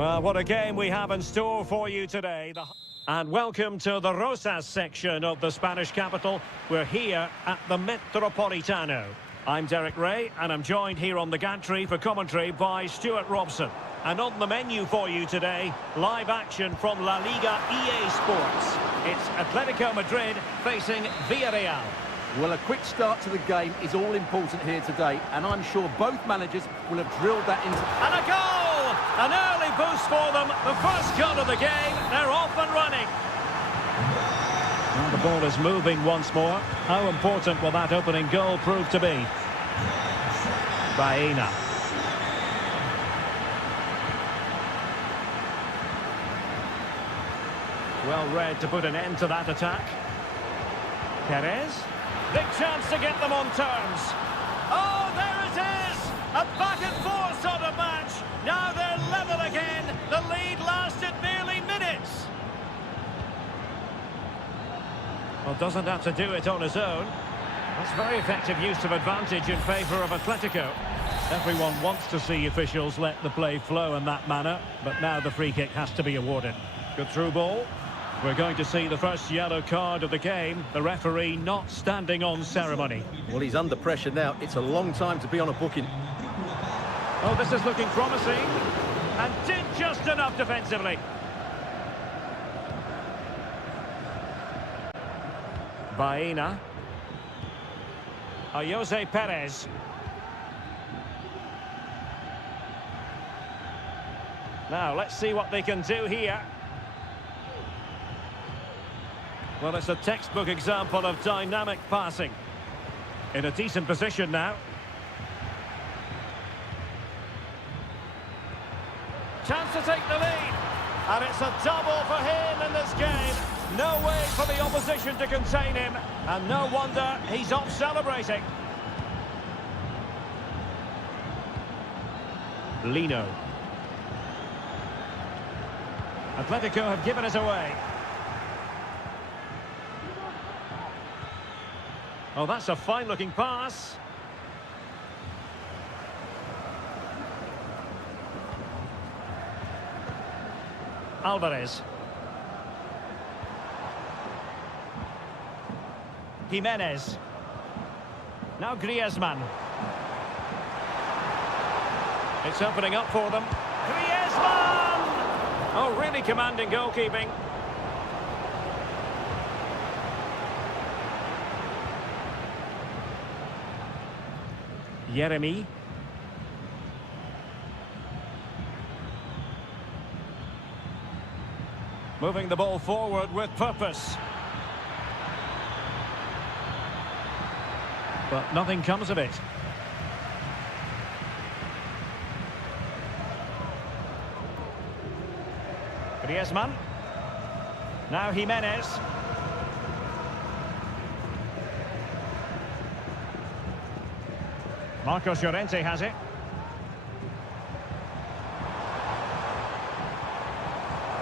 Well, what a game we have in store for you today. And welcome to the Rosas section of the Spanish capital. We're here at the Metropolitano. I'm Derek Ray, and I'm joined here on the gantry for commentary by Stuart Robson. And on the menu for you today, live action from La Liga EA Sports. It's Atletico Madrid facing Villarreal. Well, a quick start to the game is all important here today, and I'm sure both managers will have drilled that into... And a goal! An early boost for them. The first goal of the game. They're off and running. Well, the ball is moving once more. How important will that opening goal prove to be? Baena. Well read to put an end to that attack. Perez. Big chance to get them on terms. Oh, there it is! A back-and-forth sort of match. Now they're level again. The lead lasted nearly minutes. Well, doesn't have to do it on his own. That's very effective use of advantage in favour of Atletico. Everyone wants to see officials let the play flow in that manner, but now the free kick has to be awarded. Good through ball. We're going to see the first yellow card of the game. The referee not standing on ceremony. Well, he's under pressure now. It's a long time to be on a booking. Oh, this is looking promising. And did just enough defensively. Baena. Jose Perez. Now, let's see what they can do here. Well, it's a textbook example of dynamic passing. In a decent position now. Chance to take the lead. And it's a double for him in this game. No way for the opposition to contain him. And no wonder he's off celebrating. Lino. Atletico have given it away. Oh, that's a fine-looking pass. Alvarez. Jimenez. Now Griezmann. It's opening up for them. Griezmann! Oh, really commanding goalkeeping. Yeremy. Moving the ball forward with purpose. But nothing comes of it. Griezmann. Now Jimenez. Marcos Llorente has it.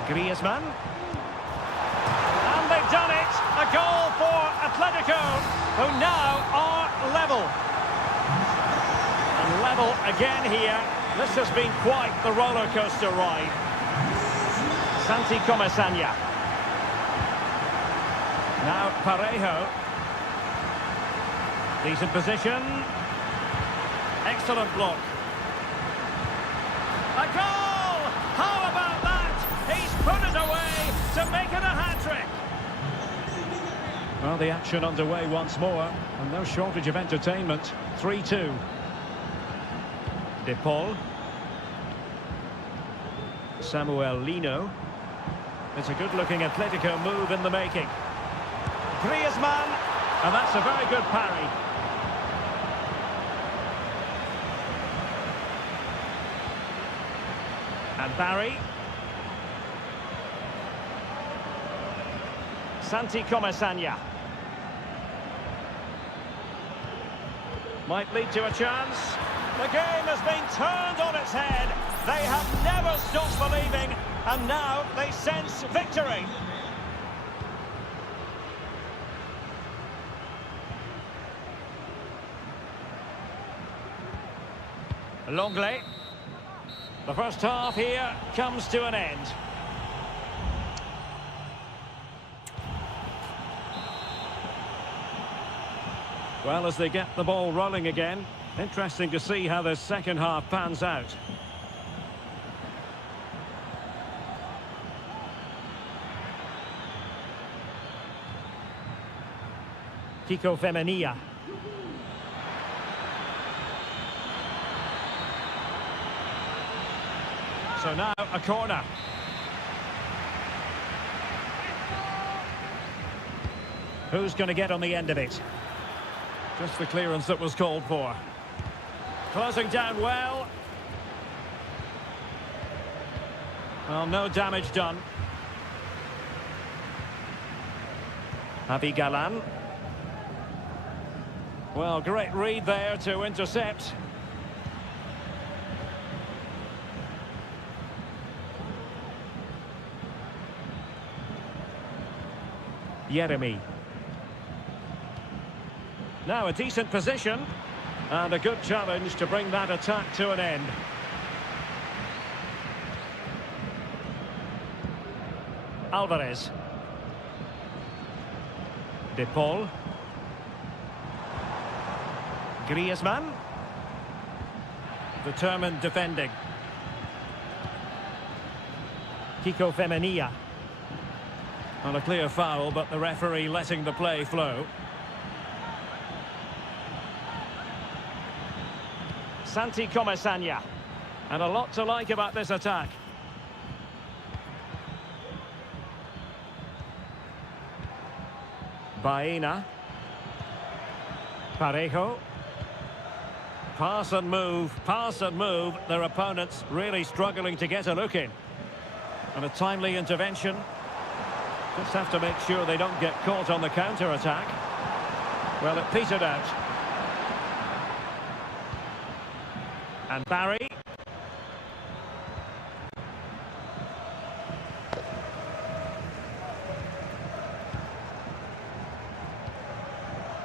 Griezmann. And they've done it! A goal for Atletico, who now are level. And level again here. This has been quite the roller coaster ride. Santi Comesaña. Now Parejo. Decent position. Excellent block. A goal! How about that? He's put it away to make it a hat-trick. Well, the action underway once more, and no shortage of entertainment. 3-2. De Paul. Samuel Lino. It's a good-looking Atletico move in the making. Griezmann, and that's a very good parry. And Barry. Santi Comesaña. Might lead to a chance. The game has been turned on its head. They have never stopped believing, and now they sense victory. Longley. The first half here comes to an end. Well, as they get the ball rolling again, interesting to see how the second half pans out. Kiko Femenia. So now a corner. Who's going to get on the end of it? Just the clearance that was called for. Closing down well. Well, no damage done. Javi Galan. Well, great read there to intercept. Jeremy. Now a decent position and a good challenge to bring that attack to an end. Alvarez. De Paul. Griezmann. Determined defending. Kiko Femenia. On a clear foul, but the referee letting the play flow. Santi Comesaña. And a lot to like about this attack. Baena. Parejo. Pass and move, pass and move. Their opponents really struggling to get a look in. And a timely intervention. Just have to make sure they don't get caught on the counter-attack. Well, it petered out. And Barry.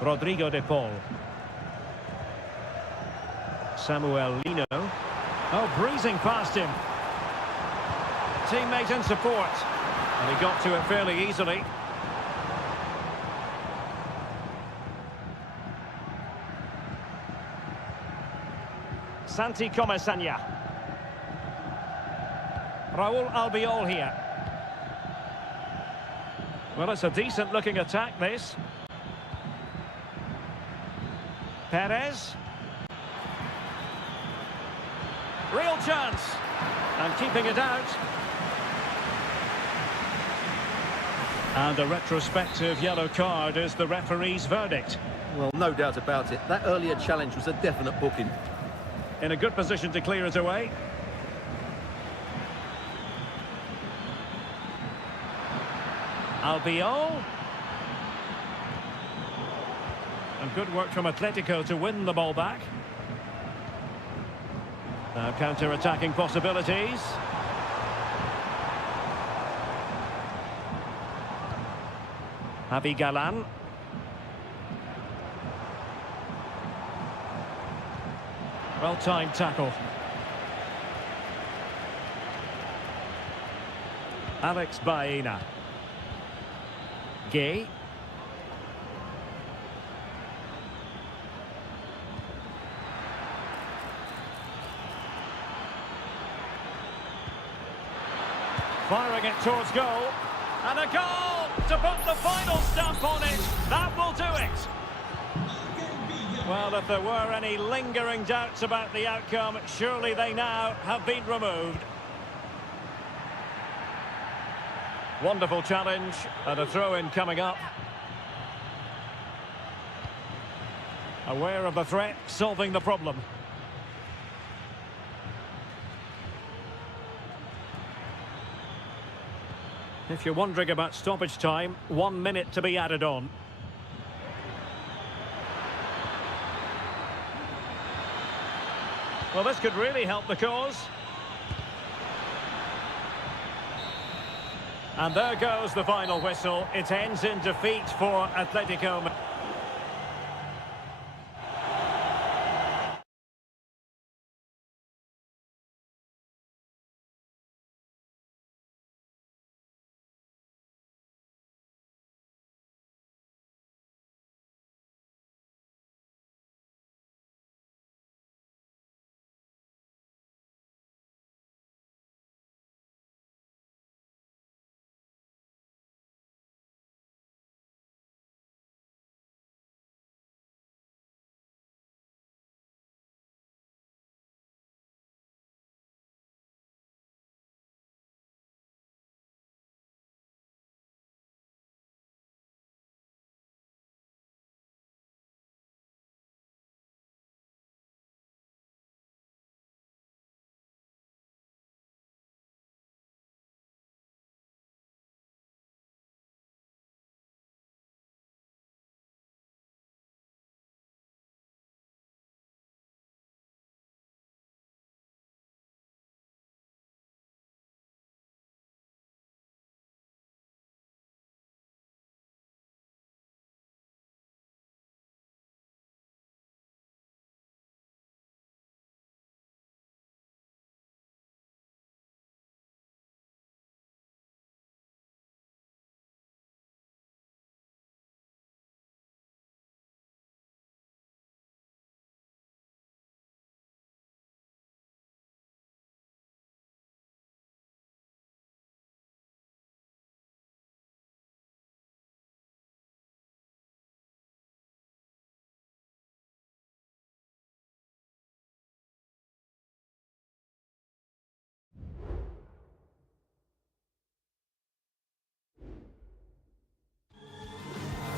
Rodrigo de Paul. Samuel Lino. Oh, breezing past him. Teammate in support. And he got to it fairly easily. Santi Comesaña. Raúl Albiol here. Well, it's a decent-looking attack, this. Perez. Real chance. And keeping it out. And a retrospective yellow card is the referee's verdict. Well, no doubt about it. That earlier challenge was a definite booking. In a good position to clear it away. Albiol. And good work from Atletico to win the ball back. Now counter-attacking possibilities. Javi Galan. Well-timed tackle. Alex Baena. Gay. Firing it towards goal. And a goal to put the final stamp on it. That will do it. Well, if there were any lingering doubts about the outcome, surely they now have been removed. Wonderful challenge and a throw-in coming up. Aware of the threat, solving the problem. If you're wondering about stoppage time, 1 minute to be added on. Well, this could really help the cause. And there goes the final whistle. It ends in defeat for Atletico.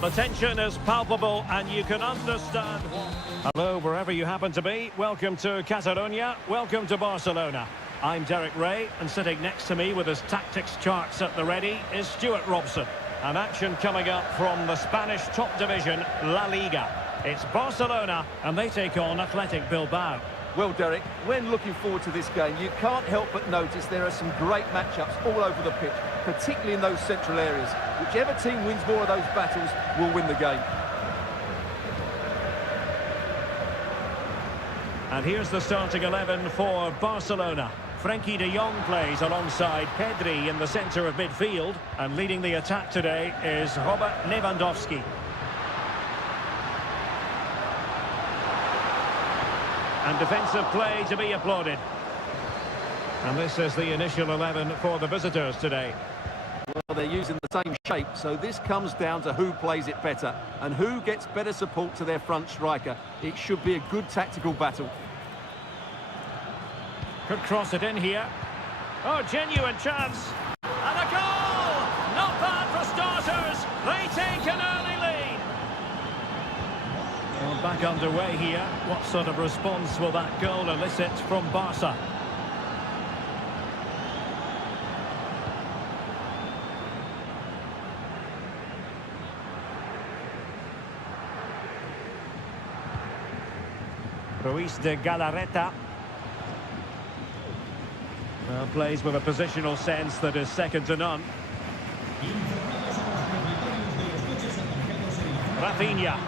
The tension is palpable and you can understand. Hello, wherever you happen to be. Welcome to Catalonia. Welcome to Barcelona. I'm Derek Ray, and sitting next to me with his tactics charts at the ready is Stuart Robson. An action coming up from the Spanish top division, La Liga. It's Barcelona, and they take on Athletic Bilbao. Well, Derek, when looking forward to this game, you can't help but notice there are some great matchups all over the pitch, particularly in those central areas. Whichever team wins more of those battles will win the game. And here's the starting 11 for Barcelona. Frenkie de Jong plays alongside Pedri in the centre of midfield, and leading the attack today is Robert Lewandowski. And defensive play to be applauded. And this is the initial 11 for the visitors today. Well, they're using the same shape, so this comes down to who plays it better and who gets better support to their front striker. It should be a good tactical battle. Could cross it in here. Oh, genuine chance. And a goal! Not bad for starters. They take an early lead. Well, back underway here. What sort of response will that goal elicit from Barca? Ruiz de Galarreta. Well, plays with a positional sense that is second to none. Rafinha.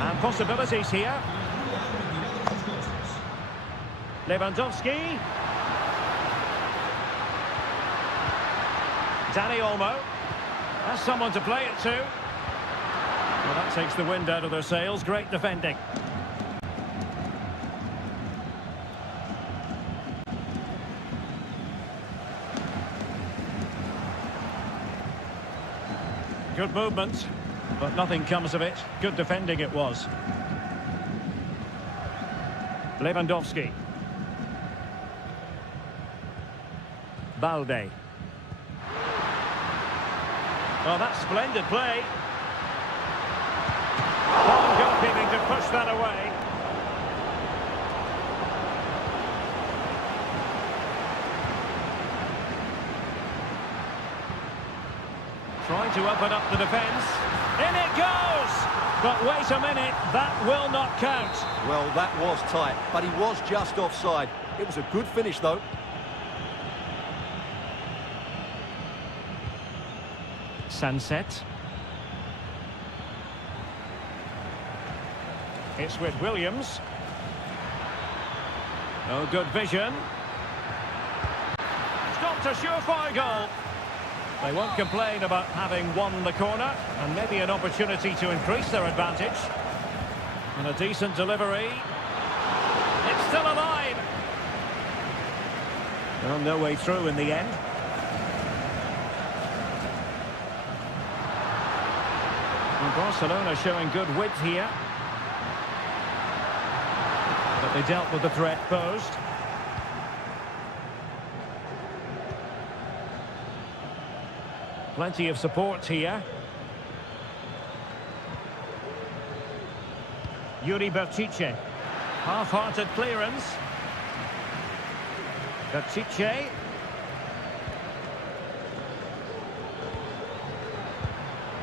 And possibilities here. Lewandowski. Dani Olmo. Has someone to play it to. Well, that takes the wind out of their sails. Great defending. Good movement, but nothing comes of it. Good defending it was. Lewandowski. Balde. Oh, that's splendid play. Fine goalkeeping to push that away. Trying to open up the defence. In it goes! But wait a minute, that will not count. Well, that was tight, but he was just offside. It was a good finish, though. Sunset. It's with Williams. Oh, good vision. Stopped a surefire goal. They won't complain about having won the corner, and maybe an opportunity to increase their advantage. And a decent delivery. It's still alive. Well, no way through in the end. And Barcelona showing good width here. But they dealt with the threat posed. Plenty of support here. Yuri Berchiche. Half-hearted clearance. Berchiche.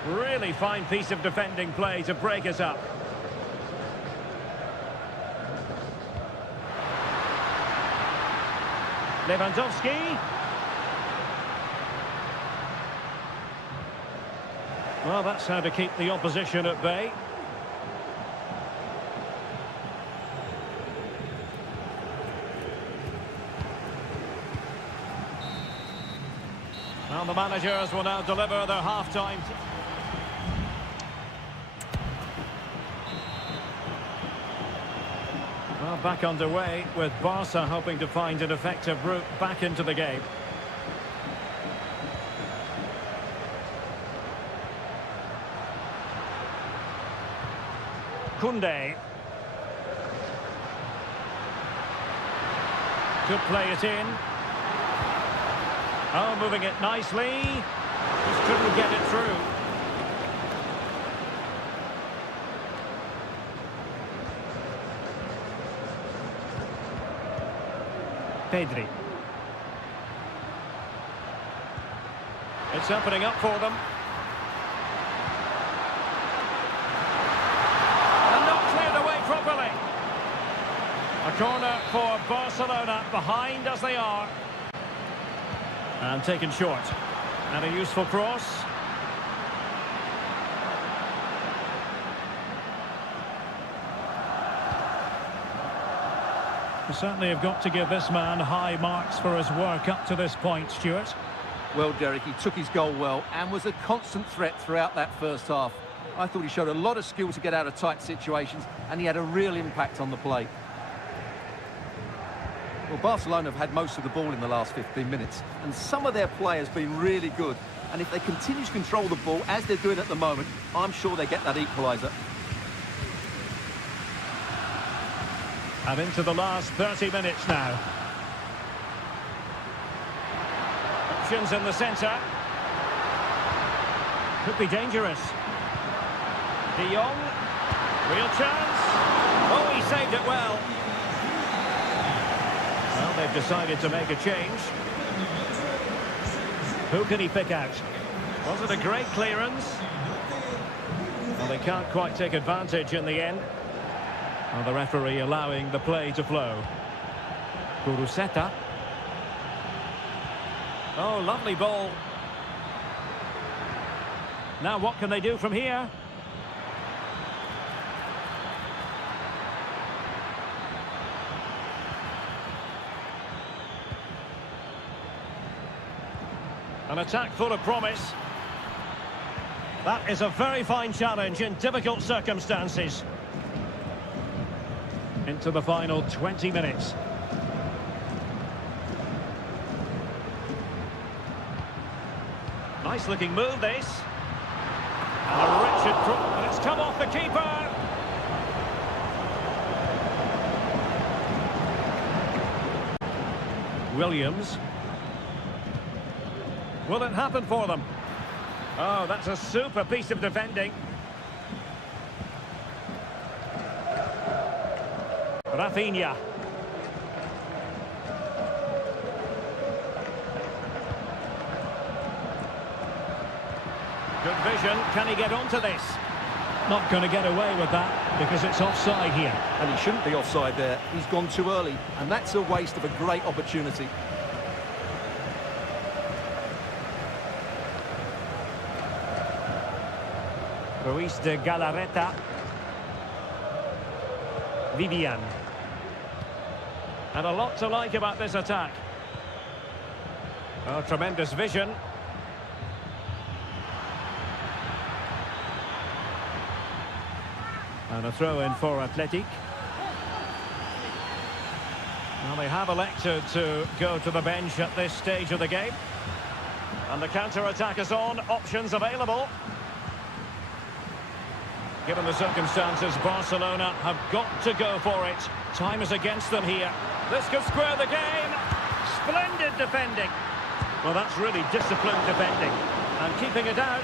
Really fine piece of defending play to break us up. Lewandowski. Well, that's how to keep the opposition at bay. Well, the managers will now deliver their half-time. Well, back underway with Barca hoping to find an effective route back into the game. Koundé. Could play it in. Oh, moving it nicely. Just couldn't get it through. Pedri. It's opening up for them. And not cleared away properly. A corner for Barcelona, behind as they are. And taken short. And a useful cross. We certainly have got to give this man high marks for his work up to this point, Stuart. Well, Derek, he took his goal well and was a constant threat throughout that first half. I thought he showed a lot of skill to get out of tight situations, and he had a real impact on the play. Well, Barcelona have had most of the ball in the last 15 minutes, and some of their play has been really good. And if they continue to control the ball, as they're doing at the moment, I'm sure they get that equaliser. And into the last 30 minutes now. Options in the centre. Could be dangerous. De Jong. Real chance. Oh, he saved it well. Well, they've decided to make a change. Who can he pick out? Was it a great clearance? Well, they can't quite take advantage in the end. Well, the referee allowing the play to flow. Guruseta. Oh, lovely ball. Now what can they do from here? An attack full of promise. That is a very fine challenge in difficult circumstances. Into the final 20 minutes. Nice looking move, this. And a wretched drop, and it's come off the keeper. Williams. Will it happen for them? Oh, that's a super piece of defending. Rafinha. Good vision. Can he get onto this? Not going to get away with that because it's offside here. And he shouldn't be offside there. He's gone too early, and that's a waste of a great opportunity. Ruiz de Galarreta. Vivian. And a lot to like about this attack. Oh, tremendous vision. And a throw in for Athletic. Well, they have elected to go to the bench at this stage of the game. And the counter-attack is on, options available. Given the circumstances, Barcelona have got to go for it. Time is against them here. This could square the game. Splendid defending. Well, that's really disciplined defending. And keeping it out.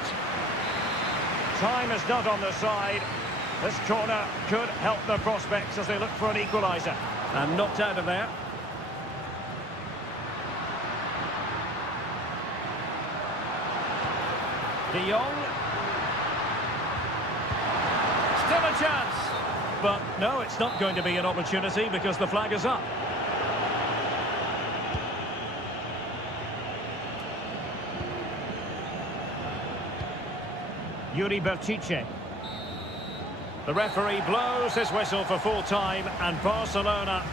Time is not on their side. This corner could help their prospects as they look for an equaliser. And knocked out of there. De Jong. Still a chance. But no, it's not going to be an opportunity because the flag is up. Yuri Berchiche. The referee blows his whistle for full time, and Barcelona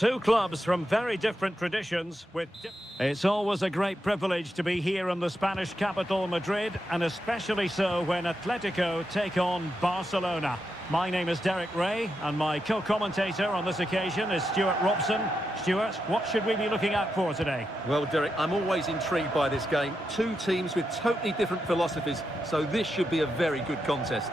Two clubs from very different traditions with... It's always a great privilege to be here in the Spanish capital, Madrid, and especially so when Atletico take on Barcelona. My name is Derek Ray, and my co-commentator on this occasion is Stuart Robson. Stuart, what should we be looking out for today? Well, Derek, I'm always intrigued by this game. Two teams with totally different philosophies, so this should be a very good contest.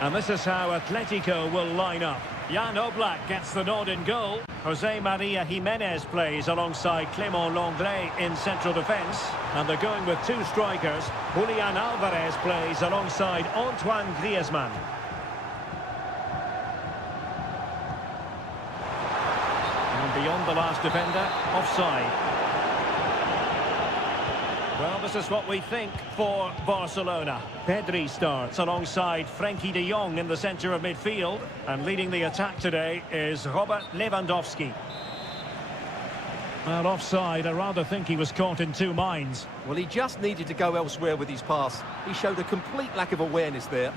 And this is how Atletico will line up. Jan Oblak gets the nod in goal. Jose Maria Jimenez plays alongside Clément Lenglet in central defence. And they're going with two strikers. Julian Alvarez plays alongside Antoine Griezmann. And beyond the last defender, offside. Well, this is what we think for Barcelona. Pedri starts alongside Frenkie de Jong in the centre of midfield. And leading the attack today is Robert Lewandowski. Well, offside, I rather think he was caught in two minds. Well, he just needed to go elsewhere with his pass. He showed a complete lack of awareness there.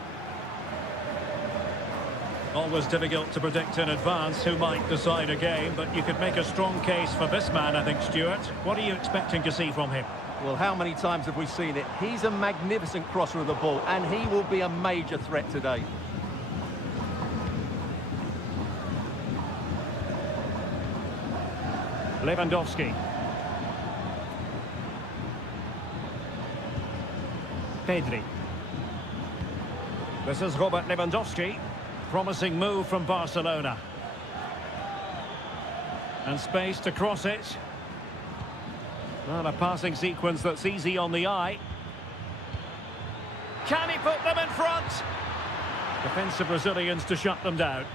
Always difficult to predict in advance who might decide a game, but you could make a strong case for this man, I think, Stuart. What are you expecting to see from him? Well, how many times have we seen it? He's a magnificent crosser of the ball, and he will be a major threat today. Lewandowski. Pedri. This is Robert Lewandowski. Promising move from Barcelona. And space to cross it. Well, a passing sequence that's easy on the eye. Can he put them in front? Defensive Brazilians to shut them down.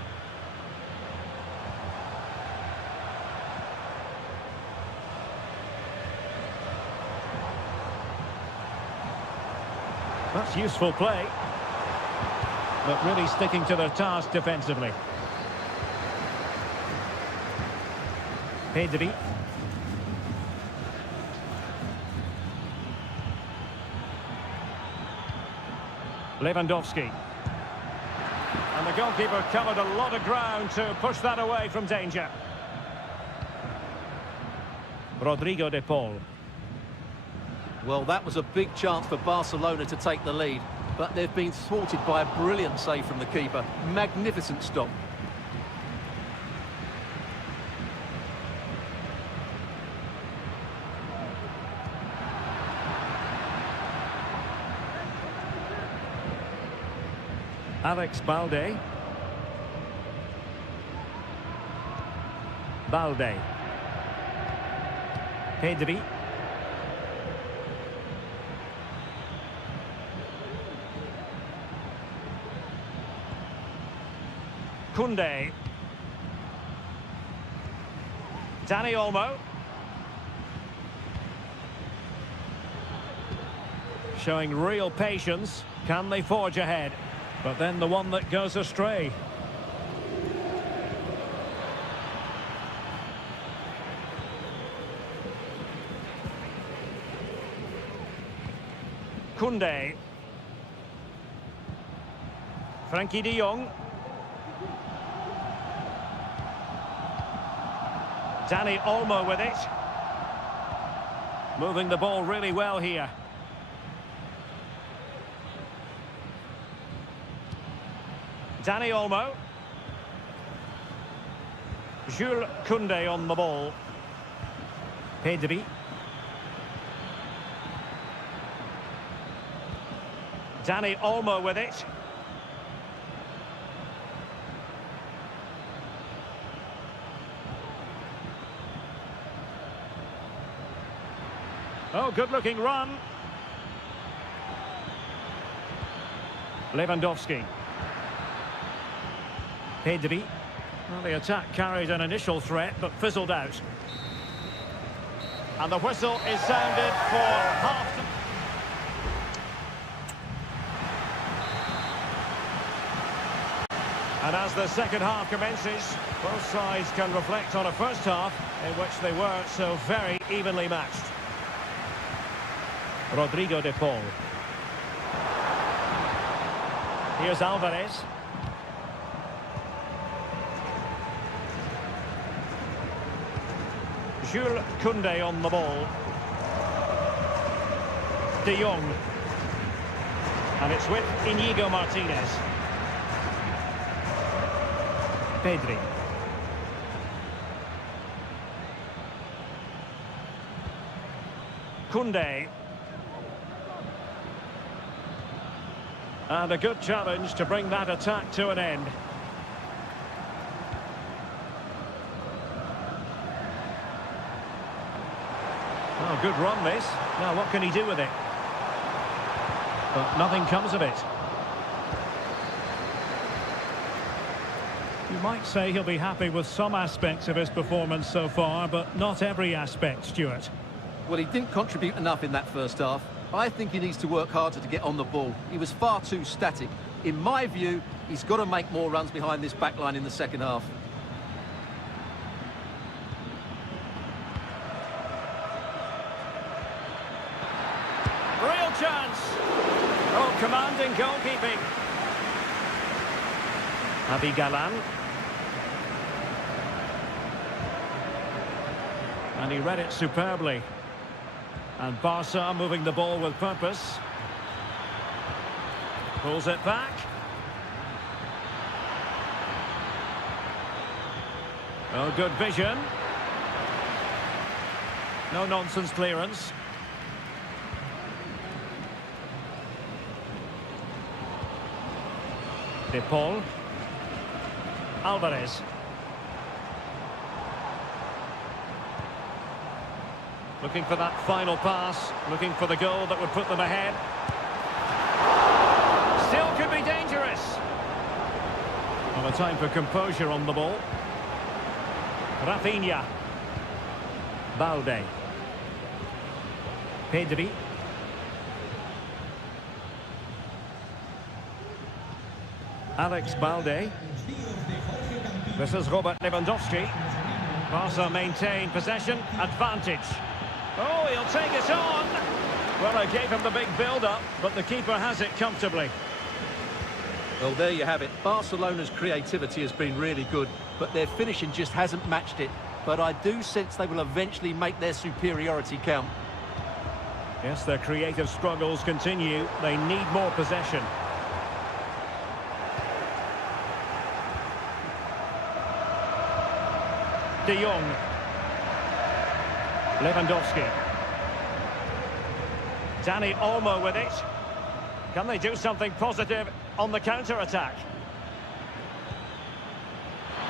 That's useful play. But really sticking to their task defensively. Pedri. Lewandowski. And the goalkeeper covered a lot of ground to push that away from danger. Rodrigo de Paul. Well, that was a big chance for Barcelona to take the lead, but they've been thwarted by a brilliant save from the keeper. Magnificent stop. Alex Balde. Balde. Pedri. Koundé. Dani Olmo. Showing real patience. Can they forge ahead? But then the one that goes astray. Koundé. Frenkie de Jong. Dani Olmo with it. Moving the ball really well here. Dani Olmo. Jules Koundé on the ball. Pedri. Dani Olmo with it. Oh, good-looking run. Lewandowski. Pedri. Well, the attack carried an initial threat, but fizzled out. And the whistle is sounded for half. And as the second half commences, both sides can reflect on a first half in which they were so very evenly matched. Rodrigo de Paul. Here's Alvarez. Jules Koundé on the ball. De Jong. And it's with Inigo Martinez. Pedri. Koundé. And a good challenge to bring that attack to an end. Oh, good run this. Now what can he do with it? But nothing comes of it. You might say he'll be happy with some aspects of his performance so far, but not every aspect, Stuart. Well, he didn't contribute enough in that first half. I think he needs to work harder to get on the ball. He was far too static. In my view, he's got to make more runs behind this back line in the second half. Real chance. Oh, commanding goalkeeping. Abi Galan. And he read it superbly. And Barca moving the ball with purpose. Pulls it back. Oh, good vision. No nonsense clearance. De Paul. Alvarez. Looking for that final pass, looking for the goal that would put them ahead. Still could be dangerous. Well, a time for composure on the ball. Rafinha. Balde. Pedri. Alex Balde. This is Robert Lewandowski. Barca maintain possession, advantage. Oh, he'll take it on. Well, I gave him the big build-up, but the keeper has it comfortably. Well, there you have it. Barcelona's creativity has been really good, but their finishing just hasn't matched it. But I do sense they will eventually make their superiority count. Yes, their creative struggles continue. They need more possession. De Jong. Lewandowski. Dani Olmo with it. Can they do something positive on the counter-attack?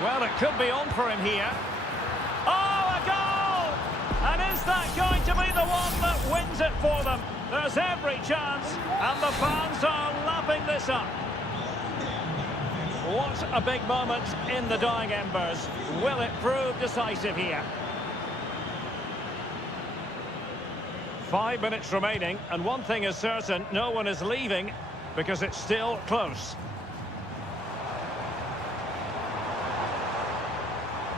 Well, it could be on for him here. Oh, a goal! And is that going to be the one that wins it for them? There's every chance, and the fans are lapping this up. What a big moment in the dying embers. Will it prove decisive here? 5 minutes remaining, and one thing is certain, no one is leaving because it's still close.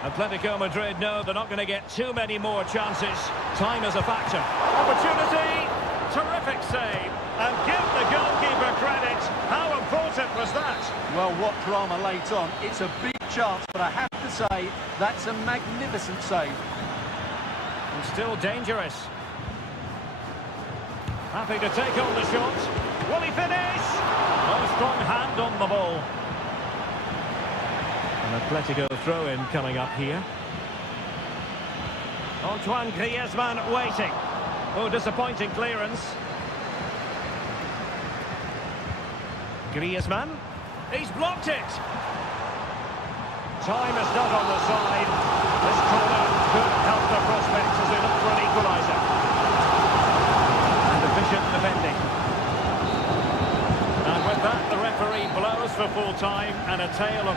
Atletico Madrid know they're not going to get too many more chances. Time is a factor. Opportunity, terrific save, and give the goalkeeper credit. How important was that? Well, what drama late on. It's a big chance, but I have to say, that's a magnificent save. And still dangerous. Happy to take on the shot. Will he finish? Oh, a strong hand on the ball. An Atletico throw-in coming up here. Antoine Griezmann waiting. Oh, disappointing clearance. Griezmann. He's blocked it. Time is not on the side. This corner could help the prospects as they look for an equaliser. And efficient defending. And with that, the referee blows for full time and a tale of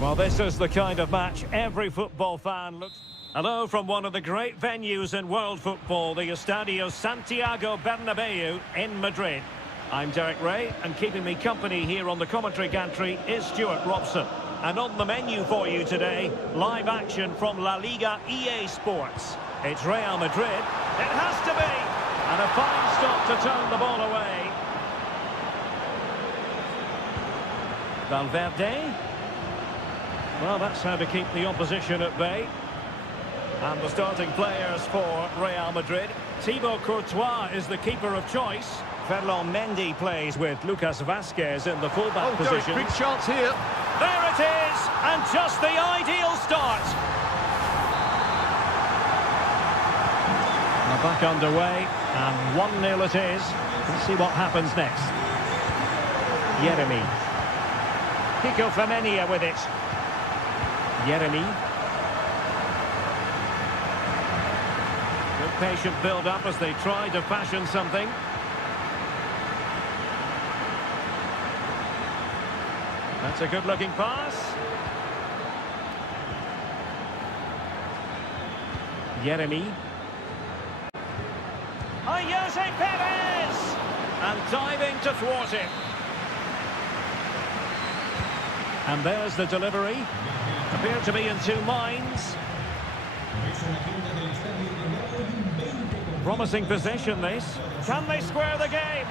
Well, this is the kind of match every football fan looks... Hello from one of the great venues in world football, the Estadio Santiago Bernabeu in Madrid. I'm Derek Ray, and keeping me company here on the commentary gantry is Stuart Robson. And on the menu for you today, live action from La Liga EA Sports. It's Real Madrid. It has to be! And a fine stop to turn the ball away. Valverde. Well, that's how to keep the opposition at bay. And the starting players for Real Madrid. Thibaut Courtois is the keeper of choice. Ferland Mendy plays with Lucas Vazquez in the fullback position. Big chance here. There it is, and just the ideal start. Now back underway, and 1-0 it is. Let's see what happens next. Yeremy. Kiko Femenia with it. Yeremy. Good patient build-up as they try to fashion something. That's a good-looking pass. Yeremy. Jose Perez! And diving to thwart it. And there's the delivery. Appear to be in two minds. Promising possession, this. Can they square the game?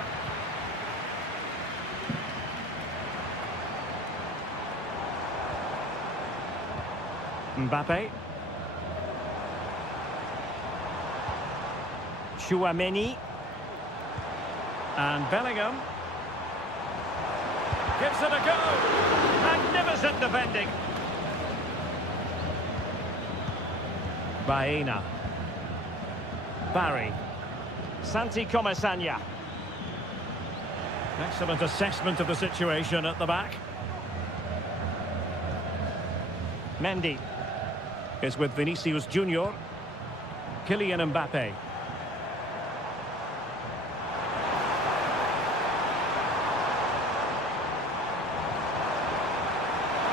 Mbappe. Chouameni. And Bellingham. Gives it a go. Magnificent defending. Baena. Barry. Santi Comesaña. Excellent assessment of the situation at the back. Mendy is with Vinicius Junior. Kylian Mbappe.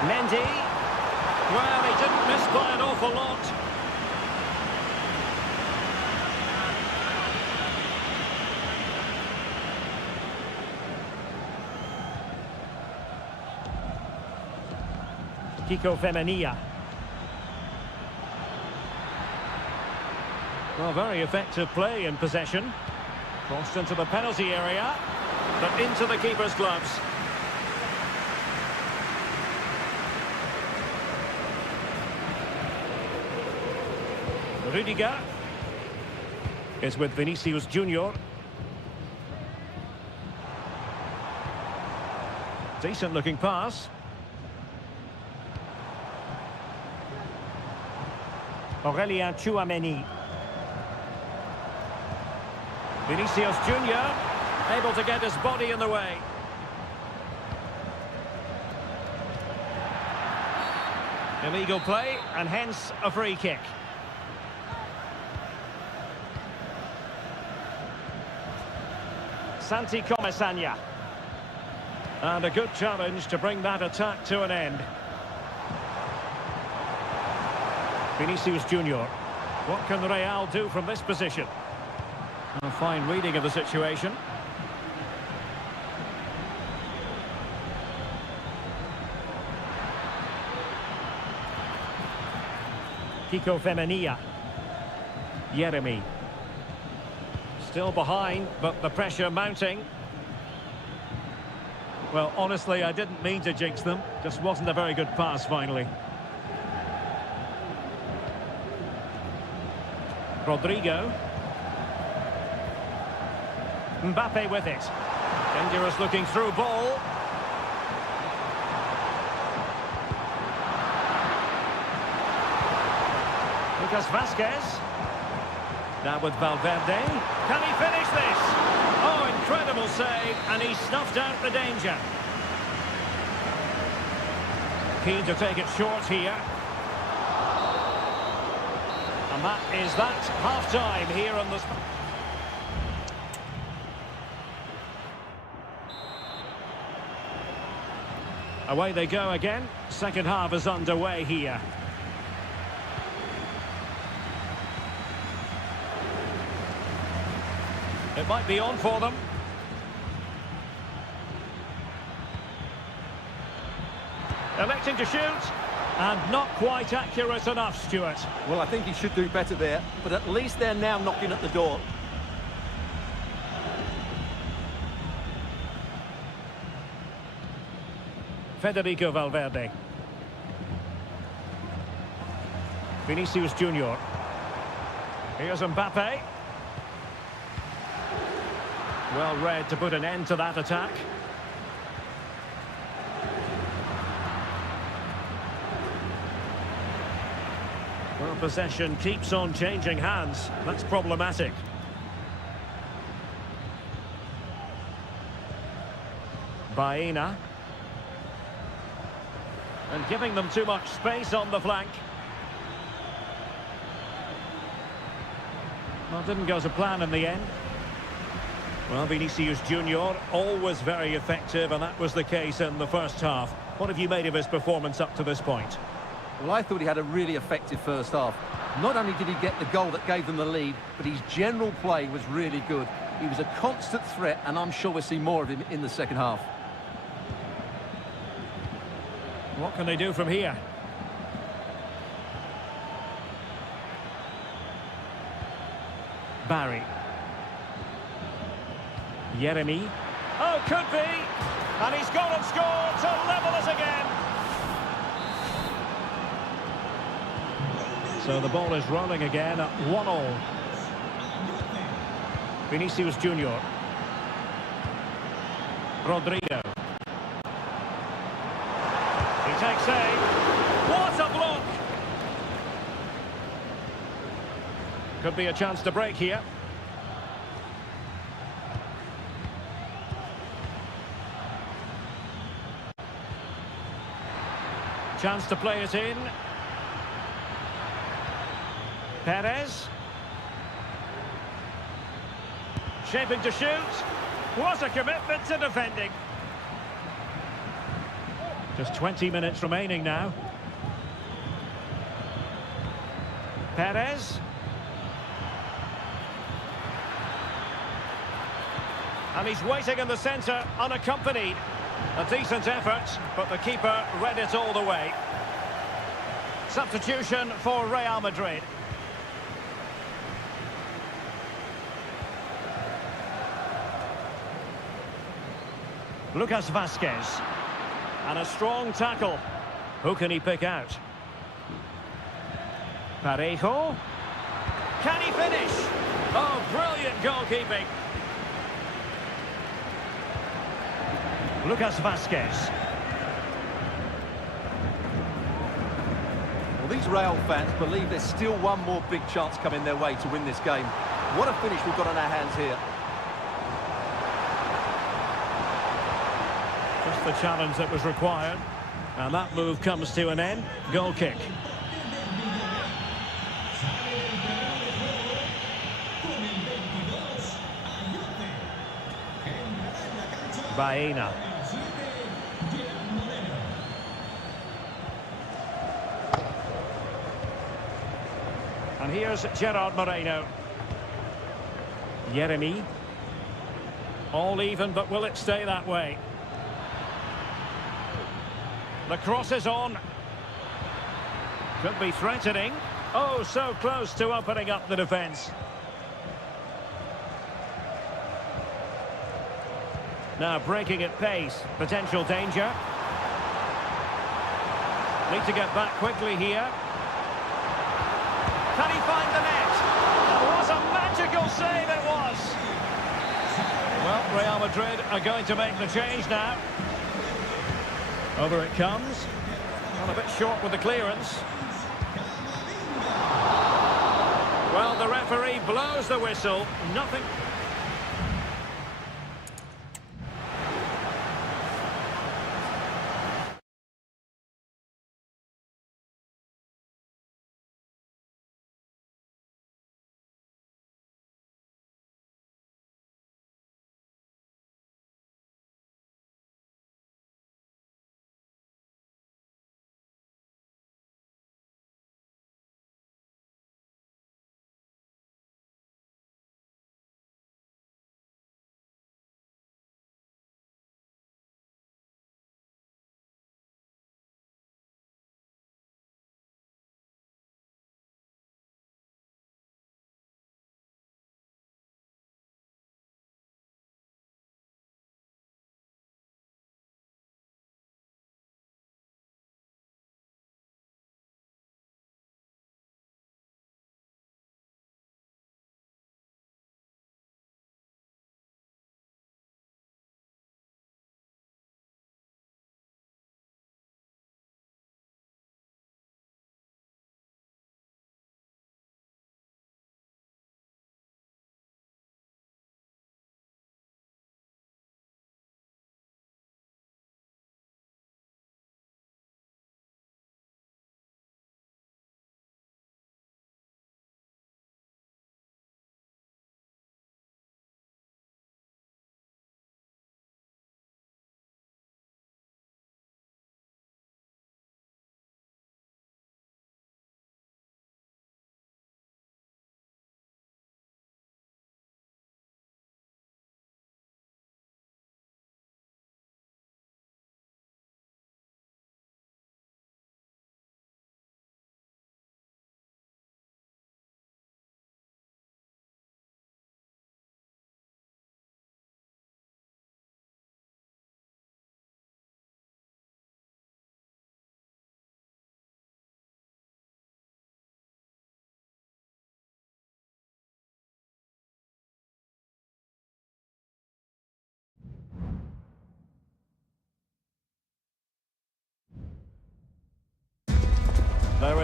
Mendy. Well, he didn't miss by an awful lot. Kiko Femenia. Well, very effective play in possession. Crossed into the penalty area, but into the keeper's gloves. Rudiger is with Vinicius Junior. Decent looking pass. Aurelien Chouameni. Vinicius Junior able to get his body in the way. Illegal play and hence a free kick. Santi Comesaña. And a good challenge to bring that attack to an end. Vinicius Junior. What can Real do from this position? A fine reading of the situation. Kiko Femenia. Yeremy. Still behind, but the pressure mounting. Well, honestly, I didn't mean to jinx them. Just wasn't a very good pass, finally. Rodrigo. Mbappe with it. Dangerous looking through ball. Lucas Vazquez. Now with Valverde. Can he finish this? Oh, incredible save, and he snuffed out the danger. Keen to take it short here. And that is that half-time here on the... Away they go again. Second half is underway here. It might be on for them. Electing to shoot. And not quite accurate enough, Stuart. Well, I think he should do better there, but at least they're now knocking at the door. Federico Valverde. Vinicius Junior. Here's Mbappe. Well read to put an end to that attack. Well, possession keeps on changing hands. That's problematic. Baena. And giving them too much space on the flank. Well, didn't go to plan in the end. Well, Vinicius Junior, always very effective, and that was the case in the first half. What have you made of his performance up to this point? Well, I thought he had a really effective first half. Not only did he get the goal that gave them the lead, but his general play was really good. He was a constant threat, and I'm sure we'll see more of him in the second half. What can they do from here? Barry. Jeremy. Oh, could be! And he's gone and scored to level us again! So the ball is rolling again at 1-1. Vinicius Junior. Rodrigo. He takes aim. What a block! Could be a chance to break here. Chance to play it in. Perez. Shaping to shoot. What a commitment to defending. Just 20 minutes remaining now. Perez. And he's waiting in the centre, unaccompanied. A decent effort, but the keeper read it all the way. Substitution for Real Madrid. Lucas Vazquez. And a strong tackle. Who can he pick out? Parejo. Can he finish? Oh, brilliant goalkeeping. Lucas Vazquez. Well, these Real fans believe there's still one more big chance coming their way to win this game. What a finish we've got on our hands here. Just the challenge that was required. And that move comes to an end. Goal kick. Baena. And here's Gerard Moreno. Jeremy. All even, but will it stay that way? The cross is on. Could be threatening. Oh, so close to opening up the defence. Now breaking at pace. Potential danger. Need to get back quickly here. Can he find the net? What a magical save it was! Well, Real Madrid are going to make the change now. Over it comes. Well, a bit short with the clearance. Well, the referee blows the whistle. Nothing...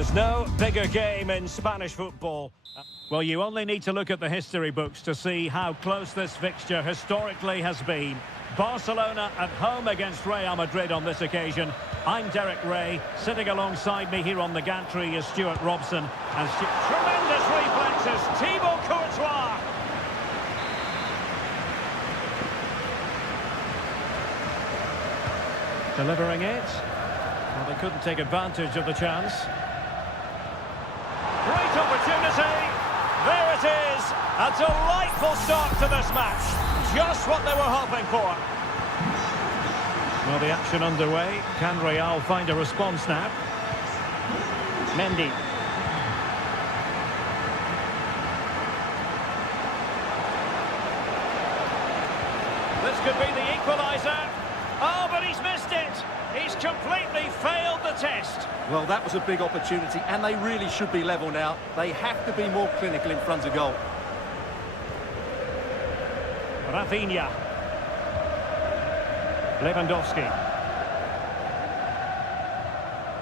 is no bigger game in Spanish football. Well, you only need to look at the history books to see how close this fixture historically has been. Barcelona at home against Real Madrid on this occasion. I'm Derek Ray. Sitting alongside me here on the gantry is Stuart Robson. And tremendous reflexes, Thibaut Courtois. Delivering it. Well, they couldn't take advantage of the chance. Great opportunity. There it is. A delightful start to this match. Just what they were hoping for. Well, the action underway. Can Real find a response now? Mendy. This could be the equaliser. Oh, but he's missed it. He's completely failed the test. Well, that was a big opportunity, and they really should be level now. They have to be more clinical in front of goal. Rafinha. Lewandowski.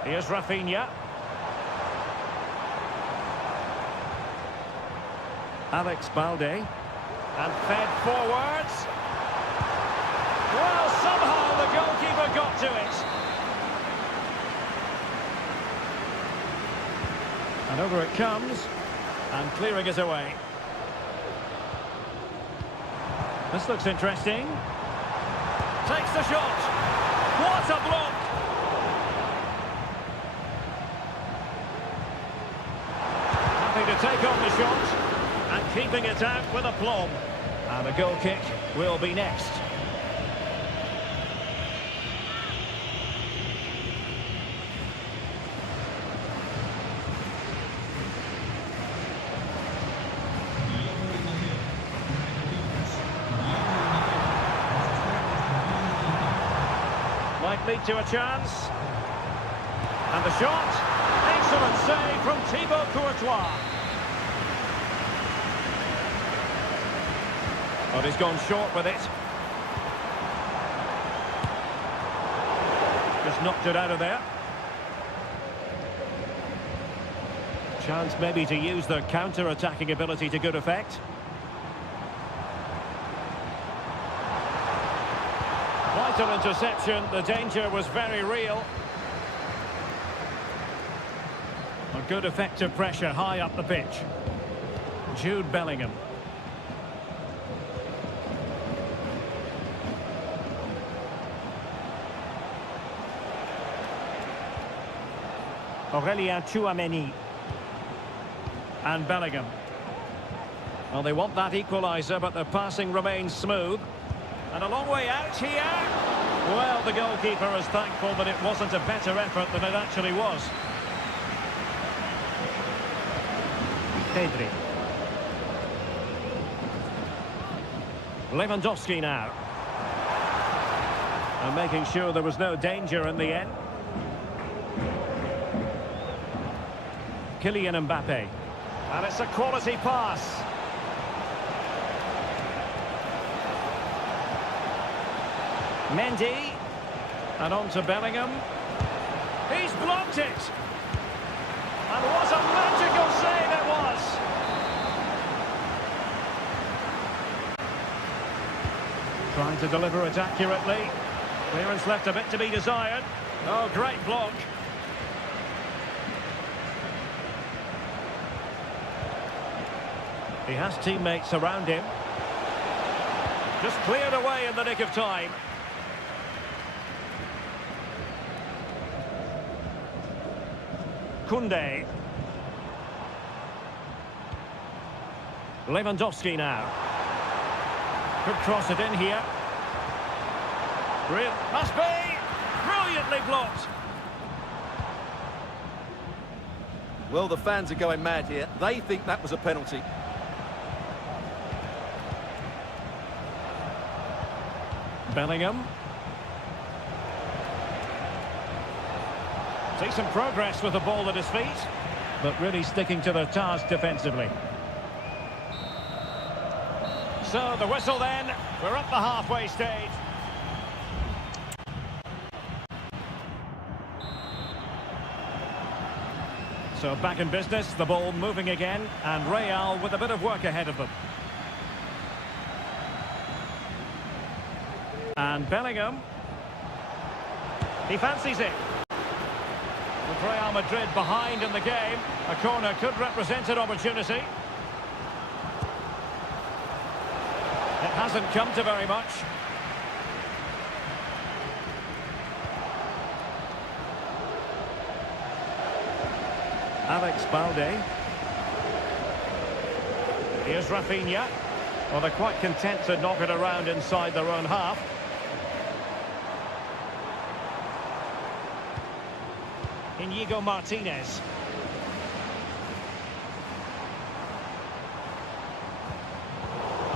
Here's Rafinha. Alex Balde. And fed forwards. Well, somehow the goalkeeper got to it. And over it comes. And clearing it away. This looks interesting. Takes the shot. What a block! Happy to take on the shot. And keeping it out with aplomb. And a goal kick will be next. Might lead to a chance. And the shot. Excellent save from Thibaut Courtois. But he's gone short with it. Just knocked it out of there. Chance maybe to use the counter-attacking ability to good effect. Vital interception, the danger was very real. A good effective pressure high up the pitch. Jude Bellingham. Aurelien Tchouameni. And Bellingham. Well, they want that equaliser, but their passing remains smooth. And a long way out here. Well, the goalkeeper is thankful that it wasn't a better effort than it actually was. Pedri. Lewandowski now. And making sure there was no danger in the end. Kylian Mbappe. And it's a quality pass. Mendy. And on to Bellingham. He's blocked it. And what a magical save it was. Trying to deliver it accurately. Clearance left a bit to be desired. Oh, great block. He has teammates around him. Just cleared away in the nick of time. Koundé. Lewandowski now. Could cross it in here. Must be! Brilliantly blocked. Well, the fans are going mad here. They think that was a penalty. Bellingham. Decent progress with the ball at his feet, but really sticking to the task defensively. So the whistle then, we're at the halfway stage. So back in business, the ball moving again, and Real with a bit of work ahead of them. And Bellingham. He fancies it. With Real Madrid behind in the game, a corner could represent an opportunity. It hasn't come to very much. Alex Balde. Here's Rafinha. Well, they're quite content to knock it around inside their own half. Inigo Martinez.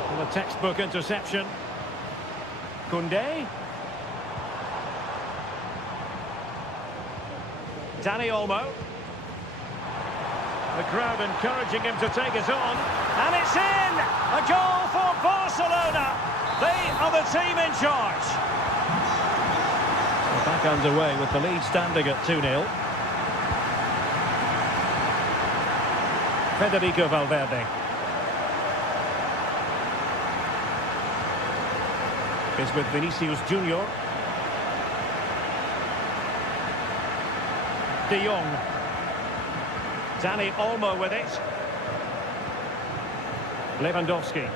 And a textbook interception. Koundé. Dani Olmo. The crowd encouraging him to take it on. And it's in! A goal for Barcelona! They are the team in charge. So back underway with the lead standing at 2-0. Federico Valverde. Is with Vinicius Junior. De Jong. Dani Olmo with it. Lewandowski.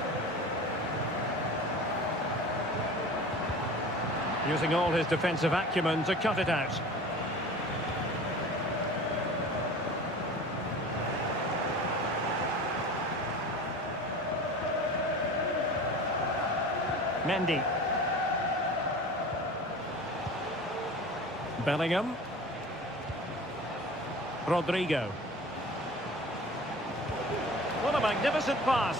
Using all his defensive acumen to cut it out. Mendy. Bellingham. Rodrigo. What a magnificent pass.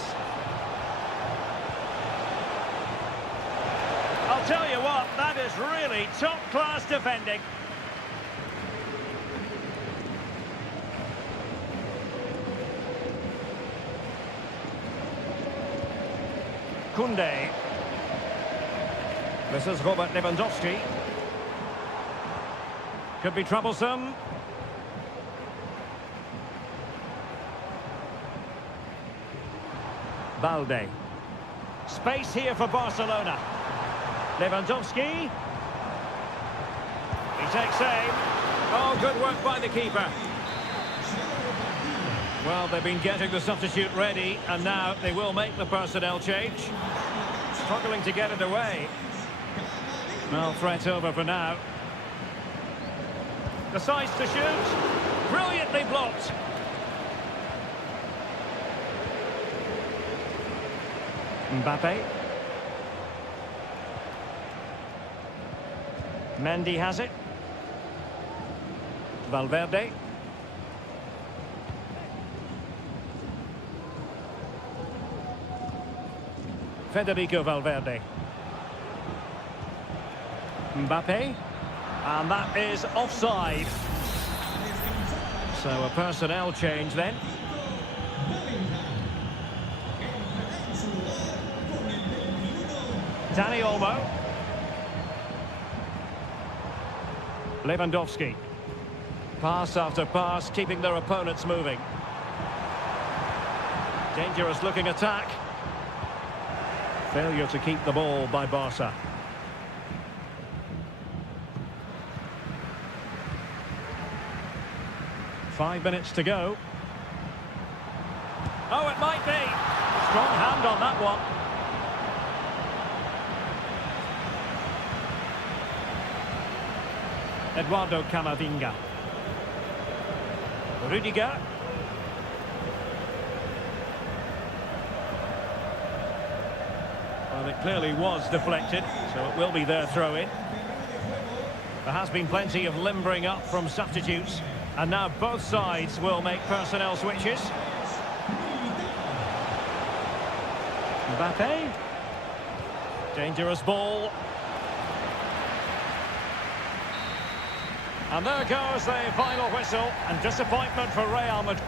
I'll tell you what, that is really top-class defending. Koundé. This is Robert Lewandowski. Could be troublesome. Balde. Space here for Barcelona. Lewandowski. He takes aim. Oh, good work by the keeper. Well, they've been getting the substitute ready, and now they will make the personnel change. Struggling to get it away. Well, threat over for now. Decides to shoot. Brilliantly blocked. Mbappe. Mendy has it. Valverde. Federico Valverde. Mbappe. And that is offside. So a personnel change then. Dani Olmo. Lewandowski. Pass after pass, keeping their opponents moving. Dangerous looking attack. Failure to keep the ball by Barca. Five minutes to go. Oh, it might be. Strong hand on that one. Eduardo Camavinga. Rudiger. Well, it clearly was deflected, so it will be their throw-in. There has been plenty of limbering up from substitutes, and now both sides will make personnel switches. Mbappe. Dangerous ball. And there goes the final whistle, and disappointment for Real Madrid.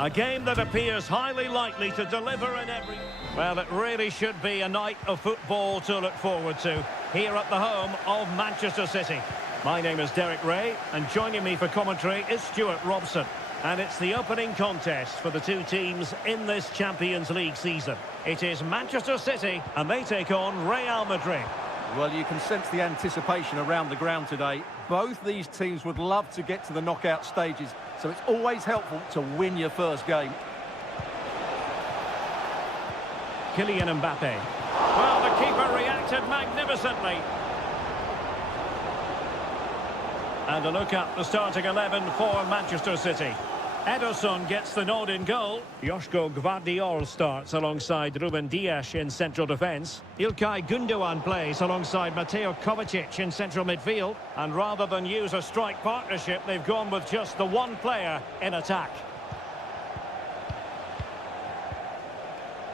A game that appears highly likely to deliver in every... Well, it really should be a night of football to look forward to here at the home of Manchester City. My name is Derek Ray, and joining me for commentary is Stuart Robson. And it's the opening contest for the two teams in this Champions League season. It is Manchester City, and they take on Real Madrid. Well, you can sense the anticipation around the ground today. Both these teams would love to get to the knockout stages, so it's always helpful to win your first game. Kylian Mbappe. Well, the keeper reacted magnificently. And a look at the starting 11 for Manchester City. Ederson gets the nod in goal. Joško Gvardiol starts alongside Ruben Dias in central defence. İlkay Gündoğan plays alongside Mateo Kovacic in central midfield. And rather than use a strike partnership, they've gone with just the one player in attack.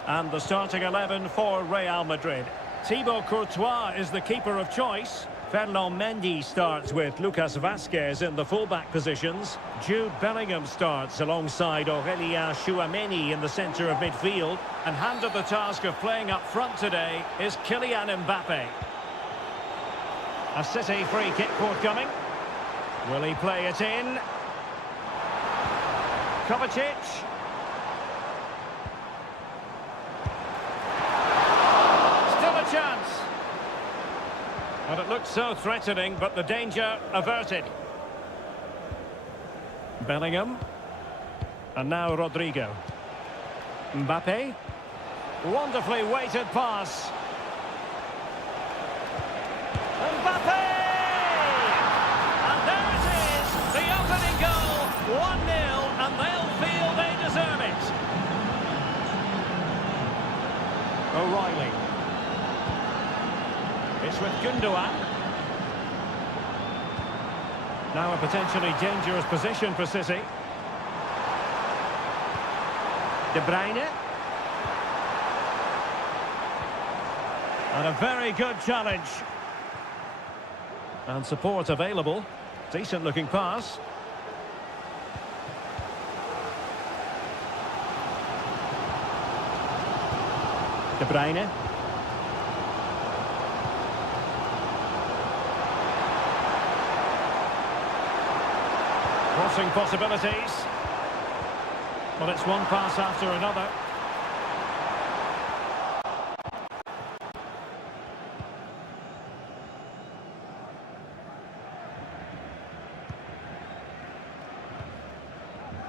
And the starting 11 for Real Madrid. Thibaut Courtois is the keeper of choice. Ferland Mendy starts with Lucas Vazquez in the fullback positions. Jude Bellingham starts alongside Aurélien Tchouaméni in the centre of midfield. And handed the task of playing up front today is Kylian Mbappe. A City free kick forthcoming. Will he play it in? Kovacic. Still a chance. And it looked so threatening, but the danger averted. Bellingham. And now Rodrigo. Mbappe. Wonderfully weighted pass. Mbappe! And there it is, the opening goal. 1-0, and they'll feel they deserve it. O'Reilly. It's with Gündoğan. Now a potentially dangerous position for City. De Bruyne. And a very good challenge. And support available. Decent looking pass. De Bruyne. Crossing possibilities. Well, it's one pass after another.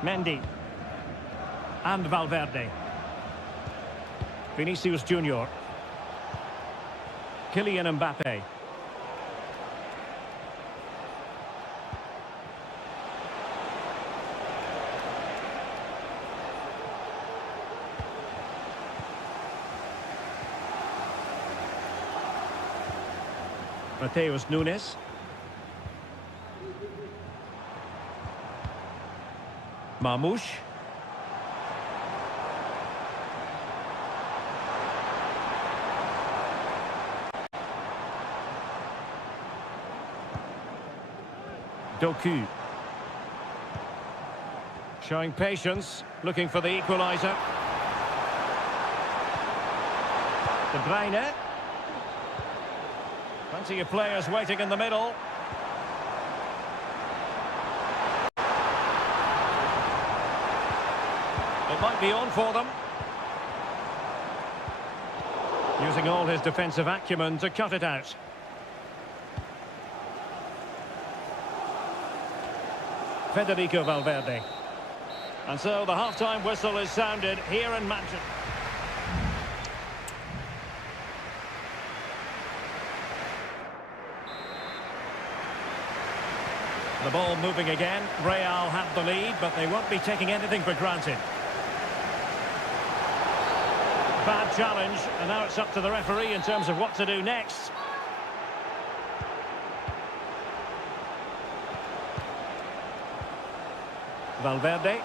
Mendy. And Valverde. Vinicius Junior. Kylian Mbappe. Mateus Nunes. Marmoush. Doku. Showing patience, looking for the equaliser. De Bruyne. Plenty of players waiting in the middle. It might be on for them. Using all his defensive acumen to cut it out. Federico Valverde. And so the half-time whistle is sounded here in Manchester. The ball moving again. Real have the lead, but they won't be taking anything for granted. Bad challenge, and now it's up to the referee in terms of what to do next. Valverde.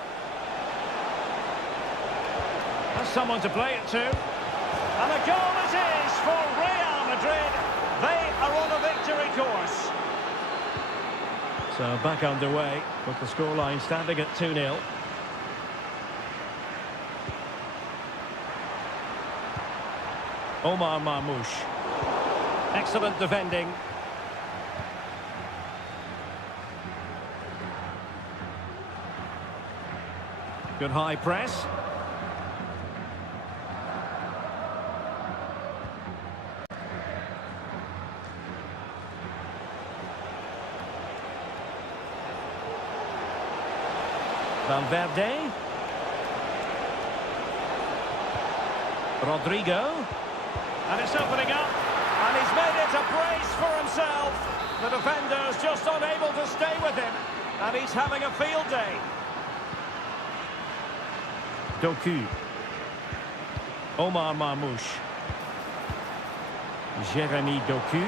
Has someone to play it to. And a goal it is for Real Madrid. They are on a victory course. So back underway with the scoreline standing at 2-0. Omar Marmoush. Excellent defending. Good high press. Valverde. Rodrigo. And it's opening up. And he's made it a brace for himself. The defender's just unable to stay with him. And he's having a field day. Doku. Omar Marmoush. Jeremy Doku.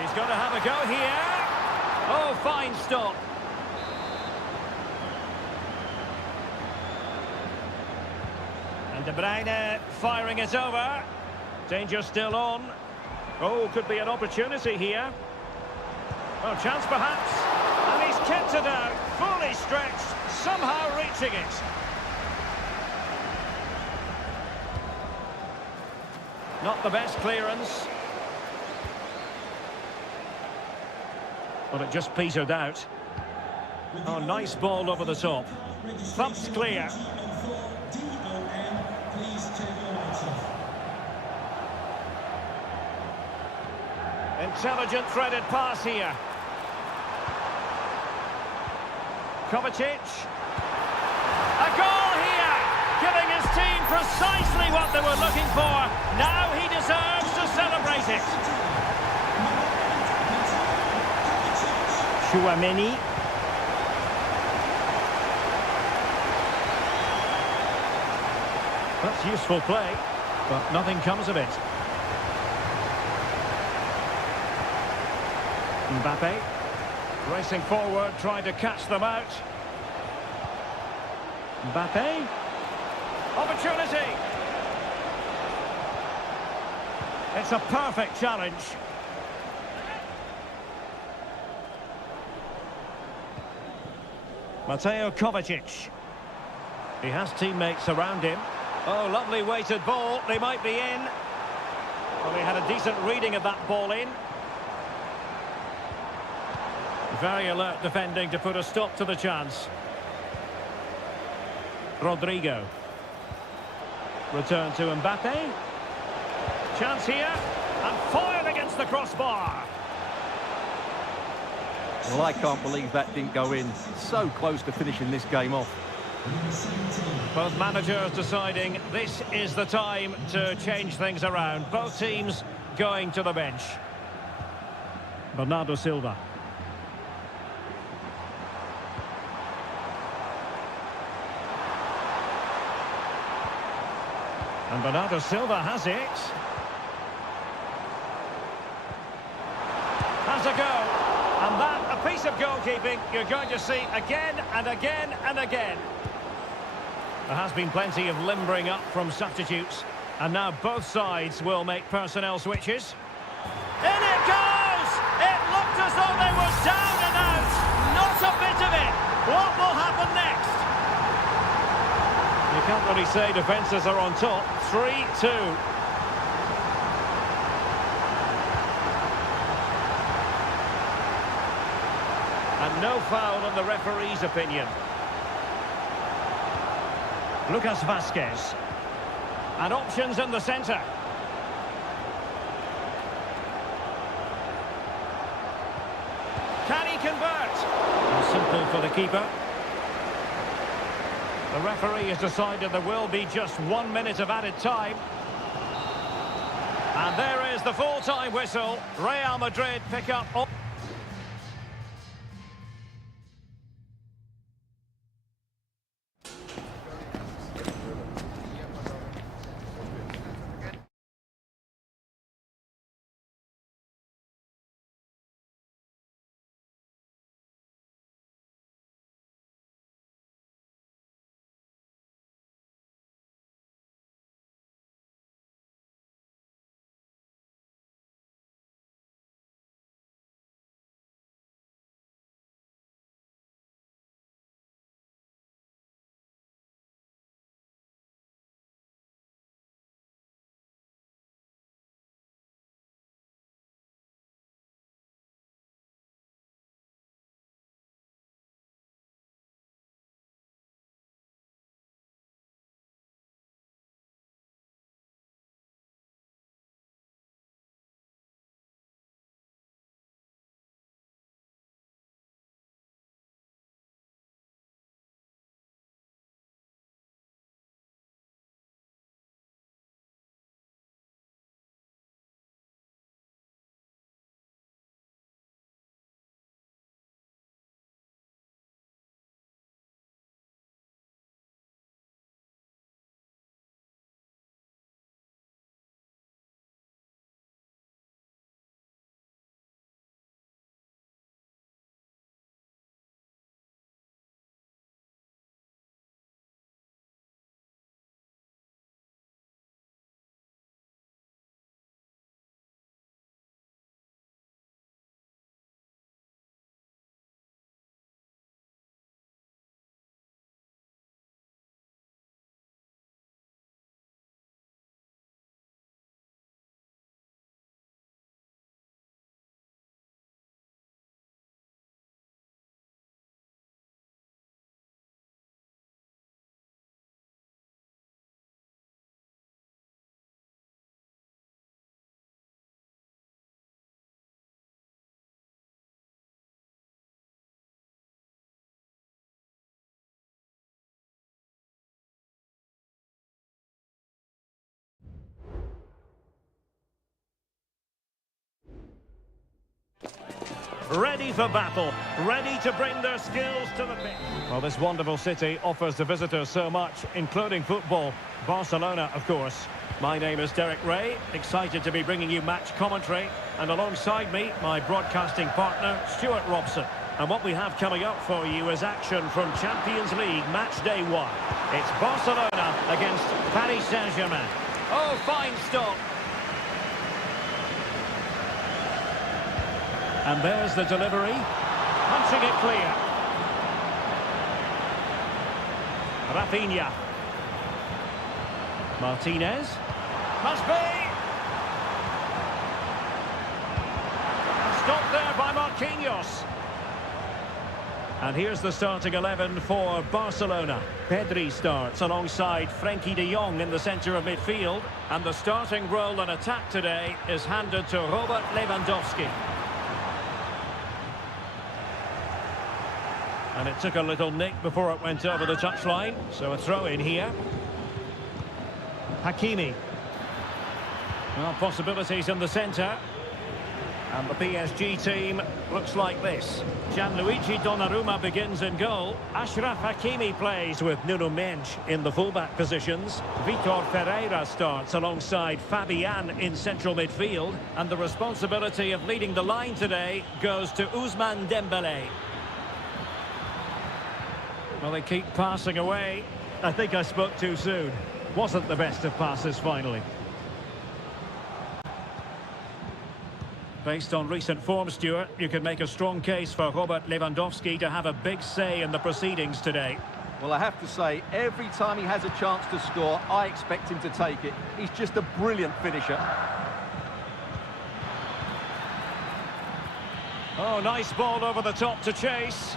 He's going to have a go here. Oh, fine stop. And De Bruyne firing it over. Danger still on. Oh, could be an opportunity here. Oh, chance perhaps. And he's kept it out. Fully stretched. Somehow reaching it. Not the best clearance. But it just petered out. Oh, nice ball over the top. Thumped clear. Intelligent threaded pass here. Kovacic. A goal here! Giving his team precisely what they were looking for. Now he deserves to celebrate it. Chouameni. That's useful play, but nothing comes of it. Mbappe, racing forward, trying to catch them out. Mbappe. Opportunity. It's a perfect challenge. Mateo Kovacic. He has teammates around him. Oh, lovely weighted ball. They might be in. Well, he had a decent reading of that ball in. Very alert defending to put a stop to the chance. Rodrigo. Return to Mbappe. Chance here. And fired against the crossbar. Well, I can't believe that didn't go in. So close to finishing this game off. Both managers deciding this is the time to change things around. Both teams going to the bench. Bernardo Silva. And Bernardo Silva has it. Has a go. And that, a piece of goalkeeping you're going to see again and again and again. There has been plenty of limbering up from substitutes. And now both sides will make personnel switches. In it goes! It looked as though they were down and out. Not a bit of it. What will happen next? You can't really say defences are on top. 3-2. And no foul in the referee's opinion. Lucas Vazquez. And options in the centre. Can he convert? Simple for the keeper. The referee has decided there will be just 1 minute of added time. And there is the full-time whistle. Real Madrid pick up... ready for battle, ready to bring their skills to the pitch. Well, this wonderful city offers the visitors so much, including football. Barcelona, of course. My name is Derek Ray, excited to be bringing you match commentary, and alongside me, my broadcasting partner, Stuart Robson. And what we have coming up for you is action from Champions League match day 1. It's Barcelona against Paris Saint-Germain. Oh, fine stop. And there's the delivery, punching it clear. Rafinha. Martinez. Must be. Stopped there by Marquinhos. And here's the starting 11 for Barcelona. Pedri starts alongside Frenkie de Jong in the centre of midfield. And the starting role in attack today is handed to Robert Lewandowski. And it took a little nick before it went over the touchline. So a throw in here. Hakimi. Well, possibilities in the centre. And the PSG team looks like this. Gianluigi Donnarumma begins in goal. Achraf Hakimi plays with Nuno Mendes in the fullback positions. Vitor Ferreira starts alongside Fabian in central midfield. And the responsibility of leading the line today goes to Ousmane Dembélé. Well, they keep passing away. I think I spoke too soon. Wasn't the best of passes finally. Based on recent form, Stuart, you can make a strong case for Robert Lewandowski to have a big say in the proceedings today. Well, I have to say, every time he has a chance to score, I expect him to take it. He's just a brilliant finisher. Oh, nice ball over the top to chase.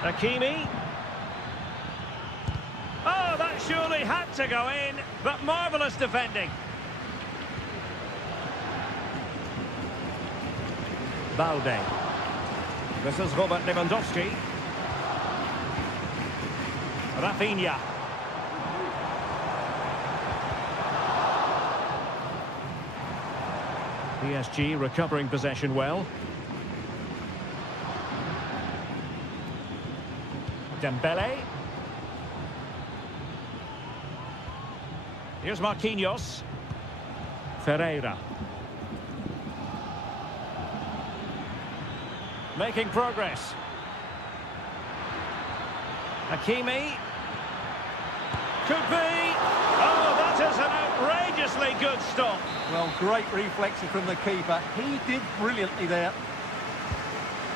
Hakimi. Oh, that surely had to go in, but marvellous defending. Balde. This is Robert Lewandowski. Rafinha. PSG recovering possession well. Dembélé. Here's Marquinhos. Ferreira. Making progress. Hakimi. Could be. Oh, that is an outrageously good stop. Well, great reflexes from the keeper. He did brilliantly there.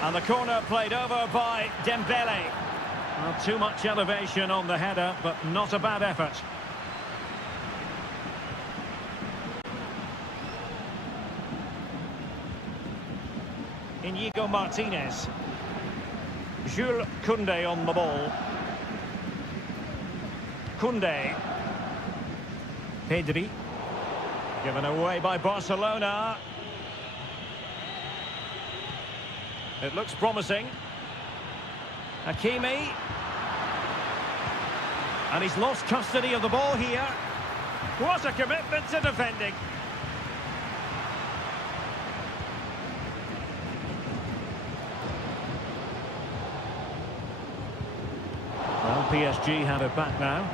And the corner played over by Dembélé. Well, too much elevation on the header, but not a bad effort. Inigo Martinez. Jules Koundé on the ball. Koundé. Pedri. Given away by Barcelona. It looks promising. Hakimi. And he's lost custody of the ball here. What a commitment to defending. Well, PSG have it back now.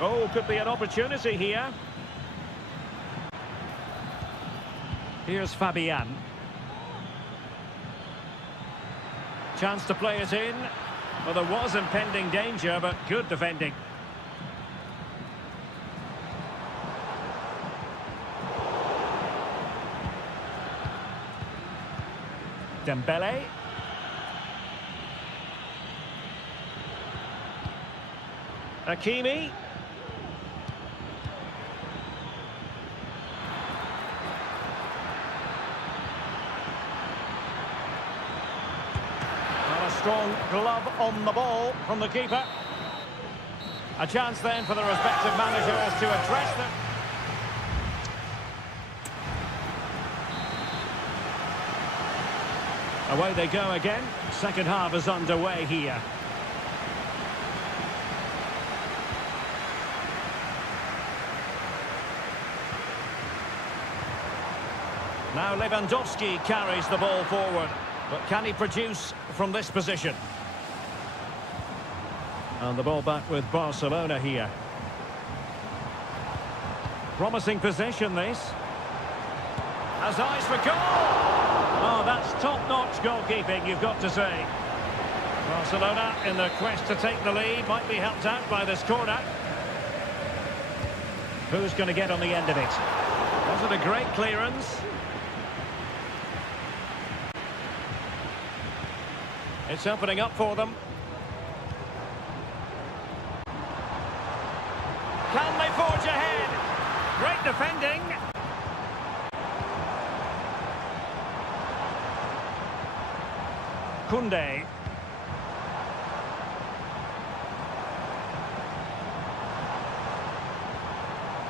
Oh, could be an opportunity here. Here's Fabian. Chance to play it in. Well, there was impending danger, but good defending. Dembélé. Hakimi. And a strong glove on the ball from the keeper. A chance then for the respective managers to address them. Away they go again. Second half is underway here. Now Lewandowski carries the ball forward. But can he produce from this position? And the ball back with Barcelona here. Promising possession, this. Has eyes for goal! Oh, that's top-notch goalkeeping, you've got to say. Barcelona, in their quest to take the lead, might be helped out by this corner. Who's going to get on the end of it? Was it a great clearance? It's opening up for them. Can they forge ahead? Great defending. Koundé.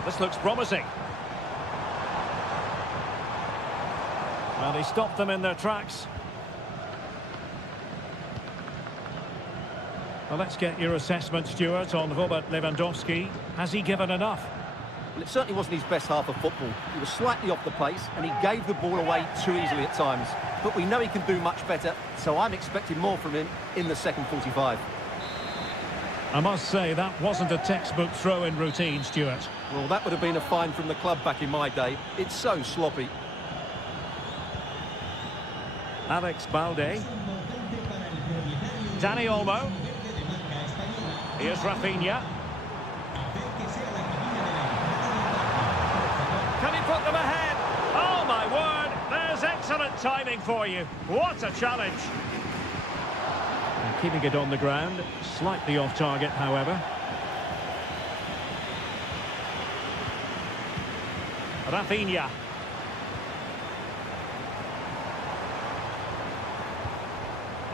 This looks promising. Well, he stopped them in their tracks. Well, let's get your assessment, Stuart, on Robert Lewandowski. Has he given enough? Well, it certainly wasn't his best half of football. He was slightly off the pace and he gave the ball away too easily at times. But we know he can do much better, so I'm expecting more from him in the second 45. I must say, that wasn't a textbook throw-in routine, Stuart. Well, that would have been a fine from the club back in my day. It's so sloppy. Alex Balde. Dani Olmo. Here's Rafinha. Can he put them ahead? Oh, my word! There's excellent timing for you. What a challenge. And keeping it on the ground. Slightly off target, however. Rafinha.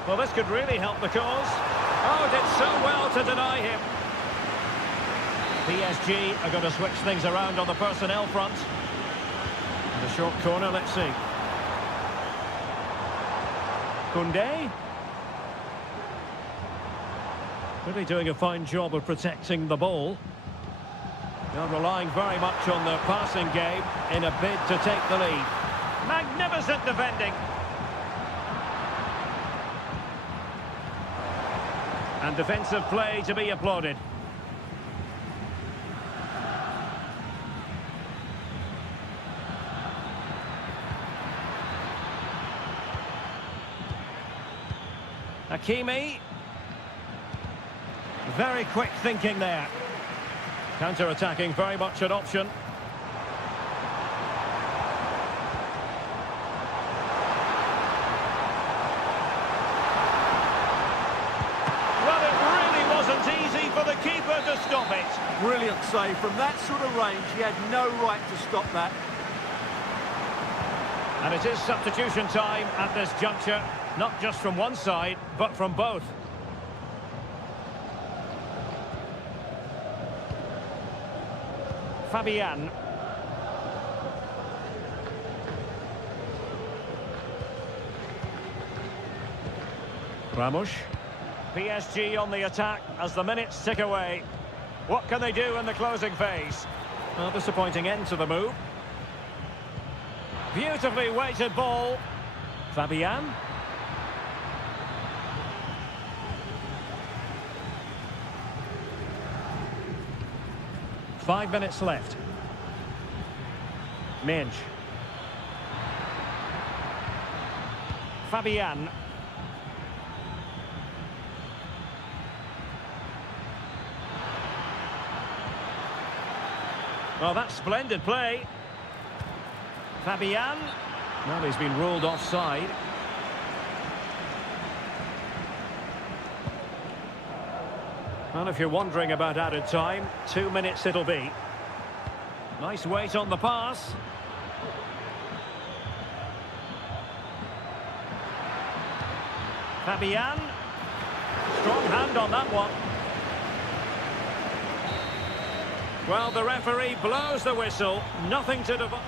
Well, this could really help the cause. Oh, did so well to deny him. PSG are going to switch things around on the personnel front. And a short corner, let's see. Koundé. Really doing a fine job of protecting the ball. They're relying very much on their passing game in a bid to take the lead. Magnificent defending. And defensive play to be applauded. Hakimi. Very quick thinking there. Counter-attacking, very much an option. Well, it really wasn't easy for the keeper to stop it. Brilliant save. From that sort of range, he had no right to stop that. And it is substitution time at this juncture, not just from one side, but from both. Fabian. Ramos. PSG on the attack as the minutes tick away. What can they do in the closing phase? A disappointing end to the move. Beautifully weighted ball. Fabian. Five minutes left. Minge. Fabian. Well, that's splendid play. Fabian. Well, he's been ruled offside. Well, if you're wondering about added time, 2 minutes it'll be. Nice weight on the pass. Fabian. Strong hand on that one. Well, the referee blows the whistle. Nothing to divide.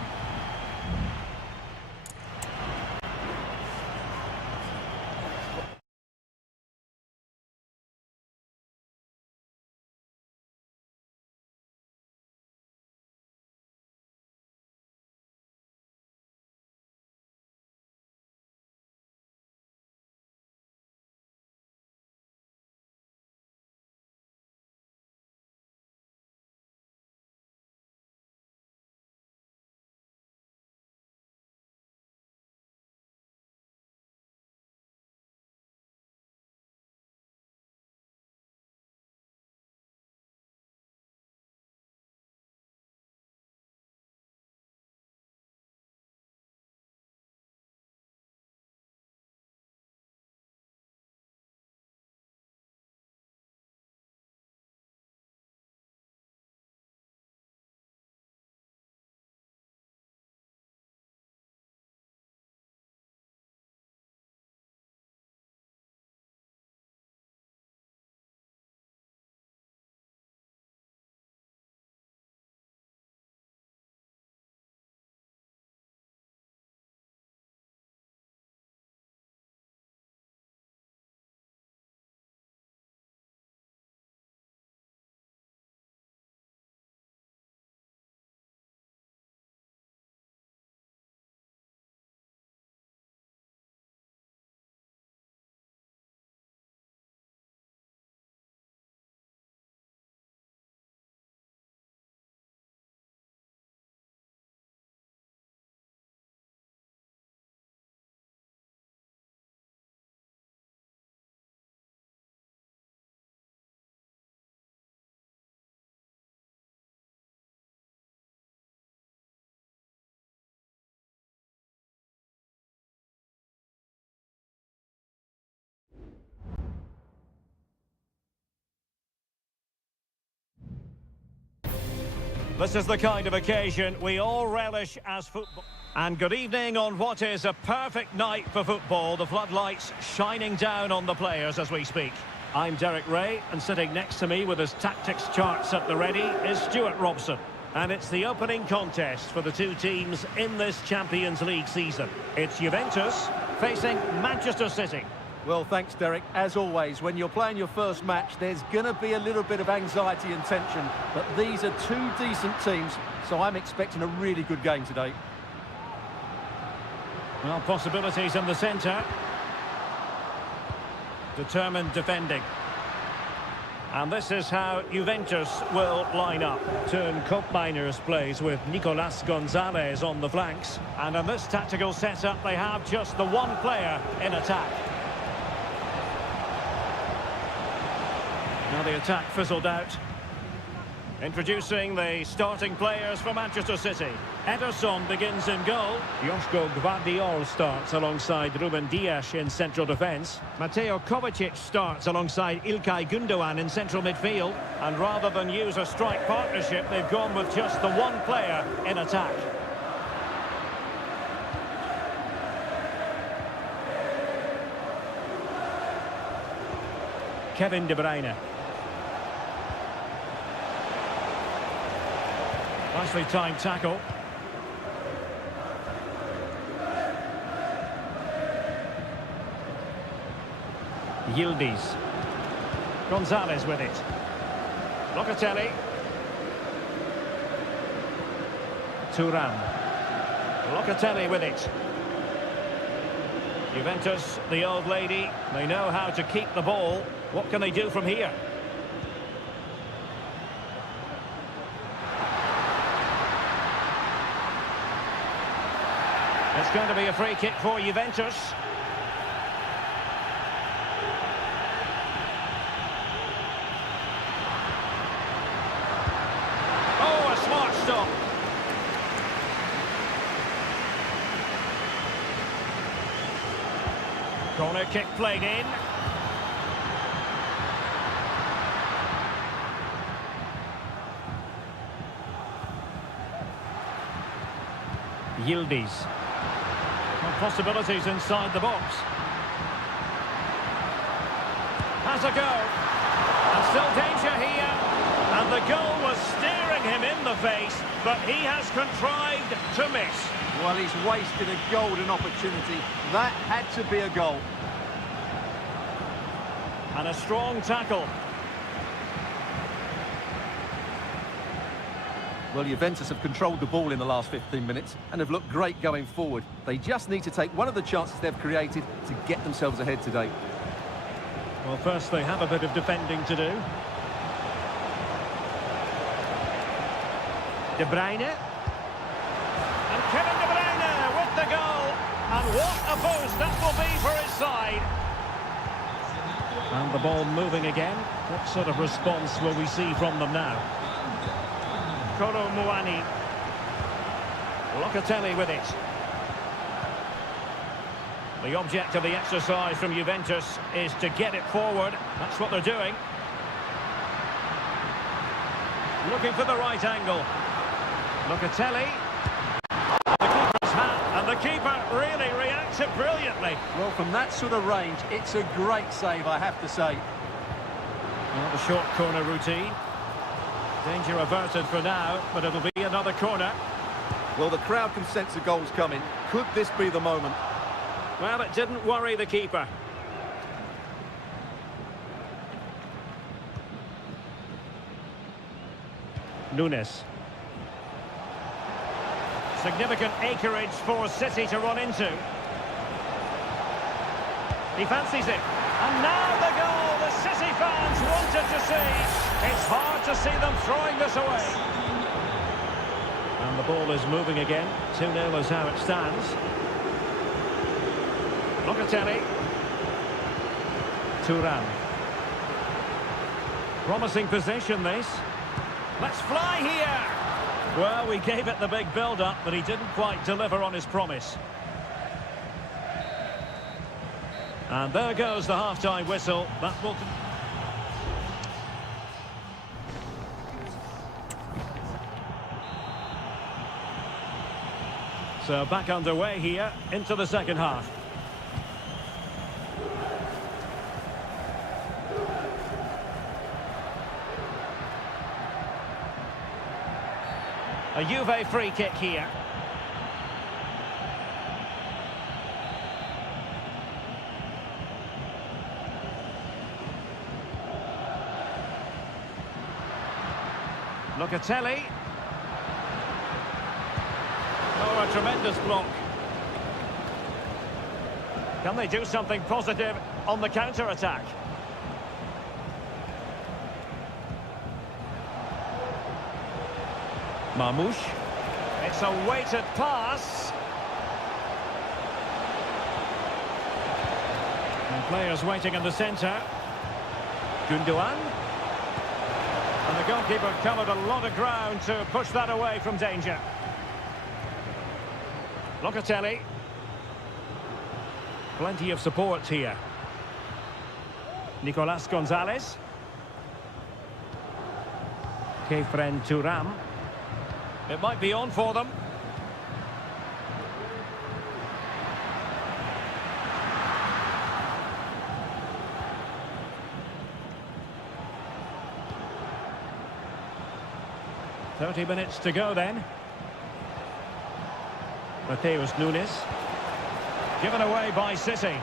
This is the kind of occasion we all relish as football. And good evening on what is a perfect night for football. The floodlights shining down on the players as we speak. I'm Derek Ray, and sitting next to me with his tactics charts at the ready is Stuart Robson. And it's the opening contest for the two teams in this Champions League season. It's Juventus facing Manchester City. Well, thanks, Derek. As always, when you're playing your first match, there's going to be a little bit of anxiety and tension. But these are two decent teams, so I'm expecting a really good game today. Well, possibilities in the centre. Determined defending. And this is how Juventus will line up. Turn Koopmeiners plays with Nicolas Gonzalez on the flanks. And in this tactical setup, they have just the one player in attack. Now the attack fizzled out. Introducing the starting players for Manchester City. Ederson begins in goal. Joško Gvardiol starts alongside Ruben Dias in central defence. Mateo Kovacic starts alongside Ilkay Gundogan in central midfield. And rather than use a strike partnership, they've gone with just the one player in attack. Kevin De Bruyne. Nicely timed tackle. Yildiz. Gonzalez with it. Locatelli. Thuram. Locatelli with it. Juventus, the old lady, they know how to keep the ball. What can they do from here? It's going to be a free kick for Juventus. Oh, a smart stop. Corner kick played in. Yildiz. Possibilities inside the box. Has a go. And still danger here. And the goal was staring him in the face, but he has contrived to miss. Well, he's wasted a golden opportunity. That had to be a goal. And a strong tackle. Well, Juventus have controlled the ball in the last 15 minutes and have looked great going forward. They just need to take one of the chances they've created to get themselves ahead today. Well, first they have a bit of defending to do. De Bruyne. And Kevin De Bruyne with the goal. And what a boost that will be for his side. And the ball moving again. What sort of response will we see from them now? Kolo Muani. Locatelli with it. The object of the exercise from Juventus is to get it forward. That's what they're doing. Looking for the right angle. Locatelli. The keeper's hat, and the keeper really reacted brilliantly. Well, from that sort of range, it's a great save, I have to say. Well, the short corner routine. Danger averted for now, but it'll be another corner. Well, the crowd can sense the goal's coming. Could this be the moment? Well, it didn't worry the keeper. Nunes. Significant acreage for City to run into. He fancies it. And now the goal the City fans wanted to see. It's hard to see them throwing this away. And the ball is moving again. 2-0 is how it stands. Locatelli. Thuram. Promising possession, this. Let's fly here. Well, we gave it the big build-up, but he didn't quite deliver on his promise. And there goes the half-time whistle. That will... So back underway here into the second half. A Juve free kick here. Locatelli. Oh, a tremendous block. Can they do something positive on the counter-attack? Marmoush. It's a weighted pass. And players waiting in the centre. Gundogan. And the goalkeeper covered a lot of ground to push that away from danger. Locatelli. Plenty of support here. Nicolas Gonzalez. Kefren Turam. It might be on for them. "30 minutes to go then." Mateus Nunes. Given away by City.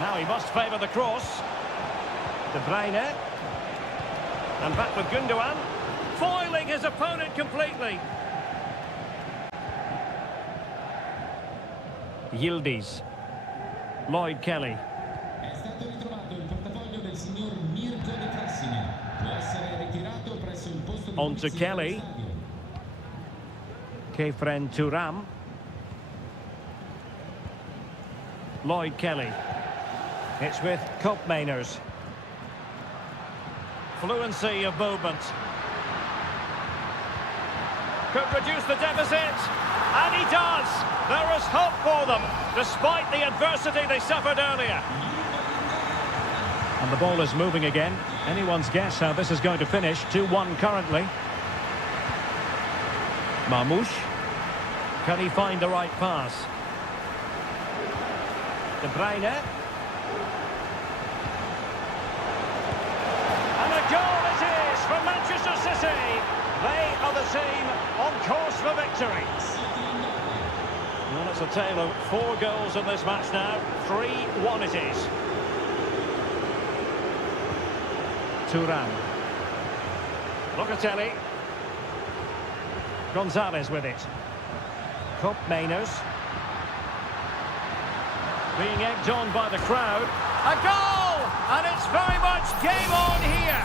Now he must favour the cross. De Bruyne. And back with Gundogan. Foiling his opponent completely. Yildiz. Lloyd Kelly. È stato ritrovato il portafoglio del signor Mirko di Frassini. Può essere ritirato presso il posto di On to polizia Kelly. dello stadio. Kefren Turam. Lloyd Kelly. It's with Koopmeiners. Fluency of movement. Could reduce the deficit. And he does. There is hope for them, despite the adversity they suffered earlier. And the ball is moving again. Anyone's guess how this is going to finish. 2-1 currently. Marmoush. Can he find the right pass? De Bruyne. And a goal it is for Manchester City. They are the team on course for victory. Well, it's a tale of 4 goals in this match now. 3-1 it is. Turan. Locatelli. Gonzalez with it. Koopmeiners. Being egged on by the crowd. A goal! And it's very much game on here.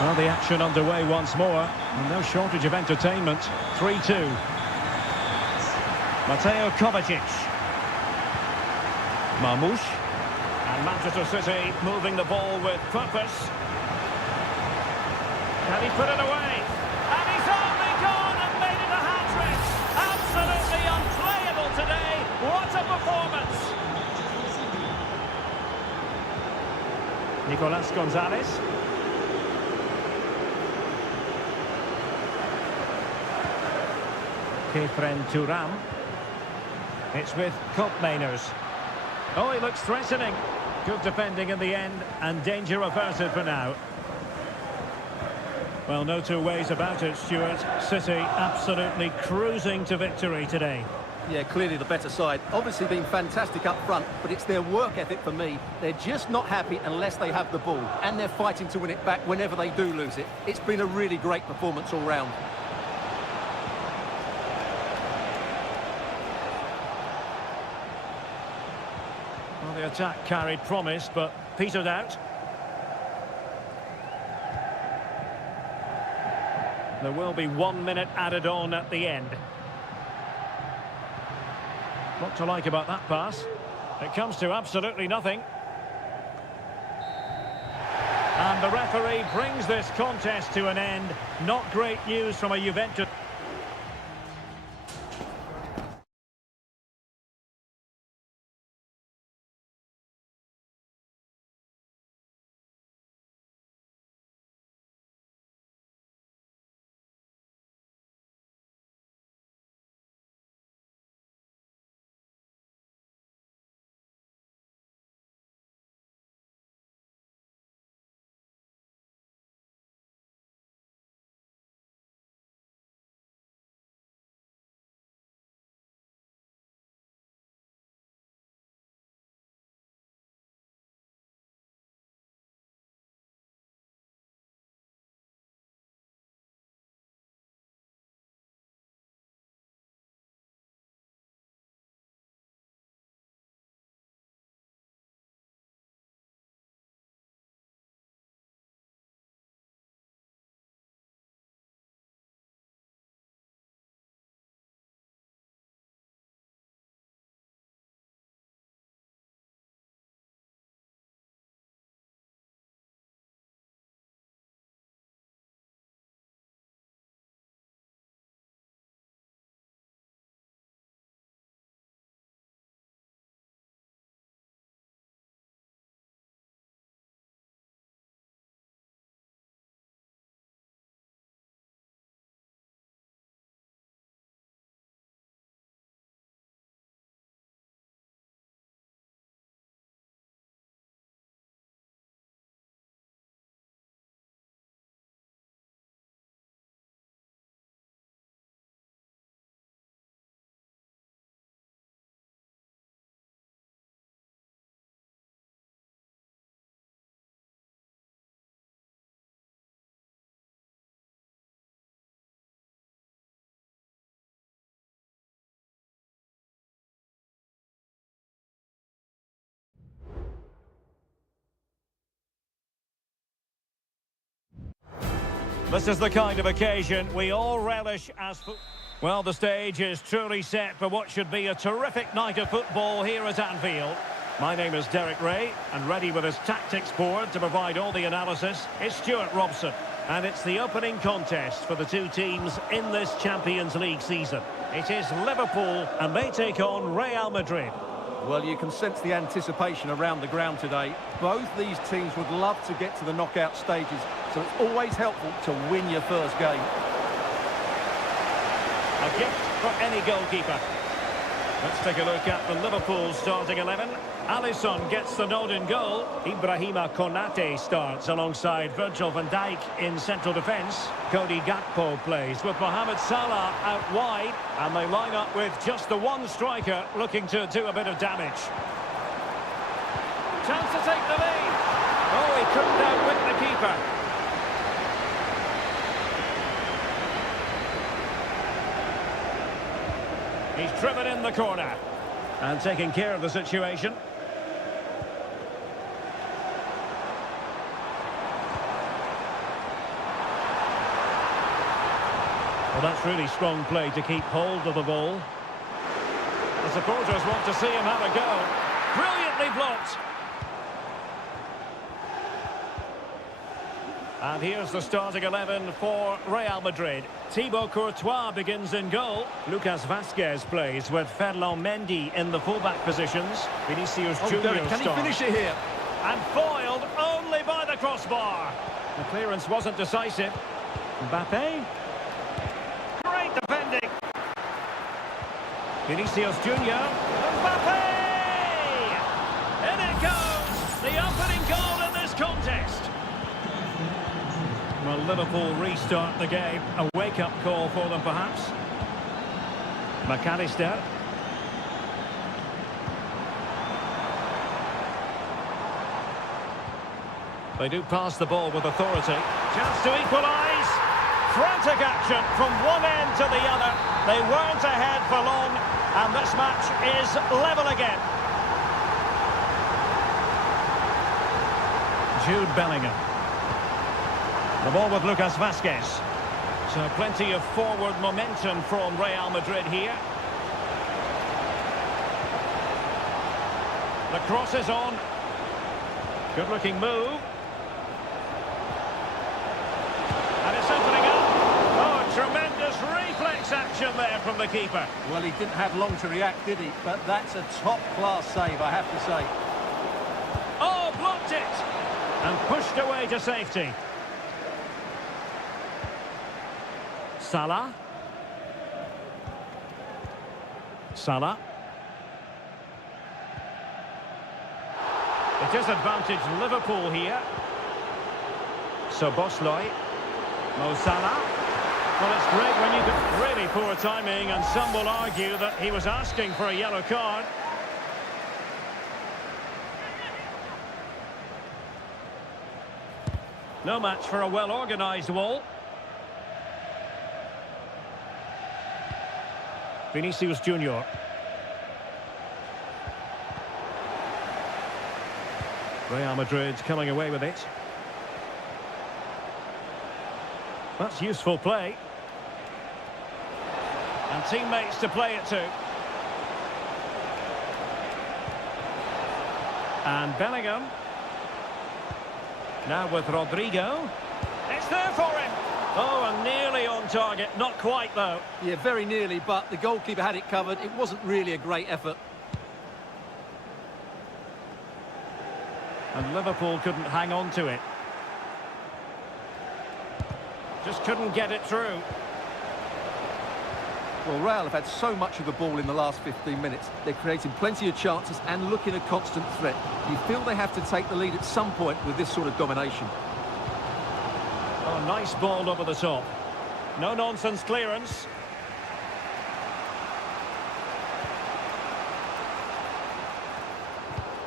Well, the action underway once more. And no shortage of entertainment. 3-2. Mateo Kovacic. Marmoush. And Manchester City moving the ball with purpose. Can he put it away? And he's only gone and made it a hat-trick. Absolutely unplayable today. What a performance. Nicolas Gonzalez. Kefren Turam. It's with Koopmeiners. Oh, he looks threatening. Good defending in the end, and danger averted for now. Well, no two ways about it, Stuart. City absolutely cruising to victory today. Yeah, clearly the better side. Obviously been fantastic up front, but it's their work ethic for me. They're just not happy unless they have the ball, and they're fighting to win it back whenever they do lose it. It's been a really great performance all round. Well, the attack carried promise, but petered out. There will be 1 minute added on at the end. What to like about that pass? It comes to absolutely nothing. And the referee brings this contest to an end. Not great news from a Juventus. This is the kind of occasion we all relish as... Well, the stage is truly set for what should be a terrific night of football here at Anfield. My name is Derek Ray, and ready with his tactics board to provide all the analysis is Stuart Robson. And it's the opening contest for the two teams in this Champions League season. It is Liverpool, and they take on Real Madrid. Well, you can sense the anticipation around the ground today. Both these teams would love to get to the knockout stages, so it's always helpful to win your first game. A gift for any goalkeeper. Let's take a look at the Liverpool starting 11. Alisson gets the nod in goal. Ibrahima Konate starts alongside Virgil van Dijk in central defence. Cody Gakpo plays with Mohamed Salah out wide. And they line up with just the one striker looking to do a bit of damage. Chance to take the lead. Oh, he couldn't outwit the keeper. He's driven in the corner and taking care of the situation. Well, that's really strong play to keep hold of the ball. The supporters want to see him have a go. Brilliantly blocked. And here's the starting 11 for Real Madrid. Thibaut Courtois begins in goal. Lucas Vazquez plays with Ferland Mendy in the fullback positions. Vinicius Junior Derek, can he finish it here? And foiled only by the crossbar. The clearance wasn't decisive. Mbappe. Great defending. Vinicius Junior. Mbappe! In it goes! The opening goal in this contest. Well, Liverpool restart the game. A wake-up call for them, perhaps. McAllister. They do pass the ball with authority. Chance to equalise. Frantic action from one end to the other. They weren't ahead for long, and this match is level again. Jude Bellingham. The ball with Lucas Vazquez. So plenty of forward momentum from Real Madrid here. The cross is on. Good looking move. And it's opening up. Oh, tremendous reflex action there from the keeper. Well, he didn't have long to react, did he? But that's a top-class save, I have to say. Oh, blocked it. And pushed away to safety. Salah. Salah. It is advantage Liverpool here. So Bosley. Mo Salah. Well, it's great when you get really poor timing, and some will argue that he was asking for a yellow card. No match for a well-organised wall. Vinicius Junior. Real Madrid coming away with it. That's useful play. And teammates to play it to. And Bellingham. Now with Rodrigo. It's there for him. Oh, and nearly on target. Not quite, though. Yeah, very nearly, but the goalkeeper had it covered. It wasn't really a great effort. And Liverpool couldn't hang on to it. Just couldn't get it through. Well, Real have had so much of the ball in the last 15 minutes. They're creating plenty of chances and looking a constant threat. You feel they have to take the lead at some point with this sort of domination. Oh, nice ball over the top. No-nonsense clearance.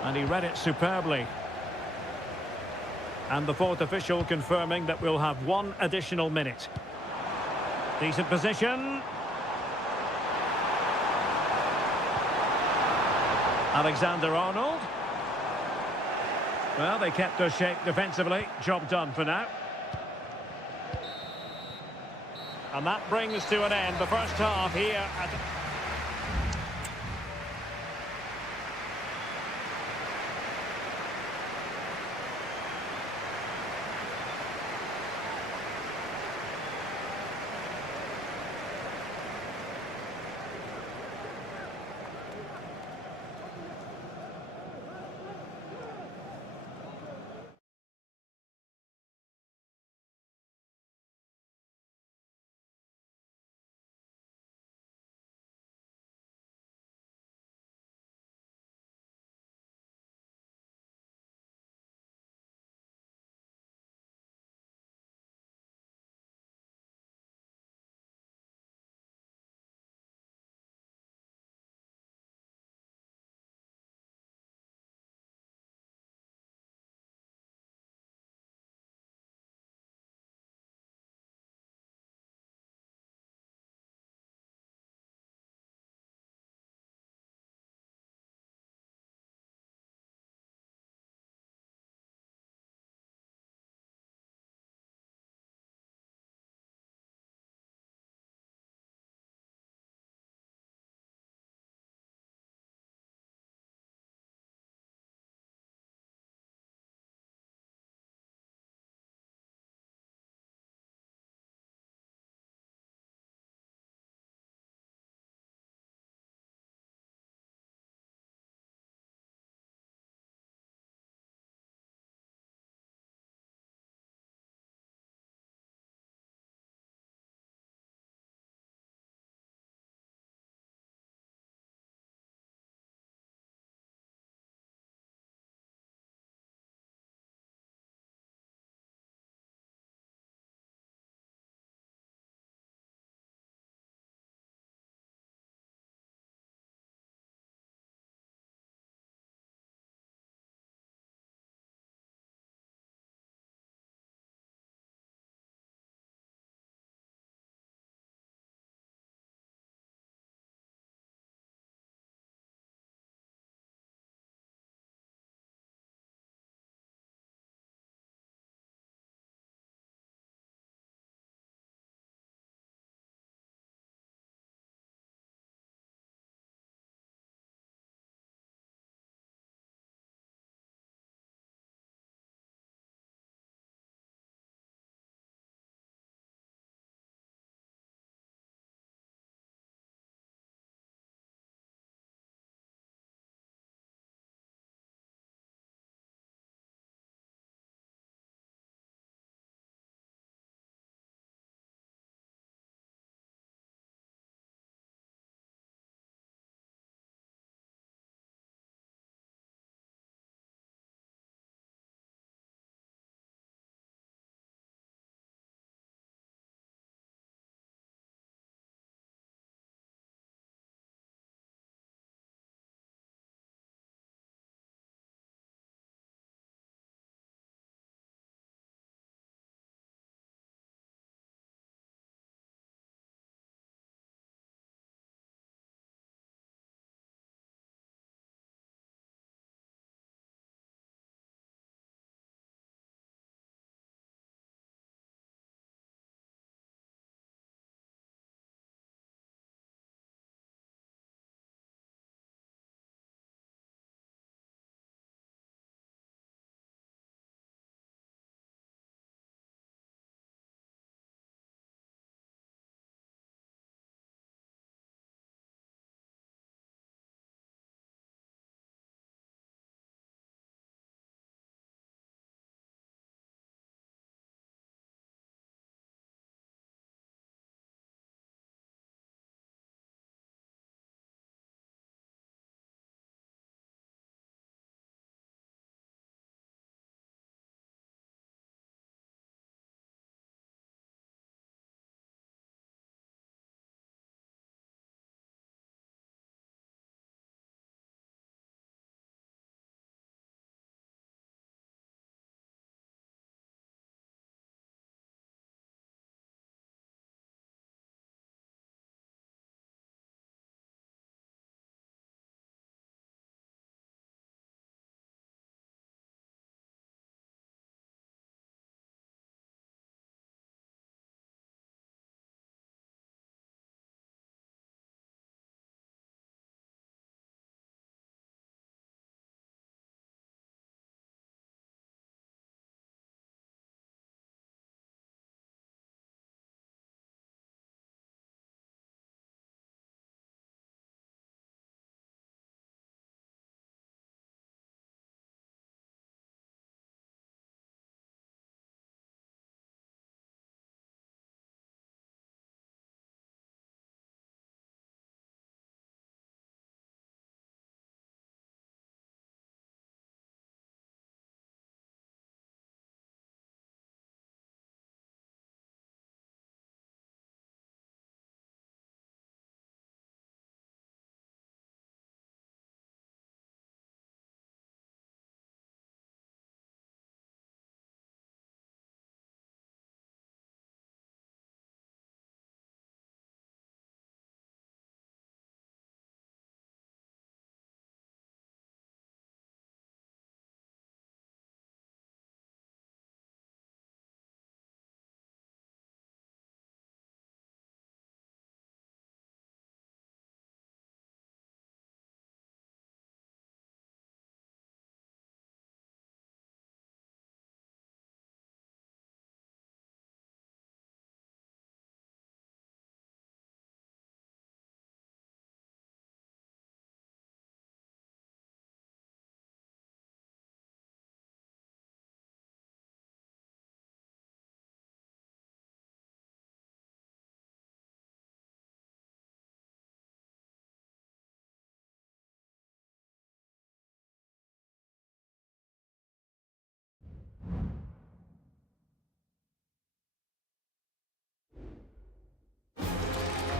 And he read it superbly. And the fourth official confirming that we'll have one additional minute. Decent position. Alexander-Arnold. Well, they kept their shape defensively. Job done for now. And that brings to an end the first half here at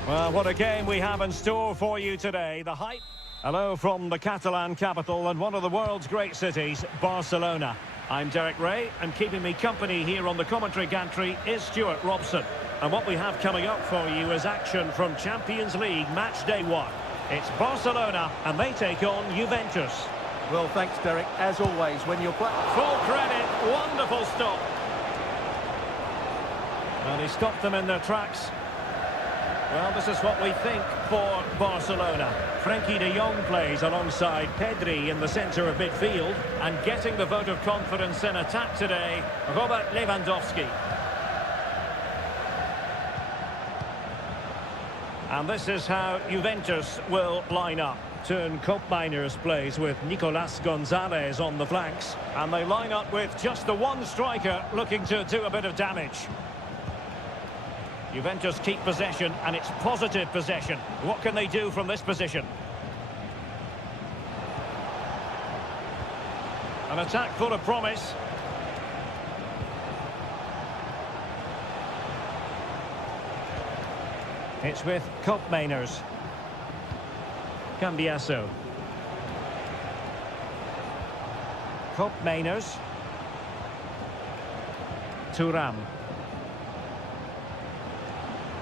Well, what a game we have in store for you today. The hype. Hello from the Catalan capital and one of the world's great cities, Barcelona. I'm Derek Ray, and keeping me company here on the commentary gantry is Stuart Robson. And what we have coming up for you is action from Champions League match day 1. It's Barcelona, and they take on Juventus. Well, thanks, Derek. As always, when you're playing... Full credit, wonderful stop. And he stopped them in their tracks. Well, this is what we think for Barcelona. Frenkie de Jong plays alongside Pedri in the centre of midfield. And getting the vote of confidence in attack today, Robert Lewandowski. And this is how Juventus will line up. Turn Koopmeiners plays with Nicolas Gonzalez on the flanks. And they line up with just the one striker looking to do a bit of damage. Juventus keep possession, and it's positive possession. What can they do from this position? An attack full of promise. It's with Koopmeiners. Cambiasso. Koopmeiners. Thuram.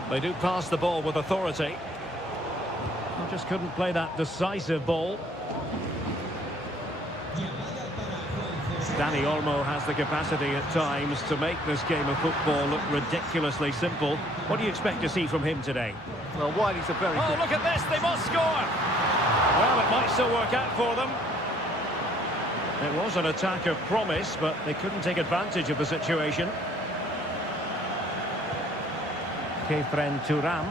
They do pass the ball with authority. They just couldn't play that decisive ball. Dani Olmo has the capacity at times to make this game of football look ridiculously simple. What do you expect to see from him today? Well, Wiley's a very good... Oh, look at this, they must score! Well, it might still work out for them. It was an attack of promise, but they couldn't take advantage of the situation. Kefren Thuram.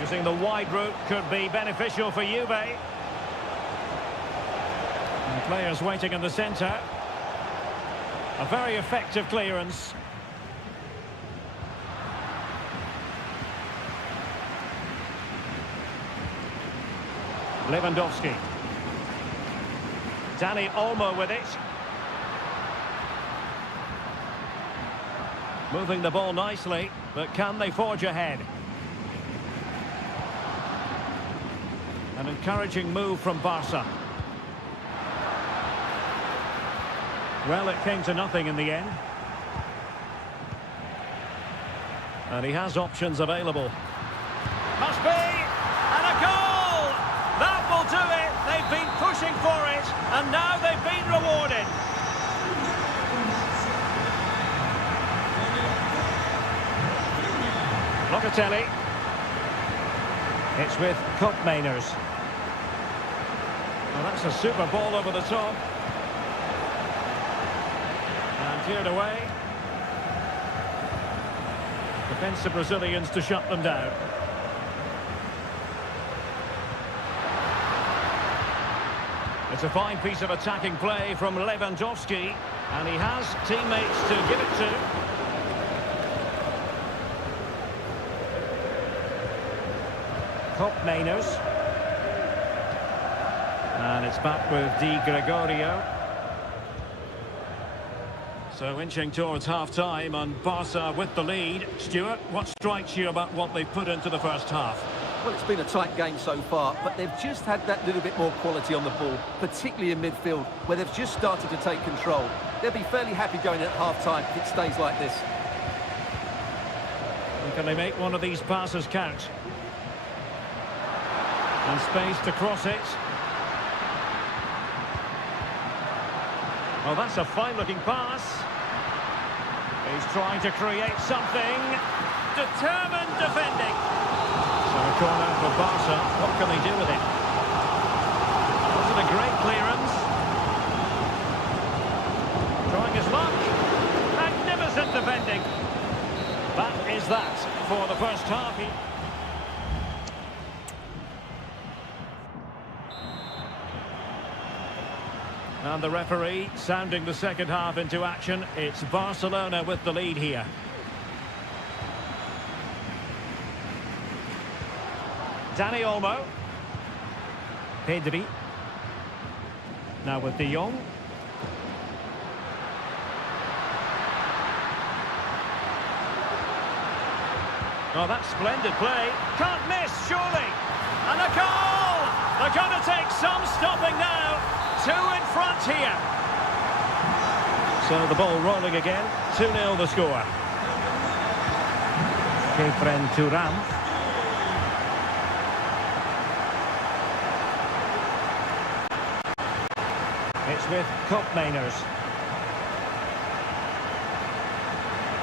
Using the wide route could be beneficial for Juve. And players waiting in the centre. A very effective clearance. Lewandowski. Dani Olmo with it. Moving the ball nicely, but can they forge ahead? An encouraging move from Barca. Well, it came to nothing in the end. And he has options available. Must be! And a goal! That will do it! They've been pushing for it, and now they've been rewarded. Locatelli. It's with Koopmeiners. Well, that's a super ball over the top. And cleared away. Defensive Brazilians to shut them down. It's a fine piece of attacking play from Lewandowski. And he has teammates to give it to. Koopmeiners. And it's back with Di Gregorio. So inching towards half-time and Barca with the lead. Stuart, what strikes you about what they've put into the first half? Well, it's been a tight game so far, but they've just had that little bit more quality on the ball, particularly in midfield, where they've just started to take control. They'll be fairly happy going at half-time if it stays like this. And can they make one of these passes count? And space to cross it. Oh, that's a fine-looking pass. He's trying to create something. Determined defending. So a corner for Barca. What can they do with it? Wasn't a great clearance. Trying his luck. Magnificent defending. That is that for the first half. And the referee sounding the second half into action. It's Barcelona with the lead here. Dani Olmo. Pedri. Now with De Jong. Oh, that's splendid play. Can't miss, surely. And a goal! They're going to take some stopping now. 2 in front here. So the ball rolling again. 2-0 the score. Kefren Turam. It's with Koopmeiners.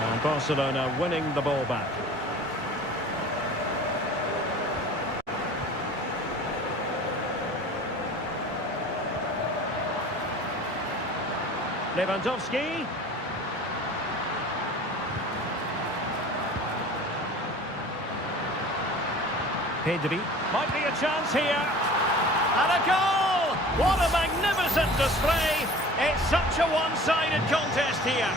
And Barcelona winning the ball back. Lewandowski. Pedri. Might be a chance here. And a goal! What a magnificent display. It's such a one-sided contest here.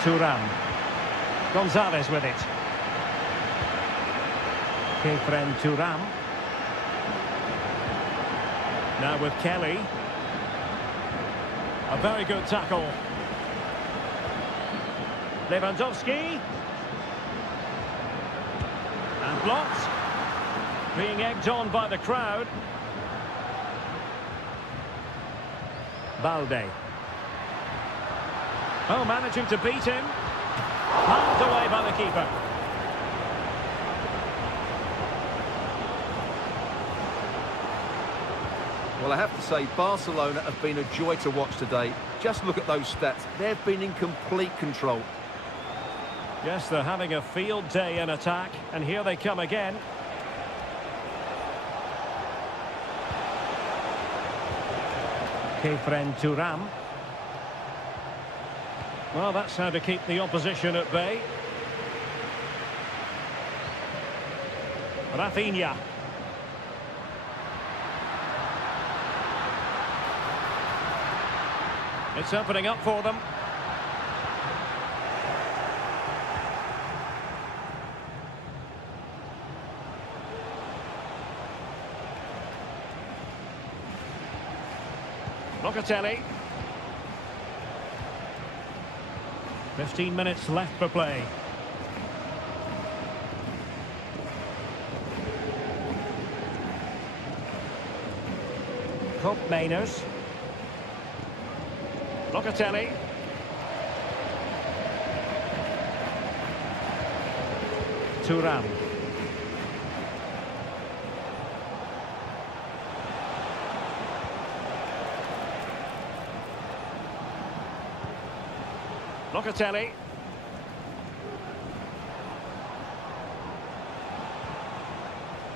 Thuram. Gonzalez with it. Kefren Thuram. Now with Kelly. A very good tackle. Lewandowski. And blocked. Being egged on by the crowd. Balde. Oh, managing to beat him. Pumped away by the keeper. Well, I have to say, Barcelona have been a joy to watch today. Just look at those stats. They've been in complete control. Yes, they're having a field day in attack, and here they come again. Kefren Thuram. Well, that's how to keep the opposition at bay. Rafinha. It's opening up for them. Locatelli. 15 minutes left for play. Koopmeiners. Locatelli. Thuram. Locatelli.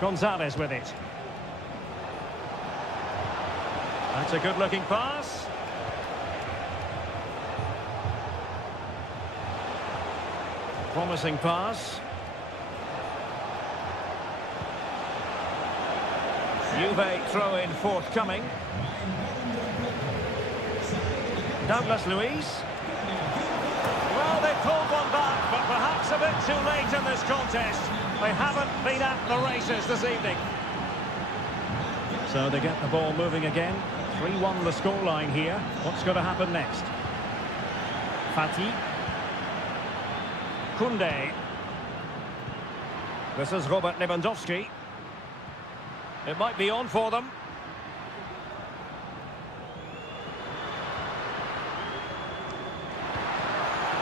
Gonzalez with it. That's a good-looking pass. Promising pass. Juve throw-in forthcoming. Douglas Luiz. Well, they pulled one back, but perhaps a bit too late in this contest. They haven't been at the races this evening. So they get the ball moving again. 3-1 the scoreline here. What's going to happen next? Fati. Koundé. This is Robert Lewandowski. It might be on for them.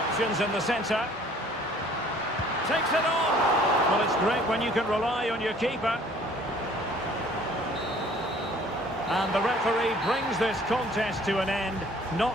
Options in the centre. Takes it on. Well, it's great when you can rely on your keeper. And the referee brings this contest to an end. Not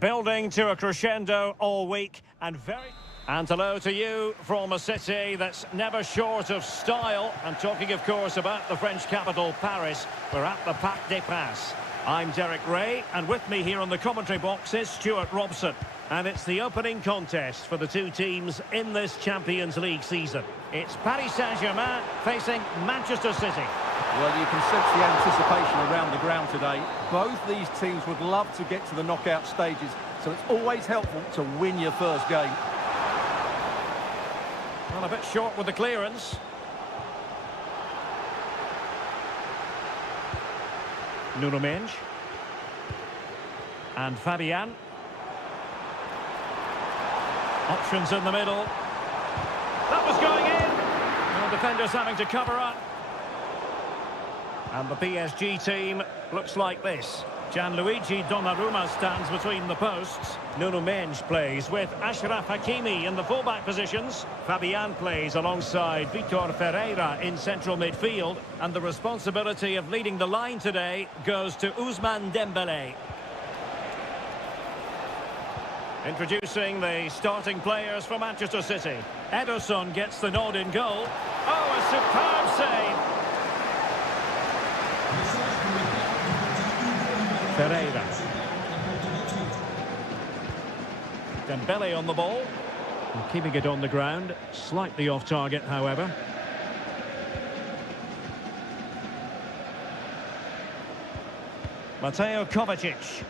Building to a crescendo all week and very... And hello to you from a city that's never short of style. And talking, of course, about the French capital, Paris. We're at the Parc des Princes. I'm Derek Ray, and with me here on the commentary box is Stuart Robson. And it's the opening contest for the two teams in this Champions League season. It's Paris Saint-Germain facing Manchester City. Well, you can sense the anticipation around the ground today. Both these teams would love to get to the knockout stages, so it's always helpful to win your first game. Well, a bit short with the clearance. Nuno Mendes. And Fabian. Options in the middle. That was going in. The defenders having to cover up. And the PSG team looks like this. Gianluigi Donnarumma stands between the posts. Nuno Mendes plays with Achraf Hakimi in the fullback positions. Fabian plays alongside Vitor Ferreira in central midfield. And the responsibility of leading the line today goes to Ousmane Dembélé. Introducing the starting players for Manchester City. Ederson gets the nod in goal. Oh, a superb save! Pereira. Dembele on the ball. And keeping it on the ground. Slightly off target, however. Mateo Kovacic.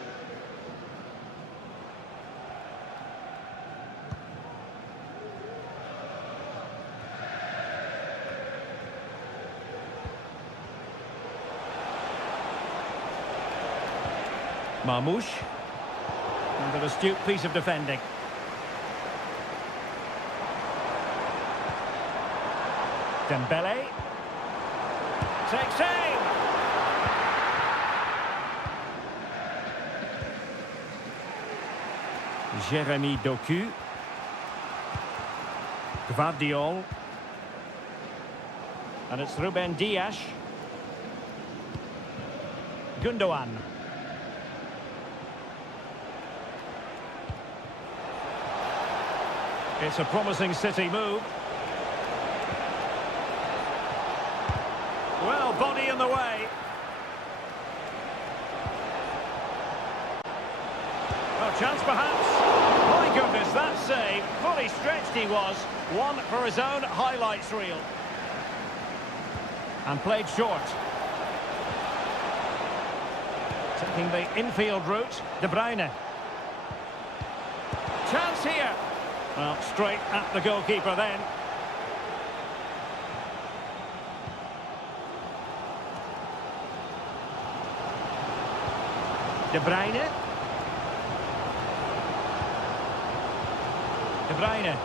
Marmoush. And an astute piece of defending. Dembele. Takes aim. Jérémy Doku. Gvardiol. And it's Ruben Dias. Gundogan. It's a promising City move. Well, body in the way. Well, chance perhaps. My goodness, that save. Fully stretched he was. One for his own highlights reel. And played short. Taking the infield route. De Bruyne. Chance here. Well, straight at the goalkeeper then. De Bruyne. De Bruyne.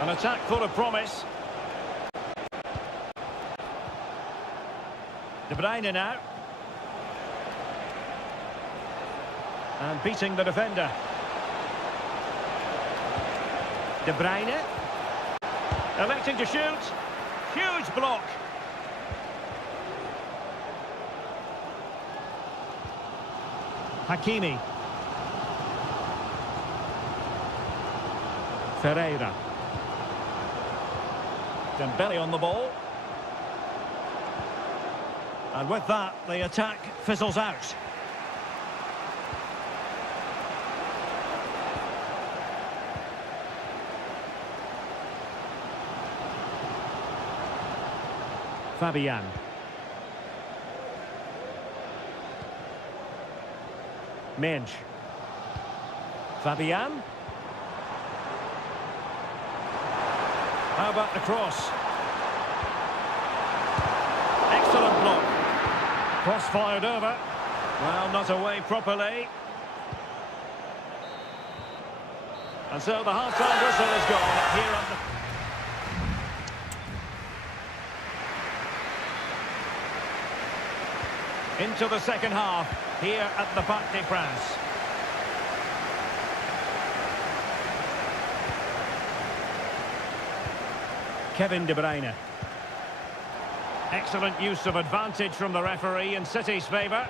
An attack full of promise. De Bruyne now. And beating the defender. De Bruyne. Electing to shoot. Huge block. Hakimi. Ferreira. Dembele on the ball. And with that, the attack fizzles out. Fabian. Mendes. Fabian. How about the cross? Excellent block. Cross fired over. Well, not away properly. And so the half-time whistle is gone here on the... Into the second half, here at the Parc des Princes. Kevin De Bruyne. Excellent use of advantage from the referee in City's favour.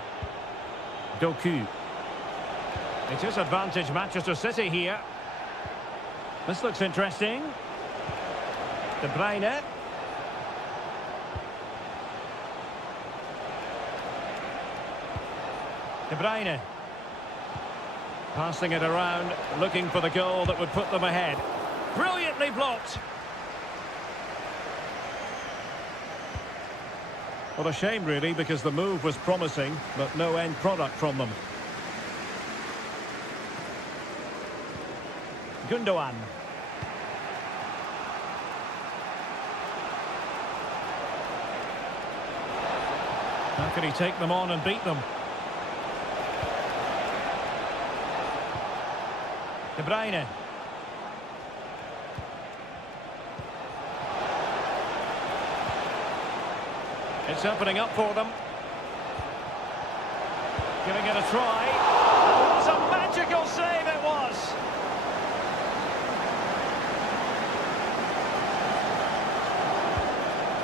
Doku. It is advantage Manchester City here. This looks interesting. De Bruyne. De Bruyne. Passing it around, looking for the goal that would put them ahead. Brilliantly blocked. Well, a shame really, because the move was promising, but no end product from them. Gundogan. How can he take them on and beat them? De Bruyne. It's opening up for them. Giving it a try. What a magical save it was!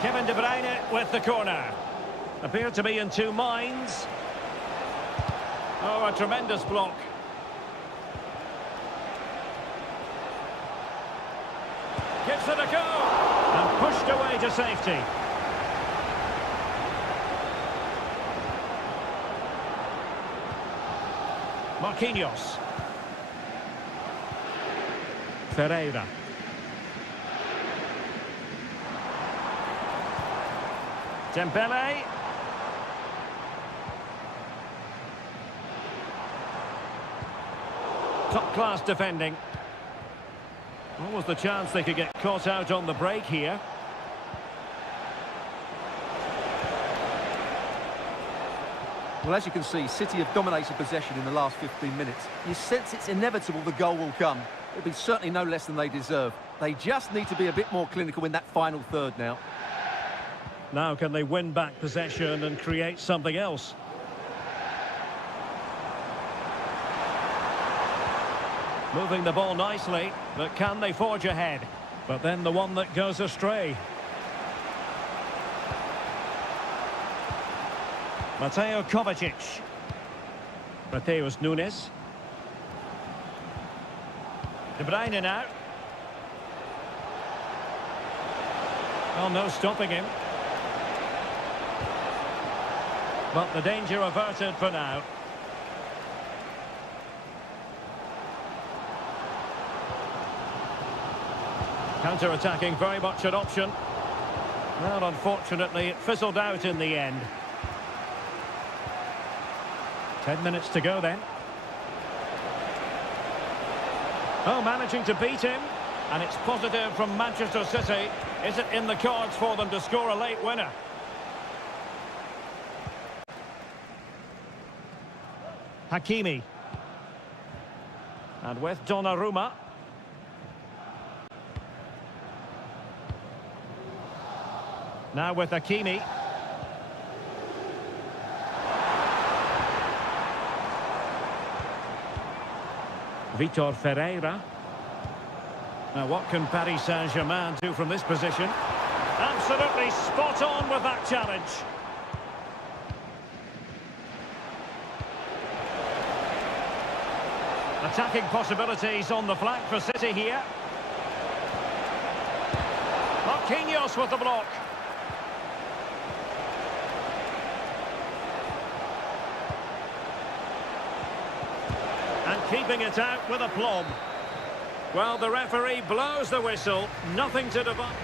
Kevin De Bruyne with the corner. Appeared to be in two minds. Oh, a tremendous block. Gives it a go. And pushed away to safety. Marquinhos. Ferreira. Dembele. Top-class defending. What was the chance they could get caught out on the break here? Well, as you can see, City have dominated possession in the last 15 minutes. You sense it's inevitable the goal will come. It'll be certainly no less than they deserve. They just need to be a bit more clinical in that final third now. Now can they win back possession and create something else? Moving the ball nicely, but can they forge ahead? But then the one that goes astray. Mateo Kovacic. Mateus Nunes. De Bruyne now. Oh, no stopping him. But the danger averted for now. Counter-attacking, very much an option. Well, unfortunately, it fizzled out in the end. 10 minutes to go then. Oh, managing to beat him. And it's positive from Manchester City. Is it in the cards for them to score a late winner? Hakimi. And with Donnarumma. Now with Hakimi. Vitor Ferreira. Now what can Paris Saint-Germain do from this position? Absolutely spot on with that challenge. Attacking possibilities on the flank for City here. Marquinhos with the block. And keeping it out with aplomb. Well, the referee blows the whistle. Nothing to divide.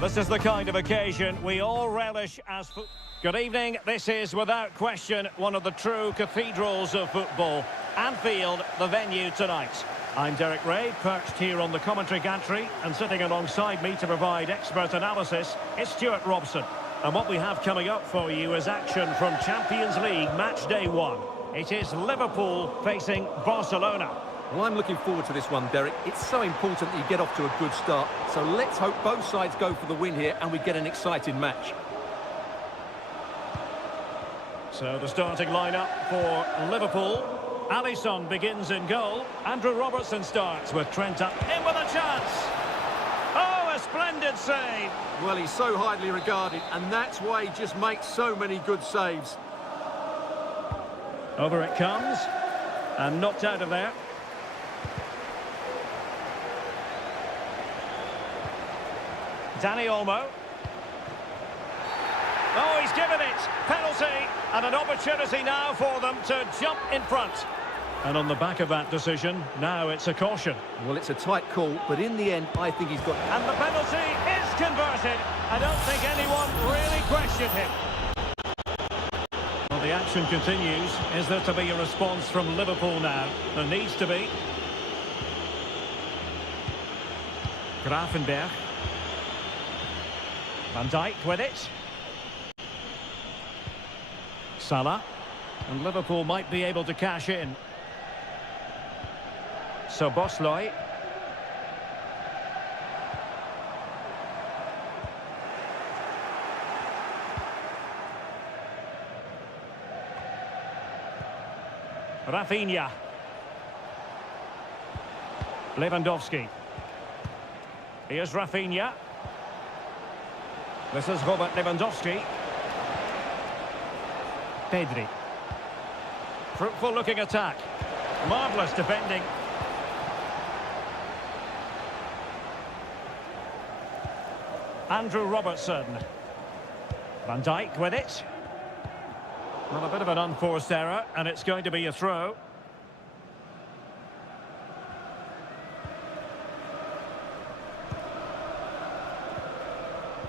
This is the kind of occasion we all relish as football. Good evening. This is, without question, one of the true cathedrals of football. Anfield, the venue tonight. I'm Derek Ray, perched here on the commentary gantry, and sitting alongside me to provide expert analysis is Stuart Robson. And what we have coming up for you is action from Champions League match day 1. It is Liverpool facing Barcelona. Well, I'm looking forward to this one, Derek. It's so important that you get off to a good start. So let's hope both sides go for the win here and we get an exciting match. So the starting lineup for Liverpool. Alisson begins in goal. Andrew Robertson starts with Trent up in with a chance. Oh, a splendid save. Well, he's so highly regarded, and that's why he just makes so many good saves. Over it comes, and knocked out of there. Dani Olmo. Oh, he's given it. Penalty, and an opportunity now for them to jump in front. And on the back of that decision, now it's a caution. Well, it's a tight call, but in the end, I think he's got... And the penalty is converted. I don't think anyone really questioned him. Well, the action continues. Is there to be a response from Liverpool now? There needs to be. Grafenberg. Van Dijk with it. Salah. And Liverpool might be able to cash in. So Bosley. Rafinha. Lewandowski. Here's Rafinha. This is Robert Lewandowski. Pedri. Fruitful looking attack. Marvellous defending. Andrew Robertson. Van Dijk with it. Well, a bit of an unforced error, and it's going to be a throw.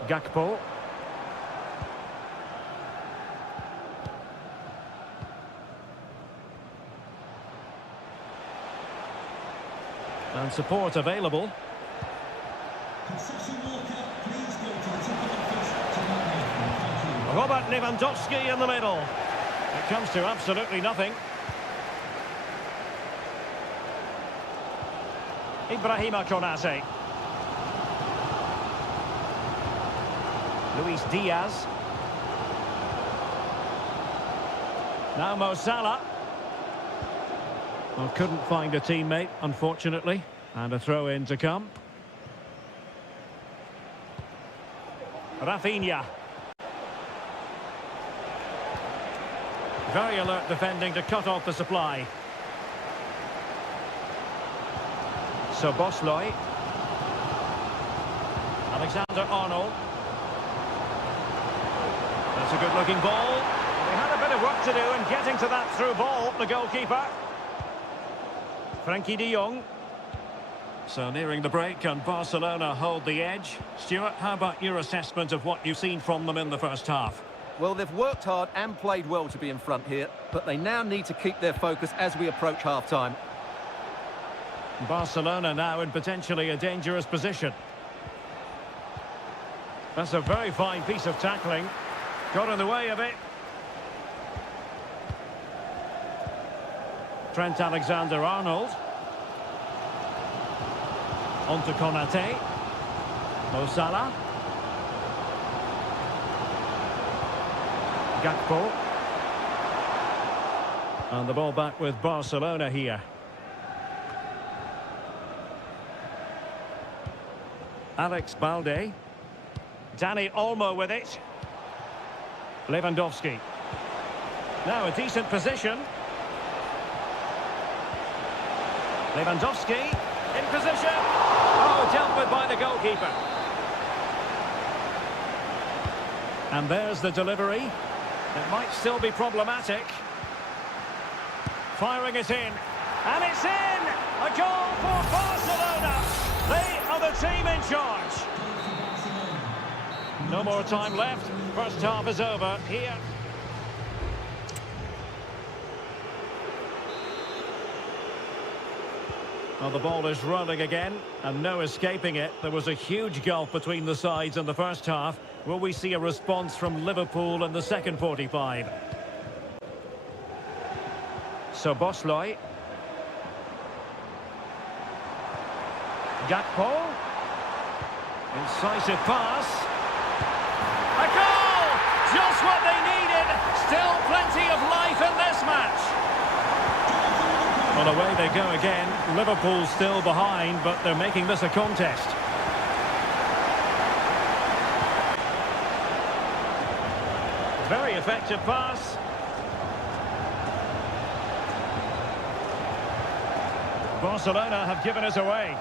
Gakpo. And support available. Robert Lewandowski in the middle. It comes to absolutely nothing. Ibrahima Konate. Luis Diaz. Now Mo Salah. Well, couldn't find a teammate, unfortunately. And a throw-in to come. Rafinha. Very alert defending to cut off the supply. So Bosley. Alexander-Arnold. That's a good-looking ball. They had a bit of work to do in getting to that through ball, the goalkeeper. Frankie de Jong. So nearing the break, and Barcelona hold the edge. Stuart, how about your assessment of what you've seen from them in the first half? Well, they've worked hard and played well to be in front here, but they now need to keep their focus as we approach half-time. Barcelona now in potentially a dangerous position. That's a very fine piece of tackling. Got in the way of it. Trent Alexander-Arnold. On to Konate. Mo Salah. Gakpo. And the ball back with Barcelona here. Alex Balde. Dani Olmo with it. Lewandowski. Now a decent position. Lewandowski in position. Oh, dealt with by the goalkeeper. And there's the delivery. It might still be problematic. Firing it in. And it's in! A goal for Barcelona! They are the team in charge. No more time left. First half is over here. Well, the ball is rolling again, and no escaping it. There was a huge gulf between the sides in the first half. Will we see a response from Liverpool in the second 45? So Bosloy. Gakpo. Incisive pass. A goal! Just what they needed. Still plenty of life in this match. Well, away they go again. Liverpool still behind, but they're making this a contest. Very effective pass. Barcelona have given us away.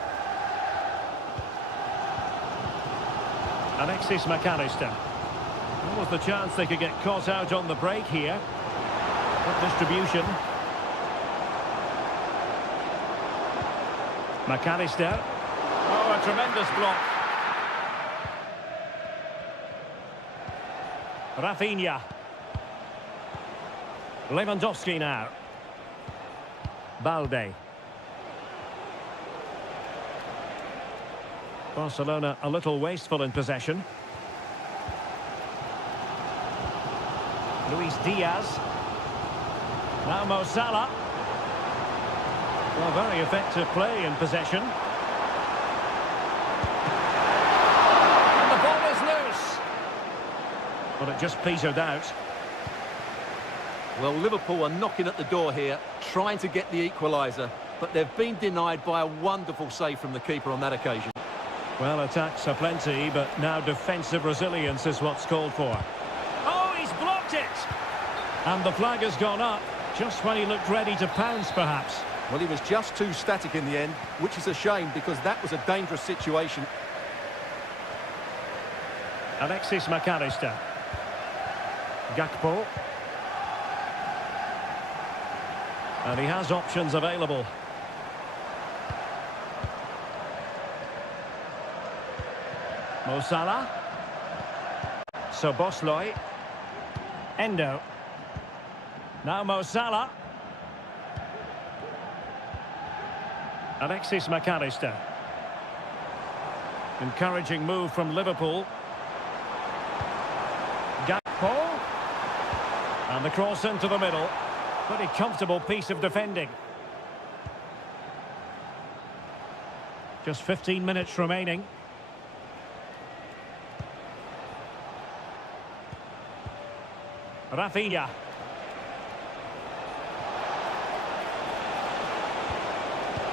Alexis McAllister. What was the chance they could get caught out on the break here? Good distribution. McAllister. Oh, a tremendous block. Rafinha. Lewandowski now. Balde. Barcelona a little wasteful in possession. Luis Diaz. Now Mo Salah. Well, very effective play in possession. And the ball is loose. But it just petered out. Well, Liverpool are knocking at the door here, trying to get the equaliser, but they've been denied by a wonderful save from the keeper on that occasion. Well, attacks are plenty, but now defensive resilience is what's called for. Oh, he's blocked it! And the flag has gone up, just when he looked ready to pounce, perhaps. Well, he was just too static in the end, which is a shame because that was a dangerous situation. Alexis McAllister. Gakpo. And he has options available. Mo Salah. So Bosloy. Endo. Now Mo Salah. Alexis McAllister. Encouraging move from Liverpool. Gakpo. And the cross into the middle. Pretty comfortable piece of defending. Just 15 minutes remaining. Rafinha.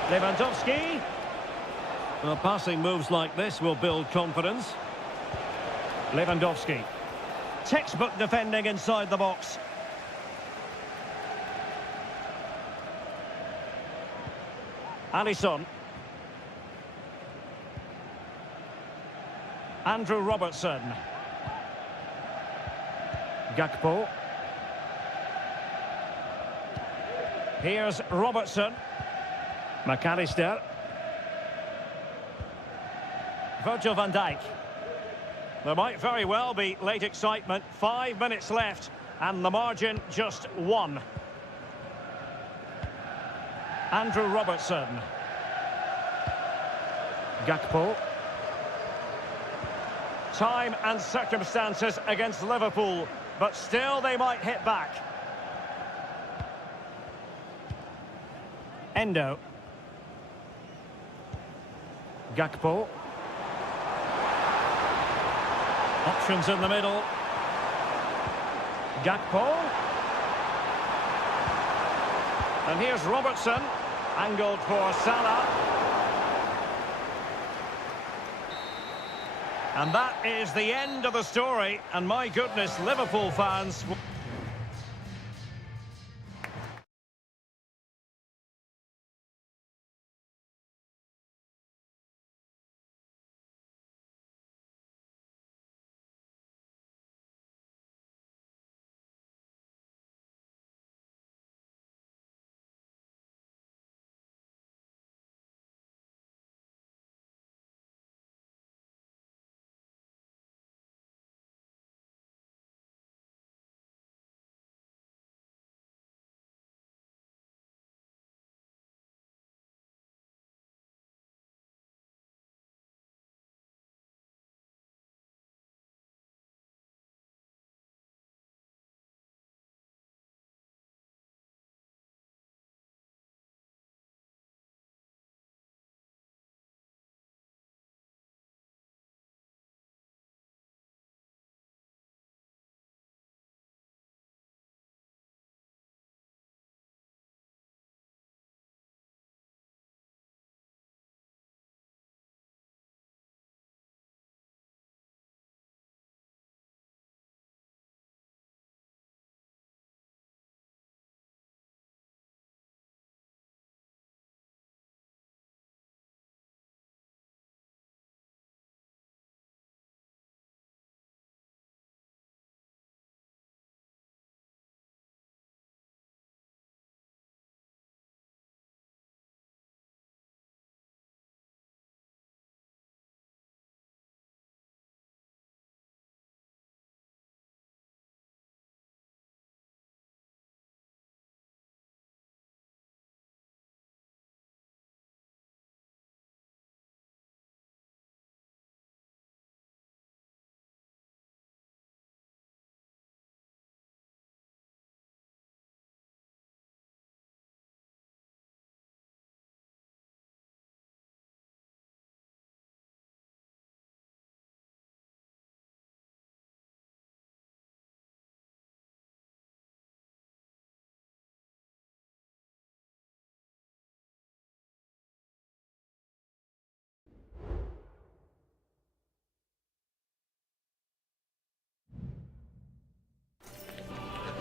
Lewandowski. Well, passing moves like this will build confidence. Lewandowski. Textbook defending inside the box. Alisson. Andrew Robertson. Gakpo. Here's Robertson. McAllister. Virgil van Dijk. There might very well be late excitement. 5 minutes left and the margin just 1. Andrew Robertson. Gakpo. Time and circumstances against Liverpool, but still they might hit back. Endo. Gakpo. Options in the middle. Gakpo. And here's Robertson. Angled for Salah. And that is the end of the story. And my goodness, Liverpool fans...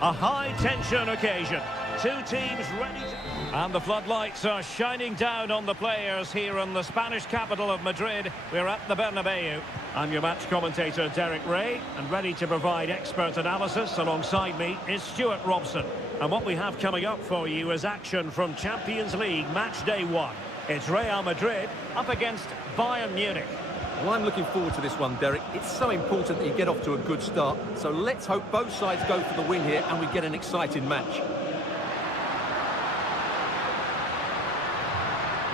A high-tension occasion. Two teams ready to... And the floodlights are shining down on the players here in the Spanish capital of Madrid. We're at the Bernabeu. I'm your match commentator, Derek Ray, and ready to provide expert analysis alongside me is Stuart Robson. And what we have coming up for you is action from Champions League match day 1. It's Real Madrid up against Bayern Munich. Well, I'm looking forward to this one, Derek. It's so important that you get off to a good start. So let's hope both sides go for the win here and we get an exciting match.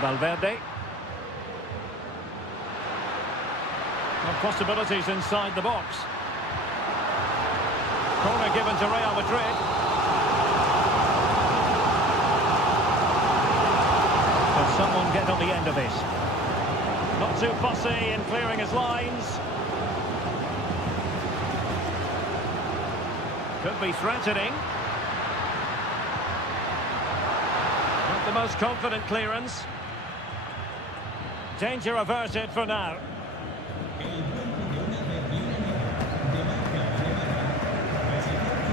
Valverde. No possibilities inside the box. Corner given to Real Madrid. Can someone get on the end of this? Not too fussy in clearing his lines. Could be threatening. Not the most confident clearance. Danger averted for now.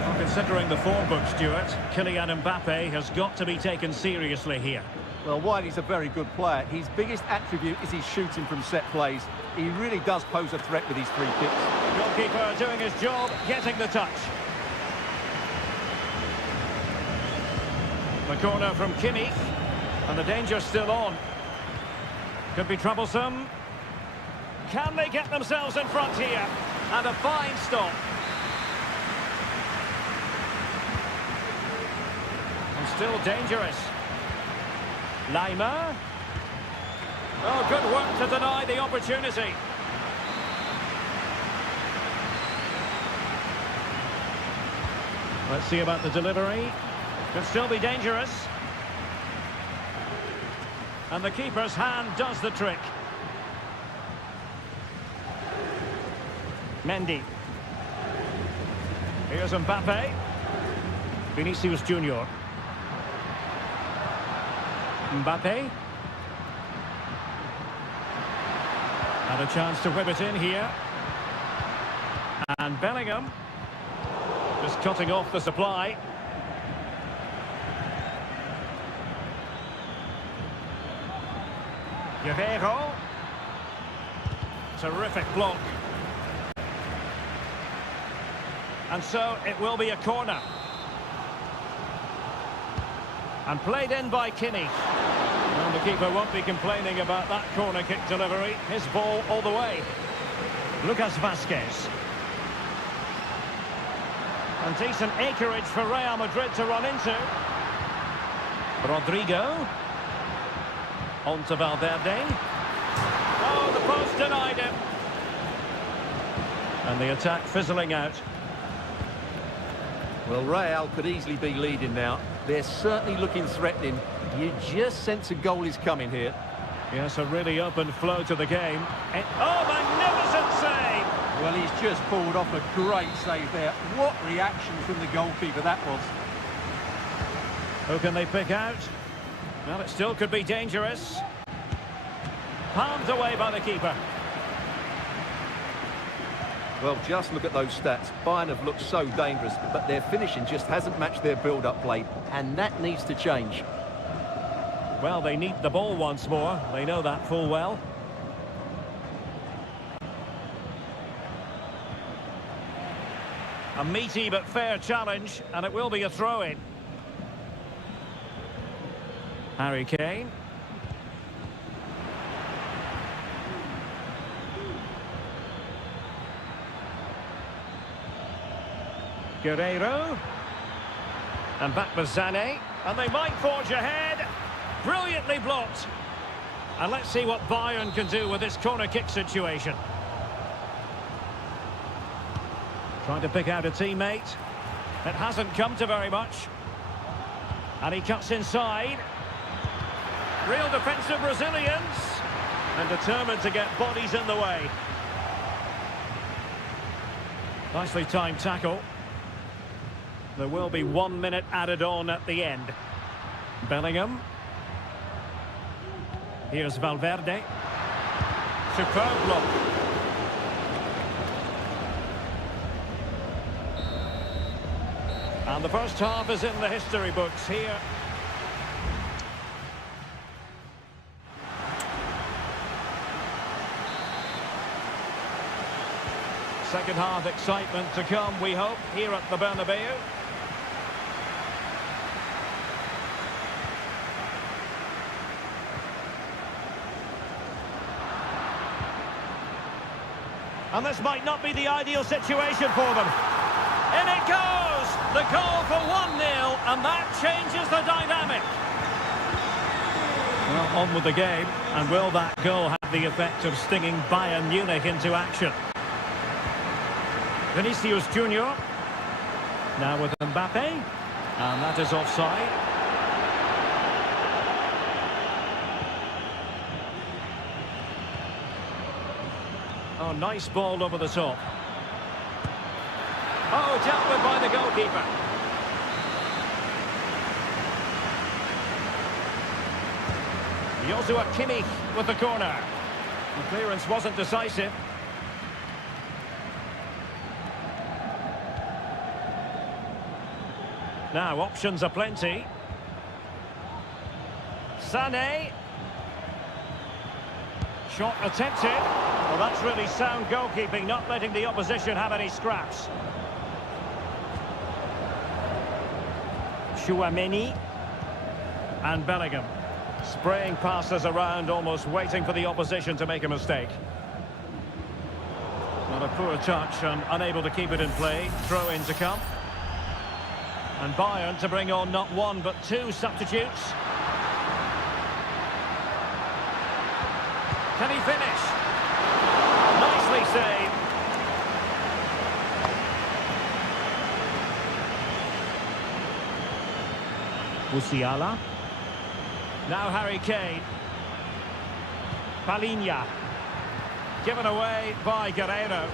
Well, considering the form book, Stuart, Kylian Mbappe has got to be taken seriously here. Well, while he's a very good player, his biggest attribute is his shooting from set plays. He really does pose a threat with his free kicks. Goalkeeper doing his job, getting the touch. The corner from Kimmich, and the danger's still on. Could be troublesome. Can they get themselves in front here? And a fine stop. And still dangerous. Lima. Oh, good work to deny the opportunity. Let's see about the delivery. Could still be dangerous. And the keeper's hand does the trick. Mendy. Here's Mbappe. Vinicius Junior. Mbappe. Had a chance to whip it in here. And Bellingham. Just cutting off the supply. Guerrero. Terrific block. And so it will be a corner. And played in by Kimmich. Well, the keeper won't be complaining about that corner kick delivery. His ball all the way. Lucas Vazquez. And decent acreage for Real Madrid to run into. Rodrigo. On to Valverde. Oh, the post denied him. And the attack fizzling out. Well, Real could easily be leading now. They're certainly looking threatening. You just sense a goal is coming here. Yes, a really open flow to the game. Oh, magnificent save! Well, he's just pulled off a great save there. What reaction from the goalkeeper that was. Who can they pick out? Well, it still could be dangerous. Palmed away by the keeper. Well, just look at those stats. Bayern have looked so dangerous, but their finishing just hasn't matched their build-up play, and that needs to change. Well, they need the ball once more. They know that full well. A meaty but fair challenge, and it will be a throw-in. Harry Kane. Guerrero. And back with Sané. And they might forge ahead. Brilliantly blocked. And let's see what Bayern can do with this corner kick situation. Trying to pick out a teammate. It hasn't come to very much. And he cuts inside. Real defensive resilience. And determined to get bodies in the way. Nicely timed tackle. There will be 1 minute added on at the end. Bellingham. Here's Valverde. Superb block. And the first half is in the history books here. Second half excitement to come, we hope, here at the Bernabeu. And this might not be the ideal situation for them. In it goes! The goal for 1-0, and that changes the dynamic. Well, on with the game, and will that goal have the effect of stinging Bayern Munich into action? Vinicius Junior. Now with Mbappe, and that is offside. Oh, nice ball over the top. Oh, dealt with by the goalkeeper. Joshua Kimmich with the corner. The clearance wasn't decisive. Now, options are plenty. Sané. Shot attempted. Well, that's really sound goalkeeping, not letting the opposition have any scraps. Chouameni. And Bellingham. Spraying passes around, almost waiting for the opposition to make a mistake. Not a poor touch and unable to keep it in play. Throw in to come. And Bayern to bring on not one but two substitutes. Can he finish? Nicely saved. Musiala. Now Harry Kane. Palinha. Given away by Guerreiro.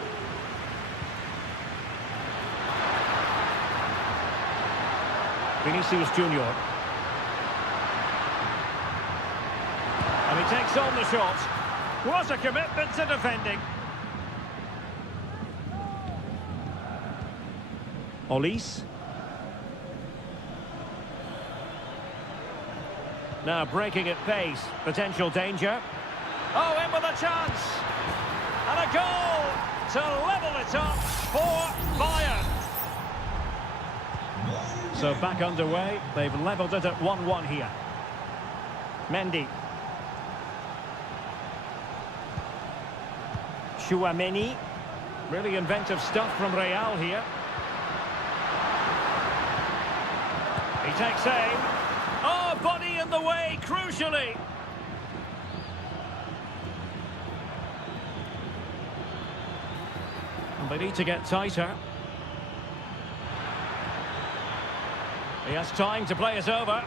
Vinicius Junior. And he takes on the shot. What a commitment to defending. Olise. Now breaking at pace. Potential danger. Oh, in with a chance. And a goal to level it up for Bayern. So back underway. They've levelled it at 1-1 here. Mendy. Chouameni. Really inventive stuff from Real here. He takes aim. Oh, body in the way, crucially. And they need to get tighter. He has time to play it over.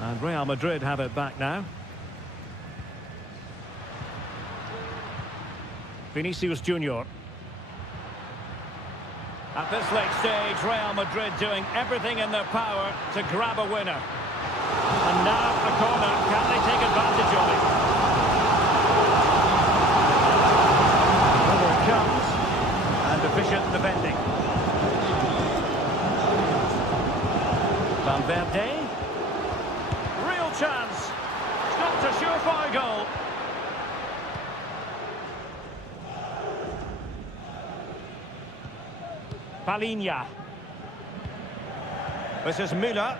And Real Madrid have it back now. Vinicius Junior. At this late stage, Real Madrid doing everything in their power to grab a winner. And now a corner. Can they take advantage of it? Over it comes. And efficient defending. Valverde. Real chance. It's not a surefire goal. Palinha. This is Müller.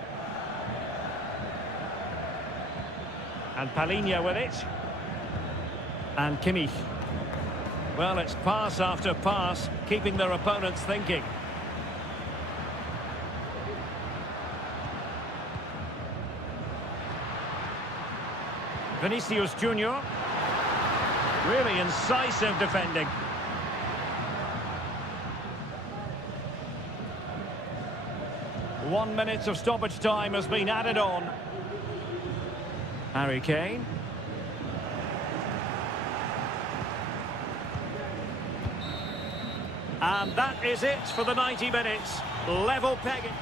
And Palinha with it. And Kimmich. Well, it's pass after pass, keeping their opponents thinking. Vinicius Junior. Really incisive defending. One minute of stoppage time has been added on. Harry Kane. And that is it for the 90 minutes. Level pegging.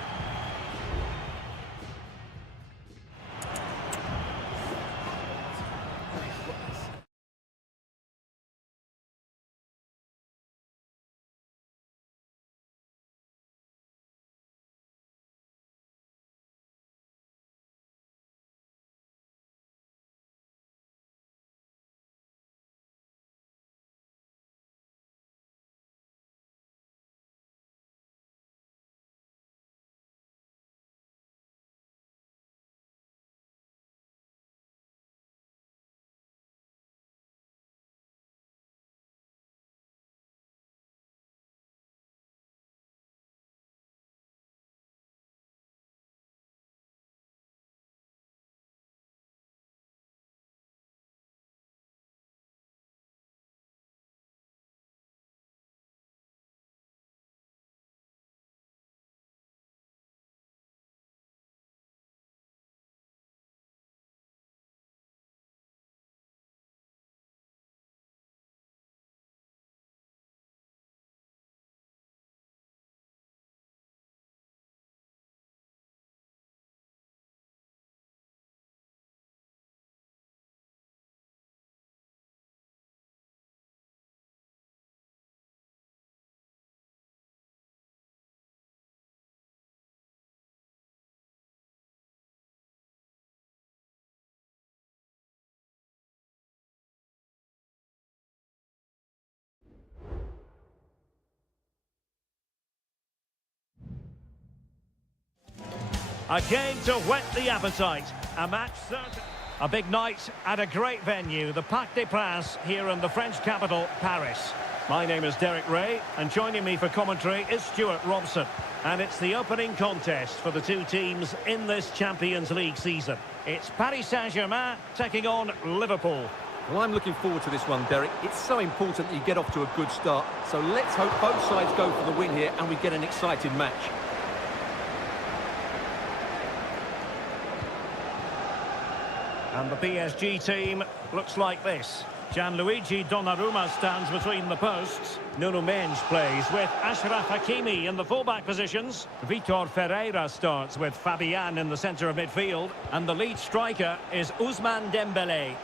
A game to whet the appetite. A match certain. A big night at a great venue, the Parc des Princes, here in the French capital, Paris. My name is Derek Ray, and joining me for commentary is Stuart Robson. And it's the opening contest for the two teams in this Champions League season. It's Paris Saint-Germain taking on Liverpool. Well, I'm looking forward to this one, Derek. It's so important that you get off to a good start. So let's hope both sides go for the win here and we get an exciting match. And the PSG team looks like this. Gianluigi Donnarumma stands between the posts. Nuno Mendes plays with Achraf Hakimi in the fullback positions. Vitor Ferreira starts with Fabian in the centre of midfield. And the lead striker is Ousmane Dembélé.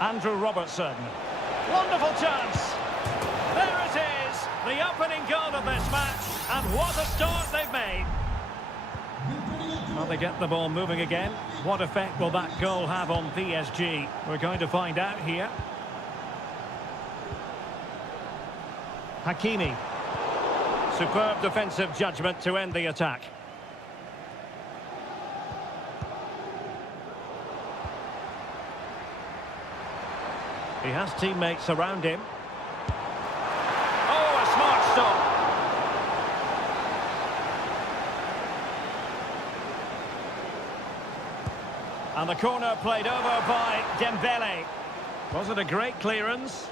Andrew Robertson. Wonderful chance. There it is. The opening goal of this match. And what a start they've made. Well, they get the ball moving again. What effect will that goal have on PSG? We're going to find out here. Hakimi. Superb defensive judgment to end the attack. He has teammates around him. Oh, a smart stop. And the corner played over by Dembélé. Was it a great clearance?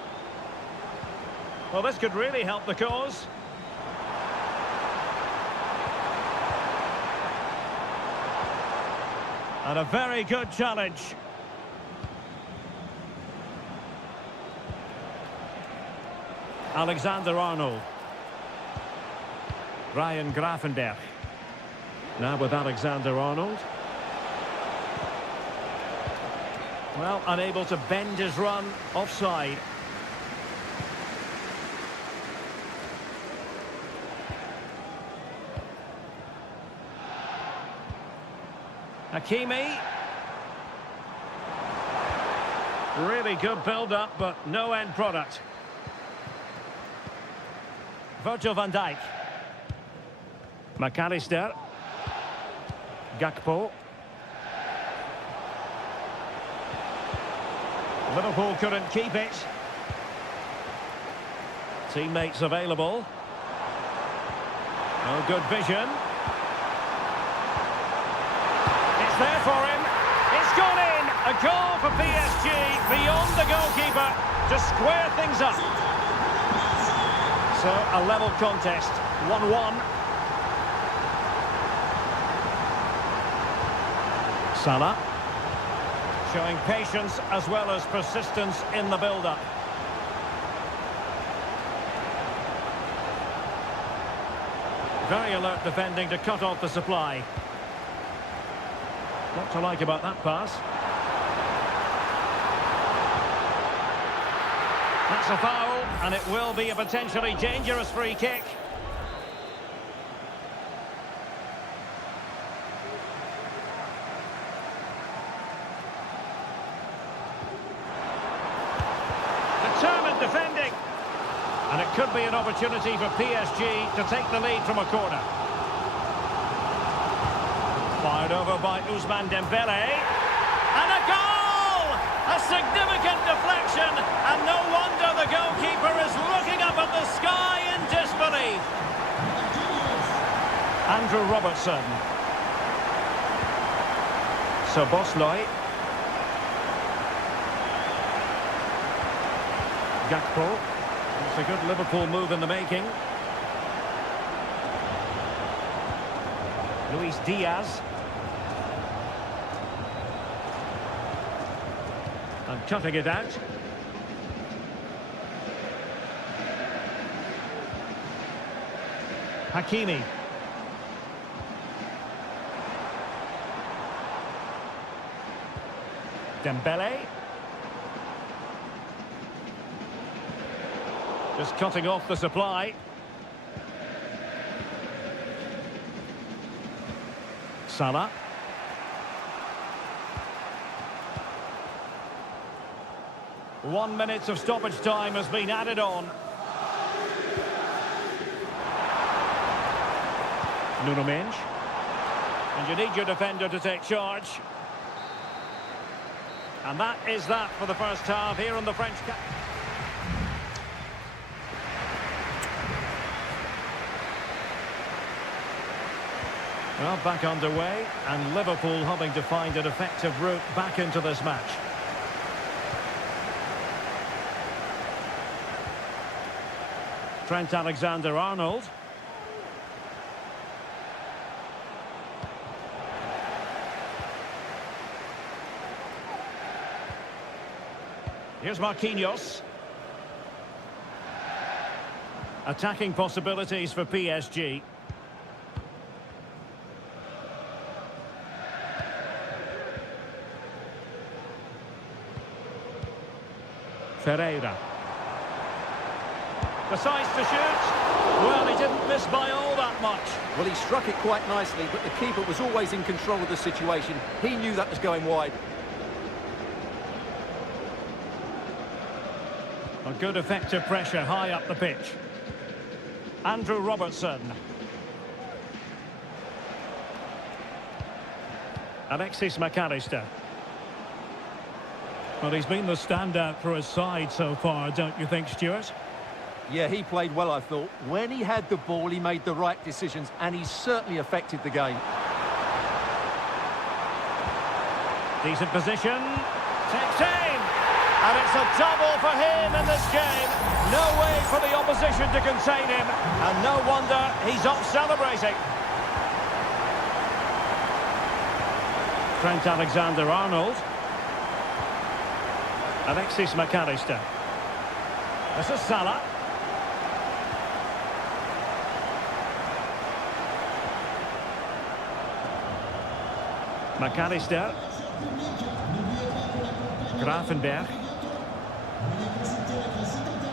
Well, this could really help the cause. And a very good challenge. Alexander-Arnold. Ryan Gravenberch. Now with Alexander-Arnold. Well, unable to bend his run, offside. Hakimi. Really good build-up, but no end product. Virgil van Dijk. McAllister. Gakpo. Liverpool couldn't keep it. Teammates available. Oh, good vision. It's there for him. It's gone in. A goal for PSG beyond the goalkeeper to square things up. So, a level contest, 1-1. Salah. Showing patience as well as persistence in the build-up. Very alert defending to cut off the supply. What to like about that pass? That's a foul, and it will be a potentially dangerous free kick. Determined defending. And it could be an opportunity for PSG to take the lead from a corner. Fired over by Ousmane Dembélé. And a goal! A significant deflection, and no wonder the goalkeeper is looking up at the sky in disbelief. Andrew Robertson. Szoboszlai. Gakpo. It's a good Liverpool move in the making. Luis Diaz. And cutting it out. Hakimi. Dembélé. Just cutting off the supply. Salah. .1 minute of stoppage time has been added on. Nuno Mendes. And you need your defender to take charge. And that is that for the first half here on the French cap. Well, back underway, and Liverpool hoping to find an effective route back into this match. Trent Alexander-Arnold. Here's Marquinhos. Attacking possibilities for PSG. Ferreira. Decides to shoot. Well, he didn't miss by all that much. Well, he struck it quite nicely, but the keeper was always in control of the situation. He knew that was going wide. A good effective pressure high up the pitch. Andrew Robertson. Alexis McAllister. Well, he's been the standout for his side so far, don't you think, Stuart? Yeah, he played well, I thought. When he had the ball, he made the right decisions, and he certainly affected the game. Decent position. Takes aim. And it's a double for him in this game. No way for the opposition to contain him. And no wonder he's off celebrating. Trent Alexander-Arnold. Alexis McAllister. This is Salah. McAllister. Grafenberg.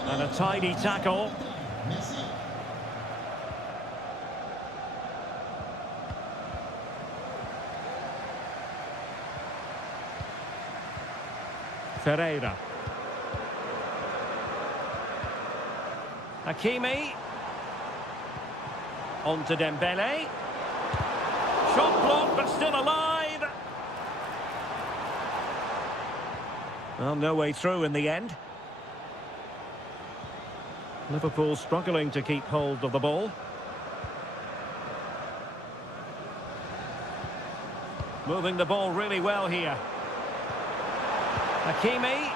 And a tidy tackle. Ferreira. Hakimi. On to Dembele. Shot blocked, but still alive. Well, no way through in the end. Liverpool struggling to keep hold of the ball. Moving the ball really well here. Hakimi.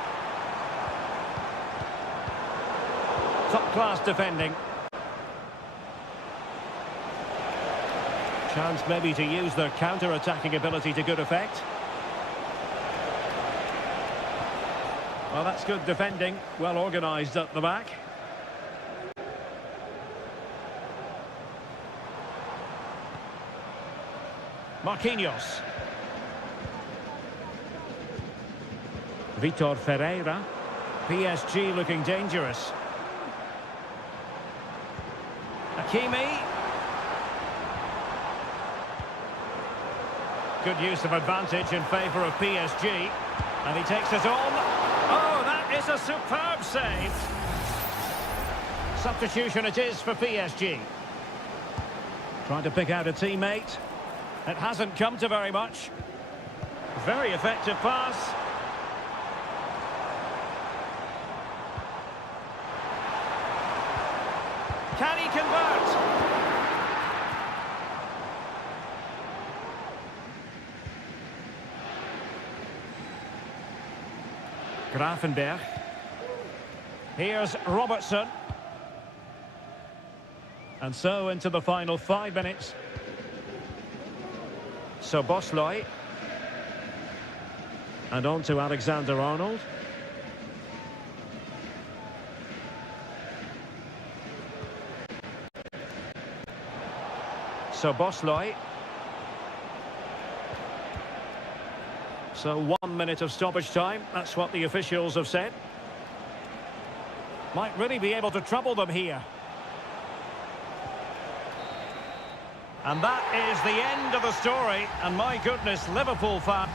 Top-class defending. Chance maybe to use their counter-attacking ability to good effect. Well, that's good defending. Well organised at the back. Marquinhos. Vitor Ferreira. PSG looking dangerous. Hakimi. Good use of advantage in favour of PSG. And he takes it on. Oh, that is a superb save. Substitution it is for PSG. Trying to pick out a teammate. It hasn't come to very much. Very effective pass. Can he convert? Grafenberg. Here's Robertson. And so into the final 5 minutes. So Bosley. And on to Alexander-Arnold. So Bosley. So 1 minute of stoppage time. That's what the officials have said. Might really be able to trouble them here. And that is the end of the story. And my goodness, Liverpool fans.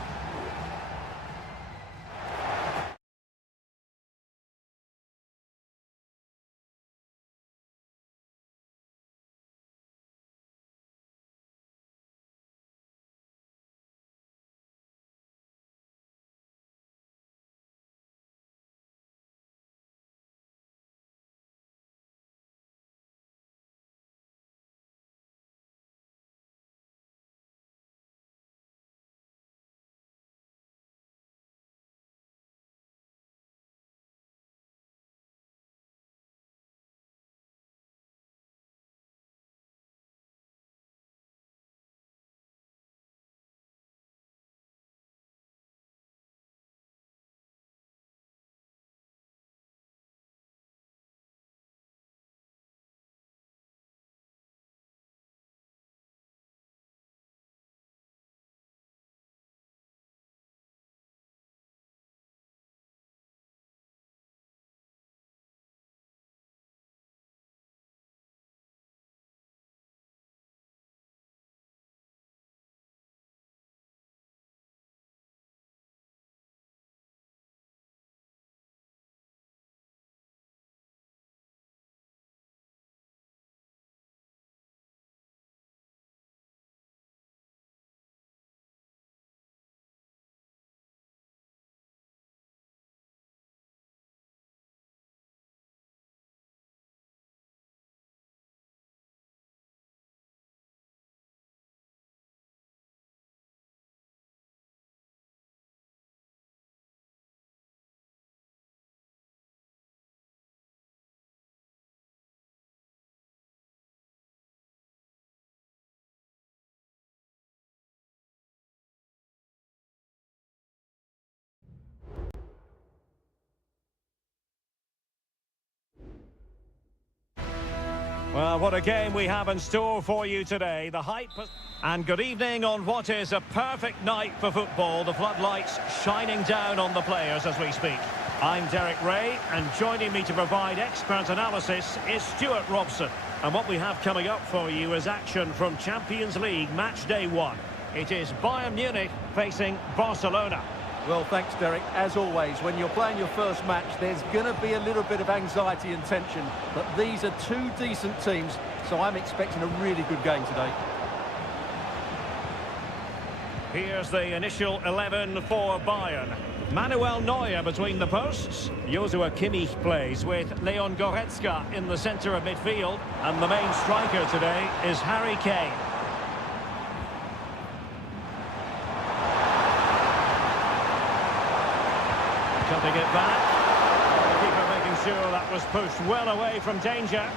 Well, what a game we have in store for you today. The hype... And good evening on what is a perfect night for football. The floodlights shining down on the players as we speak. I'm Derek Ray, and joining me to provide expert analysis is Stuart Robson. And what we have coming up for you is action from Champions League match day 1. It is Bayern Munich facing Barcelona. Well, thanks, Derek. As always, when you're playing your first match, there's going to be a little bit of anxiety and tension. But these are two decent teams, so I'm expecting a really good game today. Here's the initial 11 for Bayern. Manuel Neuer between the posts. Joshua Kimmich plays with Leon Goretzka in the centre of midfield. And the main striker today is Harry Kane. Cutting it back. The keeper making sure that was pushed well away from danger.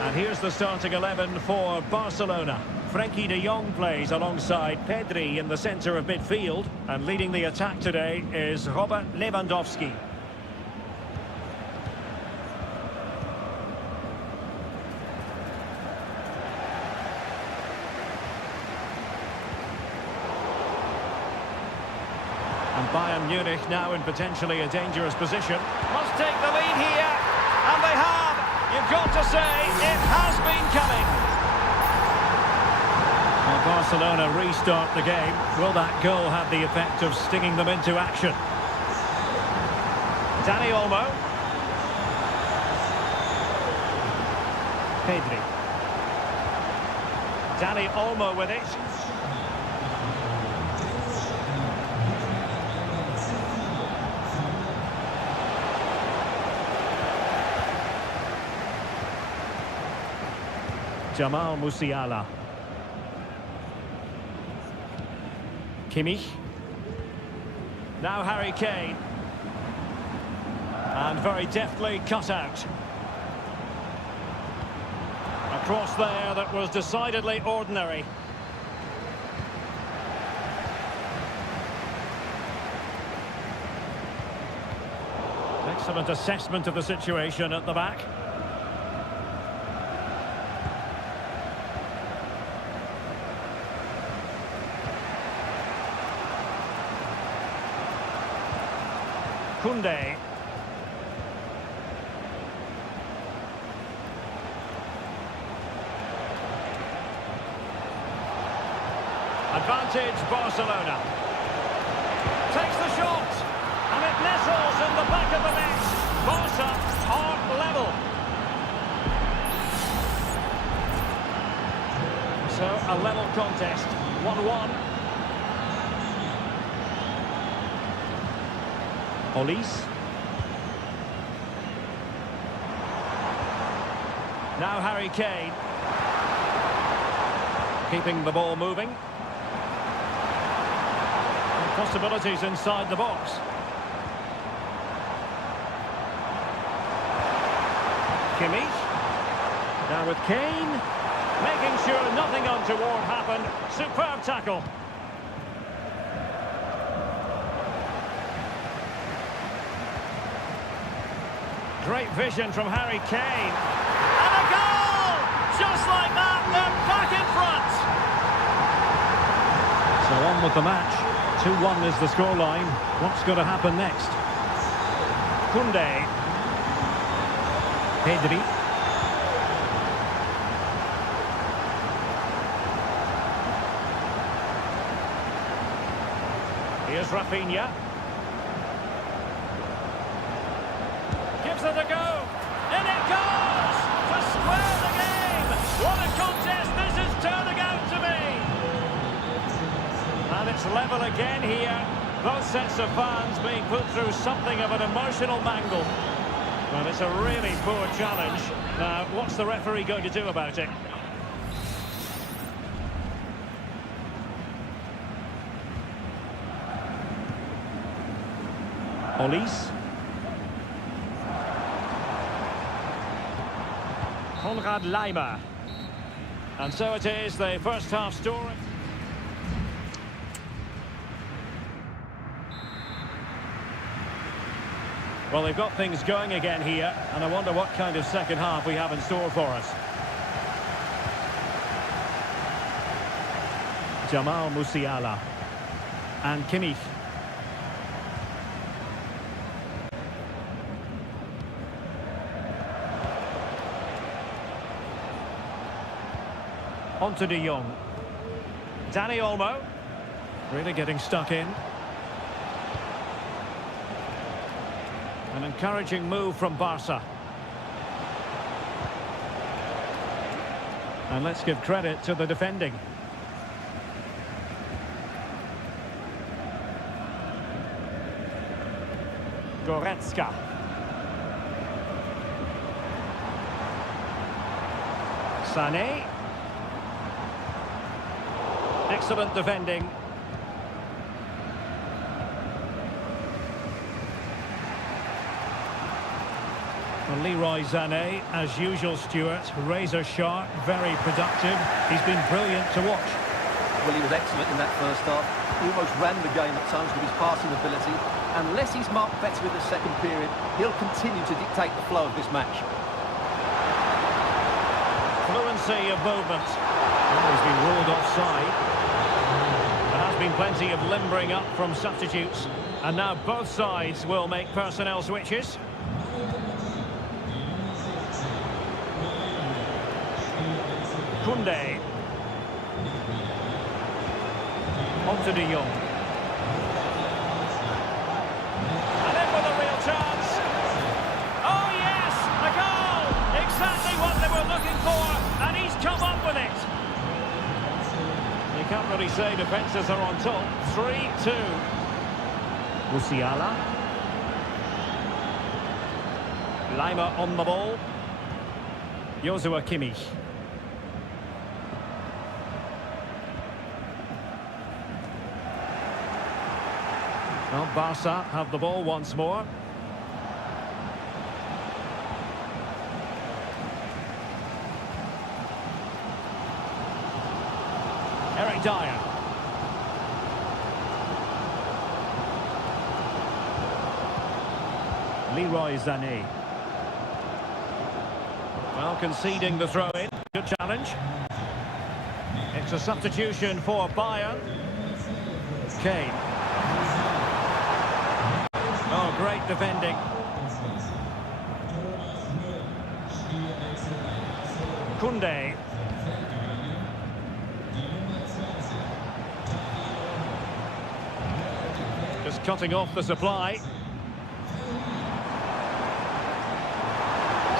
And here's the starting 11 for Barcelona. Frenkie de Jong plays alongside Pedri in the centre of midfield. And leading the attack today is Robert Lewandowski. And Bayern Munich now in potentially a dangerous position. Must take the lead here. And they have. You've got to say, it has been coming. Well, Barcelona restart the game. Will that goal have the effect of stinging them into action? Dani Olmo. Pedri. Dani Olmo with it. Jamal Musiala. Kimmich. Now Harry Kane. And very deftly cut out. A cross there that was decidedly ordinary. Excellent assessment of the situation at the back. Koundé. Advantage Barcelona. Takes the shot. And it nestles in the back of the net. Barca are level. So a level contest. 1-1. Olise. Now Harry Kane. Keeping the ball moving. And possibilities inside the box. Kimmich. Now with Kane. Making sure nothing untoward happened. Superb tackle. Great vision from Harry Kane. And a goal! Just like that, they're back in front. So on with the match. 2-1 is the scoreline. What's going to happen next? Koundé. Pedri. Here's Rafinha. Gives it a go, and it goes to square the game. What a contest this is turning out to be. And it's level again here. Both sets of fans being put through something of an emotional mangle. Well, it's a really poor challenge. Now, what's the referee going to do about it? Olise. Konrad Laimer. And so it is, the first half story. Well, they've got things going again here, and I wonder what kind of second half we have in store for us. Jamal Musiala and Kimmich. On to De Jong. Danny Olmo. Really getting stuck in. An encouraging move from Barca. And let's give credit to the defending. Goretzka. Sané. Excellent defending. Well, Leroy Sané, as usual, Stuart, razor sharp, very productive. He's been brilliant to watch. Well, he was excellent in that first half. He almost ran the game at times with his passing ability. Unless he's marked better in the second period, he'll continue to dictate the flow of this match. Fluency of movement. Oh, he's been ruled offside. There has been plenty of limbering up from substitutes. And now both sides will make personnel switches. Koundé. On to De Jong. And in with a real chance. Oh yes, a goal! Exactly what they were looking for, and he's come up with it. You can't really say defences are on top. 3-2. Musiala. Lima on the ball. Joshua Kimmich. Well, Barca have the ball once more. Eric Dyer. Leroy Sané. Well, conceding the throw-in. Good challenge. It's a substitution for Bayern. Kane. Oh, great defending. Koundé. Just cutting off the supply.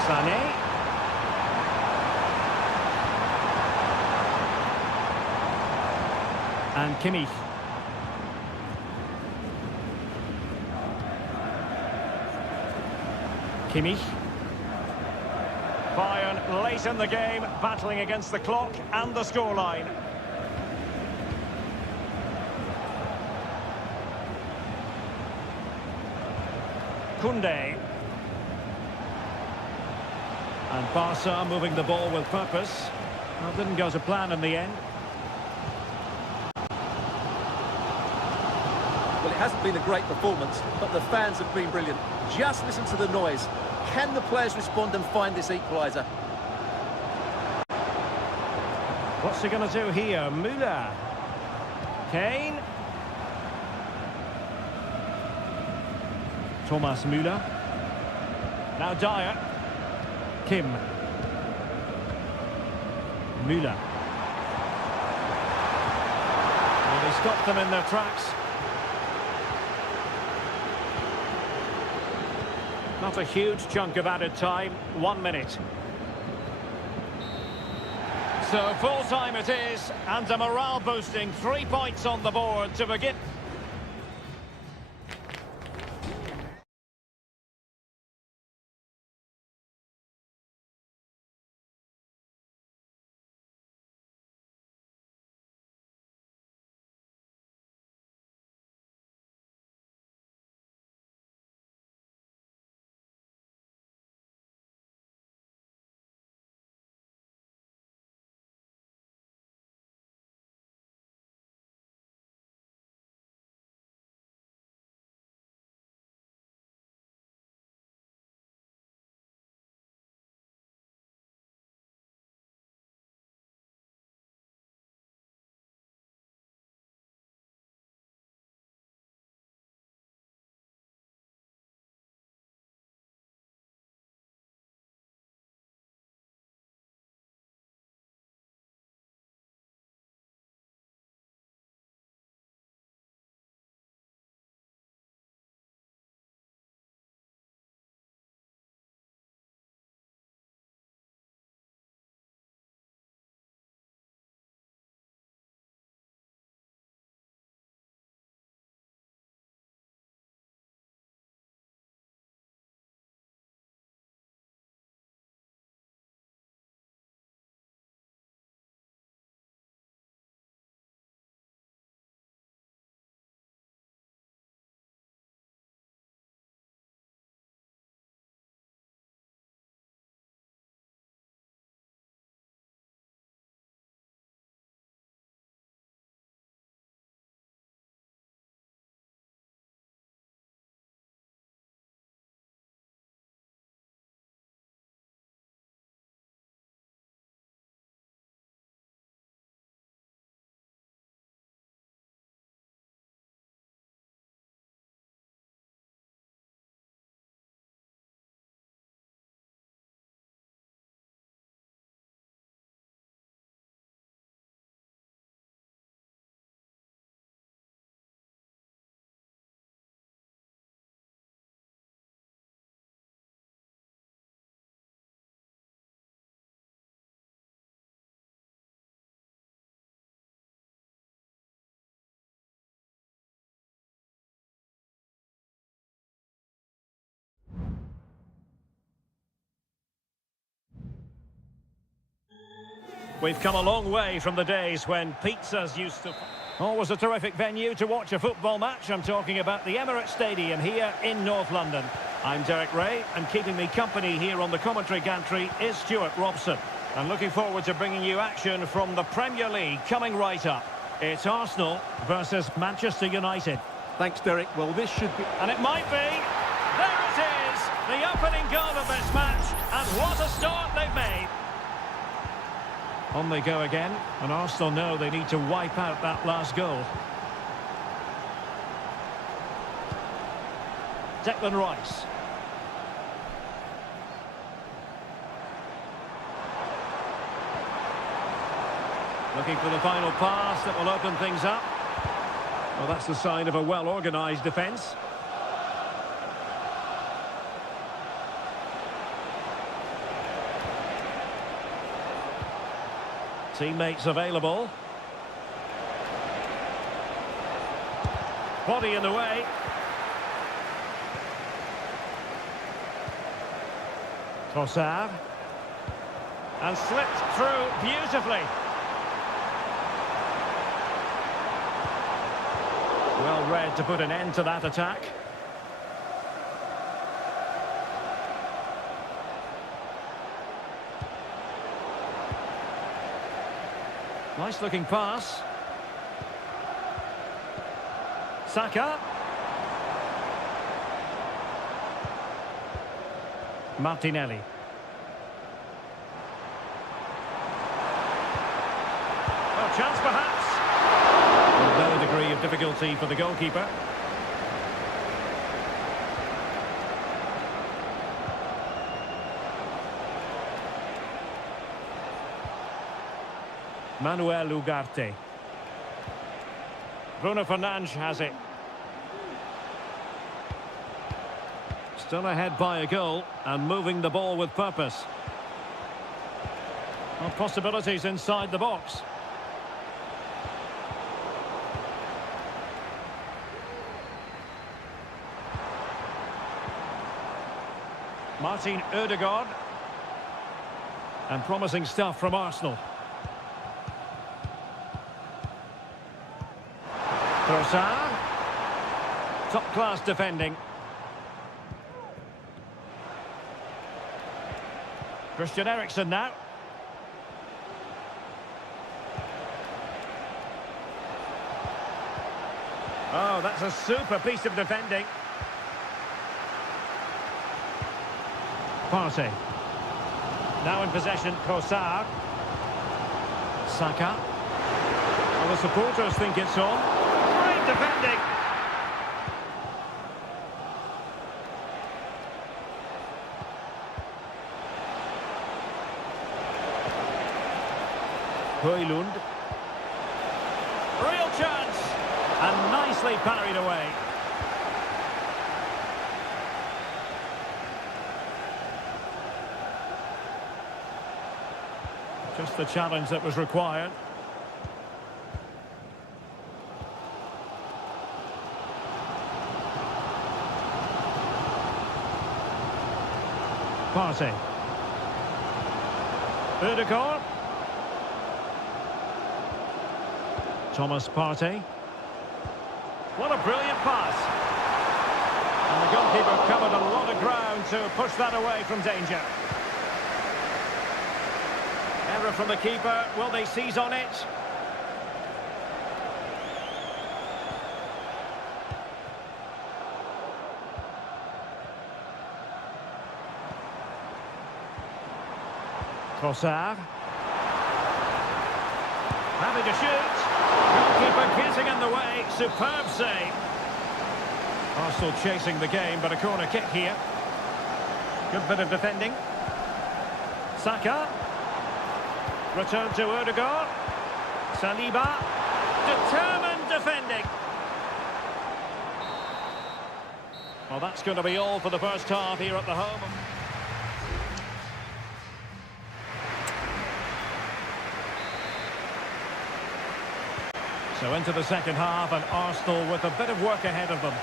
Sané. And Kimmich. Kimmich. Bayern late in the game, battling against the clock and the scoreline. Koundé. And Barca moving the ball with purpose. Well, didn't go to plan in the end. Well, it hasn't been a great performance, but the fans have been brilliant. Just listen to the noise. Can the players respond and find this equaliser? What's he going to do here? Müller. Kane. Thomas Müller. Now Dyer. Kim. Müller. Well, they stopped them in their tracks. Not a huge chunk of added time, 1 minute. So full time it is, and a morale boosting 3 points on the board to begin. We've come a long way from the days when pizzas used to... Always a terrific venue to watch a football match. I'm talking about the Emirates Stadium here in North London. I'm Derek Ray, and keeping me company here on the commentary gantry is Stuart Robson. I'm looking forward to bringing you action from the Premier League coming right up. It's Arsenal versus Manchester United. Thanks, Derek. Well, this should be... And it might be. There it is! The opening goal of this match. And what a start they've made. On they go again. And Arsenal know they need to wipe out that last goal. Declan Rice. Looking for the final pass that will open things up. Well, that's the sign of a well-organised defence. Teammates available. Body in the way. Trossard. And slipped through beautifully. Well read to put an end to that attack. Nice looking pass. Saka. Martinelli. Oh, chance perhaps. No degree of difficulty for the goalkeeper. Manuel Ugarte. Bruno Fernandes has it. Still ahead by a goal and moving the ball with purpose. Well, possibilities inside the box. Martin Ødegaard. And promising stuff from Arsenal. Trossard. Top-class defending. Christian Eriksen now. Oh, that's a super piece of defending. Partey. Now in possession, Trossard. Saka. Well, the supporters think it's on. Great defending. Højlund. Real chance. And nicely parried away. Just the challenge that was required. Partey. Ødegaard. Thomas Partey. What a brilliant pass. And the goalkeeper covered a lot of ground to push that away from danger. Error from the keeper. Will they seize on it? Trossard. Happy to shoot. Goalkeeper getting in the way. Superb save. Arsenal chasing the game, but a corner kick here. Good bit of defending. Saka. Return to Ødegaard. Saliba. Determined defending. Well, that's going to be all for the first half here at the home. So into the second half, and Arsenal with a bit of work ahead of them.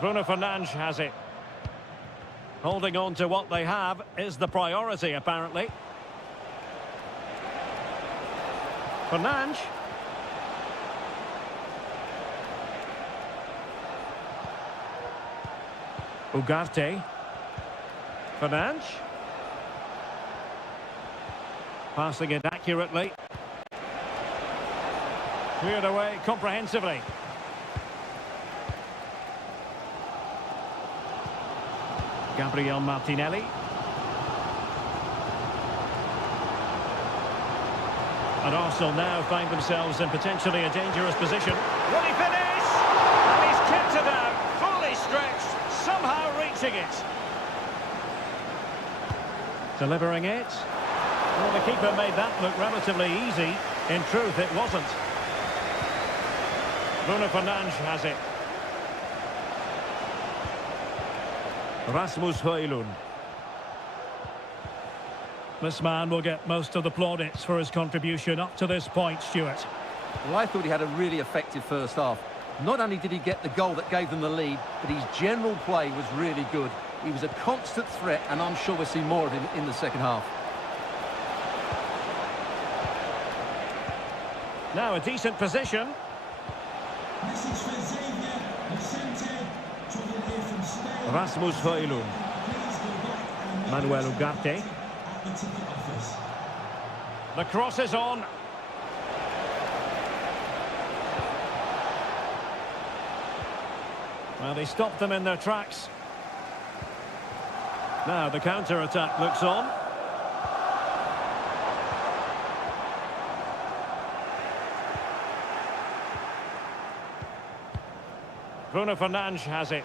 Bruno Fernandes has it. Holding on to what they have is the priority, apparently. Fernandes. Ugarte. Fernandes. Passing it accurately. Cleared away comprehensively. Gabriel Martinelli. And Arsenal now find themselves in potentially a dangerous position. Will he finish? And he's kept it out, fully stretched, somehow reaching it. Delivering it. Well, the keeper made that look relatively easy. In truth, it wasn't. Bruno Fernandes has it. Rasmus Højlund. This man will get most of the plaudits for his contribution up to this point, Stuart. Well, I thought he had a really effective first half. Not only did he get the goal that gave them the lead, but his general play was really good. He was a constant threat, and I'm sure we'll see more of him in the second half. Now a decent position. Rasmus Højlund. Manuel Ugarte. The cross is on. Well, they stopped them in their tracks. Now the counter-attack looks on. Bruno Fernandes has it.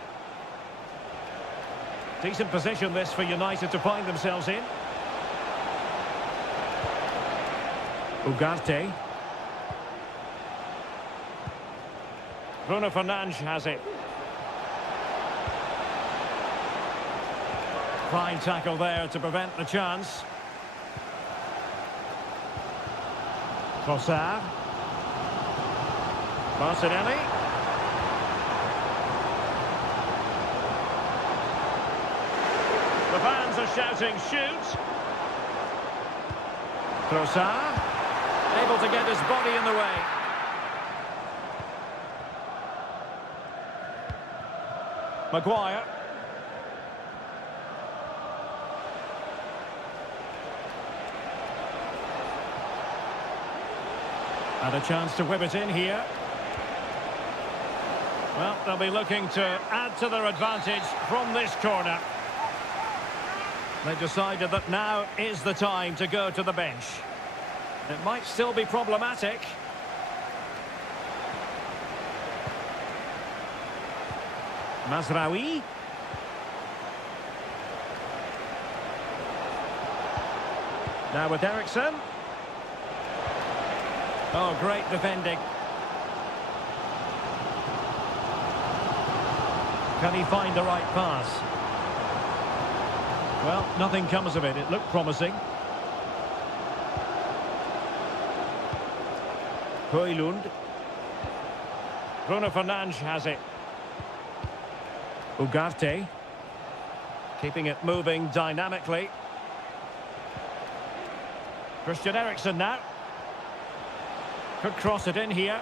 Decent position this for United to find themselves in. Ugarte. Bruno Fernandes has it. Fine tackle there to prevent the chance. Trossard. Martinelli. The fans are shouting, shoot! Trossard, able to get his body in the way. Maguire. And a chance to whip it in here. Well, they'll be looking to add to their advantage from this corner. They decided that now is the time to go to the bench. It might still be problematic. Mazraoui. Now with Eriksen. Oh, great defending. Can he find the right pass? Well, nothing comes of it. It looked promising. Højlund. Bruno Fernandes has it. Ugarte. Keeping it moving dynamically. Christian Eriksen now. Could cross it in here.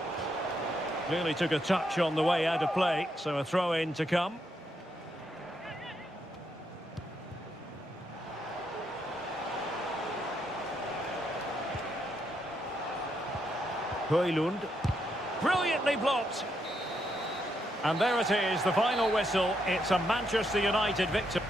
Clearly took a touch on the way out of play, so a throw-in to come. Højlund. Brilliantly blocked. And there it is, the final whistle. It's a Manchester United victory.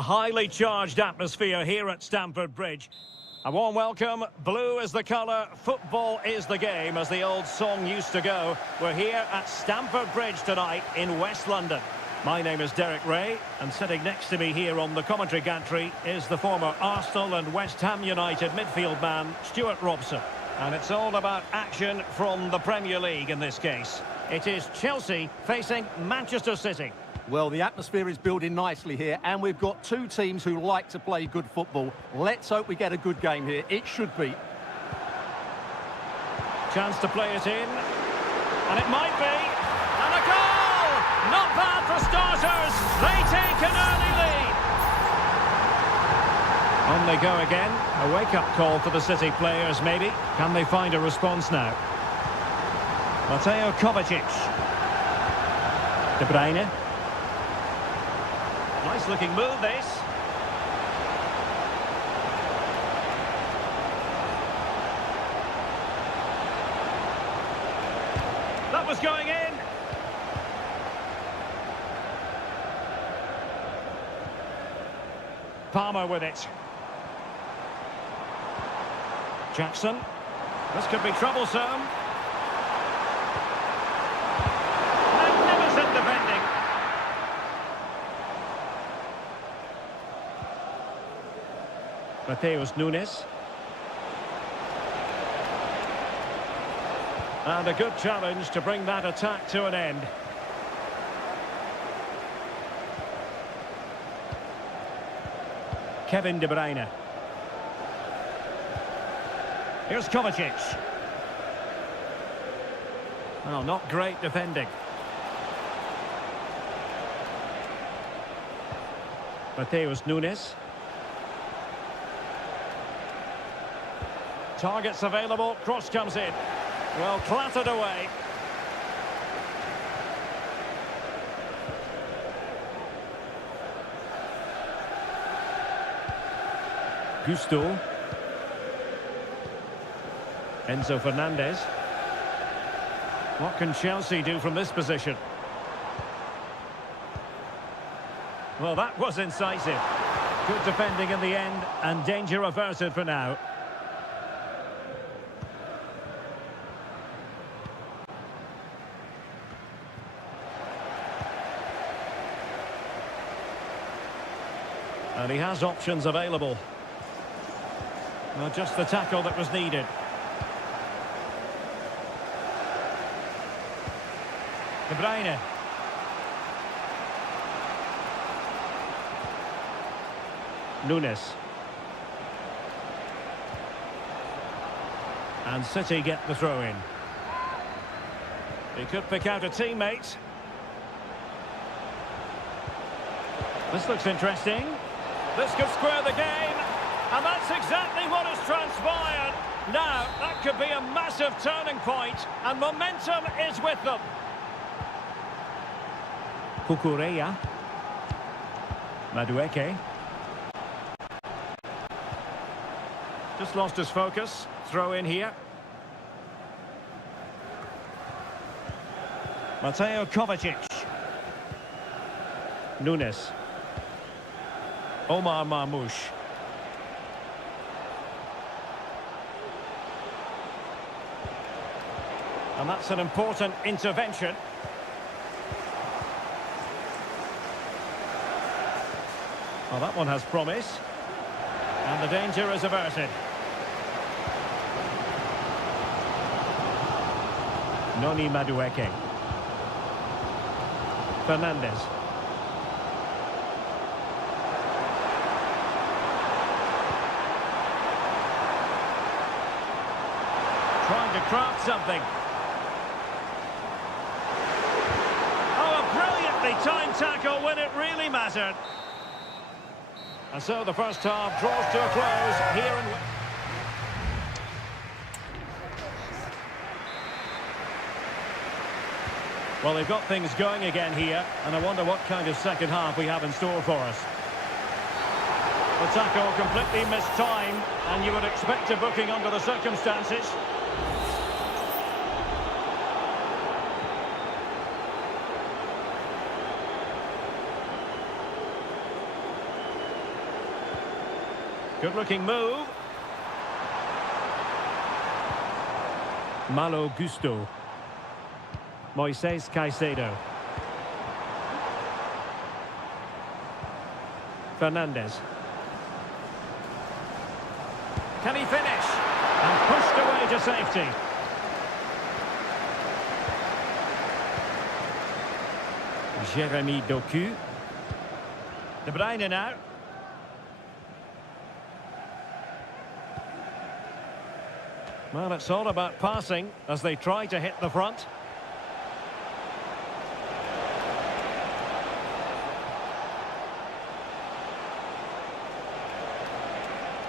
A highly charged atmosphere here at Stamford Bridge. A warm welcome. Blue is the colour, football is the game, as the old song used to go. We're here at Stamford Bridge tonight in West London. My name is Derek Ray, and sitting next to me here on the commentary gantry is the former Arsenal and West Ham United midfield man, Stuart Robson. And it's all about action from the Premier League in this case. It is Chelsea facing Manchester City. Well, the atmosphere is building nicely here, and we've got two teams who like to play good football. Let's hope we get a good game here. It should be. Chance to play it in. And it might be. And a goal! Not bad for starters. They take an early lead. On they go again. A wake-up call for the City players, maybe. Can they find a response now? Mateo Kovacic. De Bruyne. Nice looking move, this. That was going in. Palmer with it. Jackson. This could be troublesome. Magnificent defending. Mateus Nunes. And a good challenge to bring that attack to an end. Kevin De Bruyne. Here's Kovacic. Oh, not great defending. Mateus Nunes. Targets available, cross comes in. Well, clattered away. Gusto. Enzo Fernandez. What can Chelsea do from this position? Well, that was incisive. Good defending in the end, and danger averted for now. And he has options available. Well, just the tackle that was needed. De Bruyne. Nunes. And City get the throw in. He could pick out a teammate. This looks interesting. This could square the game, and that's exactly what has transpired. Now, that could be a massive turning point, and momentum is with them. Kukureya. Madueke. Just lost his focus. Throw in here. Mateo Kovacic. Nunes. Omar Marmoush. And that's an important intervention. Well, that one has promise. And the danger is averted. Noni Madueke. Fernandez. Trying to craft something. Oh, a brilliantly timed tackle when it really mattered. And so the first half draws to a close here in... Well, they've got things going again here, and I wonder what kind of second half we have in store for us. The tackle completely missed time, and you would expect a booking under the circumstances. Good-looking move. Malo Gusto. Moises Caicedo. Fernandez. Can he finish? And pushed away to safety. Jeremy Doku. De Bruyne now. Well, it's all about passing as they try to hit the front.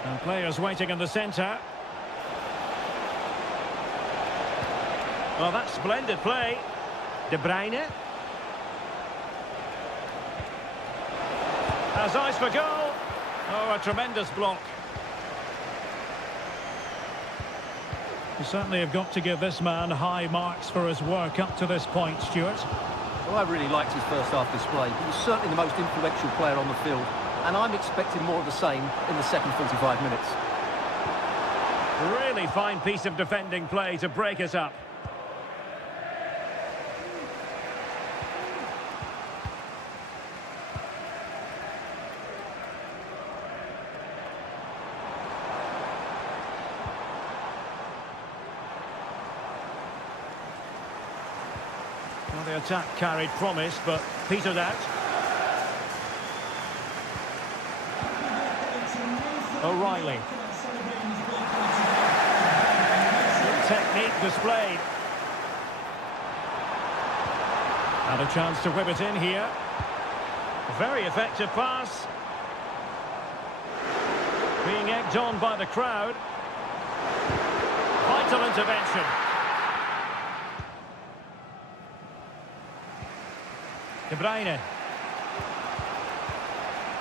And players waiting in the centre. Well, that's splendid play. De Bruyne. Has eyes for goal. Oh, a tremendous block. You certainly have got to give this man high marks for his work up to this point, Stuart. Well, I really liked his first half display. He was certainly the most influential player on the field, and I'm expecting more of the same in the second 45 minutes. Really fine piece of defending play to break it up. Well, the attack carried promise, but petered out. O'Reilly. Good technique displayed. And a chance to whip it in here. Very effective pass. Being egged on by the crowd. Vital intervention. De Bruyne.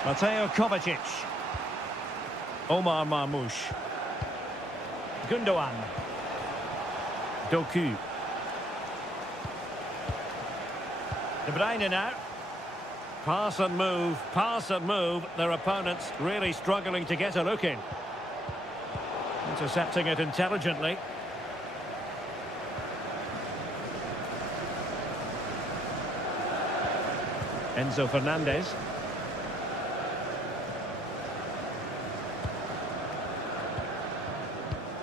Mateo Kovacic. Omar Marmoush. Gundogan. Doku. De Bruyne now. Pass and move, pass and move. Their opponents really struggling to get a look in. Intercepting it intelligently. Enzo Fernandez.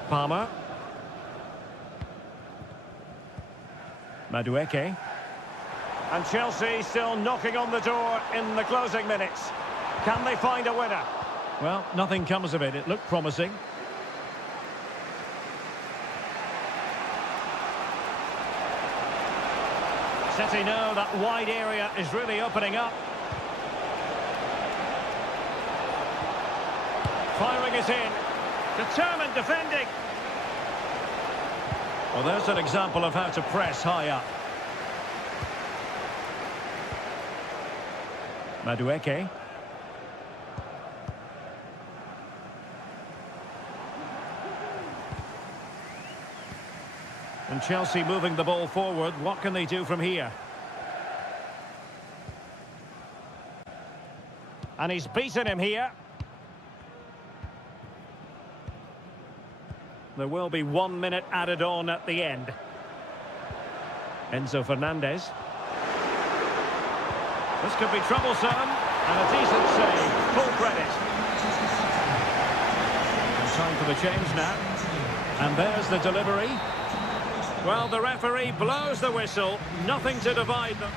Palmer. Madueke. And Chelsea still knocking on the door in the closing minutes. Can they find a winner? Well, nothing comes of it. It looked promising. City know that wide area is really opening up. Firing it in. Determined defending. Well, there's an example of how to press high up. Madueke. And Chelsea moving the ball forward. What can they do from here? And he's beaten him here. There will be 1 minute added on at the end. Enzo Fernandez. This could be troublesome. And a decent save. Full credit. And time for the change now. And there's the delivery. Well, the referee blows the whistle. Nothing to divide them.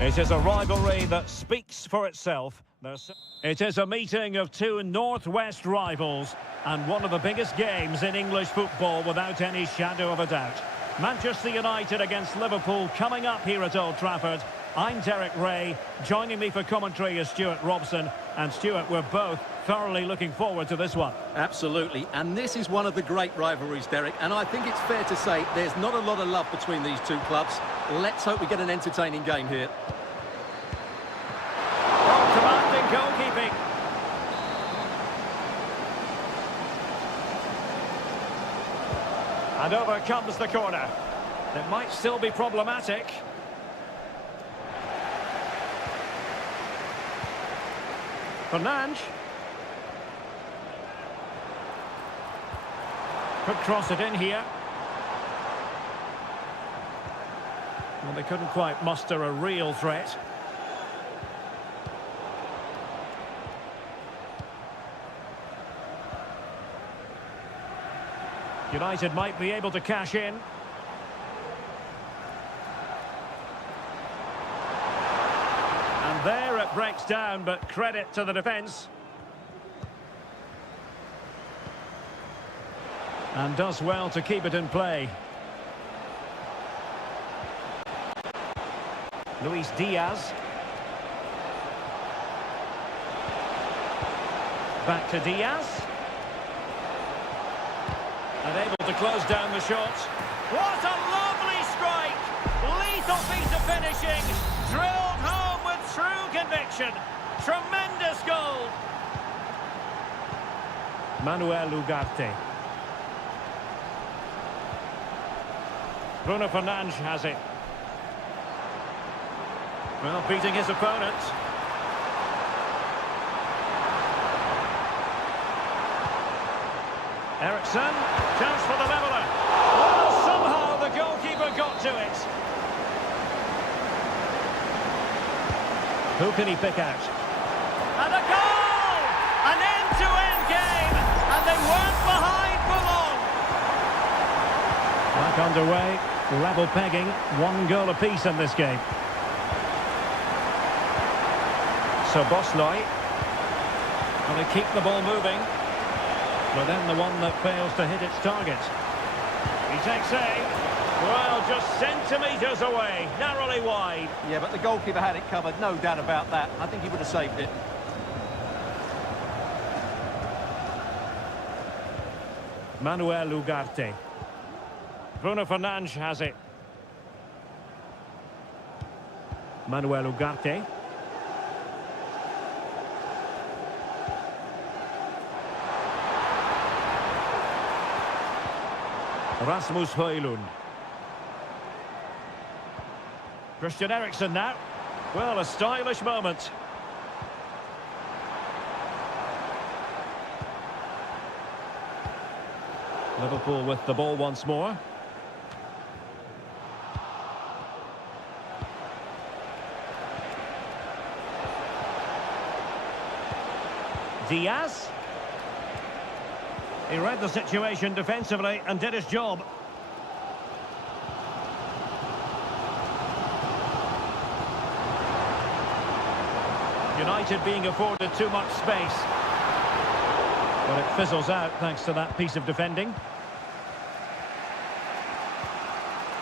It is a rivalry that speaks for itself. It is a meeting of two northwest rivals and one of the biggest games in English football without any shadow of a doubt. Manchester United against Liverpool coming up here at Old Trafford. I'm Derek Ray. Joining me for commentary is Stuart Robson. And Stuart, we're both thoroughly looking forward to this one. Absolutely, and this is one of the great rivalries, Derek, and I think it's fair to say there's not a lot of love between these two clubs. Let's hope we get an entertaining game here. Commanding goalkeeping. And over comes the corner. It might still be problematic. Fernandes. Could cross it in here. Well, they couldn't quite muster a real threat. United might be able to cash in. And there it breaks down, but credit to the defence. And does well to keep it in play. Luis Diaz. Back to Diaz. And able to close down the shot. What a lovely strike! Lethal piece of finishing. Drilled home with true conviction. Tremendous goal. Manuel Ugarte. Bruno Fernandes has it. Well, beating his opponent. Ericsson, chance for the leveller. Well, somehow the goalkeeper got to it. Who can he pick out? And a goal! An end-to-end game, and they weren't behind for long. Back underway, level pegging, 1 goal apiece in this game. So Bosloy, and they keep the ball moving. But then the one that fails to hit its target. He takes aim. Well, just centimetres away, narrowly wide. Yeah, but the goalkeeper had it covered, no doubt about that. I think he would have saved it. Manuel Ugarte. Bruno Fernandes has it. Manuel Ugarte. Rasmus Højlund. Christian Eriksen now. Well, a stylish moment. Liverpool with the ball once more. Diaz. He read the situation defensively and did his job. United being afforded too much space. But it fizzles out thanks to that piece of defending.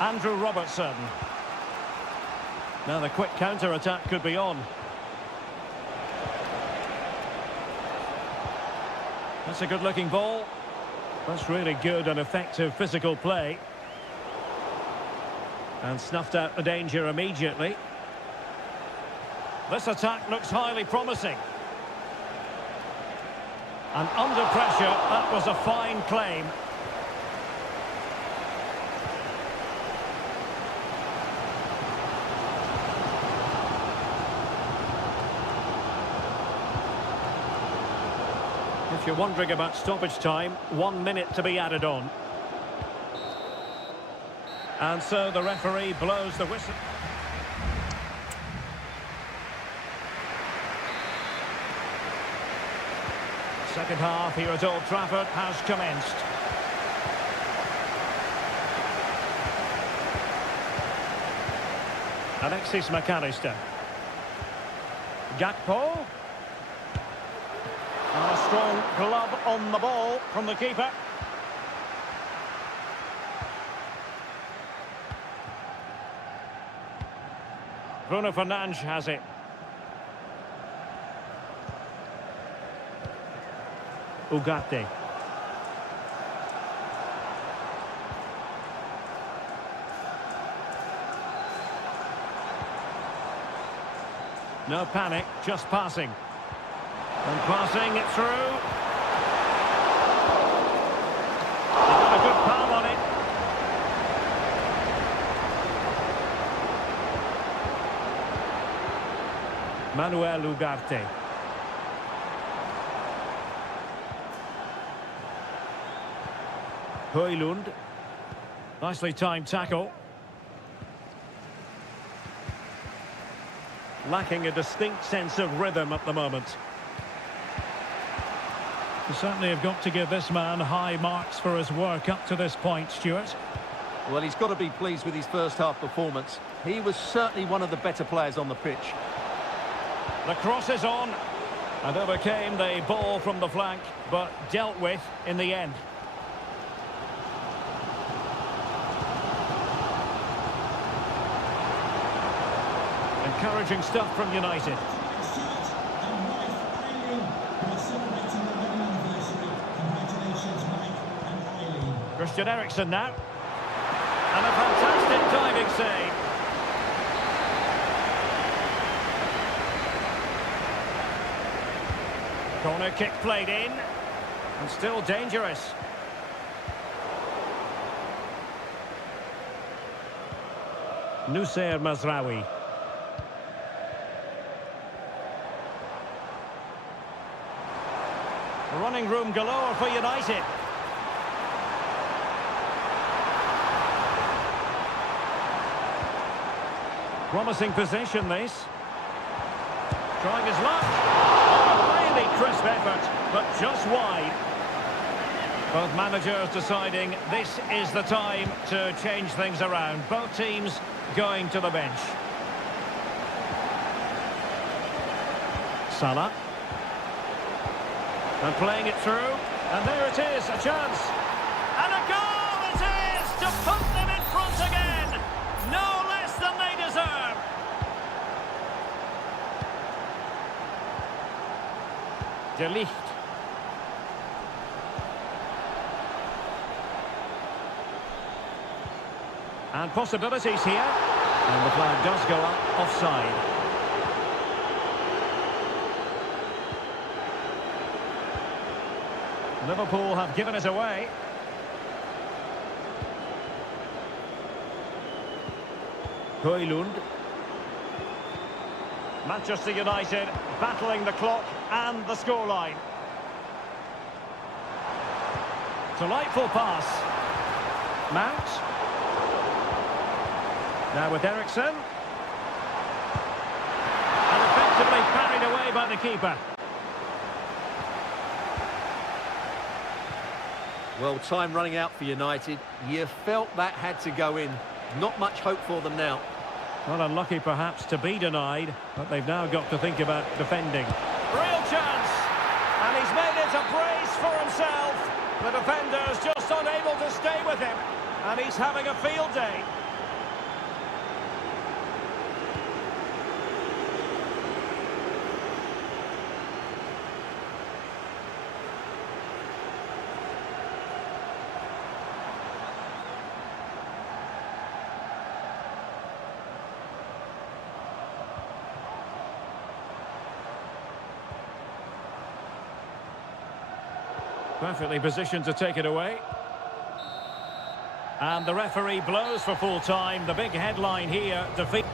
Andrew Robertson. Now the quick counter-attack could be on. That's a good-looking ball. That's really good and effective physical play. And snuffed out the danger immediately. This attack looks highly promising. And under pressure, that was a fine claim. If you're wondering about stoppage time, 1 minute to be added on. And so the referee blows the whistle. Second half here at Old Trafford has commenced. Alexis McAllister. Gakpo. And a strong glove on the ball from the keeper. Bruno Fernandes has it. Ugarte. No panic, just passing. And passing it through. He's got a good palm on it. Manuel Ugarte. Højlund. Nicely timed tackle. Lacking a distinct sense of rhythm at the moment. You certainly have got to give this man high marks for his work up to this point, Stuart. Well, he's got to be pleased with his first half performance. He was certainly one of the better players on the pitch. The cross is on and overcame the ball from the flank, but dealt with in the end. Encouraging stuff from United. Christian Eriksen now. And a fantastic diving save. Corner kick played in. And still dangerous. Nusayr Mazraoui. Running room galore for United. Promising position, this. Trying his luck. Oh, a really crisp effort, but just wide. Both managers deciding this is the time to change things around. Both teams going to the bench. Salah. And playing it through. And there it is, a chance. And a goal it is to put them in front again. No less than they deserve. De Ligt. And possibilities here. And the flag does go up offside. Liverpool have given it away. Højlund. Manchester United battling the clock and the scoreline. Delightful pass. Mount. Now with Eriksen. And effectively parried away by the keeper. Well, time running out for United. You felt that had to go in. Not much hope for them now. Well, unlucky perhaps to be denied, but they've now got to think about defending. Real chance! And he's made it a brace for himself. The defender's just unable to stay with him. And he's having a field day. Perfectly positioned to take it away. And the referee blows for full time. The big headline here, defeat.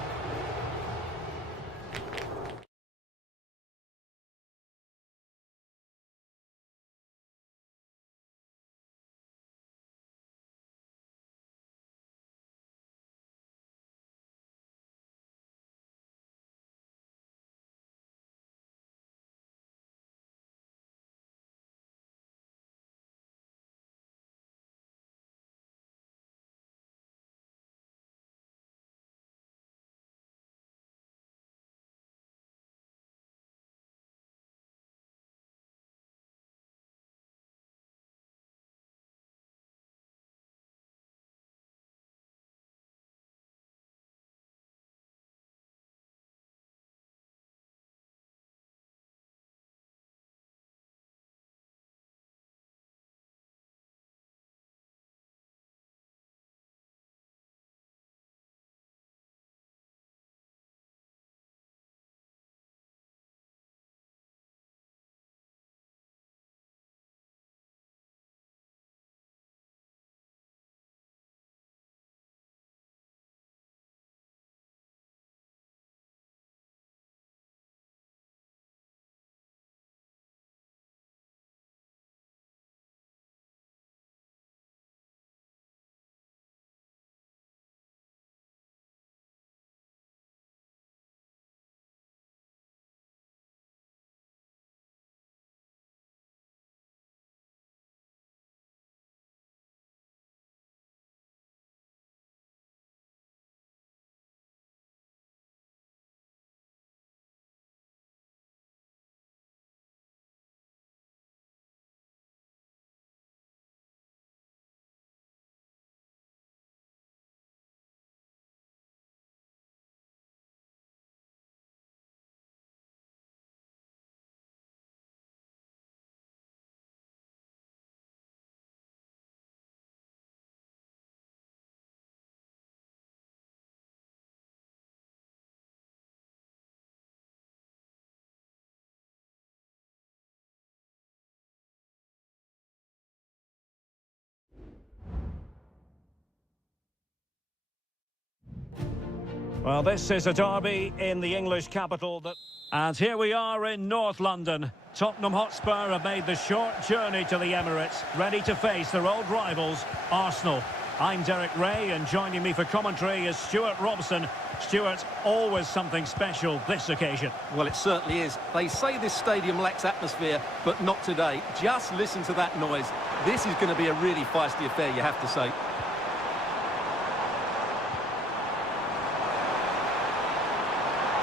Well, this is a derby in the English capital. And here we are in North London. Tottenham Hotspur have made the short journey to the Emirates, ready to face their old rivals, Arsenal. I'm Derek Ray, and joining me for commentary is Stuart Robson. Stuart, always something special this occasion. Well, it certainly is. They say this stadium lacks atmosphere, but not today. Just listen to that noise. This is going to be a really feisty affair, you have to say.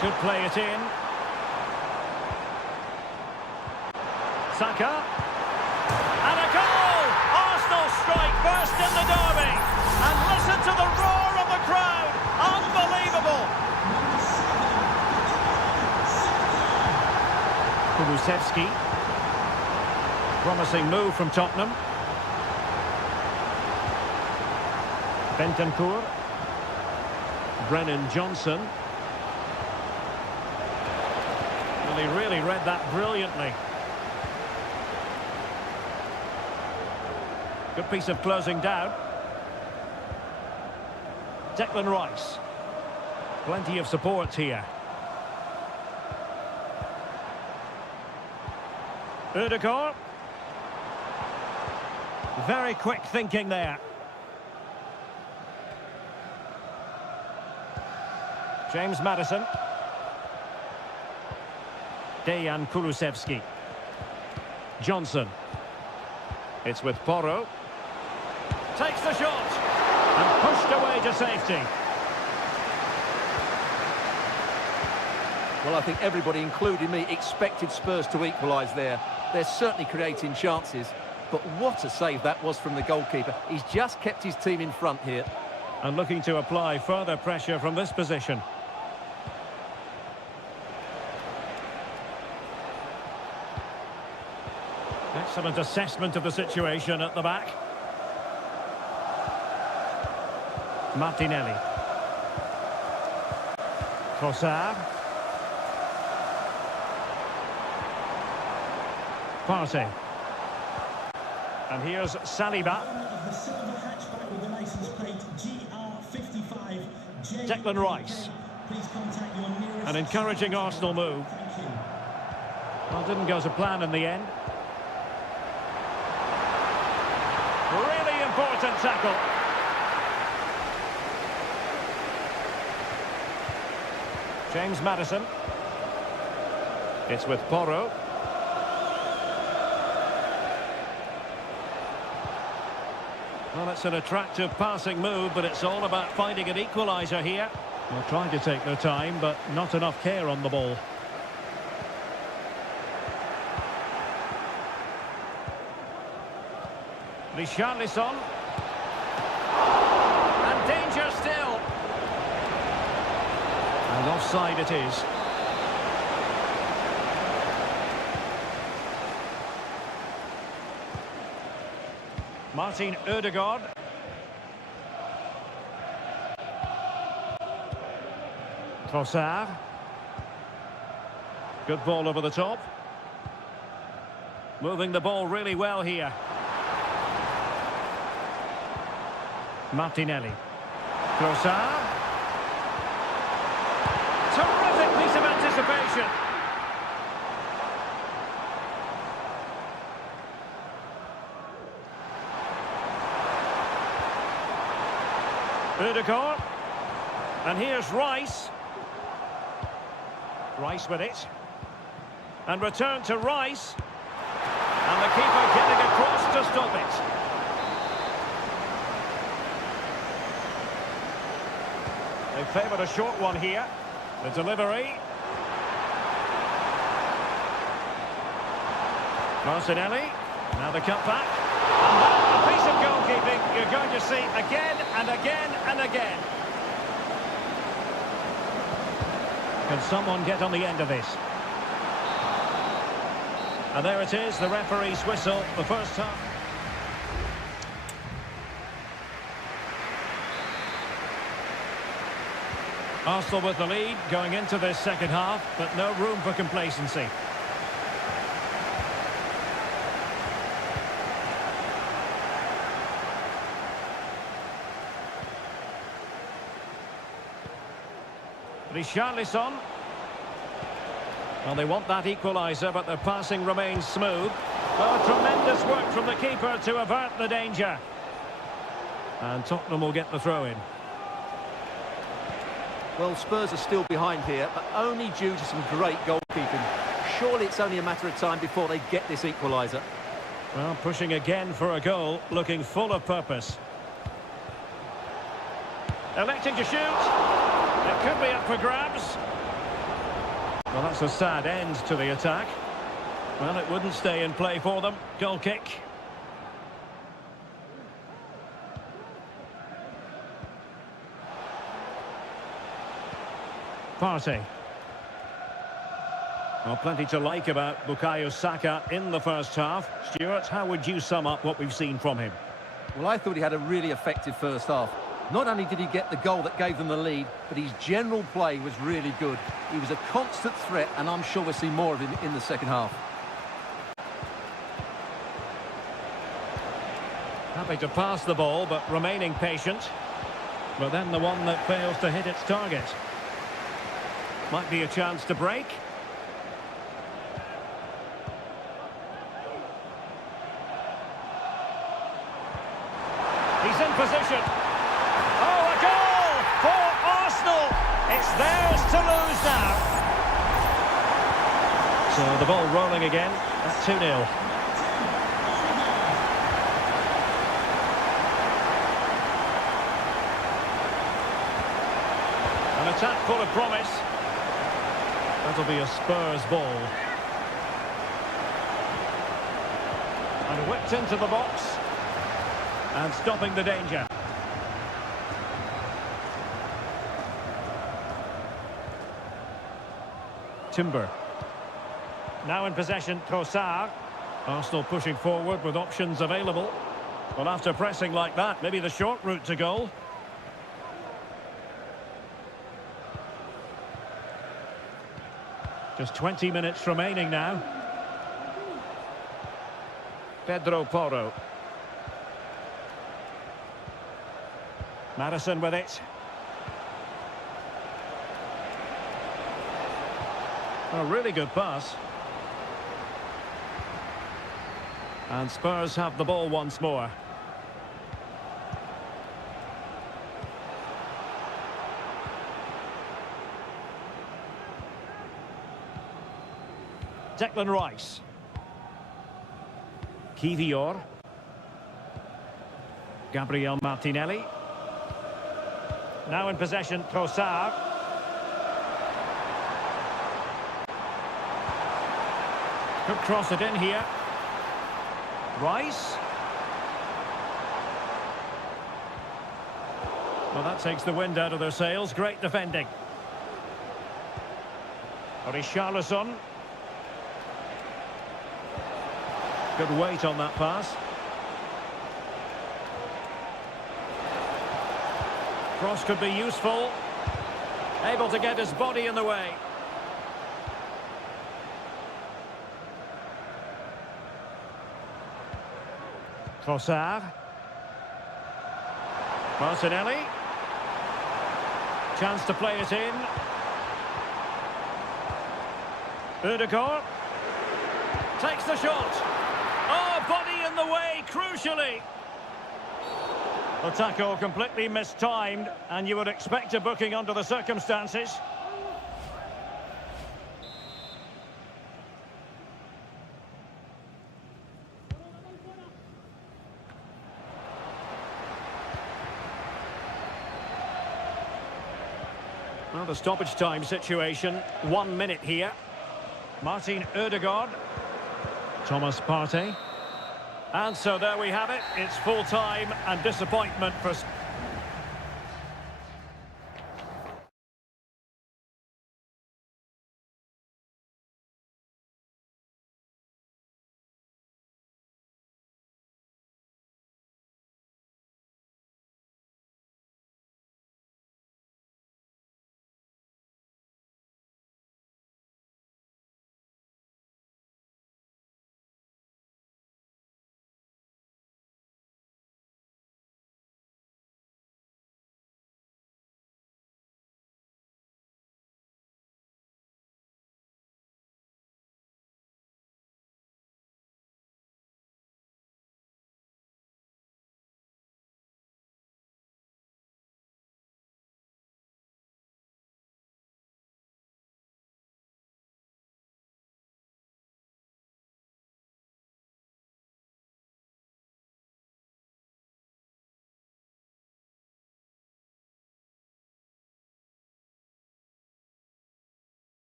Could play it in. Saka. And a goal! Arsenal strike first in the derby. And listen to the roar of the crowd. Unbelievable! Kulusevski. Promising move from Tottenham. Bentancur. Brennan Johnson. Well, he really read that brilliantly. Good piece of closing down. Declan Rice. Plenty of support here. Ødegaard. Very quick thinking there. James Maddison. Dejan Kulusevski. Johnson. It's with Porro. Takes the shot. And pushed away to safety. Well, I think everybody, including me, expected Spurs to equalise there. They're certainly creating chances. But what a save that was from the goalkeeper. He's just kept his team in front here. And looking to apply further pressure from this position. Excellent assessment of the situation at the back. Martinelli. Trossard. Partey. And here's Saliba. Declan Rice. An encouraging Arsenal move. Well, didn't go to plan in the end. Really important tackle. James Maddison. It's with Porro. Well, it's an attractive passing move, but it's all about finding an equaliser here. They're trying to take their time, but not enough care on the ball. Richarlison. And danger still. And offside it is. Martin Ødegaard. Trossard. Good ball over the top. Moving the ball really well here. Martinelli. Trossard. Terrific piece of anticipation. Ødegaard. And here's Rice. Rice with it. And return to Rice. And the keeper getting across to stop it. They favoured a short one here. The delivery. Martinelli. Now the cutback. And that, a piece of goalkeeping you're going to see again and again and again. Can someone get on the end of this? And there it is, the referee's whistle, the first half. Arsenal with the lead going into this second half, but no room for complacency. Richarlison. Well, they want that equaliser, but their passing remains smooth. Well, tremendous work from the keeper to avert the danger. And Tottenham will get the throw-in. Well, Spurs are still behind here, but only due to some great goalkeeping. Surely it's only a matter of time before they get this equaliser. Well, pushing again for a goal, looking full of purpose. Electing to shoot. It could be up for grabs. Well, that's a sad end to the attack. Well, it wouldn't stay in play for them. Goal kick. Partey. Well, plenty to like about Bukayo Saka in the first half. Stuart, how would you sum up what we've seen from him? Well, I thought he had a really effective first half. Not only did he get the goal that gave them the lead, but his general play was really good. He was a constant threat, and I'm sure we'll see more of him in the second half. Happy to pass the ball, but remaining patient. But then the one that fails to hit its target. Might be a chance to break. He's in position. Oh, a goal for Arsenal. It's theirs to lose now. So the ball rolling again at 2-0. An attack full of promise. That'll be a Spurs ball. And whipped into the box. And stopping the danger. Timber. Now in possession, Trossard. Arsenal pushing forward with options available. Well, after pressing like that, maybe the short route to goal. Just 20 minutes remaining now. Pedro Porro. Madison with it. A really good pass. And Spurs have the ball once more. Declan Rice. Kivior. Gabriel Martinelli. Now in possession, Trossard. Could cross it in here. Rice. Well, that takes the wind out of their sails. Great defending. Richarlison. Good weight on that pass. Cross could be useful. Able to get his body in the way. Trossard. Martinelli. Chance to play it in. Ødegaard. Takes the shot. Oh, body in the way, crucially. The tackle completely mistimed, and you would expect a booking under the circumstances. Well, the stoppage time situation, 1 minute here. Martin Ødegaard. Thomas Partey. And so there we have it. It's full time and disappointment for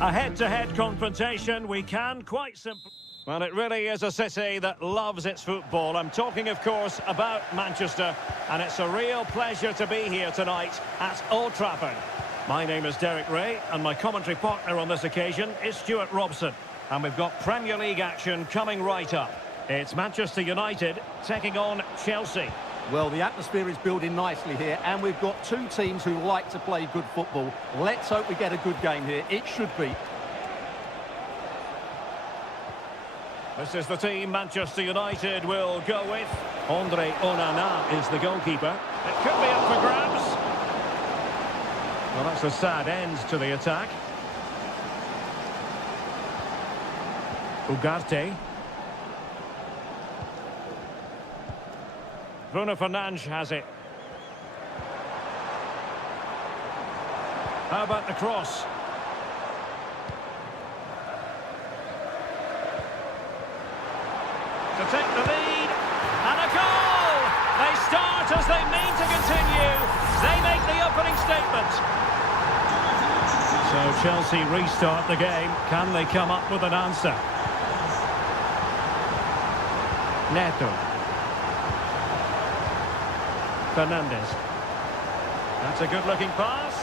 A head-to-head confrontation, we can quite simply... Well, it really is a city that loves its football. I'm talking, of course, about Manchester, and it's a real pleasure to be here tonight at Old Trafford. My name is Derek Ray, and my commentary partner on this occasion is Stuart Robson. And we've got Premier League action coming right up. It's Manchester United taking on Chelsea. Well, the atmosphere is building nicely here, and we've got two teams who like to play good football. Let's hope we get a good game here. It should be. This is the team Manchester United will go with. Andre Onana is the goalkeeper. It could be up for grabs. Well, that's a sad end to the attack. Ugarte. Bruno Fernandes has it. How about the cross? To take the lead, and a goal! They start as they mean to continue. They make the opening statement. So Chelsea restart the game. Can they come up with an answer? Neto. Fernandes. That's a good-looking pass.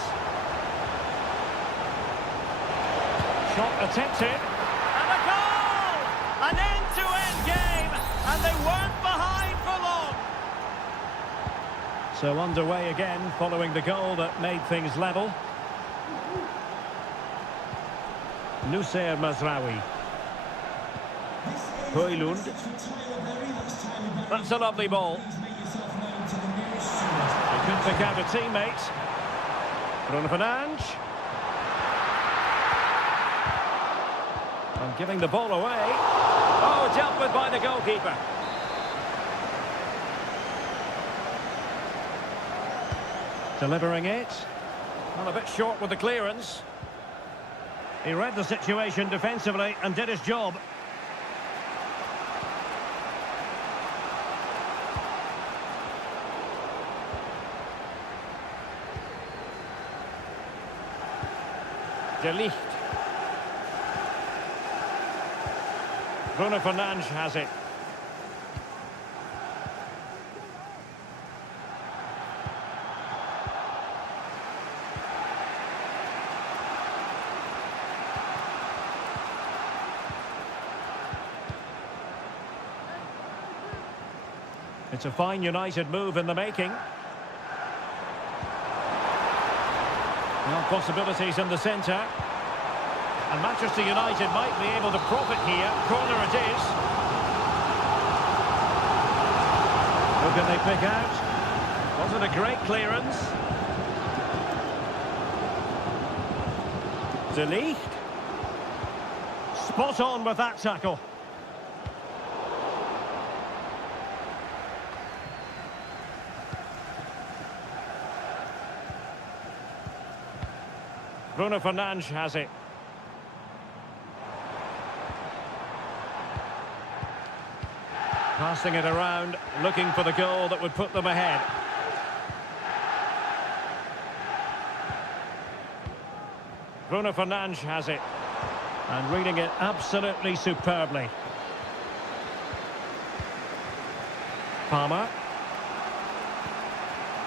Shot attempted. And a goal! An end-to-end game, and they weren't behind for long. So underway again, following the goal that made things level. Nusayr Mazraoui. Højlund. That's a lovely ball. He could pick out a teammate. Bruno Fernandes. And giving the ball away. Oh, dealt with by the goalkeeper. Delivering it. Well, a bit short with the clearance. He read the situation defensively and did his job. De Ligt. Bruno Fernandes has it. It's a fine United move in the making. Now possibilities in the centre. And Manchester United might be able to profit here. Corner it is. Who can they pick out? Wasn't a great clearance. De Ligt. Spot on with that tackle. Bruno Fernandes has it. Passing it around, looking for the goal that would put them ahead. Bruno Fernandes has it. And reading it absolutely superbly. Palmer.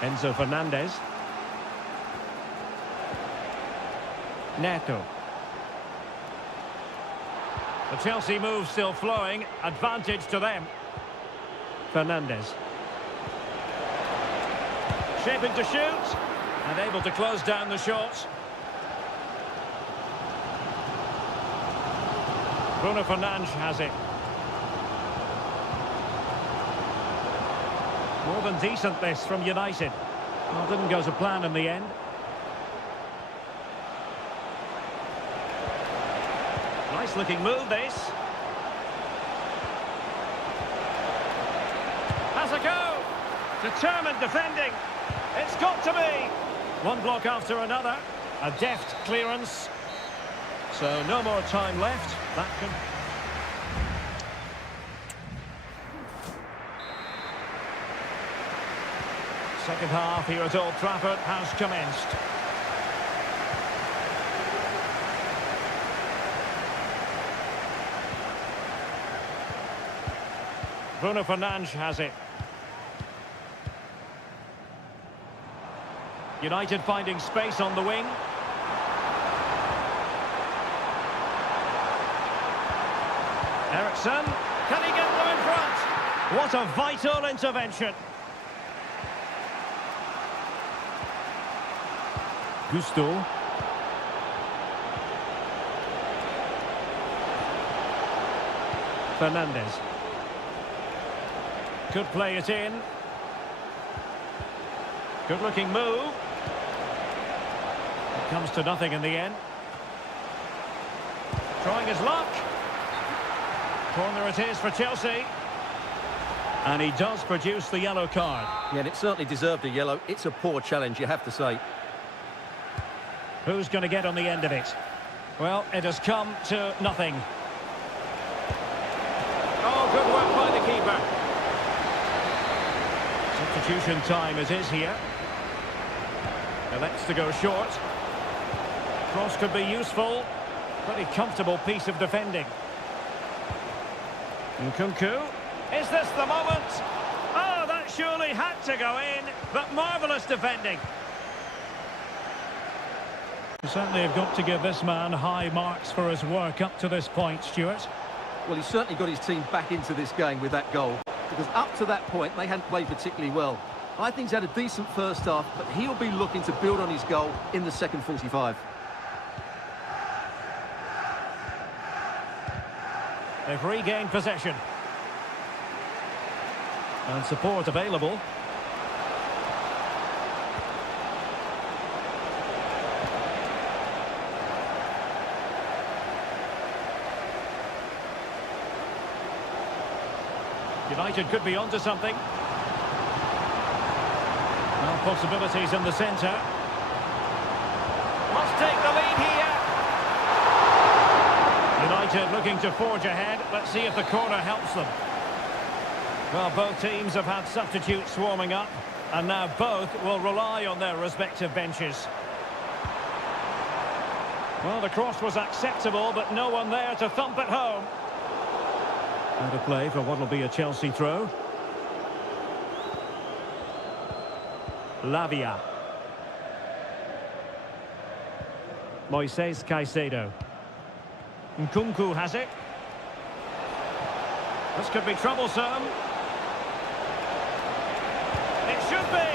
Enzo Fernandez. Neto. The Chelsea move still flowing. Advantage to them. Fernandes. Shaping to shoot. And able to close down the shot. Bruno Fernandes has it. More than decent this from United. Well, didn't go to plan in the end. Nice looking move this. Has a go. Determined defending. It's got to be. One block after another. A deft clearance. So no more time left. That can... Second half here at Old Trafford has commenced. Bruno Fernandes has it. United finding space on the wing. Ericsson, can he get them in front? What a vital intervention. Gusto. Fernandes. Could play it in. Good looking move. It comes to nothing in the end. Trying his luck. Corner it is for Chelsea. And he does produce the yellow card. Yeah, and it certainly deserved a yellow. It's a poor challenge, you have to say. Who's going to get on the end of it? Well, it has come to nothing. Oh, good work by the keeper. Substitution time it is here. Elects to go short. Cross could be useful. Pretty comfortable piece of defending. Nkunku. Is this the moment? Oh, that surely had to go in, but marvellous defending. You certainly have got to give this man high marks for his work up to this point, Stuart. Well, he's certainly got his team back into this game with that goal, because up to that point, they hadn't played particularly well. I think he's had a decent first half, but he'll be looking to build on his goal in the second 45. They've regained possession. And support available. United could be onto something. Well, possibilities in the centre. Must take the lead here. United looking to forge ahead. Let's see if the corner helps them. Well, both teams have had substitutes warming up, and now both will rely on their respective benches. Well, the cross was acceptable, but no one there to thump it home. Out of play for what will be a Chelsea throw. Lavia. Moises Caicedo. Nkunku has it. This could be troublesome. It should be.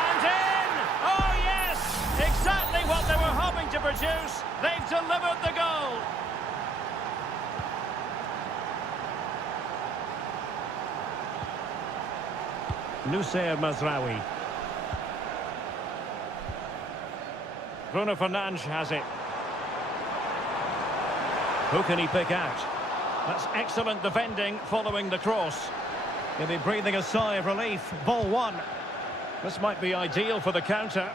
And in! Oh, yes! Exactly what they were hoping to produce. They've delivered the goal. Nusayr Mazraoui. Bruno Fernandes has it. Who can he pick out? That's excellent defending following the cross. He'll be breathing a sigh of relief. Ball one. This might be ideal for the counter.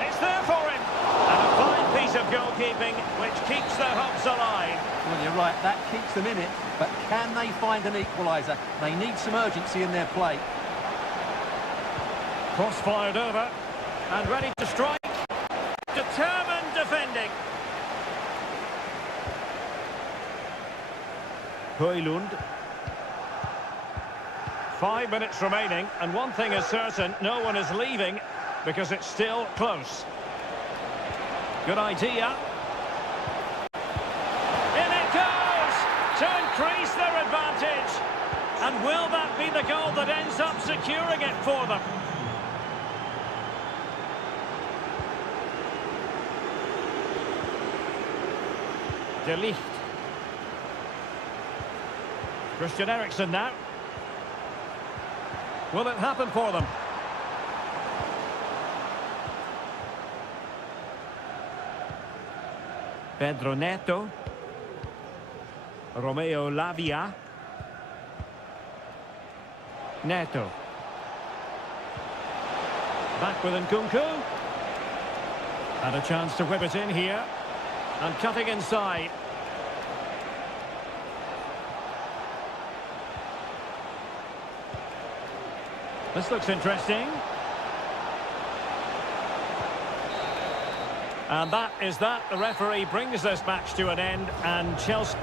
It's there for him. And a fine piece of goalkeeping which keeps their hopes alive. Well, you're right, that keeps them in it, but can they find an equaliser? They need some urgency in their play. Cross fired over. And ready to strike. Determined defending. Højlund. 5 minutes remaining, and one thing is certain, no one is leaving because it's still close. Good idea. In it goes to increase their advantage. And will that be the goal that ends up securing it for them? De Ligt. Christian Eriksen now. Will it happen for them? Pedro Neto. Romeo Lavia. Neto. Back with Nkunku. And a chance to whip it in here. And cutting inside. This looks interesting. And that is that. The referee brings this match to an end, and Chelsea...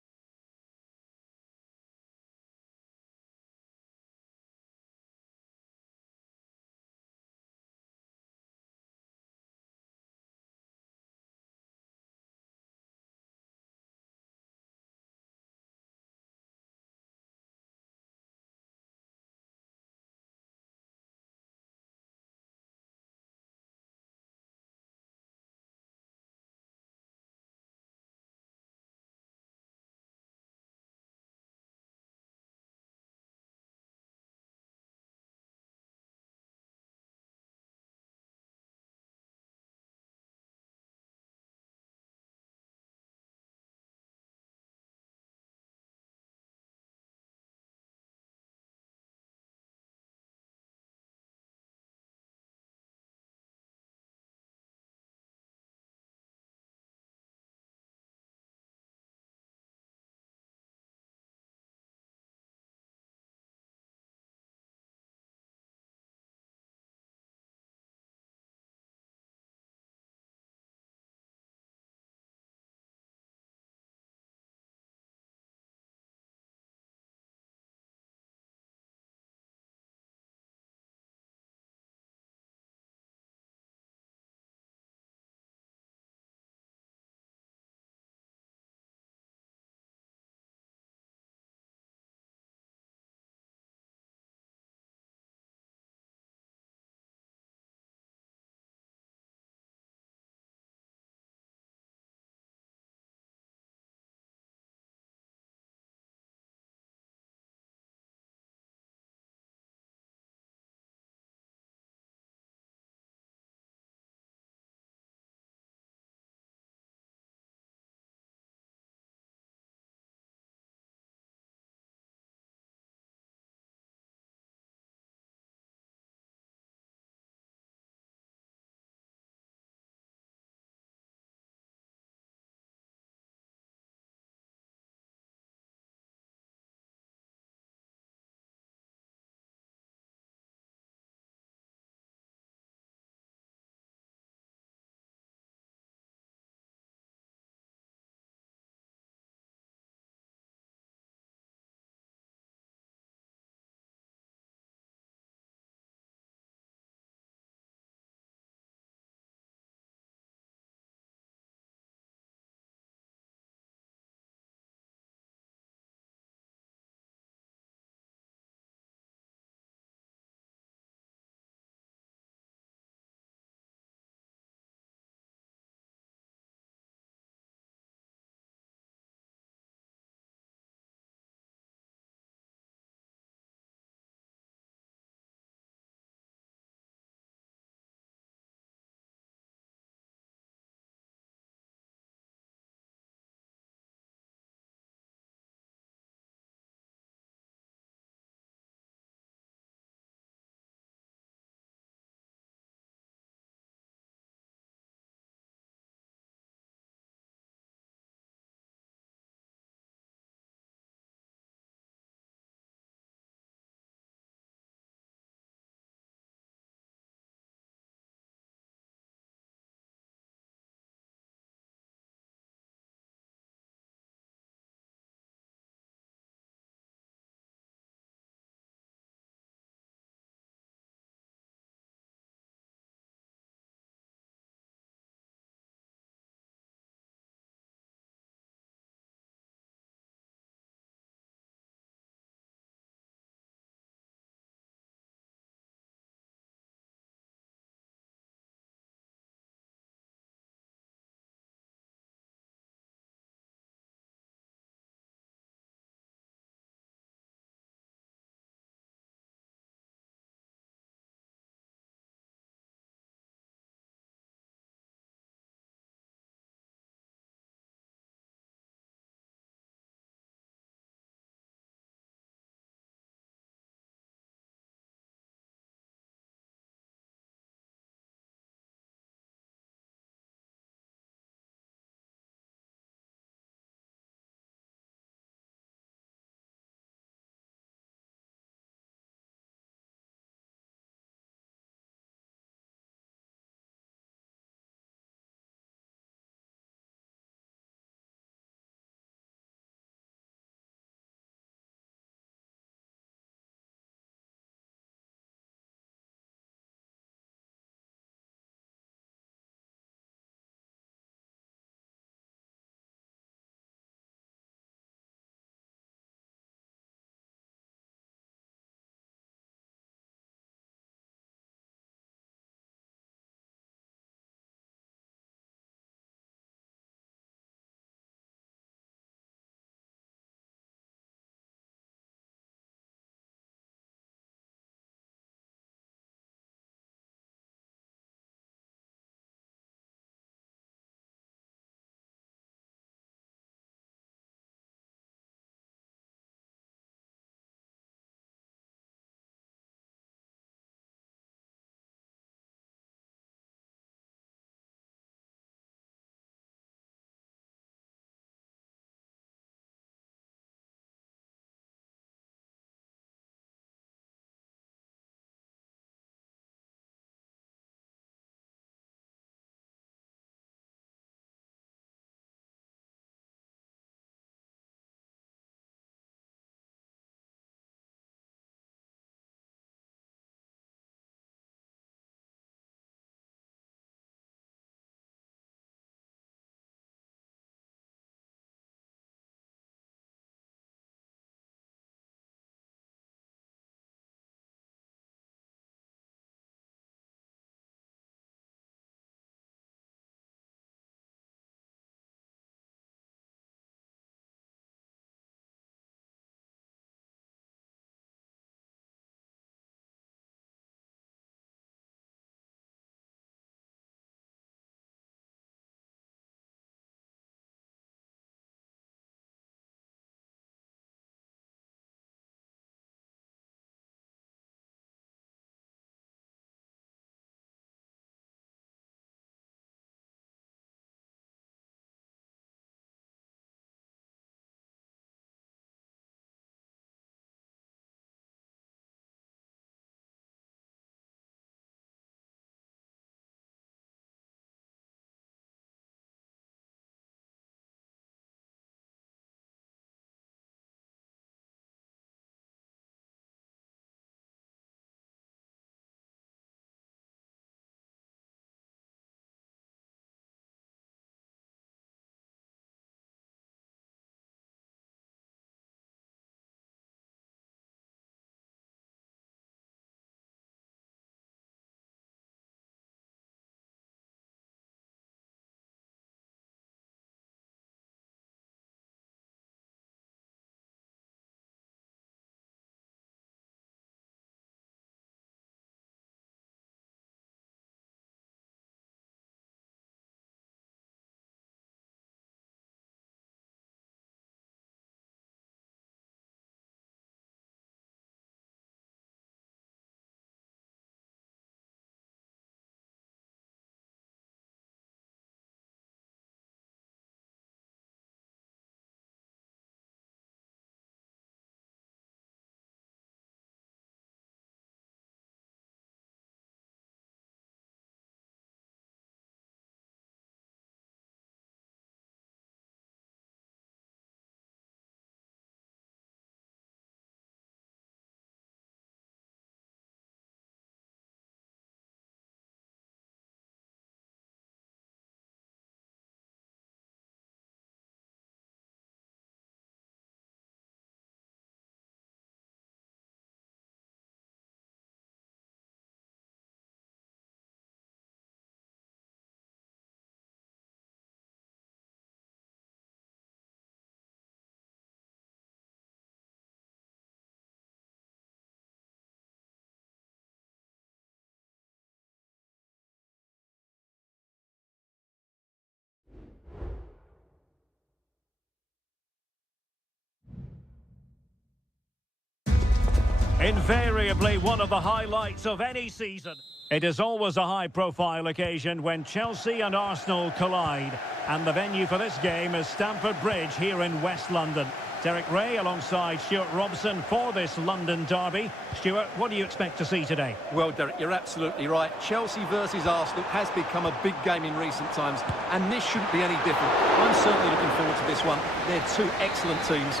Invariably one of the highlights of any season. It is always a high-profile occasion when Chelsea and Arsenal collide. And the venue for this game is Stamford Bridge here in West London. Derek Ray alongside Stuart Robson for this London derby. Stuart, what do you expect to see today? Well, Derek, you're absolutely right. Chelsea versus Arsenal has become a big game in recent times, and this shouldn't be any different. I'm certainly looking forward to this one. They're two excellent teams.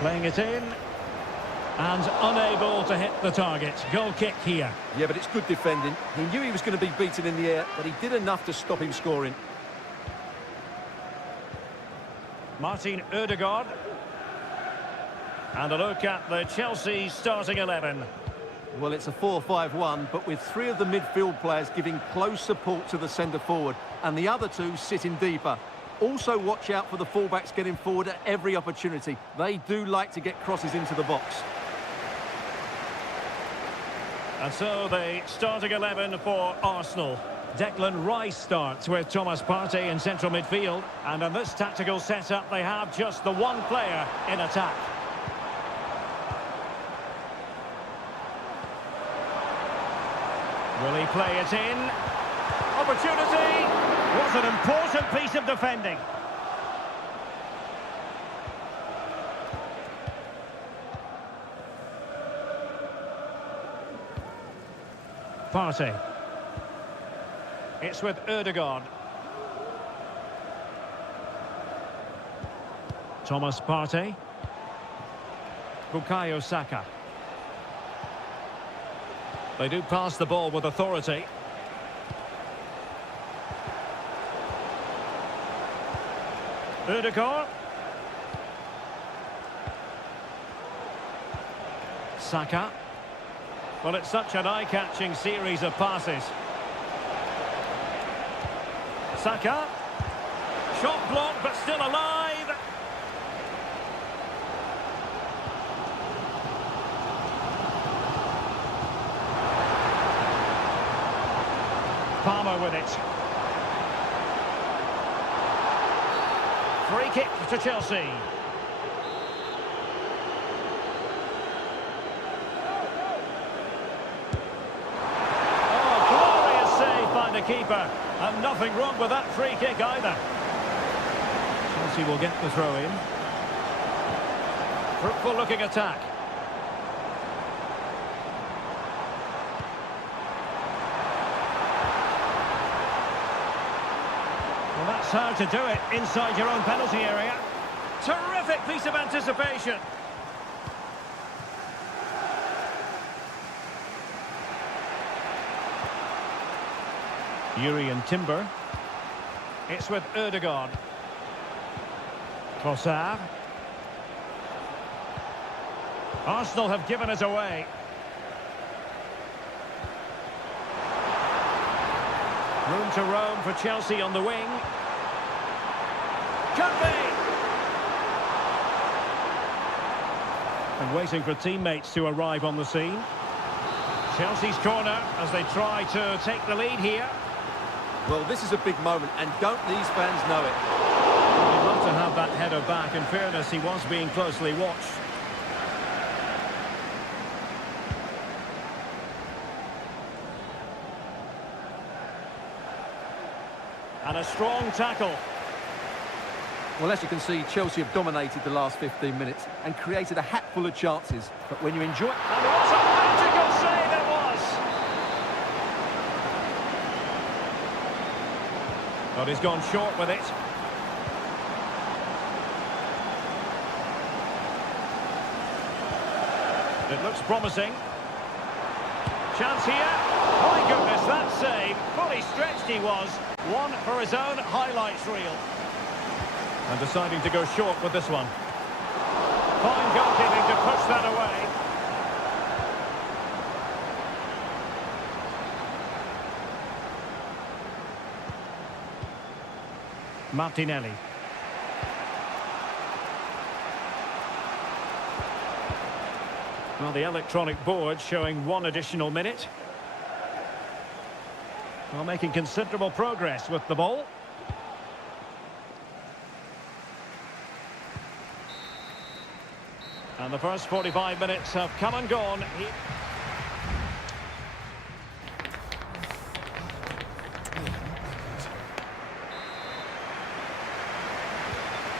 Playing it in. And unable to hit the target. Goal kick here. Yeah, but it's good defending. He knew he was going to be beaten in the air, but he did enough to stop him scoring. Martin Ødegaard. And a look at the Chelsea starting 11. Well, it's a 4-5-1, but with three of the midfield players giving close support to the centre-forward, and the other two sitting deeper. Also watch out for the fullbacks getting forward at every opportunity. They do like to get crosses into the box. And so the starting 11 for Arsenal. Declan Rice starts with Thomas Partey in central midfield. And in this tactical setup, they have just the one player in attack. Will he play it in? Opportunity! What an important piece of defending. Partey. It's with Ødegaard. Thomas Partey. Bukayo Saka. They do pass the ball with authority. Ødegaard. Saka. Well, it's such an eye-catching series of passes. Saka. Shot blocked, but still alive. Palmer with it. Free kick to Chelsea. The keeper, and nothing wrong with that free kick either. Chelsea will get the throw in. Fruitful looking attack. Well, that's how to do it inside your own penalty area. Terrific piece of anticipation. Yuri and Timber. It's with Ødegaard. Trossard. Arsenal have given it away. Room to roam for Chelsea on the wing. Could be! And waiting for teammates to arrive on the scene. Chelsea's corner as they try to take the lead here. Well, this is a big moment, and don't these fans know it? I'd love to have that header back. In fairness, he was being closely watched. And a strong tackle. Well, as you can see, Chelsea have dominated the last 15 minutes and created a hatful of chances. But when you enjoy... And what a magical save it was! But he's gone short with it. It looks promising. Chance here. My goodness, that save. Fully stretched he was. One for his own highlights reel. And deciding to go short with this one. Fine goalkeeping to push that away. Martinelli. Well, the electronic board showing one additional minute. Well, making considerable progress with the ball. And the first 45 minutes have come and gone.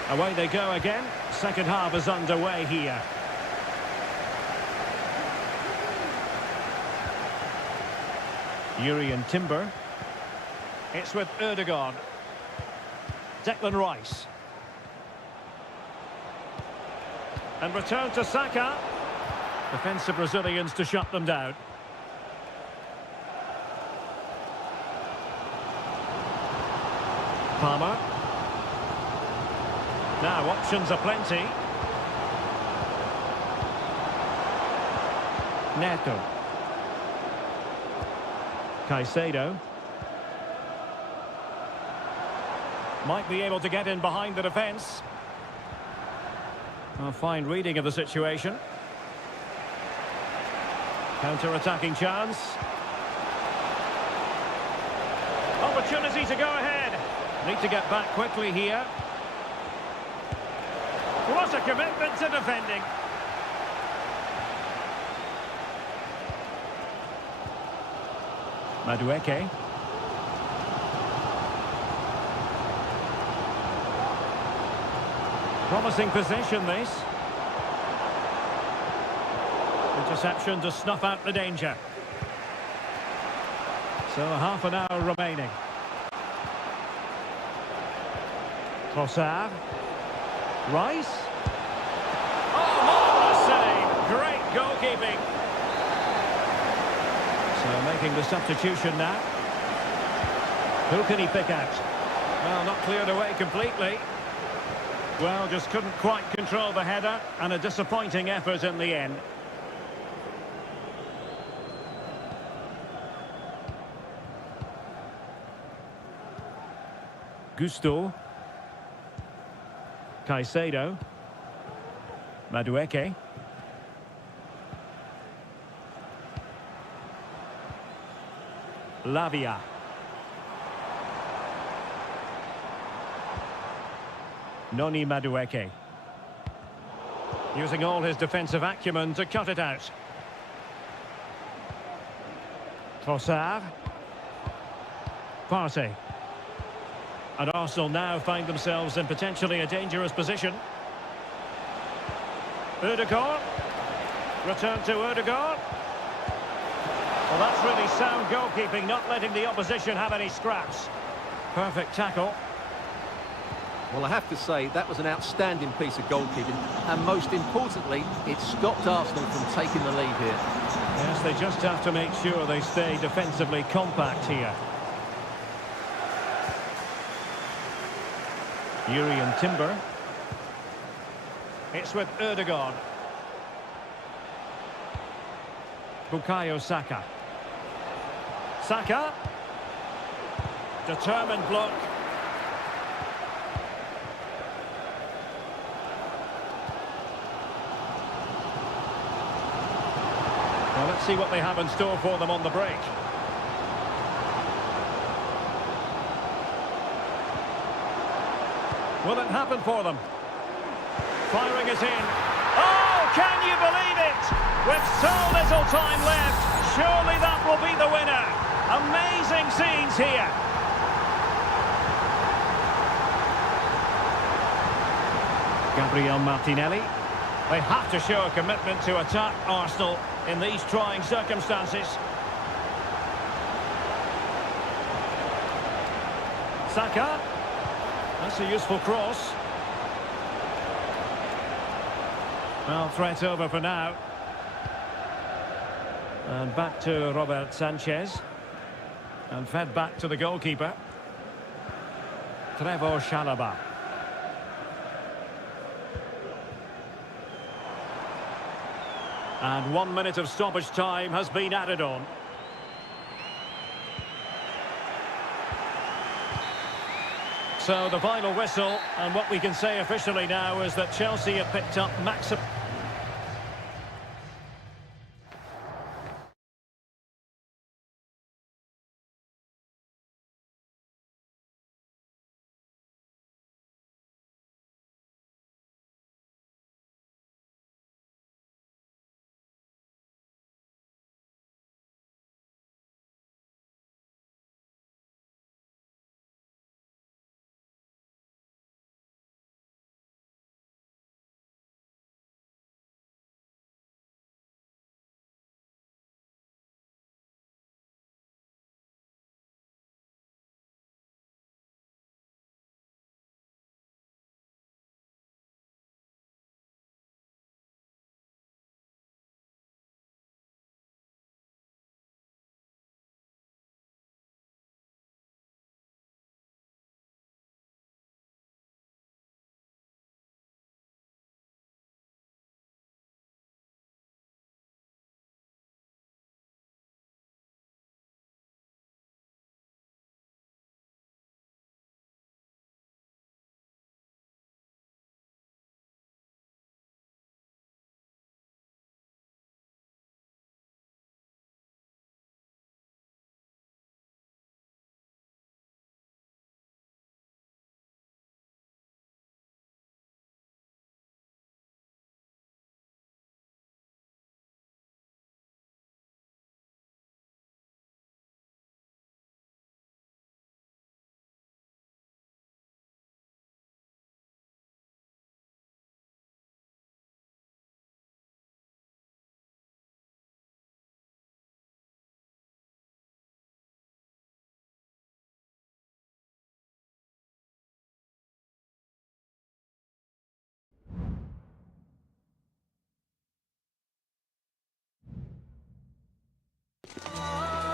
Away they go again. Second half is underway here. Urian Timber. It's with Erdogan. Declan Rice. And return to Saka. Defensive Brazilians to shut them down. Palmer. Now options are plenty. Neto. Caicedo. Might be able to get in behind the defence. A fine reading of the situation. Counter-attacking chance. Opportunity to go ahead. Need to get back quickly here. What a commitment to defending. Madueke. Promising possession, this. Interception to snuff out the danger. So half an hour remaining. Trossard. Rice. Oh, marvellous save. Great goalkeeping. So making the substitution now. Who can he pick out? Well, not cleared away completely. Well, just couldn't quite control the header, and a disappointing effort in the end. Gusto. Caicedo. Madueke. Lavia. Noni Madueke. Using all his defensive acumen to cut it out. Trossard. Partey. And Arsenal now find themselves in potentially a dangerous position. Erdogan. Return to Erdogan. Well, that's really sound goalkeeping, not letting the opposition have any scraps. Perfect tackle. Well, I have to say, that was an outstanding piece of goalkeeping. And most importantly, it stopped Arsenal from taking the lead here. Yes, they just have to make sure they stay defensively compact here. Urian Timber. It's with Erdogan. Bukayo Saka. Saka. Determined block. Well, let's see what they have in store for them on the break. Will it happen for them? Firing it in. Oh, can you believe it? With so little time left, surely that will be the winner. Amazing scenes here. Gabriel Martinelli. They have to show a commitment to attack Arsenal in these trying circumstances. Saka. That's a useful cross. Well, threat over for now. And back to Robert Sanchez. And fed back to the goalkeeper. Trevor Chalobah. And 1 minute of stoppage time has been added on. So the final whistle, and what we can say officially now is that Chelsea have picked up maximum...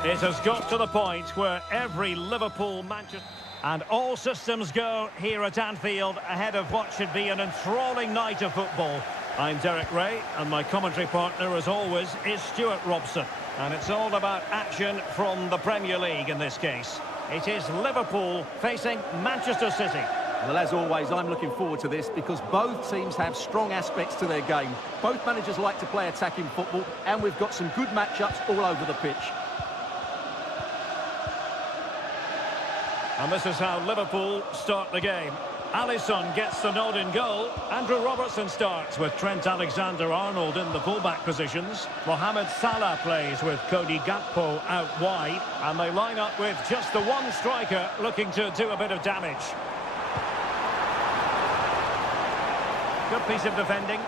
It has got to the point where every Liverpool, Manchester... And all systems go here at Anfield ahead of what should be an enthralling night of football. I'm Derek Ray, and my commentary partner, as always, is Stuart Robson. And it's all about action from the Premier League in this case. It is Liverpool facing Manchester City. Well, as always, I'm looking forward to this because both teams have strong aspects to their game. Both managers like to play attacking football, and we've got some good matchups all over the pitch. And this is how Liverpool start the game. Alisson gets the nod in goal. Andrew Robertson starts with Trent Alexander-Arnold in the fullback positions. Mohamed Salah plays with Cody Gakpo out wide. And they line up with just the one striker looking to do a bit of damage. Good piece of defending.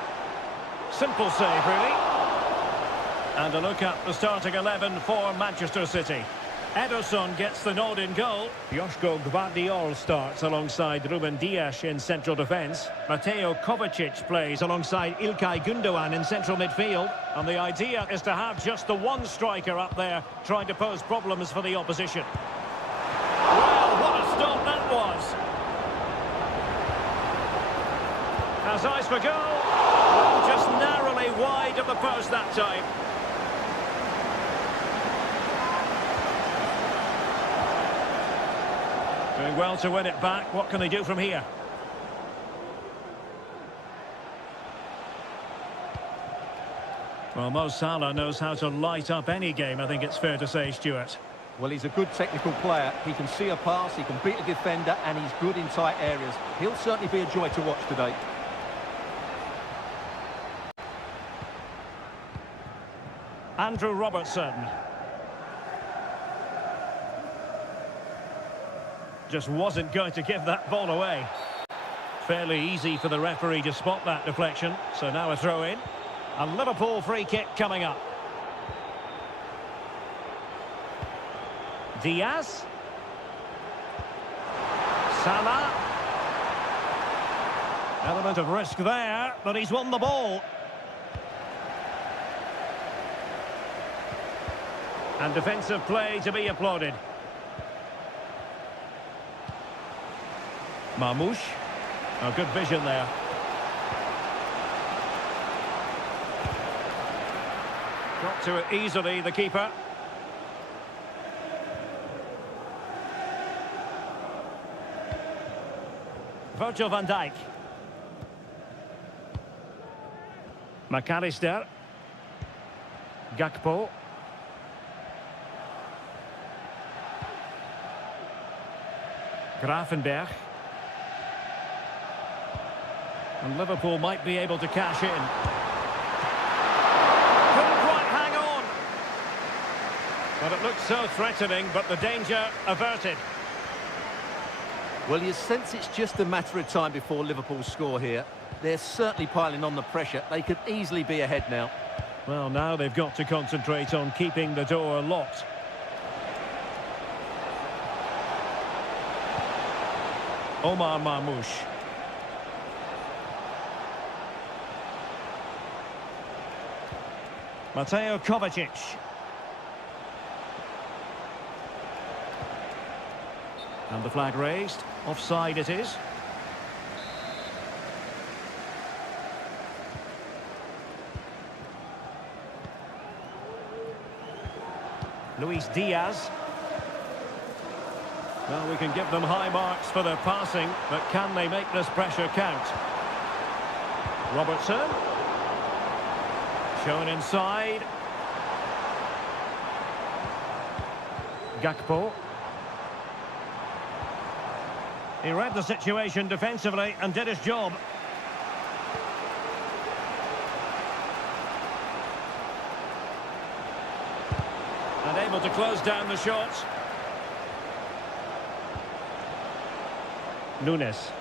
Simple save, really. And a look at the starting 11 for Manchester City. Ederson gets the nod in goal. Joško Gvardiol starts alongside Ruben Dias in central defence. Mateo Kovacic plays alongside Ilkay Gundogan in central midfield. And the idea is to have just the one striker up there trying to pose problems for the opposition. Well, what a stop that was. Has eyes for goal. Well, just narrowly wide of the post that time. Doing well to win it back. What can they do from here? Well, Mo Salah knows how to light up any game, I think it's fair to say, Stuart. Well, he's a good technical player. He can see a pass, he can beat a defender, and he's good in tight areas. He'll certainly be a joy to watch today. Andrew Robertson. Just wasn't going to give that ball away. Fairly easy for the referee to spot that deflection. So now a throw in. A Liverpool free kick coming up. Diaz. Salah. Element of risk there, but he's won the ball. And defensive play to be applauded. Marmoush. Oh, good vision there. Got to it easily, the keeper. Virgil van Dijk. McAllister. Gakpo. Gravenberch. And Liverpool might be able to cash in. Couldn't quite hang on. But it looked so threatening, but the danger averted. Well, you sense it's just a matter of time before Liverpool score here. They're certainly piling on the pressure. They could easily be ahead now. Well, now they've got to concentrate on keeping the door locked. Omar Marmoush. Mateo Kovacic. And the flag raised. Offside it is. Luis Diaz. Well, we can give them high marks for their passing, but can they make this pressure count? Robertson. Shown inside. Gakpo. He read the situation defensively and did his job. And able to close down the shots. Nunes.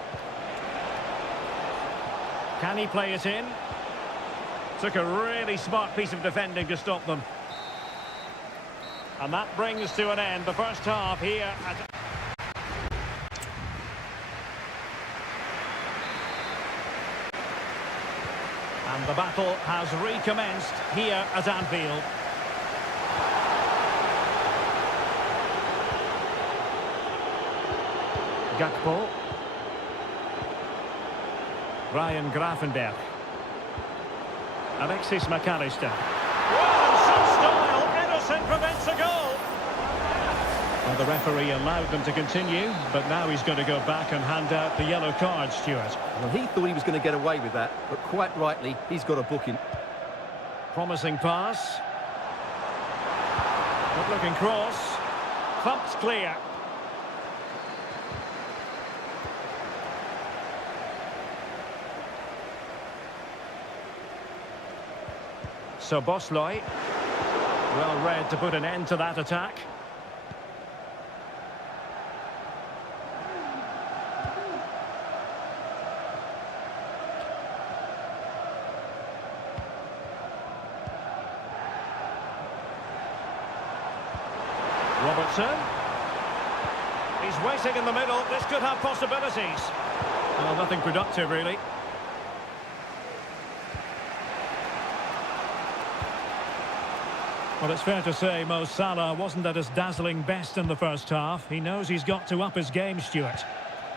Can he play it in? Took a really smart piece of defending to stop them. And that brings to an end the first half here at... And the battle has recommenced here at Anfield. Gakpo. Ryan Grafenberg. Alexis McAllister. Well, in some style, Ederson prevents a goal. Well, the referee allowed them to continue, but now he's going to go back and hand out the yellow card, Stuart. Well, he thought he was going to get away with that, but quite rightly, he's got a booking. Promising pass. Good looking cross. Thumped clear. So Bosloy, well read to put an end to that attack. Robertson. He's waiting in the middle. This could have possibilities. Well, nothing productive, really. Well, it's fair to say Mo Salah wasn't at his dazzling best in the first half. He knows he's got to up his game, Stuart.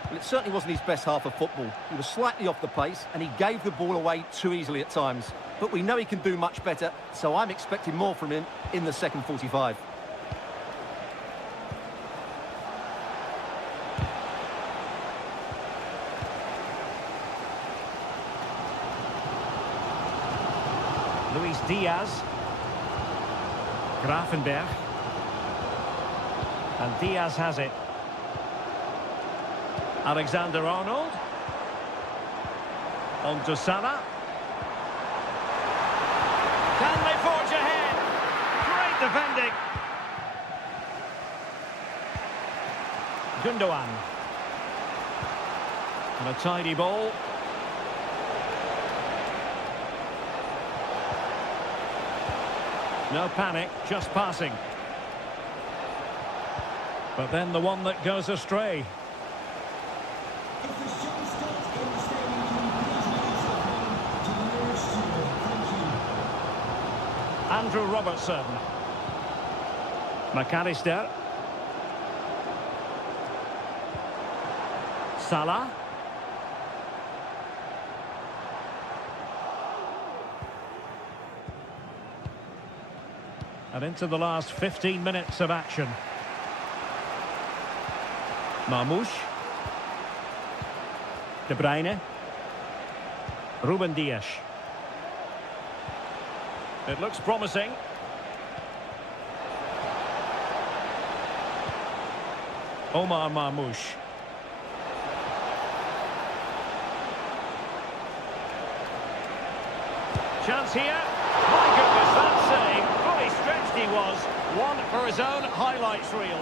Well, it certainly wasn't his best half of football. He was slightly off the pace and he gave the ball away too easily at times. But we know he can do much better, so I'm expecting more from him in the second 45. Luis Diaz. Grafenberg. And Diaz has it. Alexander-Arnold. On to Salah. Can they forge ahead? Great defending. Gundogan. And a tidy ball. No panic, just passing. But then the one that goes astray. Andrew Robertson. McAllister. Salah. And into the last 15 minutes of action. Marmoush. De Bruyne. Ruben Dias. It looks promising. Omar Marmoush. Chance here. My goodness, that save. Fully stretched he was. One for his own highlights reel.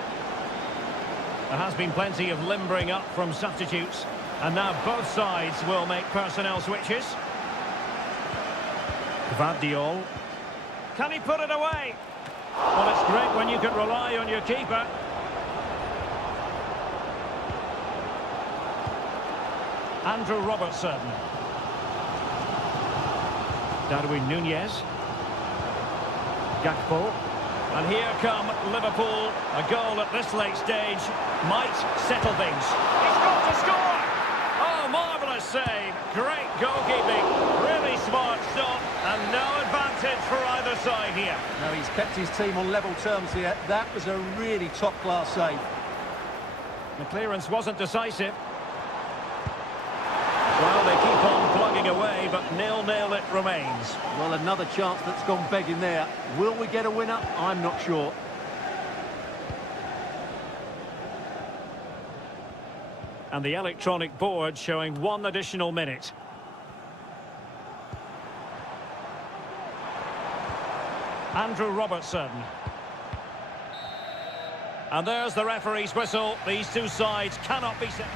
There has been plenty of limbering up from substitutes. And now both sides will make personnel switches. Gvardiol. Can he put it away? Well, it's great when you can rely on your keeper. Andrew Robertson. Darwin Nunez. Gakpo. And here come Liverpool. A goal at this late stage might settle things. He's got to score! Oh, marvellous save. Great goalkeeping. Really smart stop. And no advantage for either side here. Now he's kept his team on level terms here. That was a really top-class save. The clearance wasn't decisive. Well, they keep on plugging away, but 0-0 it remains. Well, another chance that's gone begging there. Will we get a winner? I'm not sure. And the electronic board showing one additional minute. Andrew Robertson. And there's the referee's whistle. These two sides cannot be set.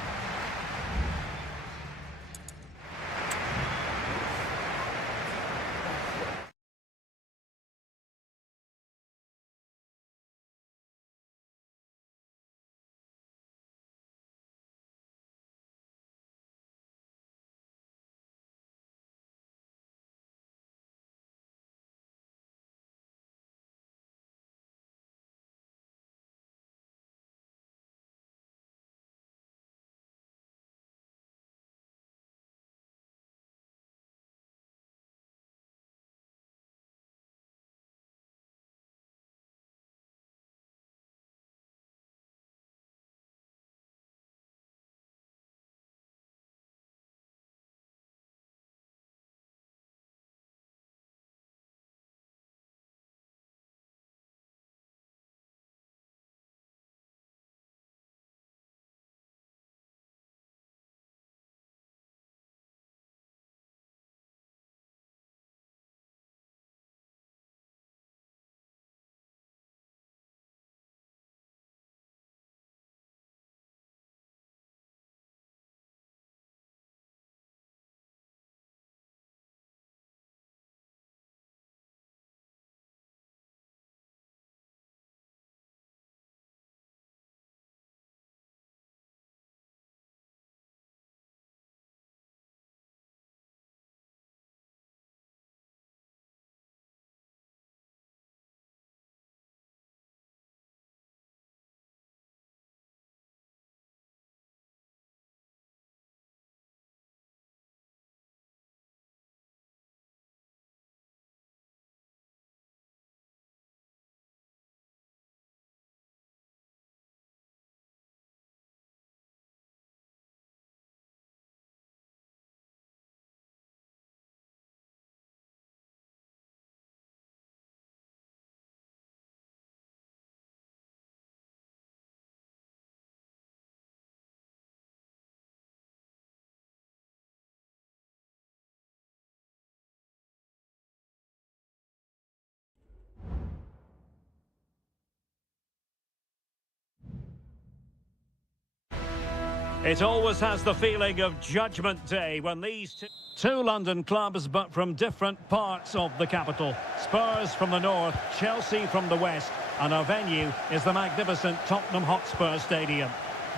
It always has the feeling of Judgment Day when these two London clubs, but from different parts of the capital. Spurs from the north, Chelsea from the west, and our venue is the magnificent Tottenham Hotspur Stadium.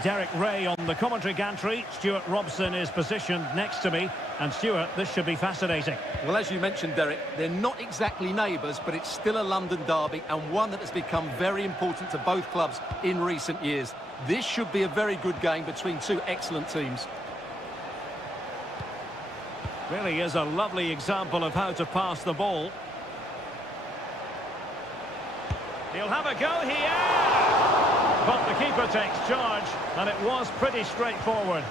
Derek Ray on the commentary gantry. Stuart Robson is positioned next to me. And Stuart, this should be fascinating. Well, as you mentioned, Derek, they're not exactly neighbours, but it's still a London derby and one that has become very important to both clubs in recent years. This should be a very good game between two excellent teams. Really is a lovely example of how to pass the ball. He'll have a go here! But the keeper takes charge, and it was pretty straightforward.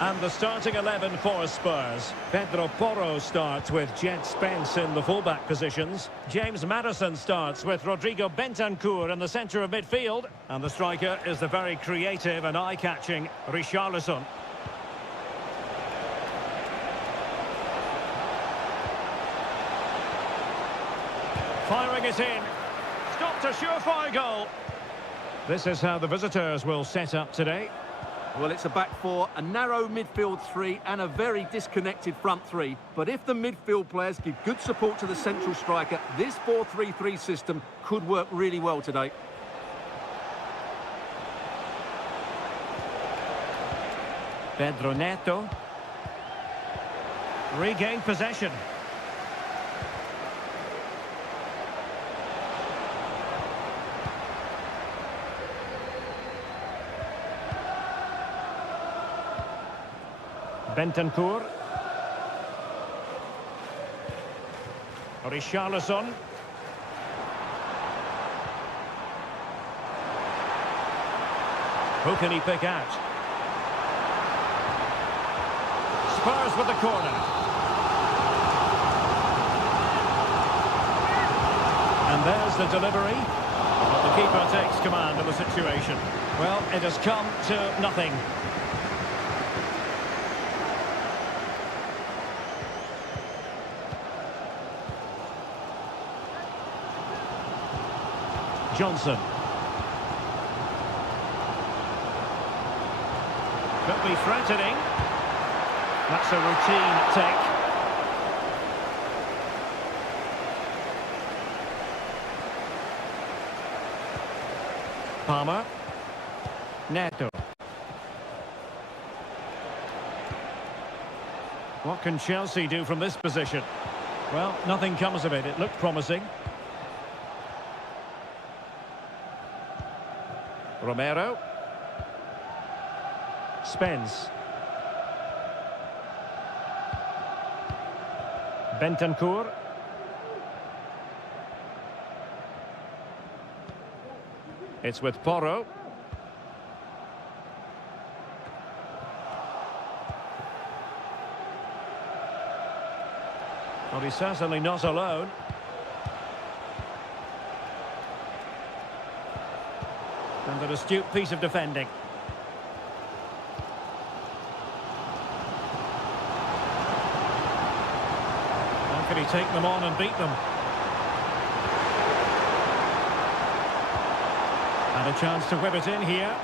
And the starting 11 for Spurs. Pedro Porro starts with Jed Spence in the fullback positions. James Maddison starts with Rodrigo Bentancur in the centre of midfield. And the striker is the very creative and eye-catching Richarlison. Firing it in. Stopped a surefire goal. This is how the visitors will set up today. Well, it's a back four, a narrow midfield three and a very disconnected front three. But if the midfield players give good support to the central striker, this 4-3-3 system could work really well today. Pedro Neto. Regained possession. Bentancur. Richarlison. Who can he pick out? Spurs with the corner. And there's the delivery. But the keeper takes command of the situation. Well, it has come to nothing. Johnson. Could be threatening. That's a routine take. Palmer. Neto. What can Chelsea do from this position? Well, nothing comes of it. It looked promising. Romero. Spence. Bentancur. It's with Porro. Well, he's certainly not alone. And an astute piece of defending. How can he take them on and beat them? And a chance to whip it in here.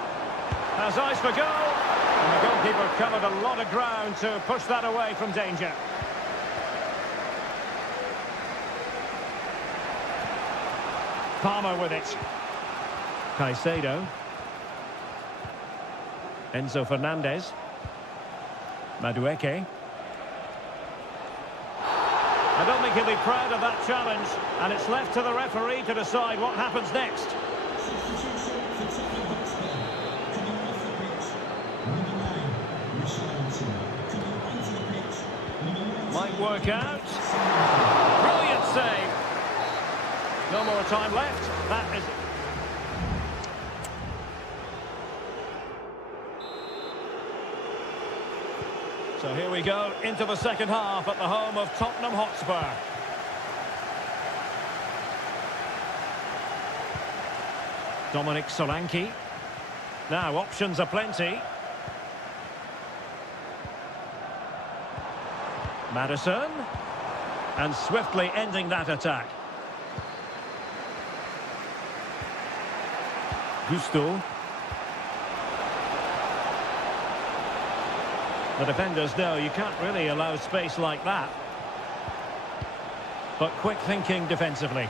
Has eyes for goal. And the goalkeeper covered a lot of ground to push that away from danger. Palmer with it. Caicedo. Enzo Fernandez. Madueke. I don't think he'll be proud of that challenge, and it's left to the referee to decide what happens next. Might work out. Brilliant save. No more time left. That is... So here we go into the second half at the home of Tottenham Hotspur. Dominic Solanke. Now options are plenty. Maddison. And swiftly ending that attack. The defenders know you can't really allow space like that. But quick thinking defensively.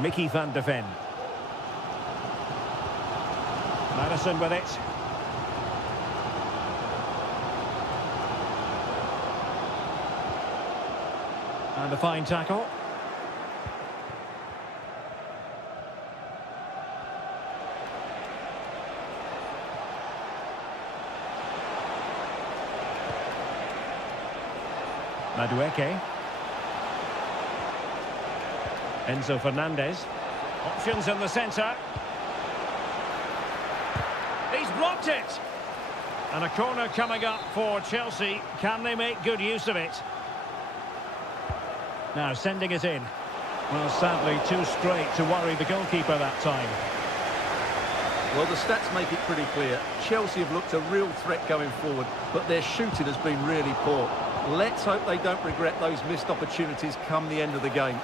Mickey van de Ven. Madison with it. And a fine tackle. Madueke. Enzo Fernandez. Options in the centre. He's blocked it. And a corner coming up for Chelsea. Can they make good use of it? Now sending it in. Well, sadly, too straight to worry the goalkeeper that time. Well, the stats make it pretty clear. Chelsea have looked a real threat going forward, but their shooting has been really poor. Let's hope they don't regret those missed opportunities come the end of the game.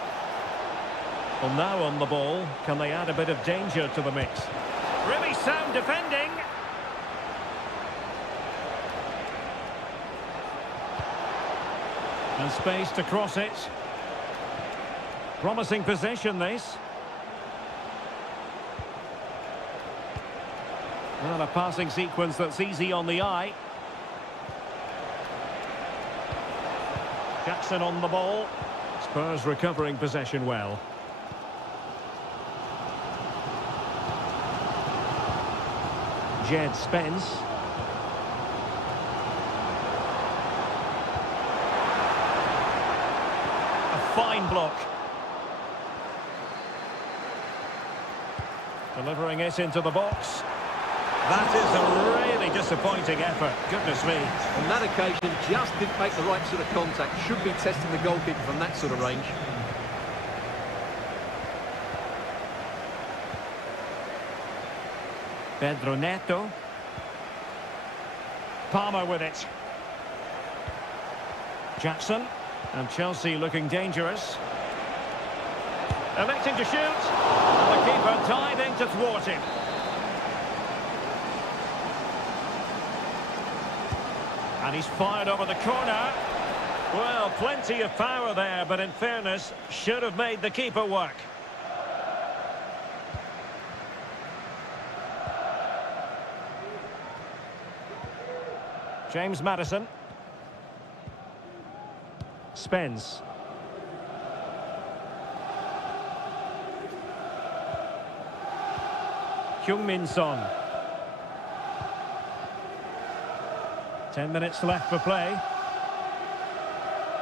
Well, now on the ball, can they add a bit of danger to the mix? Really sound defending. And space to cross it. Promising possession, this. Well, a passing sequence that's easy on the eye. Jackson on the ball. Spurs recovering possession well. Jed Spence. A fine block. Delivering it into the box. That is a really disappointing effort. Goodness me. On that occasion, just didn't make the right sort of contact. Should be testing the goalkeeper from that sort of range. Pedro Neto. Palmer with it. Jackson. And Chelsea looking dangerous. Electing to shoot. And the keeper diving to thwart him. And he's fired over the corner. Well, plenty of power there, but in fairness, should have made the keeper work. James Maddison. Spence. Heung-min Son. 10 minutes left for play.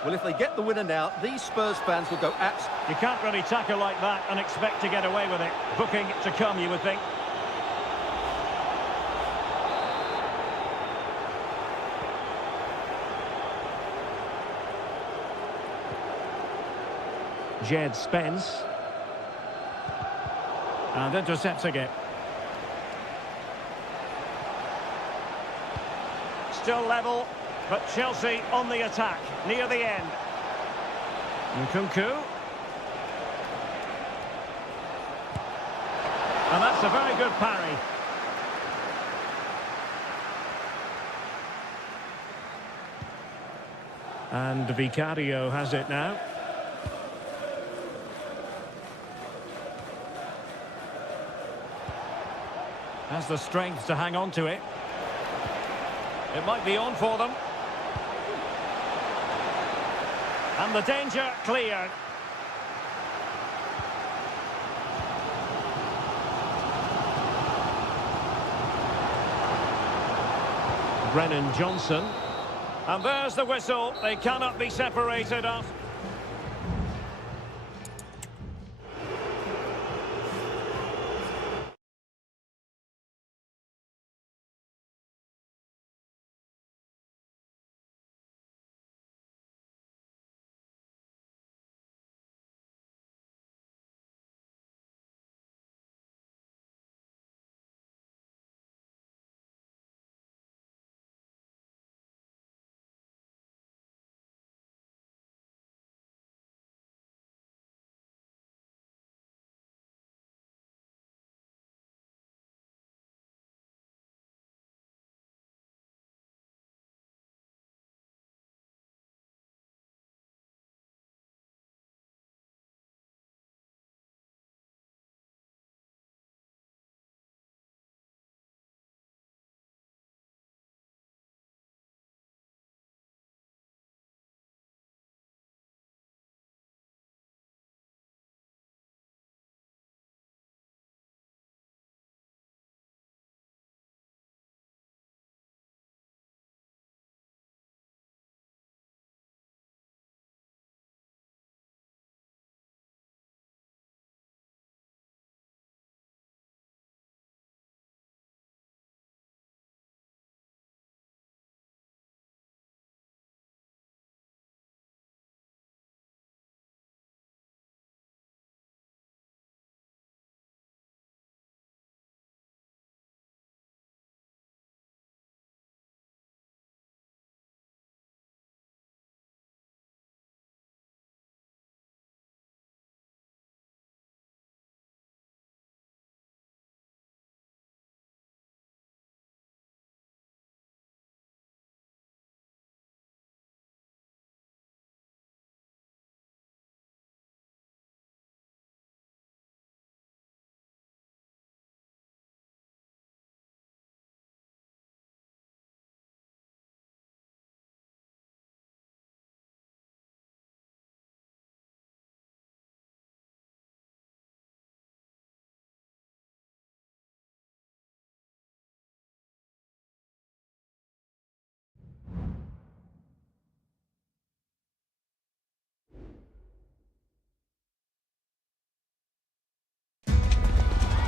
Well, if they get the winner now, these Spurs fans will go absolutely... You can't really tackle like that and expect to get away with it. Booking to come, you would think. Jed Spence. And intercepting it. Still level, but Chelsea on the attack, near the end. Nkunku. And that's a very good parry. And Vicario has it now. Has the strength to hang on to it. It might be on for them. And the danger cleared. Brennan Johnson. And there's the whistle. They cannot be separated off.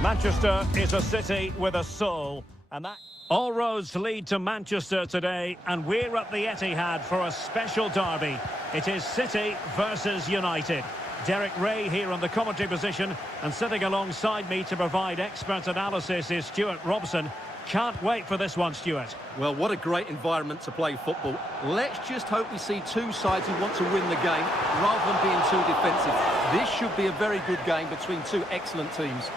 Manchester is a city with a soul, and that all roads lead to Manchester today, and we're at the Etihad for a special derby. It is City versus United. Derek Ray here on the commentary position, and sitting alongside me to provide expert analysis is Stuart Robson. Can't wait for this one, Stuart. Well, what a great environment to play football. Let's just hope we see two sides who want to win the game rather than being too defensive. This should be a very good game between two excellent teams.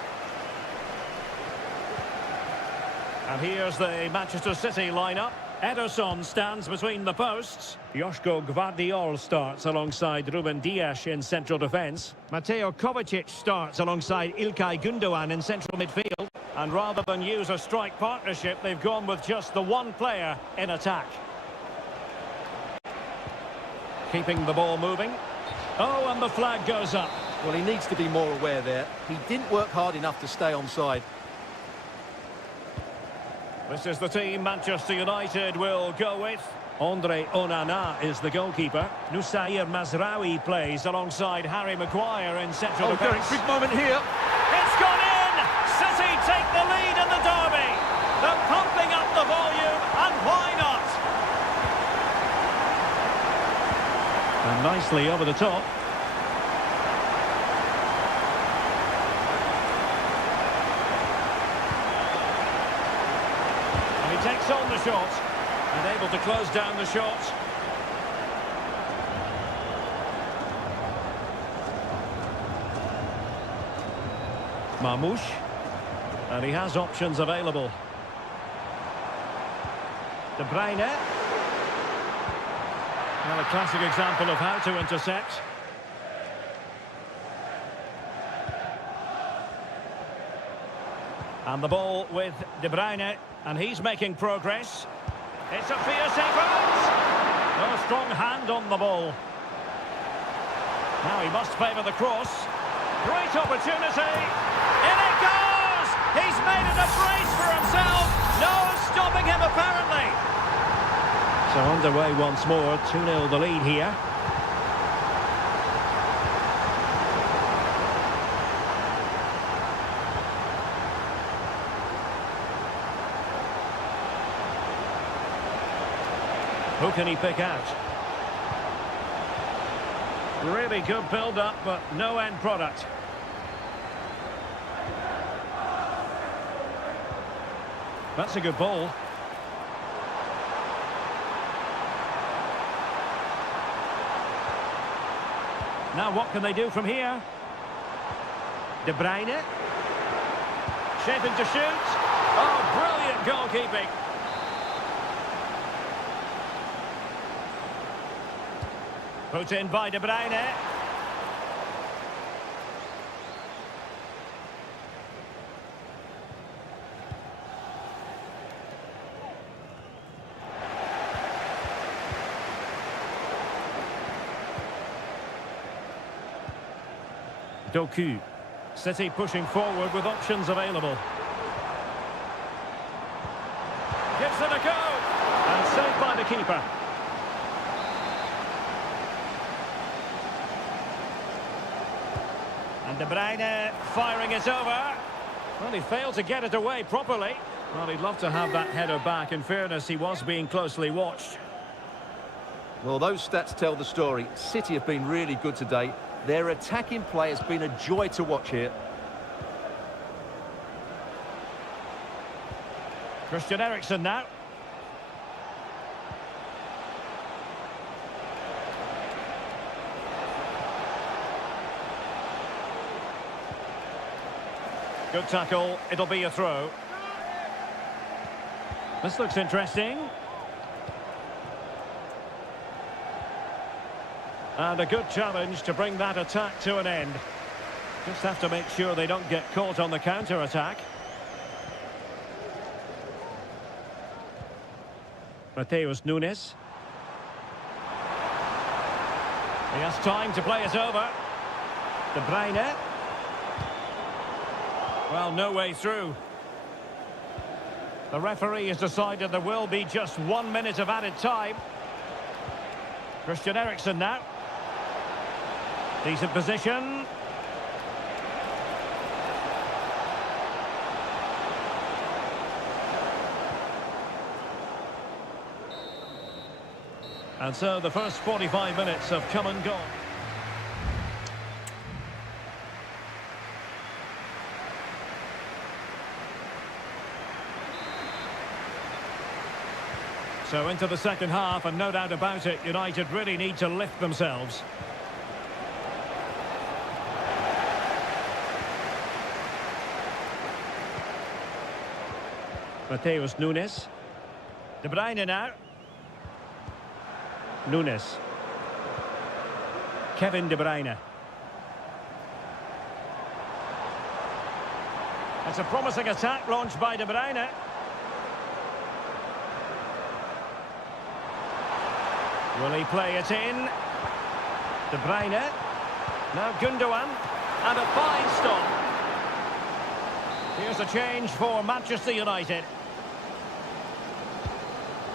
And here's the Manchester City lineup. Ederson stands between the posts. Joško Gvardiol starts alongside Ruben Dias in central defence. Mateo Kovacic starts alongside Ilkay Gundogan in central midfield. And rather than use a strike partnership, they've gone with just the one player in attack. Keeping the ball moving. Oh, and the flag goes up. Well, he needs to be more aware there. He didn't work hard enough to stay onside. This is the team Manchester United will go with. Andre Onana is the goalkeeper. Nusair Mazraoui plays alongside Harry Maguire in central defence. Big moment here. It's gone in! City take the lead in the derby. They're pumping up the volume, and why not? And nicely over the top. Takes on the shot and able to close down the shot. Marmoush, and he has options available. De Bruyne. Well, a classic example of how to intercept. And the ball with De Bruyne. And he's making progress. It's a fierce effort. A strong hand on the ball. Now he must favour the cross. Great opportunity. In it goes! He's made it a brace for himself. No stopping him, apparently. So underway once more. 2-0 the lead here. Who can he pick out? Really good build-up, but no end product. That's a good ball. Now what can they do from here? De Bruyne. Shaping to shoot. Oh, brilliant goalkeeping. Put in by De Bruyne. Doku. City pushing forward with options available. Gives it a go. And saved by the keeper. And De Bruyne firing it over. Well, he failed to get it away properly. Well, he'd love to have that header back. In fairness, he was being closely watched. Well, those stats tell the story. City have been really good today. Their attacking play has been a joy to watch here. Christian Eriksen now. Good tackle, it'll be a throw. This looks interesting. And a good challenge to bring that attack to an end. Just have to make sure they don't get caught on the counter-attack. Mateus Nunes. He has time to play it over. De Bruyne. Well, no way through. The referee has decided there will be just 1 minute of added time. Christian Eriksen now. Decent position. And so the first 45 minutes have come and gone. So into the second half, and no doubt about it, United really need to lift themselves. Mateus Nunes. De Bruyne now. Nunes. Kevin De Bruyne. It's a promising attack launched by De Bruyne. Will he play it in? De Bruyne. Now Gundogan. And a fine stop. Here's a change for Manchester United.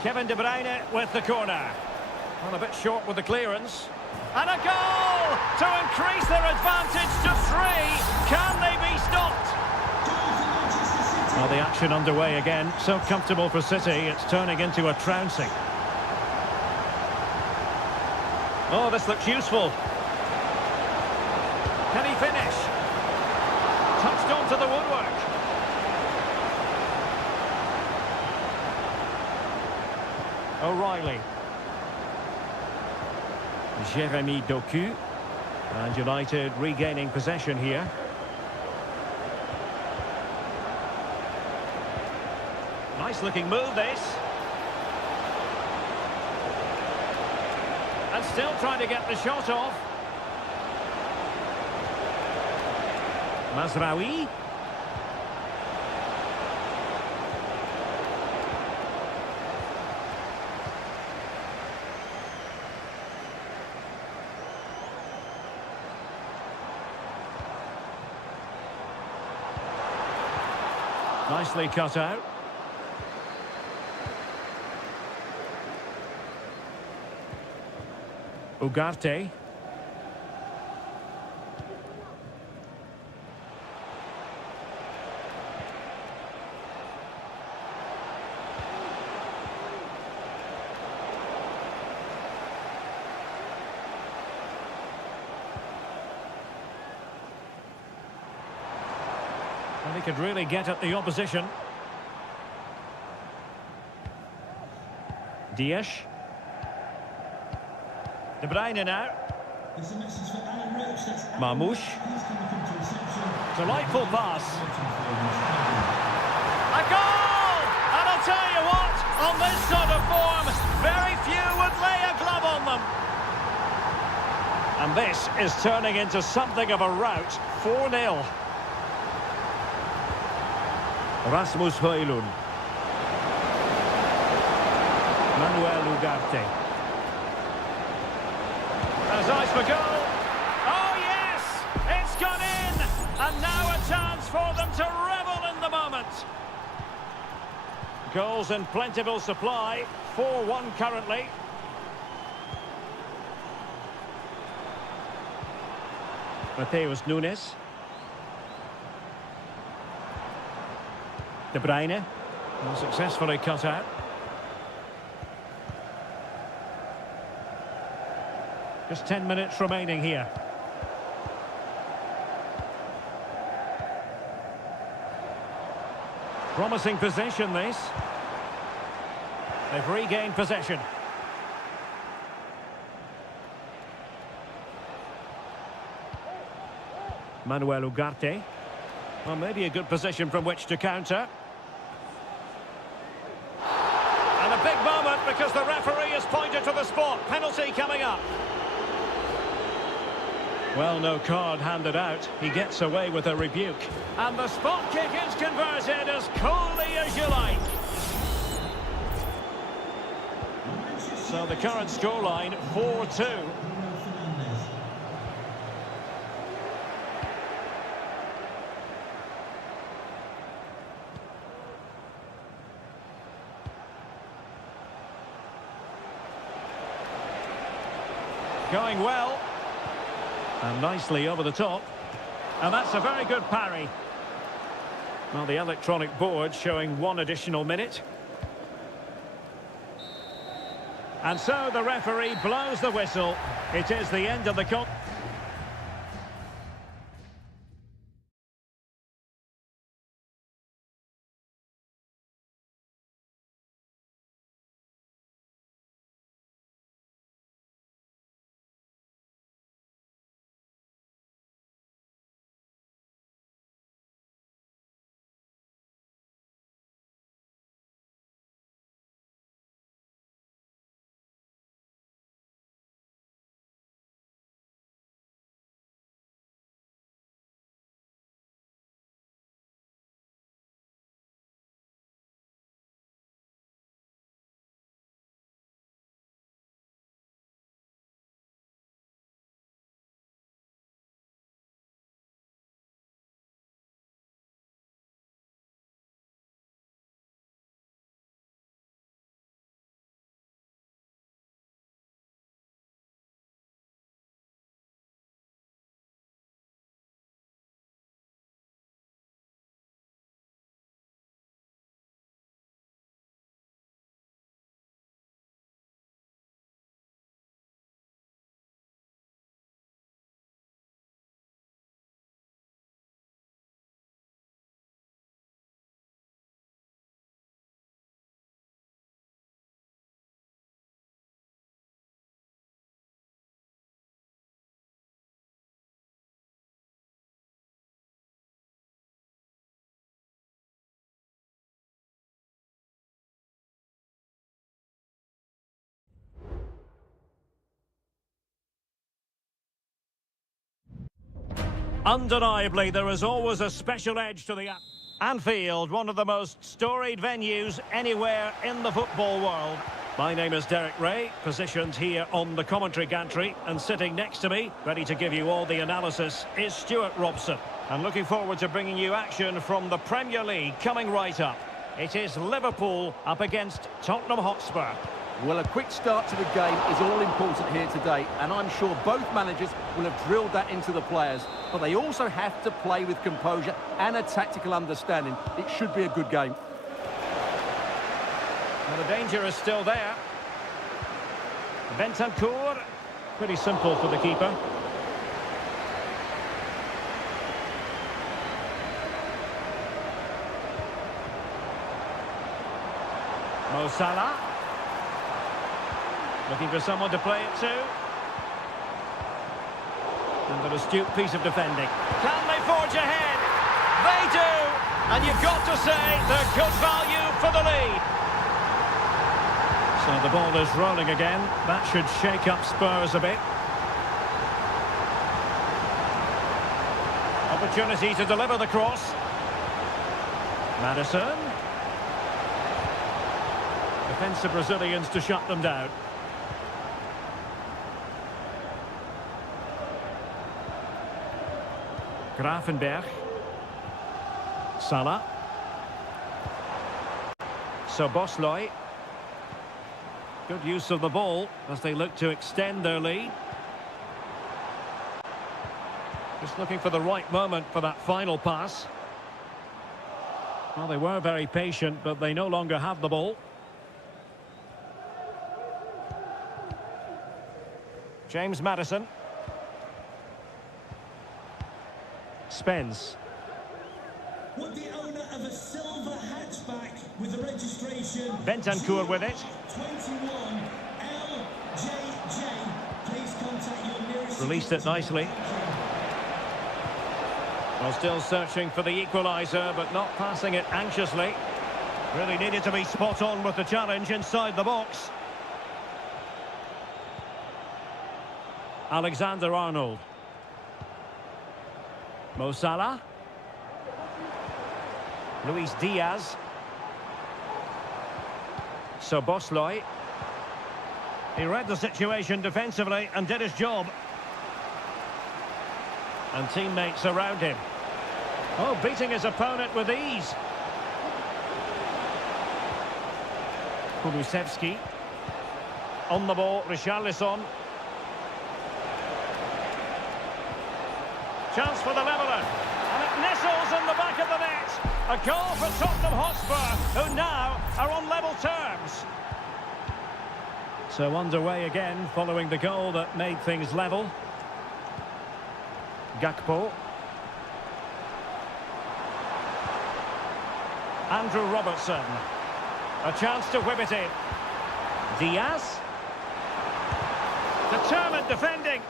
Kevin De Bruyne with the corner. Well, a bit short with the clearance. And a goal to increase their advantage to 3. Can they be stopped? Well, the action underway again. So comfortable for City, it's turning into a trouncing. Oh, this looks useful. Can he finish? Touched onto the woodwork. O'Reilly. Jeremy Doku. And United regaining possession here. Nice looking move, this. And still trying to get the shot off. Mazraoui. Nicely cut out. Ugarte. And he could really get at the opposition. Dias. De Bruyne now. Marmoush. Delightful pass. A goal! And I'll tell you what, on this sort of form, very few would lay a glove on them. And this is turning into something of a rout. 4-0. Rasmus Højlund. Manuel Ugarte. There's eyes for goal. Oh yes, it's gone in, and now a chance for them to revel in the moment. Goals in plentiful supply, 4-1 currently. Mateus Nunes. De Bruyne, successfully cut out. Just 10 minutes remaining here. Promising possession, this. They've regained possession. Manuel Ugarte. Well, maybe a good position from which to counter. And a big moment because the referee has pointed to the spot. Penalty coming up. Well, no card handed out. He gets away with a rebuke. And the spot kick is converted as coolly as you like. So the current scoreline, 4-2. Going well. And nicely over the top. And that's a very good parry. Well, the electronic board showing 1 additional minute. And so the referee blows the whistle. It is the end of the Undeniably, there is always a special edge to the Anfield, one of the most storied venues anywhere in the football world. My name is Derek Ray, positioned here on the commentary gantry, and sitting next to me, ready to give you all the analysis, is Stuart Robson. And looking forward to bringing you action from the Premier League coming right up. It is Liverpool up against Tottenham Hotspur. Well, a quick start to the game is all important here today, and I'm sure both managers will have drilled that into the players, but they also have to play with composure and a tactical understanding. It should be a good game. Well, the danger is still there. Bentancur, pretty simple for the keeper. Mo Salah. Looking for someone to play it to. And an astute piece of defending. Can they forge ahead? They do! And you've got to say they're good value for the lead. So the ball is rolling again. That should shake up Spurs a bit. Opportunity to deliver the cross. Maddison. Defensive Brazilians to shut them down. Grafenberg. Salah. Szoboszlai. Good use of the ball as they look to extend their lead. Just looking for the right moment for that final pass. Well, they were very patient, but they no longer have the ball. James Maddison. Spence. What the owner of a silver hatchback with the registration Bentancur with it. 21 LJJ. Please contact your nearest. Released it nicely. Well, still searching for the equaliser, but not passing it anxiously. Really needed to be spot on with the challenge inside the box. Alexander-Arnold. Mo Salah. Luis Diaz. Szoboszlai. He read the situation defensively and did his job. And teammates around him. Oh, beating his opponent with ease. Kulusevski. On the ball, Richarlison. Chance for the leveller. And it nestles in the back of the net. A goal for Tottenham Hotspur, who now are on level terms. So underway again following the goal that made things level. Gakpo. Andrew Robertson. A chance to whip it in. Diaz. Determined defending.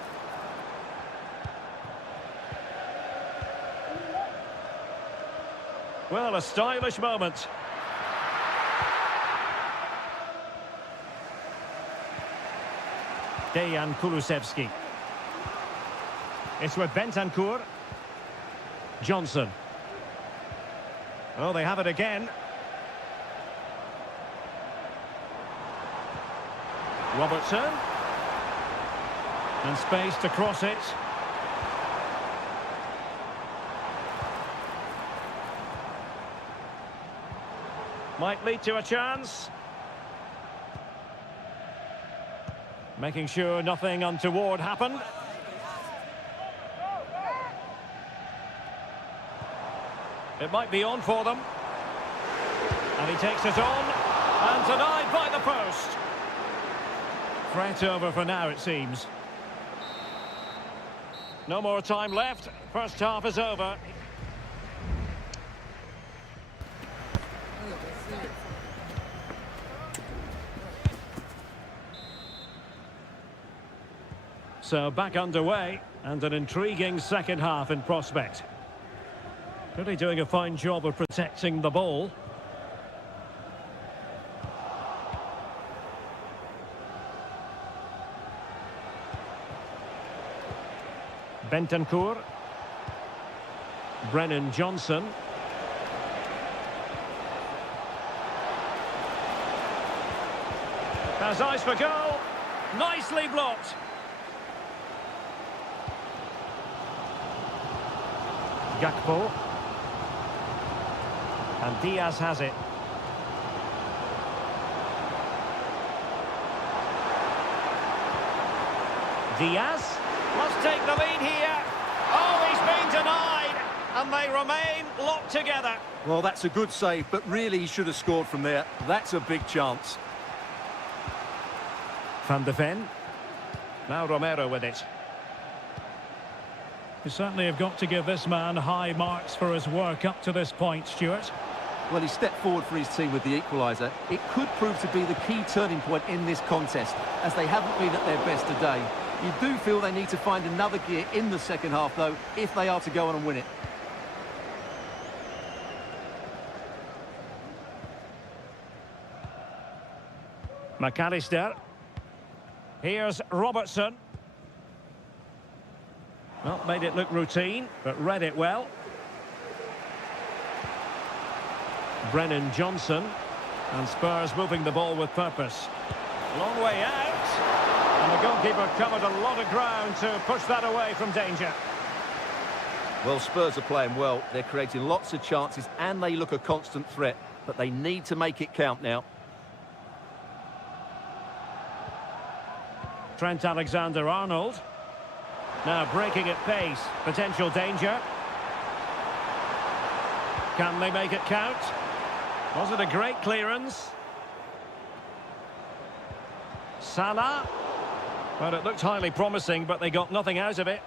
Well, a stylish moment. Dejan Kulusevski. It's with Bentancur. Johnson. Oh, they have it again. Robertson. And space to cross it. Might lead to a chance. Making sure nothing untoward happened. It might be on for them. And he takes it on. And denied by the post. Threat over for now, it seems. No more time left. First half is over. So back underway, and an intriguing second half in prospect. Really doing a fine job of protecting the ball. Bentancur. Brennan Johnson. Has eyes for goal. Nicely blocked. Gakpo. And Diaz has it. Diaz must take the lead here. Oh, he's been denied. And they remain locked together. Well, that's a good save, but really he should have scored from there. That's a big chance. Van de Ven. Now Romero with it. You certainly have got to give this man high marks for his work up to this point, Stuart. Well, he stepped forward for his team with the equaliser. It could prove to be the key turning point in this contest, as they haven't been at their best today. You do feel they need to find another gear in the second half, though, if they are to go on and win it. McAllister. Here's Robertson. Well, made it look routine, but read it well. Brennan Johnson. And Spurs moving the ball with purpose. Long way out. And the goalkeeper covered a lot of ground to push that away from danger. Well, Spurs are playing well. They're creating lots of chances and they look a constant threat. But they need to make it count now. Trent Alexander-Arnold. Now breaking at pace. Potential danger. Can they make it count? Was it a great clearance? Salah. Well, it looked highly promising, but they got nothing out of it.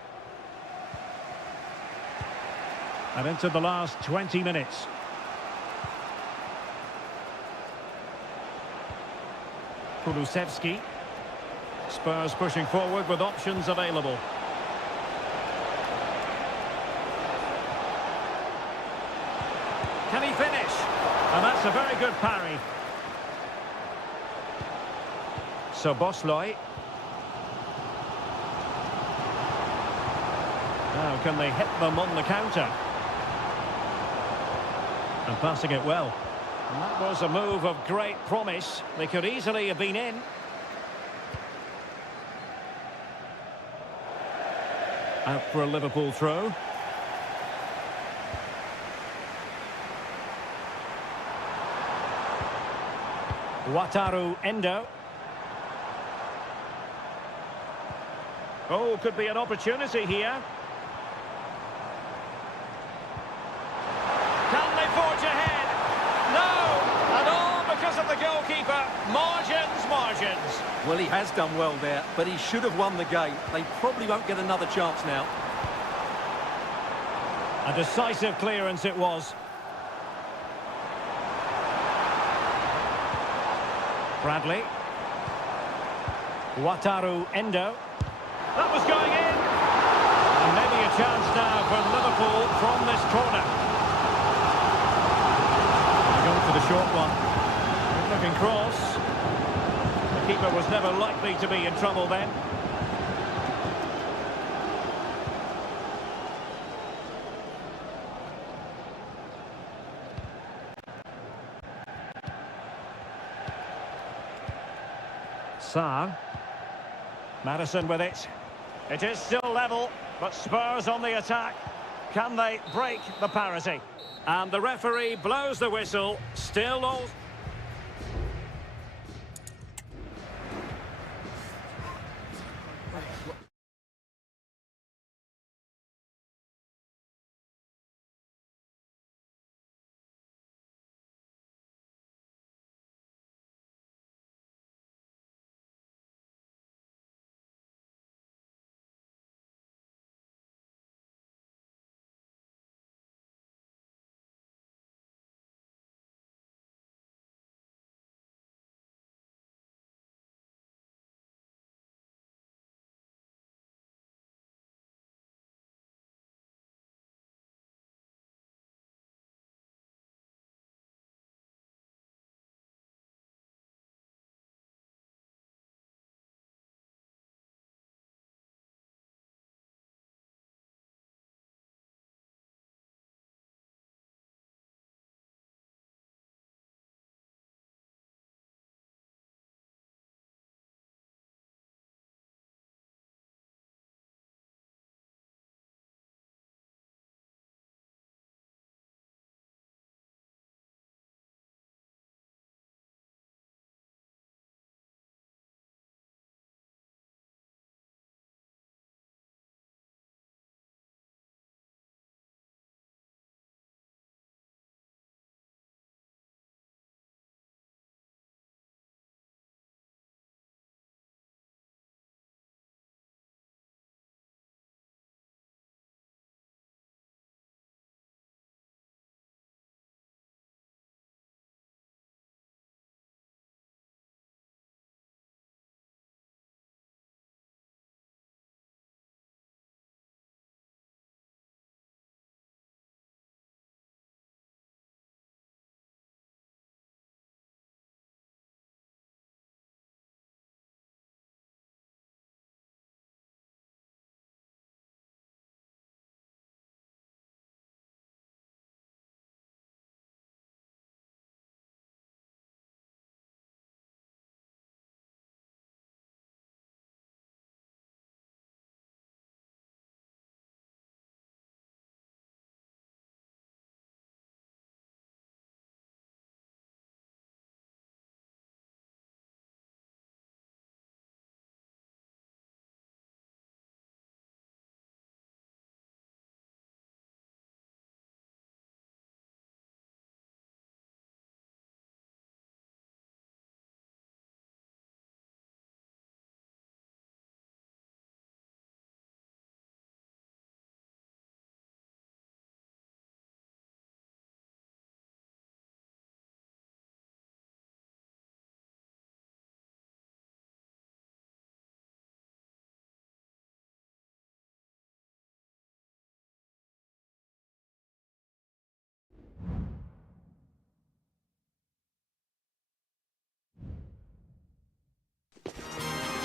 And into the last 20 minutes. Kulusevski. Spurs pushing forward with options available. Can he finish? And that's a very good parry. So Bosloy. Now can they hit them on the counter? And passing it well. And that was a move of great promise. They could easily have been in. Out for a Liverpool throw. Wataru Endo. Oh, could be an opportunity here. Can they forge ahead? No! And all because of the goalkeeper. Margins, margins. Well, he has done well there, but he should have won the game. They probably won't get another chance now. A decisive clearance it was. Bradley. Wataru Endo. That was going in. And maybe a chance now for Liverpool from this corner. Going for the short one. Good looking cross. The keeper was never likely to be in trouble then. Sarr. Madison with it. It is still level, but Spurs on the attack. Can they break the parity? And the referee blows the whistle. Still all...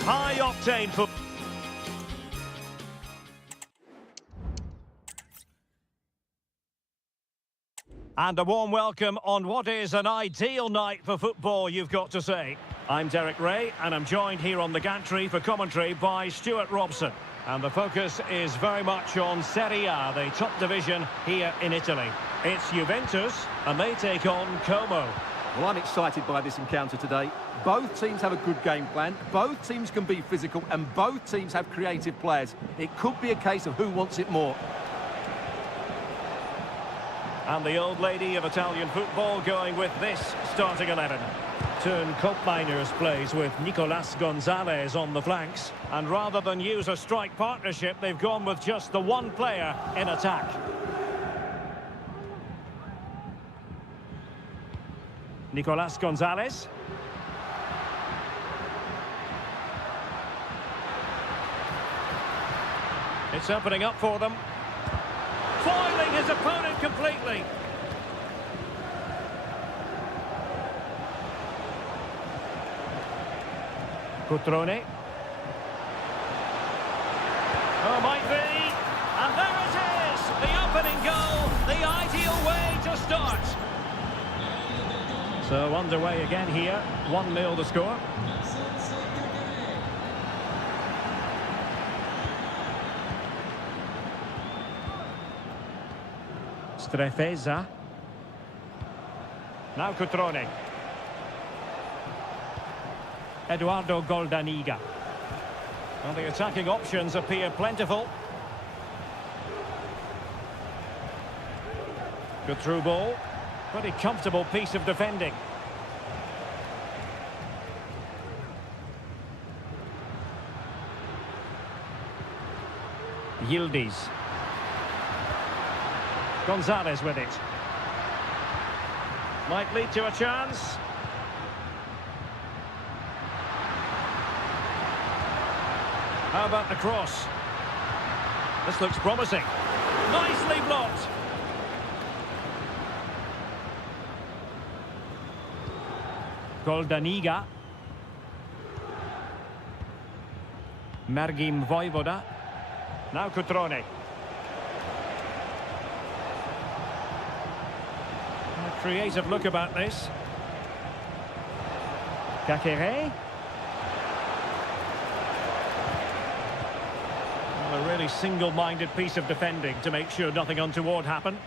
High-octane football. And a warm welcome on what is an ideal night for football, you've got to say. I'm Derek Ray, and I'm joined here on the gantry for commentary by Stuart Robson. And the focus is very much on Seria, the top division here in Italy. It's Juventus, and they take on Como. Well, I'm excited by this encounter today. Both teams have a good game plan, both teams can be physical, and both teams have creative players. It could be a case of who wants it more. And the old lady of Italian football going with this starting 11. Platoon coal miners plays with Nicolas Gonzalez on the flanks. And rather than use a strike partnership, they've gone with just the one player in attack. Nicolas Gonzalez. It's opening up for them. Foiling his opponent completely. Cutrone. Oh, might be. And there it is! The opening goal, the ideal way to start. So underway again here. 1-0 the score. Strefeza. Now Cutrone. Eduardo Goldaniga. Well, the attacking options appear plentiful. Good through ball. Pretty comfortable piece of defending. Yildiz. Gonzalez with it. Might lead to a chance. How about the cross? This looks promising. Nicely blocked. Goldaniga. Mergim Vojvoda. Now Cutrone. A creative look about this. Kakere. Well, a really single-minded piece of defending to make sure nothing untoward happened.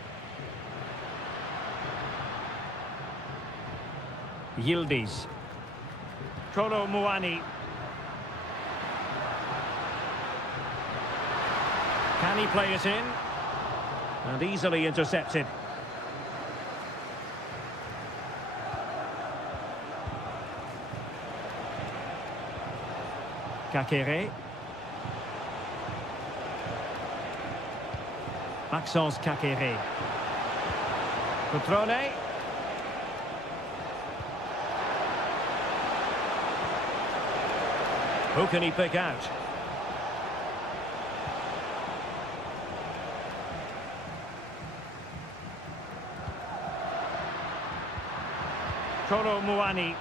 Yildiz. Kolo Muani. Can he play it in? And easily intercepted. Kakere. Maxence Kakere. Cutrone. Who can he pick out? Kolo Muani.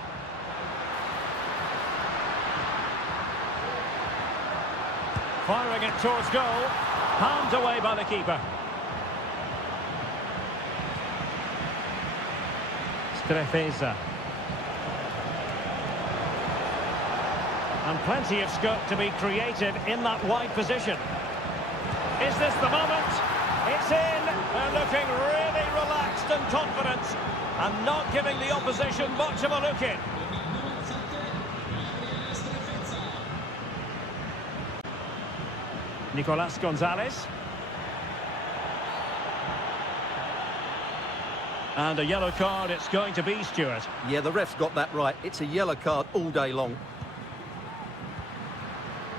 Firing it towards goal. Palmed away by the keeper. Strefeza. And plenty of scope to be created in that wide position. Is this the moment? It's in. They're looking really relaxed and confident and not giving the opposition much of a look in. Nicolas Gonzalez. And a yellow card it's going to be, Stuart. Yeah, the ref's got that right. It's a yellow card all day long.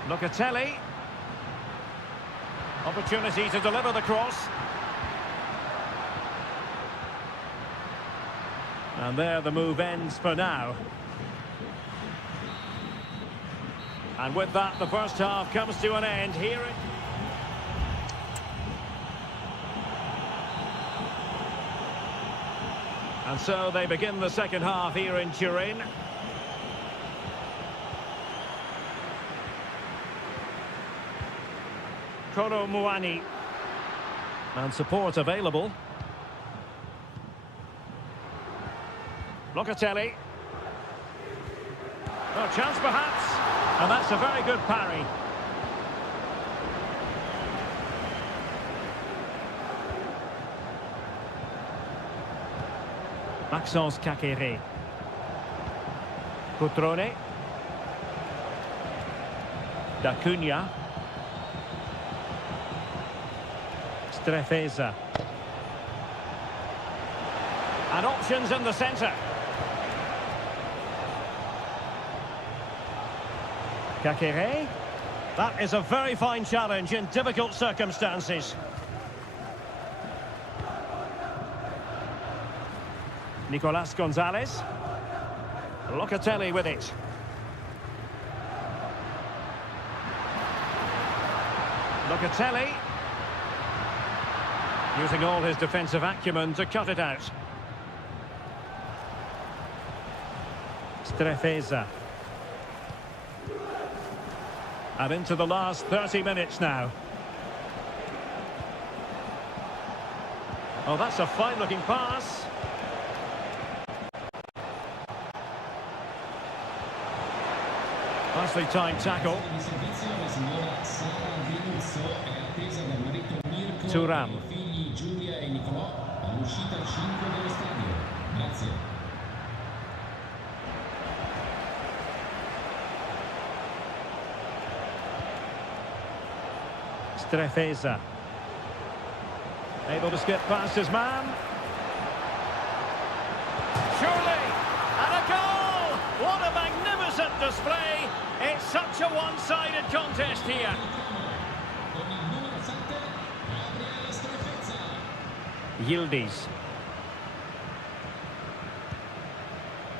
Locatelli. Opportunity to deliver the cross. And there the move ends for now. And with that, the first half comes to an end. Here it... And so they begin the second half here in Turin. Kolo Muani. And support available. Locatelli. Oh, chance perhaps. And that's a very good parry. Maxence Kakere. Cutrone. D'Acunha. Strefeza. And options in the centre. Kakere. That is a very fine challenge in difficult circumstances. Nicolas Gonzalez. Locatelli with it. Locatelli. Using all his defensive acumen to cut it out. Strefeza. And into the last 30 minutes now. Oh, that's a fine-looking pass. Nicely timed tackle. Thuram. Strefeza. Able to skip past his man. Surely! And a goal! What a magnificent display! It's such a one-sided contest here. Yildiz.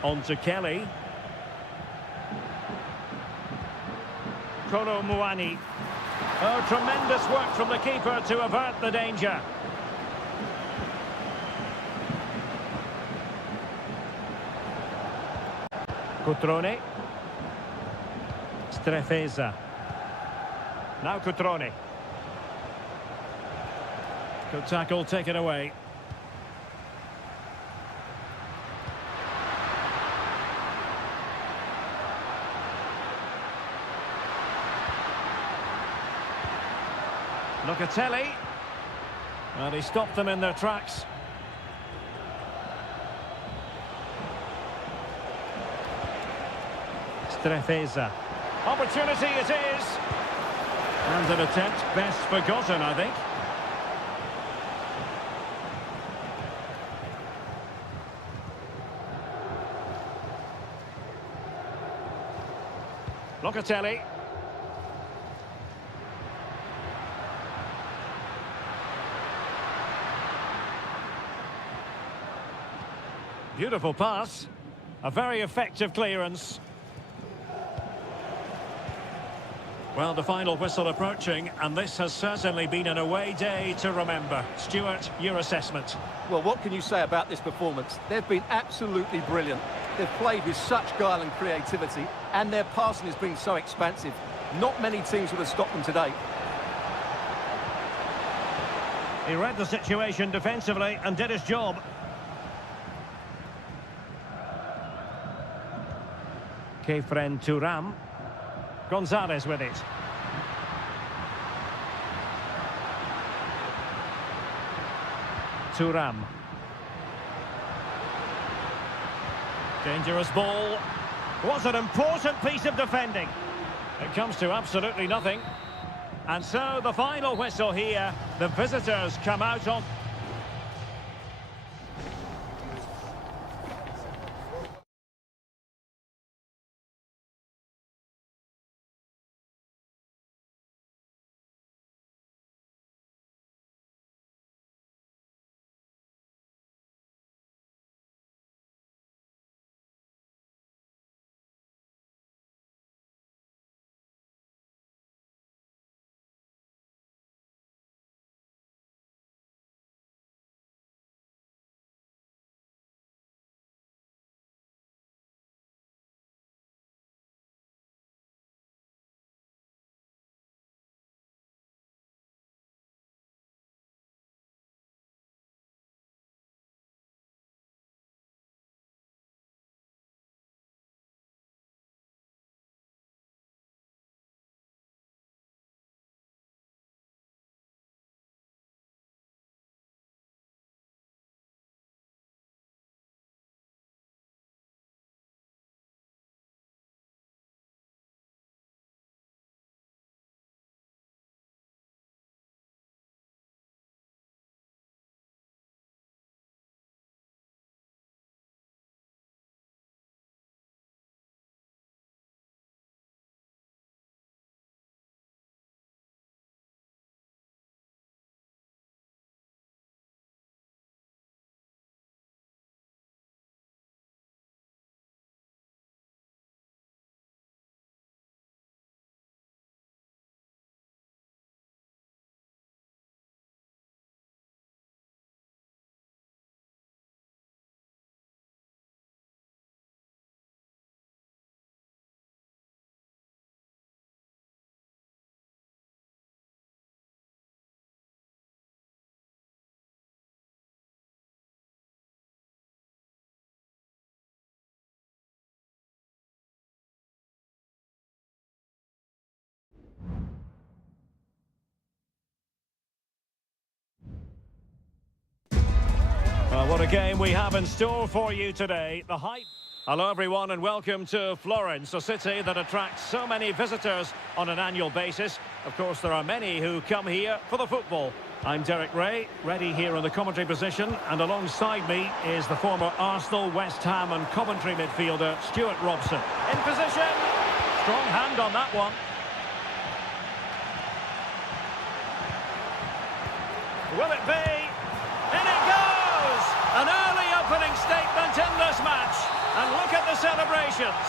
On to Kelly. Kolo Muani. Oh, tremendous work from the keeper to avert the danger. Cutrone. Strefeza. Now Cutrone. Good tackle taken away. Locatelli. Well, he stopped them in their tracks. Strefeza. Opportunity it is. And an attempt best forgotten, I think. Locatelli. Beautiful pass. A very effective clearance. Well, the final whistle approaching, and this has certainly been an away day to remember. Stuart, your assessment. Well, what can you say about this performance? They've been absolutely brilliant. They've played with such guile and creativity, and their passing has been so expansive. Not many teams would have stopped them today. He read the situation defensively and did his job. Kefren Thuram. Gonzalez with it. Thuram. Dangerous ball. Was an important piece of defending. It comes to absolutely nothing. And so the final whistle here. The visitors come out on... Well, what a game we have in store for you today. The hype. Hello everyone and welcome to Florence, a city that attracts so many visitors on an annual basis. Of course, there are many who come here for the football. I'm Derek Ray, ready here in the commentary position, and alongside me is the former Arsenal, West Ham and Coventry midfielder Stuart Robson. In position, strong hand on that one. Will it be? In it goes! An early opening statement in this match. And look at the celebrations.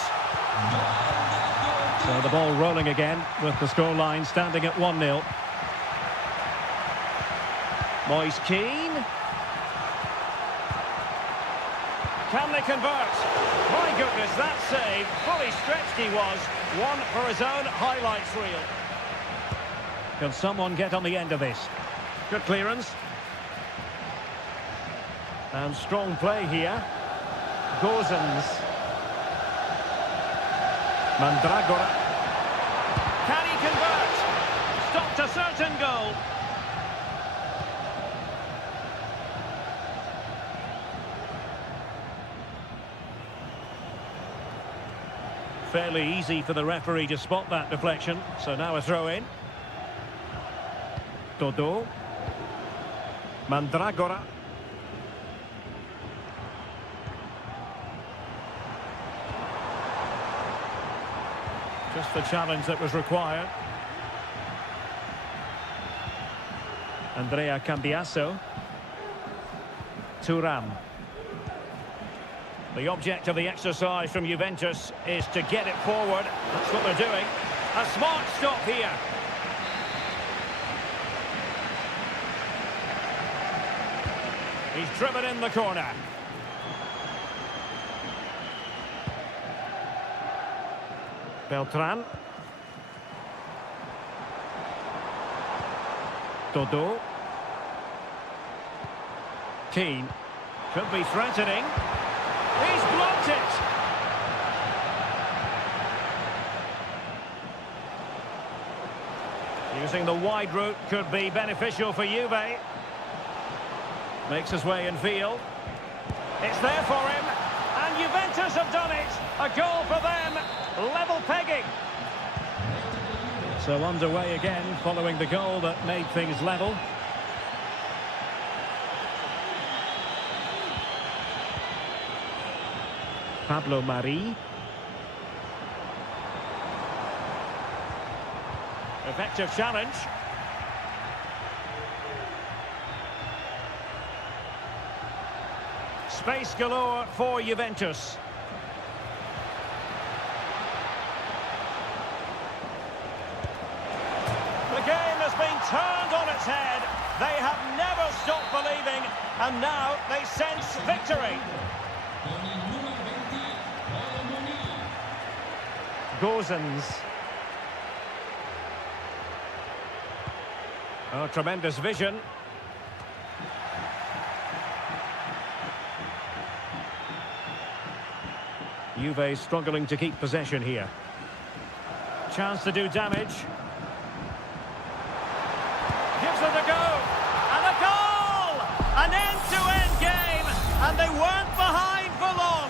So the ball rolling again with the scoreline standing at 1-0. Moise Keane. Can they convert? My goodness, that save. Fully stretched he was. One for his own highlights reel. Can someone get on the end of this? Good clearance. And strong play here. Gozens. Mandragora. Can he convert? Stopped a certain goal. Fairly easy for the referee to spot that deflection. So now a throw in. Dodo. Mandragora. Just the challenge that was required. Andrea Cambiasso. Thuram. The object of the exercise from Juventus is to get it forward. That's what they're doing. A smart stop here. He's driven in the corner. Beltran. Dodo. Keane. Could be threatening. He's blocked it. Using the wide route could be beneficial for Juve. Makes his way in field. It's there for him. And Juventus have done it. A goal for them. Level pegging. So underway again following the goal that made things level. Pablo Mari. Effective challenge. Space galore for Juventus. The game has been turned on its head. They have never stopped believing, and now they sense victory. Gozens. Oh, tremendous vision. Juve struggling to keep possession here. Chance to do damage. Gives it a go. And a goal! An end-to-end game. And they weren't behind for long.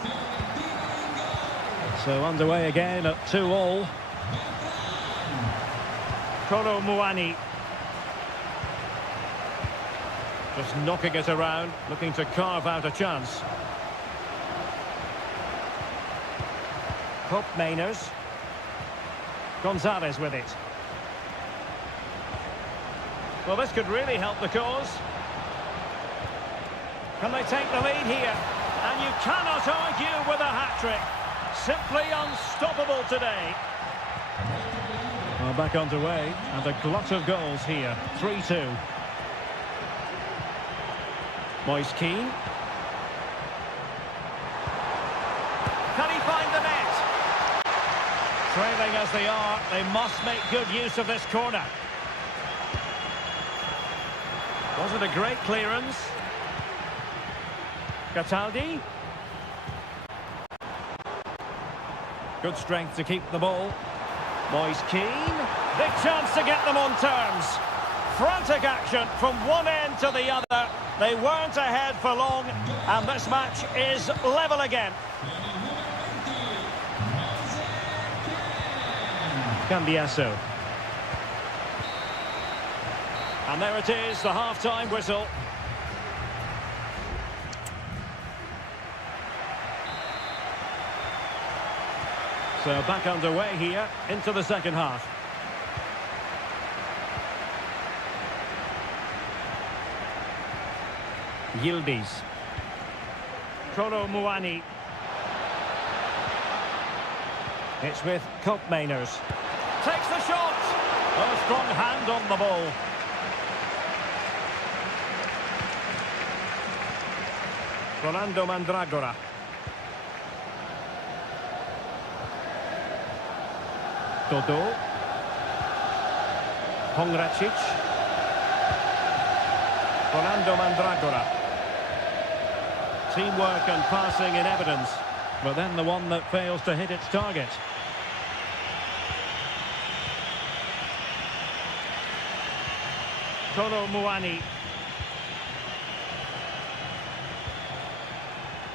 So underway again at 2-2. Kolo Muani. Just knocking it around, looking to carve out a chance. Hope Mainers. Gonzalez with it. Well, this could really help the cause. Can they take the lead here? And you cannot argue with a hat-trick. Simply unstoppable today. Well, back underway, and a glut of goals here. 3-2. Moise Keane. Can he find the net? Trailing as they are, they must make good use of this corner. Was it a great clearance? Cataldi. Good strength to keep the ball. Moise Keane. Big chance to get them on terms. Frantic action from one end to the other. They weren't ahead for long, and this match is level again. Cambiasso. And there it is, the half-time whistle. So back underway here into the second half. Yildiz. Kolo Muani. It's with Koopmeiners. Takes the shot. Oh, strong hand on the ball. Rolando Mandragora. Dodo. Pongracic. Rolando Mandragora. Teamwork and passing in evidence, but then the one that fails to hit its target. Kolo Muani.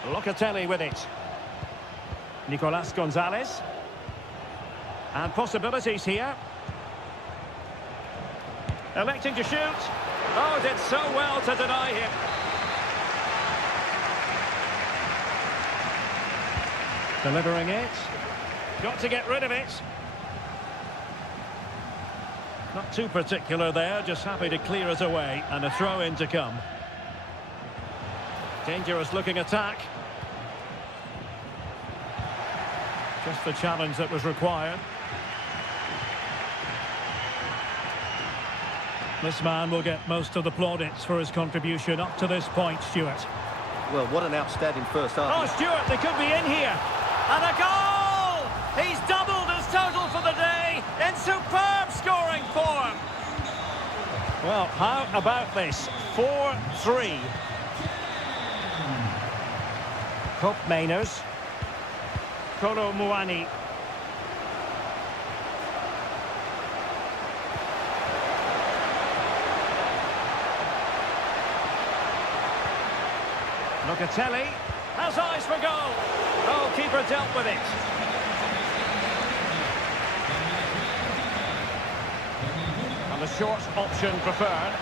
Locatelli with it. Nicolas Gonzalez. And possibilities here. Electing to shoot. Oh, did so well to deny him. Delivering it. Got to get rid of it. Not too particular there, just happy to clear it away, and a throw-in to come. Dangerous looking attack. Just the challenge that was required. This man will get most of the plaudits for his contribution up to this point, Stuart. Well, what an outstanding first half. Oh, Stuart, they could be in here. And a goal! He's doubled his total for the day in superb scoring form. Well, how about this? 4-3. Koopmeiners. Kolo Muani. Locatelli has eyes for goal. Oh, keeper dealt with it. And the short option preferred.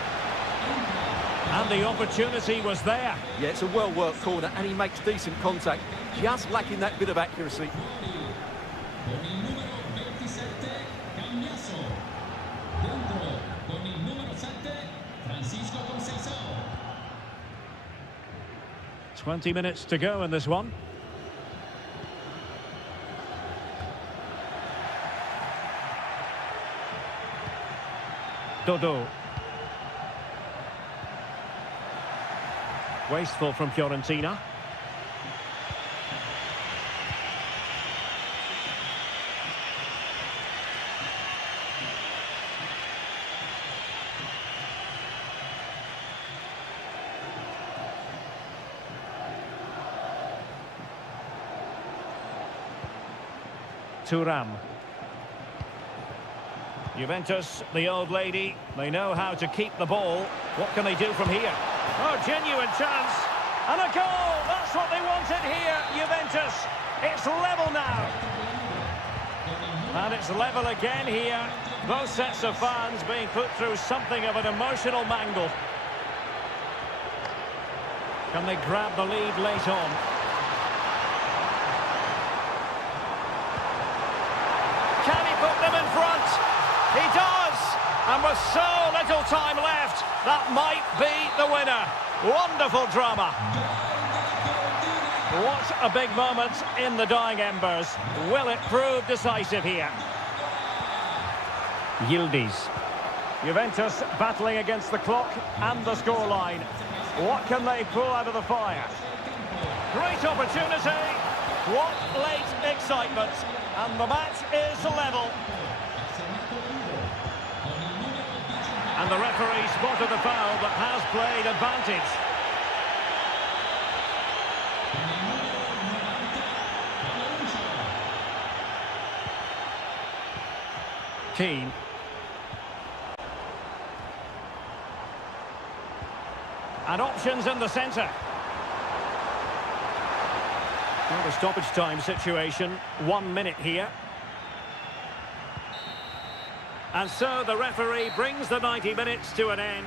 And the opportunity was there. Yeah, it's a well-worked corner, and he makes decent contact. Just lacking that bit of accuracy. Con il numero 27, Cambiasso. Dentro, con il numero 7, Francisco Conceição. 20 minutes to go in this one. Dodo. Wasteful from Fiorentina. Thuram. Juventus, the old lady, they know how to keep the ball. What can they do from here? Oh, genuine chance. And a goal! That's what they wanted here, Juventus. It's level now. And it's level again here. Both sets of fans being put through something of an emotional mangle. Can they grab the lead late on? Can he put them in front? He does! And with so little time left, that might be the winner. Wonderful drama. What a big moment in the dying embers. Will it prove decisive here? Yildiz. Juventus battling against the clock and the scoreline. What can they pull out of the fire? Great opportunity. What late excitement. And the match is level. And the referee spotted the foul but has played advantage. And options in the centre. Well, the stoppage time situation, 1 minute here. And so the referee brings the 90 minutes to an end.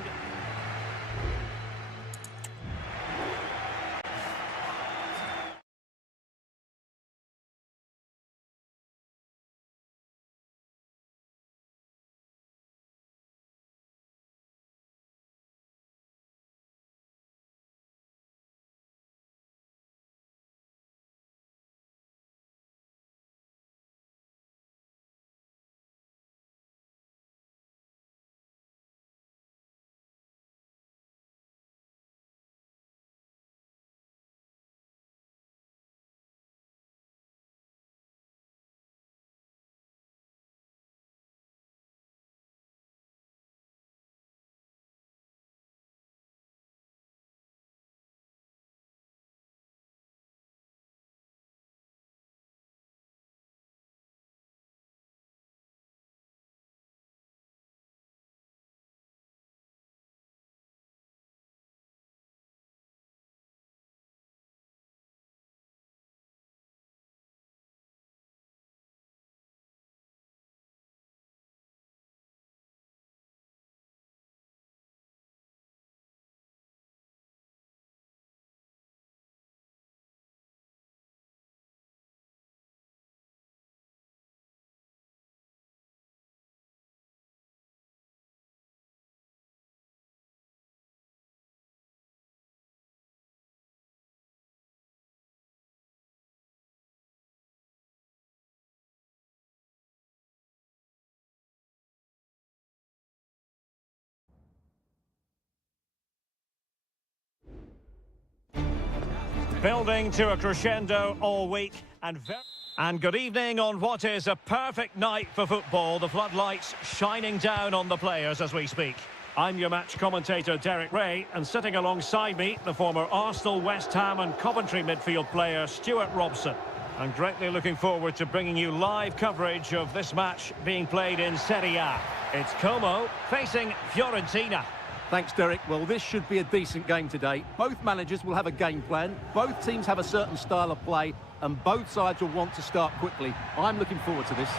Building to a crescendo all week and good evening on what is a perfect night for football. The floodlights shining down on the players as we speak. I'm your match commentator Derek Ray, and sitting alongside me, the former Arsenal, West Ham and Coventry midfield player Stuart Robson. I'm greatly looking forward to bringing you live coverage of this match being played in Seria. It's Como facing Fiorentina. Thanks, Derek. Well, this should be a decent game today. Both managers will have a game plan. Both teams have a certain style of play, and both sides will want to start quickly. I'm looking forward to this.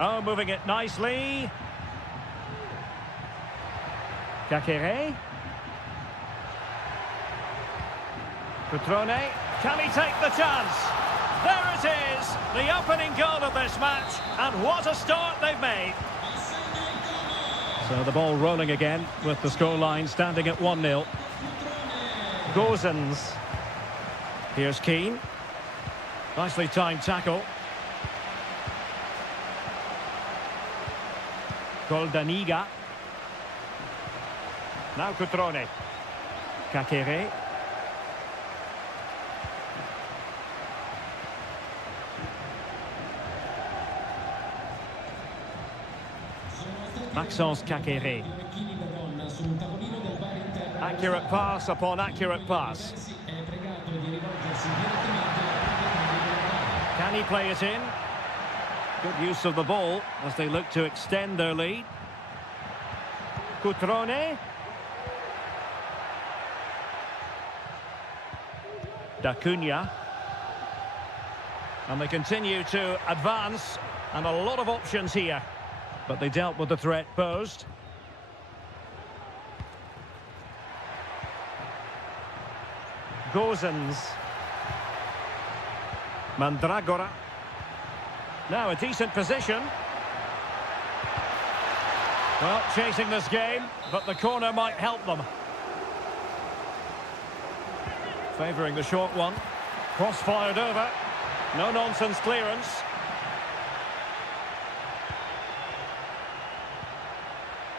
Oh, moving it nicely. Kakere. Cutrone. Can he take the chance? There it is, the opening goal of this match, and what a start they've made. So the ball rolling again with the scoreline standing at 1-0. Gozens. Here's Keane. Nicely timed tackle. Goldaniga. Now Cutrone. Kakere. Maxence Kakere. Accurate pass upon accurate pass. Can he play it in? Good use of the ball as they look to extend their lead. Cutrone. D'Acunha. And they continue to advance, and a lot of options here. But they dealt with the threat posed. Gozens. Mandragora. Now a decent position. Well, chasing this game, but the corner might help them. Favouring the short one. Cross fired over. No nonsense clearance.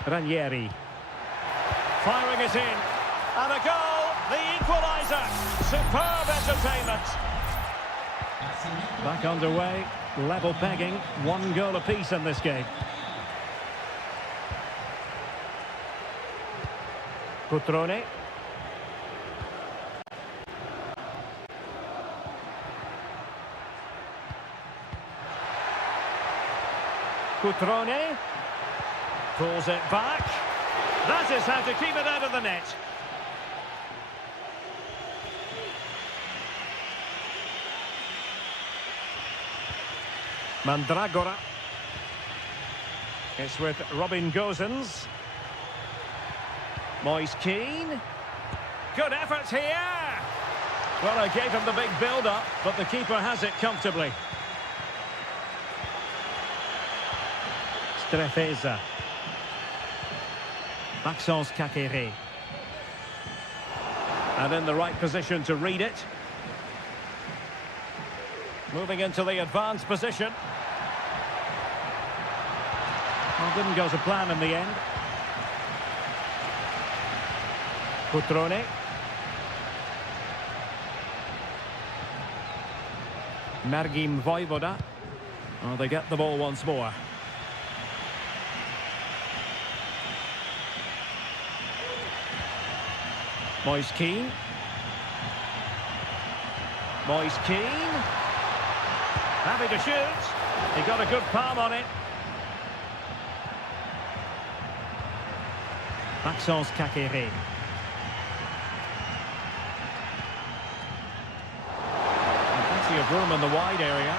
Ranieri. Firing it in. And a goal, the equaliser. Superb entertainment. Back underway, level pegging, 1 goal apiece in this game. Cutrone. Cutrone. Pulls it back. That is how to keep it out of the net. Mandragora. It's with Robin Gosens. Moise Keane. Good effort here. Well, I gave him the big build-up, but the keeper has it comfortably. Strefeza. Maxence Kakere. And in the right position to read it. Moving into the advanced position. Well, didn't go to plan in the end. Cutrone. Margim Vojvoda. Oh, they get the ball once more. Moise Keane. Moise Keane. Happy to shoot. He got a good palm on it. Maxence Kakere. Plenty of room in the wide area.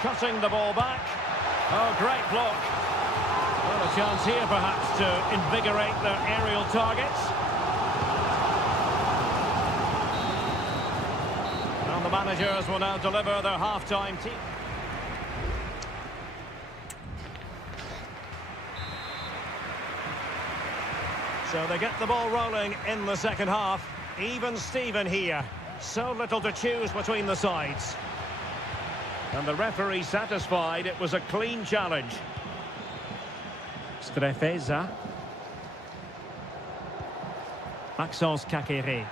Cutting the ball back. Oh, great block. Well, a chance here perhaps to invigorate their aerial targets. And the managers will now deliver their half-time team. So they get the ball rolling in the second half. Even Steven here. So little to choose between the sides. And the referee satisfied it was a clean challenge. Strefeza. Maxence Kakere.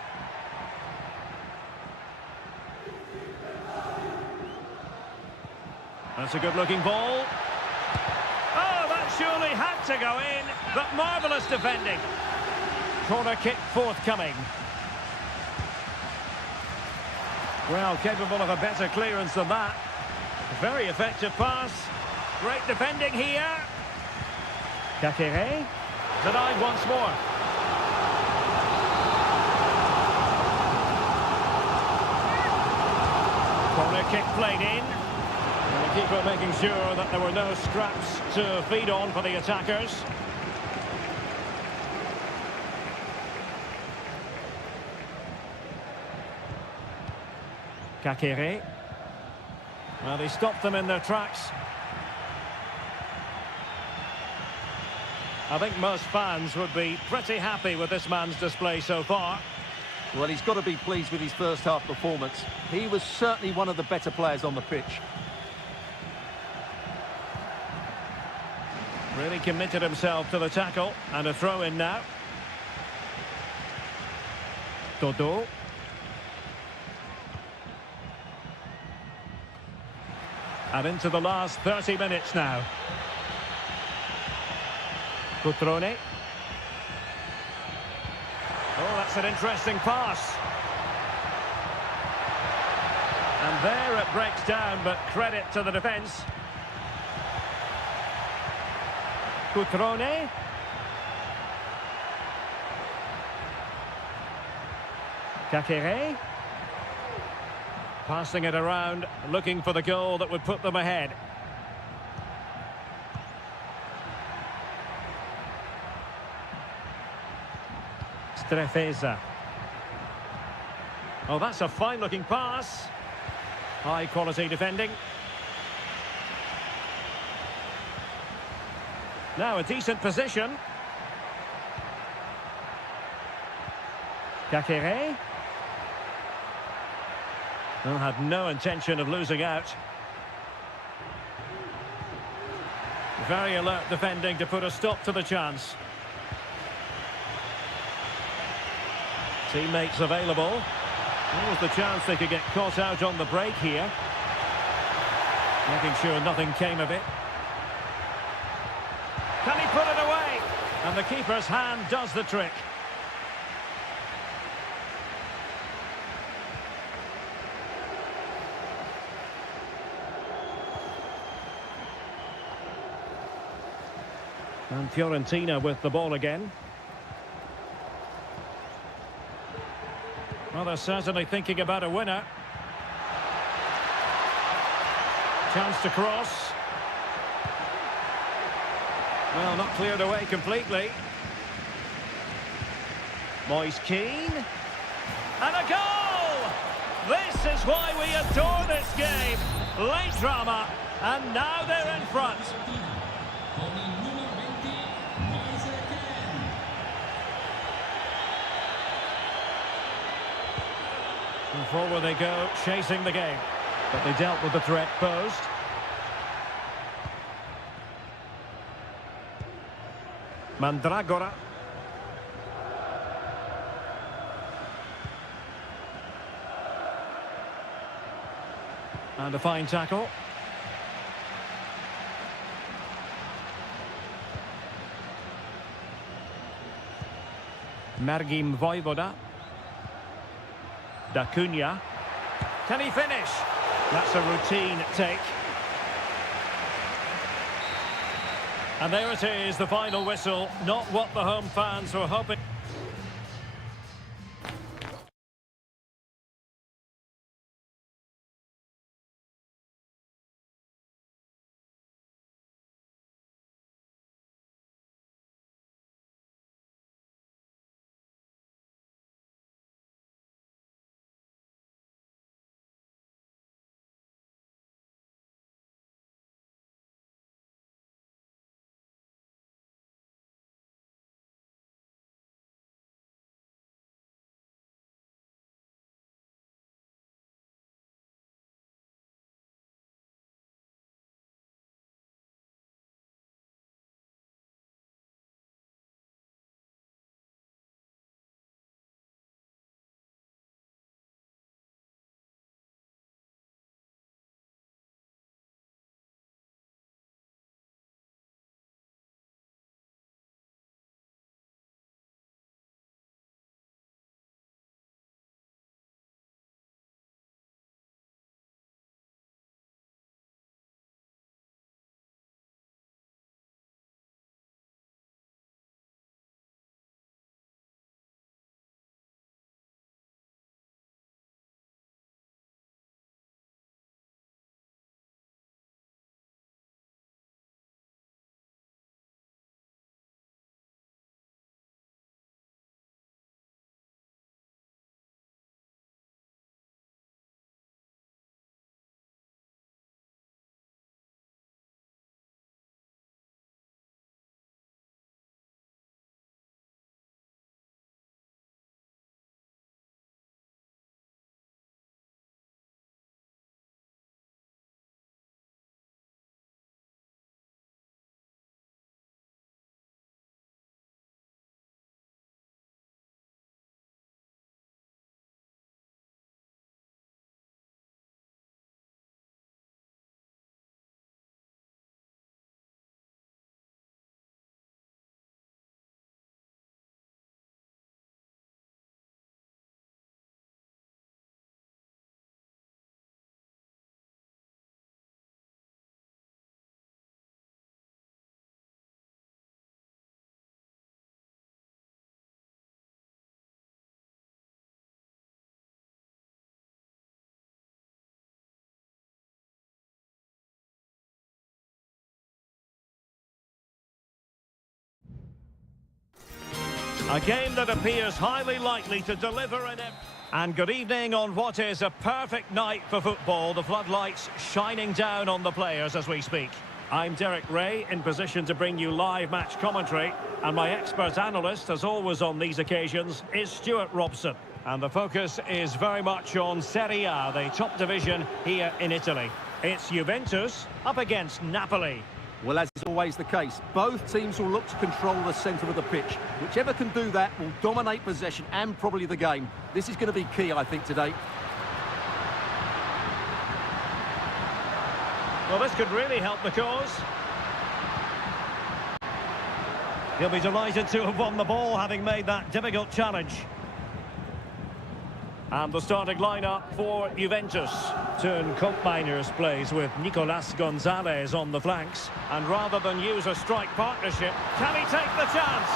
That's a good-looking ball. Oh, that surely had to go in, but marvellous defending. Corner kick forthcoming. Well, capable of a better clearance than that. Very effective pass. Great defending here. Kakere. Denied once more. Corner kick played in. And the keeper making sure that there were no scraps to feed on for the attackers. Kakere. Well, they stopped them in their tracks. I think most fans would be pretty happy with this man's display so far. Well, he's got to be pleased with his first half performance. He was certainly one of the better players on the pitch. Really committed himself to the tackle, and a throw in now. Dodo. And into the last 30 minutes now. Cutrone. Oh, that's an interesting pass. And there it breaks down, but credit to the defence. Cutrone. Kakere. Passing it around, looking for the goal that would put them ahead. Strefeza. Oh, that's a fine-looking pass. High-quality defending. Now a decent position. Kakere. Well, had no intention of losing out. Very alert defending to put a stop to the chance. Teammates available. What was the chance they could get caught out on the break here? Making sure nothing came of it. Can he put it away? And the keeper's hand does the trick. And Fiorentina with the ball again. Well, they're certainly thinking about a winner. Chance to cross. Well, not cleared away completely. Moise Keane. And a goal! This is why we adore this game. Late drama, and now they're in front. Con il numero 20, And forward they go, chasing the game. But they dealt with the threat posed. Mandragora. And a fine tackle. Mergim Vojvoda. Da Cunha. Can he finish? That's a routine take. And there it is, the final whistle. Not what the home fans were hoping. A game that appears highly likely to deliver an... And good evening on what is a perfect night for football. The floodlights shining down on the players as we speak. I'm Derek Ray, in position to bring you live match commentary. And my expert analyst, as always on these occasions, is Stuart Robson. And the focus is very much on Seria, the top division here in Italy. It's Juventus up against Napoli. Well, as is always the case, both teams will look to control the centre of the pitch. Whichever can do that will dominate possession and probably the game. This is going to be key, I think, today. Well, this could really help the cause. He'll be delighted to have won the ball, having made that difficult challenge. And the starting lineup for Juventus. Turn Coke Miners plays with Nicolas Gonzalez on the flanks. And rather than use a strike partnership, can he take the chance?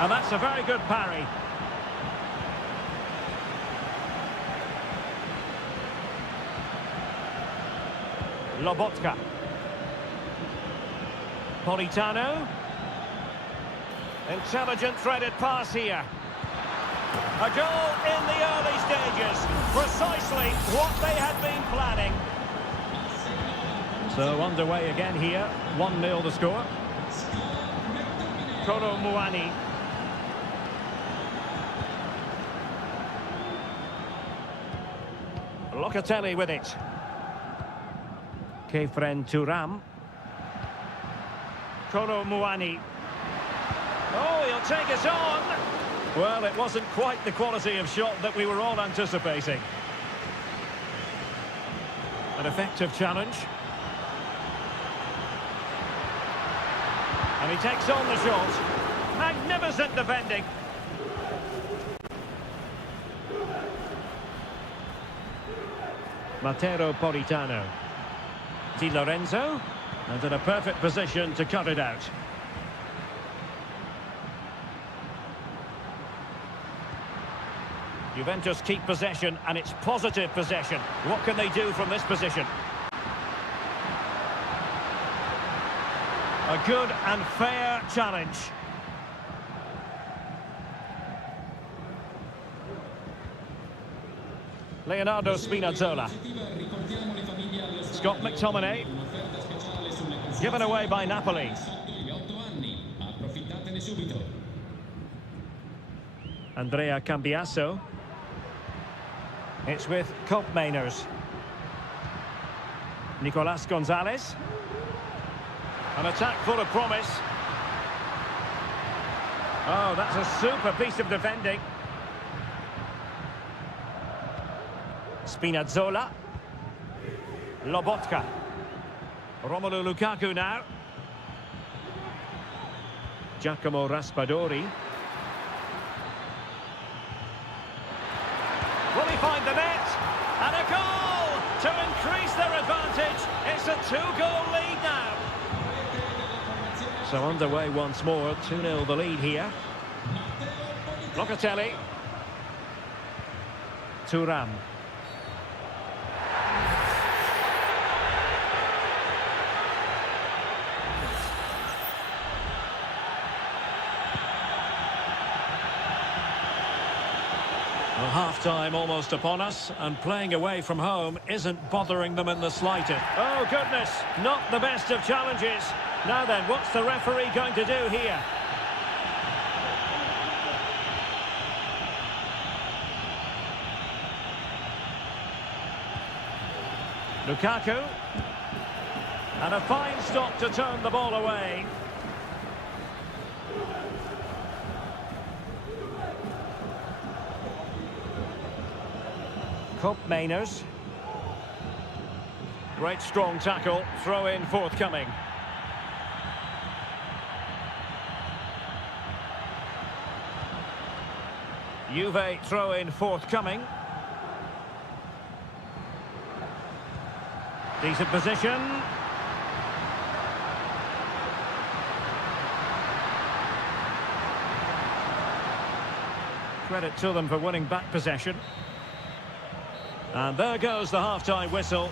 And that's a very good parry. Lobotka. Politano. Intelligent threaded pass here. A goal in the early stages. Precisely what they had been planning. So underway again here. 1-0 the score. Kolo Muani. Locatelli with it. Kefren Turam. Kolo Muani. Oh, he'll take us on. Well, it wasn't quite the quality of shot that we were all anticipating. An effective challenge. And he takes on the shot. Magnificent defending. Matteo Politano. Di Lorenzo. And in a perfect position to cut it out. Juventus keep possession, and it's positive possession. What can they do from this position? A good and fair challenge. Leonardo Spinazzola. Scott McTominay. Given away by Napoli. Andrea Cambiasso. It's with Coke Miners. Nicolas Gonzalez. An attack full of promise. Oh, that's a super piece of defending. Spinazzola. Lobotka. Romelu Lukaku now. Giacomo Raspadori. Will he find the net? And a goal to increase their advantage. It's a 2-goal lead now. So underway once more, 2-0 the lead here. Locatelli. Turam. Well, half-time almost upon us, and playing away from home isn't bothering them in the slightest. Oh, goodness, not the best of challenges. Now then, what's the referee going to do here? Lukaku. And a fine stop to turn the ball away. Cope Mainers. Great strong tackle, throw in forthcoming. Juve throw in forthcoming. Decent position. Credit to them for winning back possession. And there goes the half-time whistle.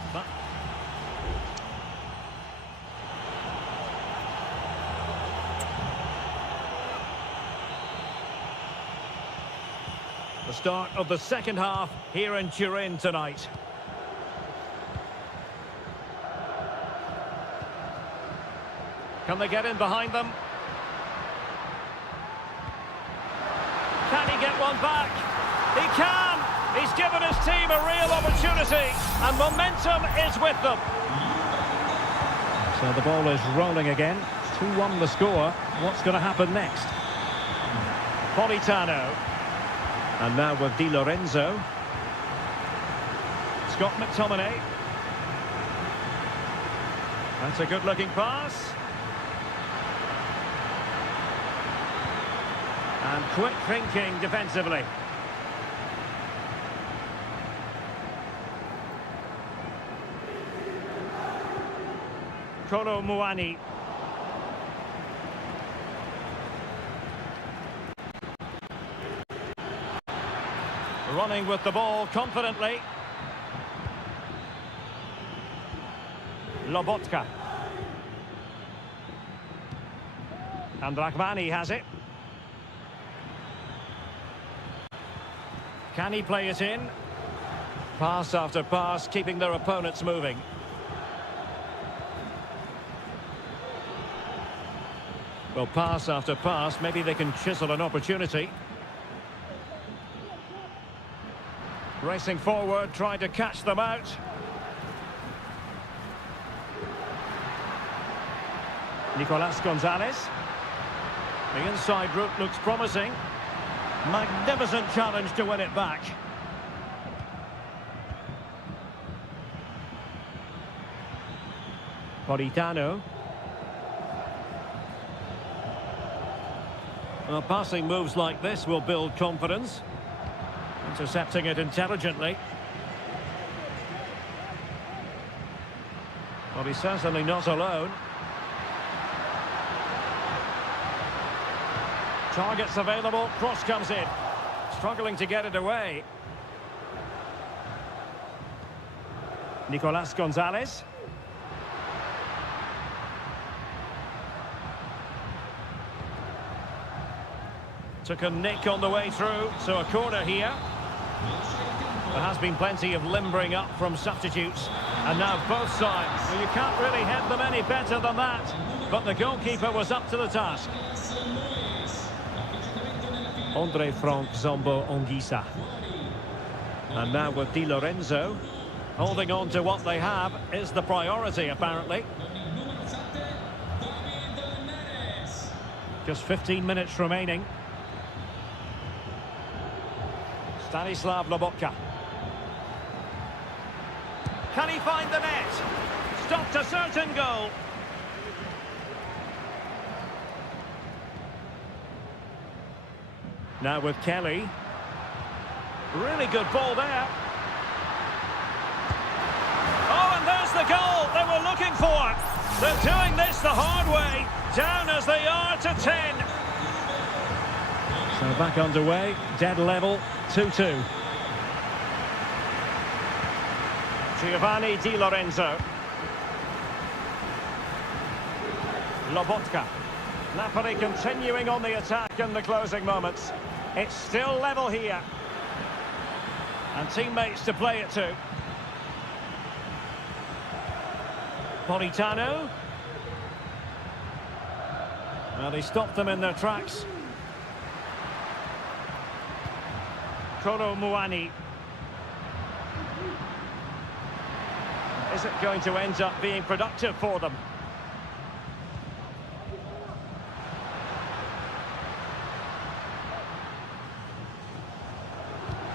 The start of the second half here in Turin tonight. Can they get in behind them? Can he get one back? He can! He's given his team a real opportunity, and momentum is with them. So the ball is rolling again. 2-1 the score. What's going to happen next? Politano. And now with Di Lorenzo. Scott McTominay. That's a good-looking pass. And quick thinking defensively. Kolo Muani. Running with the ball confidently. Lobotka. And Rahmani has it. Can he play it in? Pass after pass, keeping their opponents moving. Well, pass after pass, maybe they can chisel an opportunity. Racing forward, trying to catch them out. Nicolas Gonzalez. The inside route looks promising. Magnificent challenge to win it back. Politano. Well, passing moves like this will build confidence. Intercepting it intelligently. Well, he's certainly not alone. Targets available, cross comes in. Struggling to get it away. Nicolas Gonzalez. Took a nick on the way through, so a corner here. There has been plenty of limbering up from substitutes. And now both sides. Well, you can't really head them any better than that. But the goalkeeper was up to the task. Andre Frank Zombo Onguisa. And now with Di Lorenzo. Holding on to what they have is the priority, apparently. Just 15 minutes remaining. Stanislav Lobotka. Can he find the net? Stopped a certain goal. Now with Kelly. Really good ball there. Oh, and there's the goal they were looking for. They're doing this the hard way. Down as they are to 10. So back underway. Dead level. 2-2. Giovanni Di Lorenzo. Lobotka. Napoli continuing on the attack in the closing moments. It's still level here. And teammates to play it to. Politano. Well, they stopped them in their tracks. Kolo Muani. Is it going to end up being productive for them?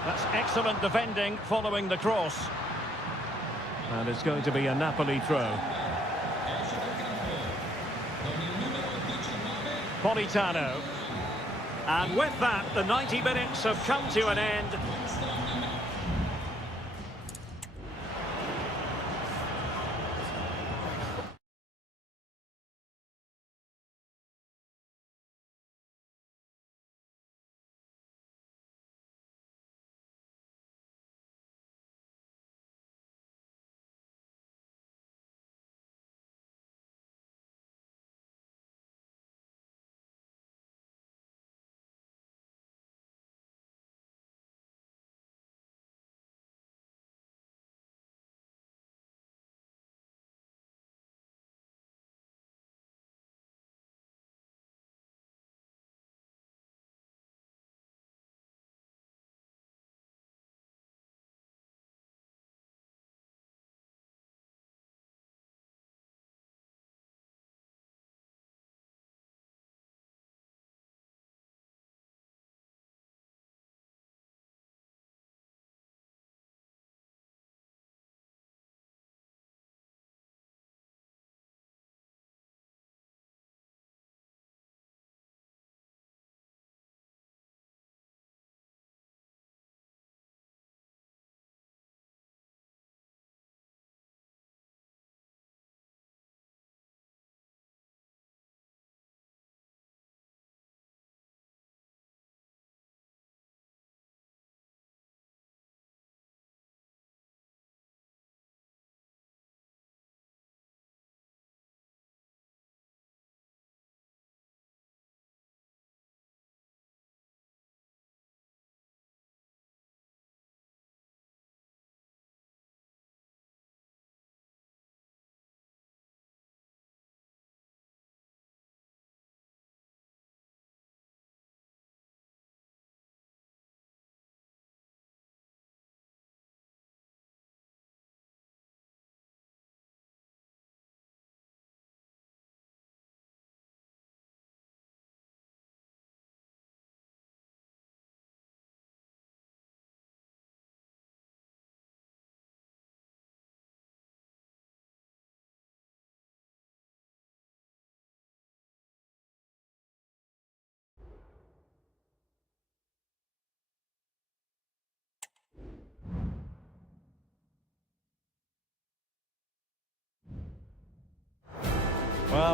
That's excellent defending following the cross. And it's going to be a Napoli throw. Politano. And with that, the 90 minutes have come to an end.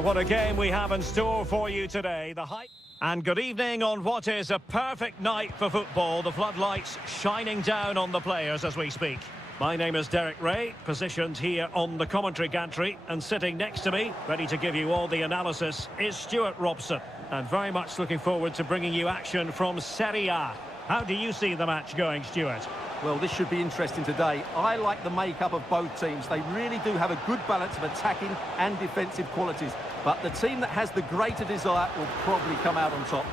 What a game we have in store for you today. And good evening on what is a perfect night for football. The floodlights shining down on the players as we speak. My name is Derek Ray, positioned here on the commentary gantry, and sitting next to me, ready to give you all the analysis, is Stuart Robson. And very much looking forward to bringing you action from Seria. How do you see the match going, Stuart? Well, this should be interesting today. I like the makeup of both teams. They really do have a good balance of attacking and defensive qualities. But the team that has the greater desire will probably come out on top.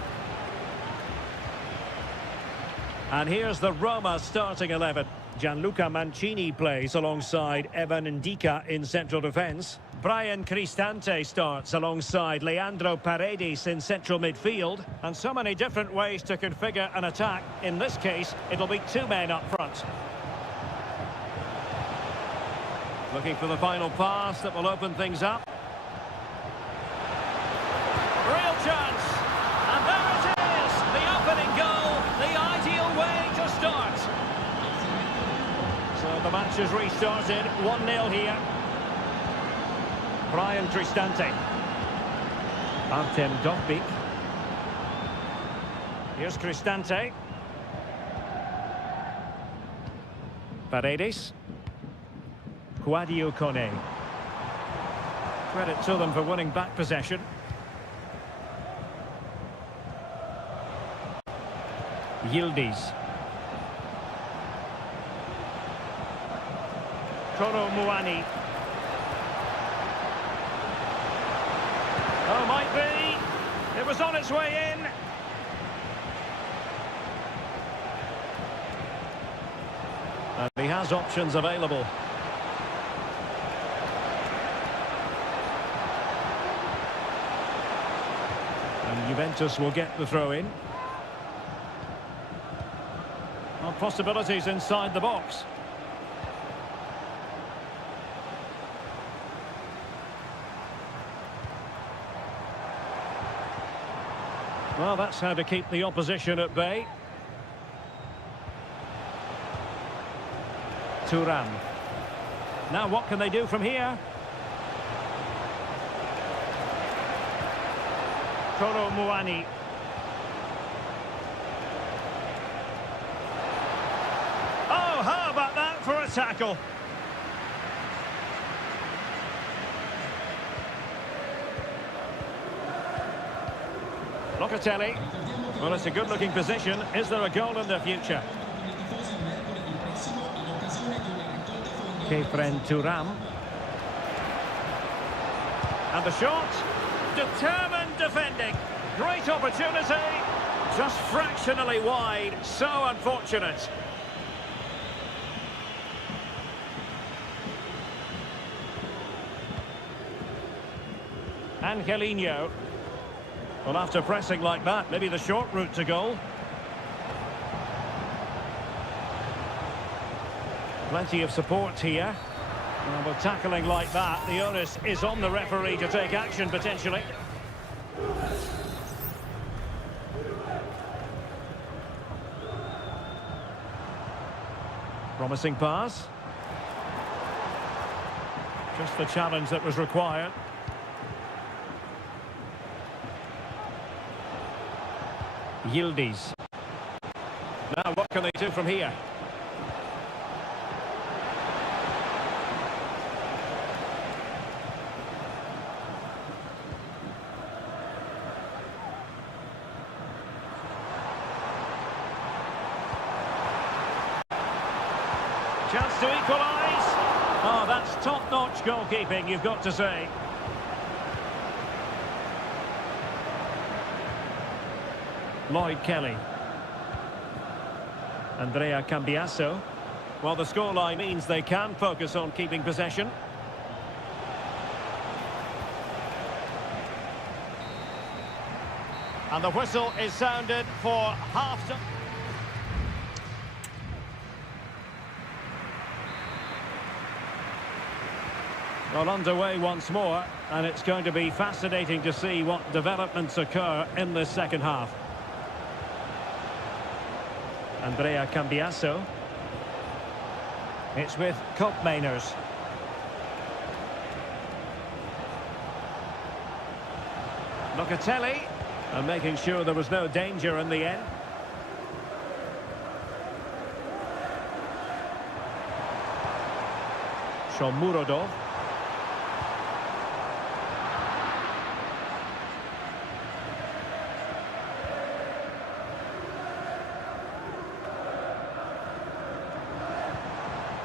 And here's the Roma starting 11. Gianluca Mancini plays alongside Evan Ndika in central defence. Brian Cristante starts alongside Leandro Paredes in central midfield. And so many different ways to configure an attack. In this case, it'll be two men up front. Looking for the final pass that will open things up. Real chance. And there it is. The opening goal. The ideal way to start. So the match has restarted. 1-0 here. Brian Cristante. Artem Dovbik. Here's Cristante. Paredes. Quadio Kone. Credit to them for winning back possession. Yildiz. Koro Muani. Oh, might be. It was on its way in. And he has options available. And Juventus will get the throw in. Well, possibilities inside the box. Well, that's how to keep the opposition at bay. Thuram. Now what can they do from here? Koro Muani. Oh, how about that for a tackle? Locatelli. Well, it's a good-looking position. Is there a goal in the future? Kefren Thuram. And the shot. Determined defending. Great opportunity. Just fractionally wide. So unfortunate. Angelino. Well, after pressing like that, maybe the short route to goal. Plenty of support here. And with tackling like that, the onus is on the referee to take action, potentially. Promising pass. Just the challenge that was required. Yildiz. Now what can they do from here? Chance to equalise. Oh, that's top-notch goalkeeping, you've got to say. Lloyd Kelly. Andrea Cambiasso. Well, the scoreline means they can focus on keeping possession. And the whistle is sounded for half-time. Well, underway once more, and it's going to be fascinating to see what developments occur in this second half. Andrea Cambiasso. It's with Koopmeiners. Locatelli, and making sure there was no danger in the end. Shomurodov.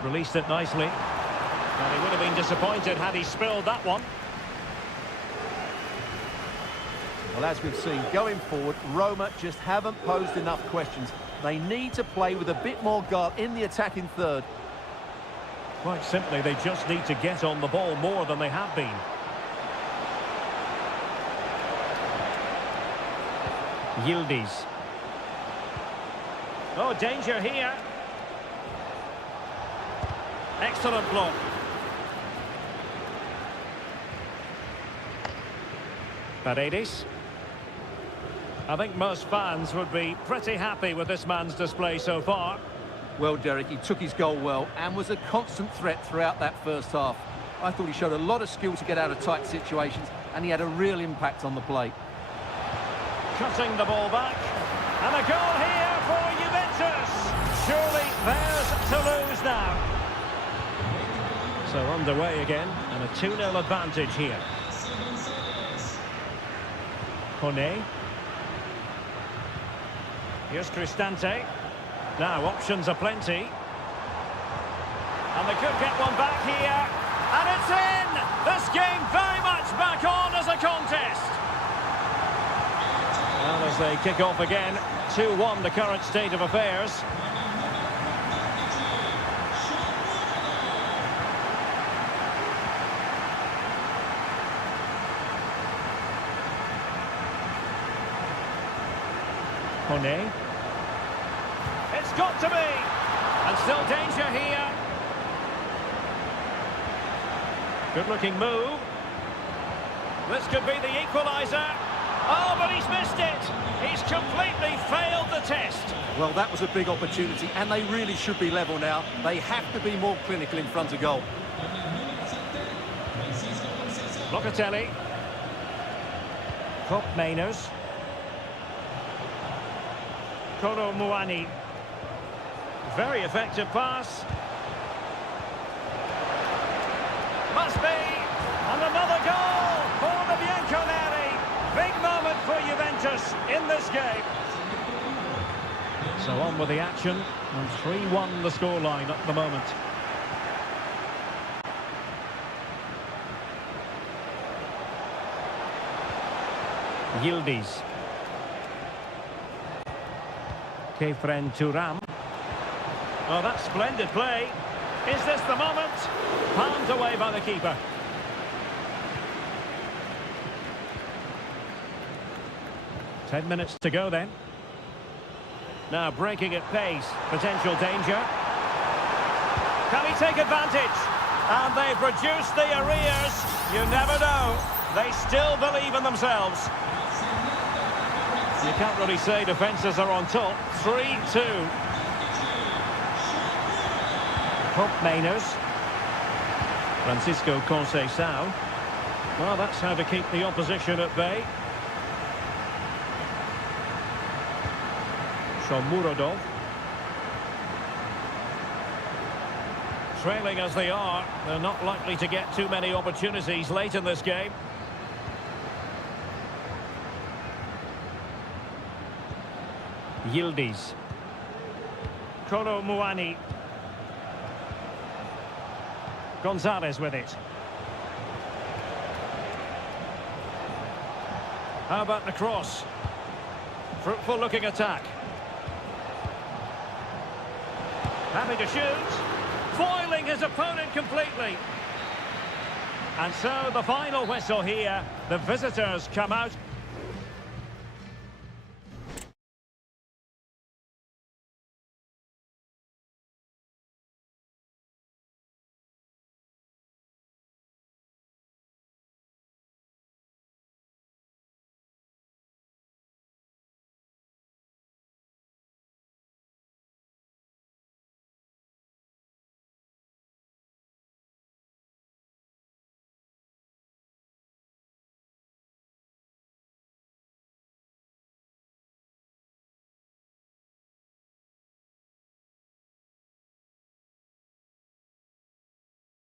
Released it nicely. And he would have been disappointed had he spilled that one. Well, as we've seen, going forward, Roma just haven't posed enough questions. They need to play with a bit more guard in the attacking third. Quite simply, they just need to get on the ball more than they have been. Yildiz. Oh, danger here. Excellent block. Paredes. I think most fans would be pretty happy with this man's display so far. Well, Derek, he took his goal well and was a constant threat throughout that first half. I thought he showed a lot of skill to get out of tight situations, and he had a real impact on the play. Cutting the ball back. And a goal here for Juventus. Surely theirs to lose now. So underway again, and a 2-0 advantage here. Kone. Here's Cristante. Now options are plenty. And they could get one back here. And it's in! This game very much back on as a contest. And as they kick off again, 2-1 the current state of affairs. Kone. It's got to be! And still danger here. Good-looking move. This could be the equaliser. Oh, but he's missed it. He's completely failed the test. Well, that was a big opportunity, and they really should be level now. They have to be more clinical in front of goal. Locatelli. Kop Mainers. Kolo Muani. Very effective pass. Must be. And another goal for the Bianconeri. Big moment for Juventus in this game. So on with the action. And 3-1 the scoreline at the moment. Yildiz. Kefren Turam. Oh, that's splendid play. Is this the moment? Palmed away by the keeper. Ten minutes to go then. Now breaking at pace. Potential danger. Can he take advantage? And they've reduced the arrears. You never know. They still believe in themselves. You can't really say defences are on top. 3-2. Hope Mainers. Francisco Conceição. Well, that's how to keep the opposition at bay. Shomurodov. Trailing as they are, they're not likely to get too many opportunities late in this game. Yildiz. Kolo Muani. Gonzalez with it. How about the cross? Fruitful looking attack. Happy to shoot. Foiling his opponent completely. And so the final whistle here. The visitors come out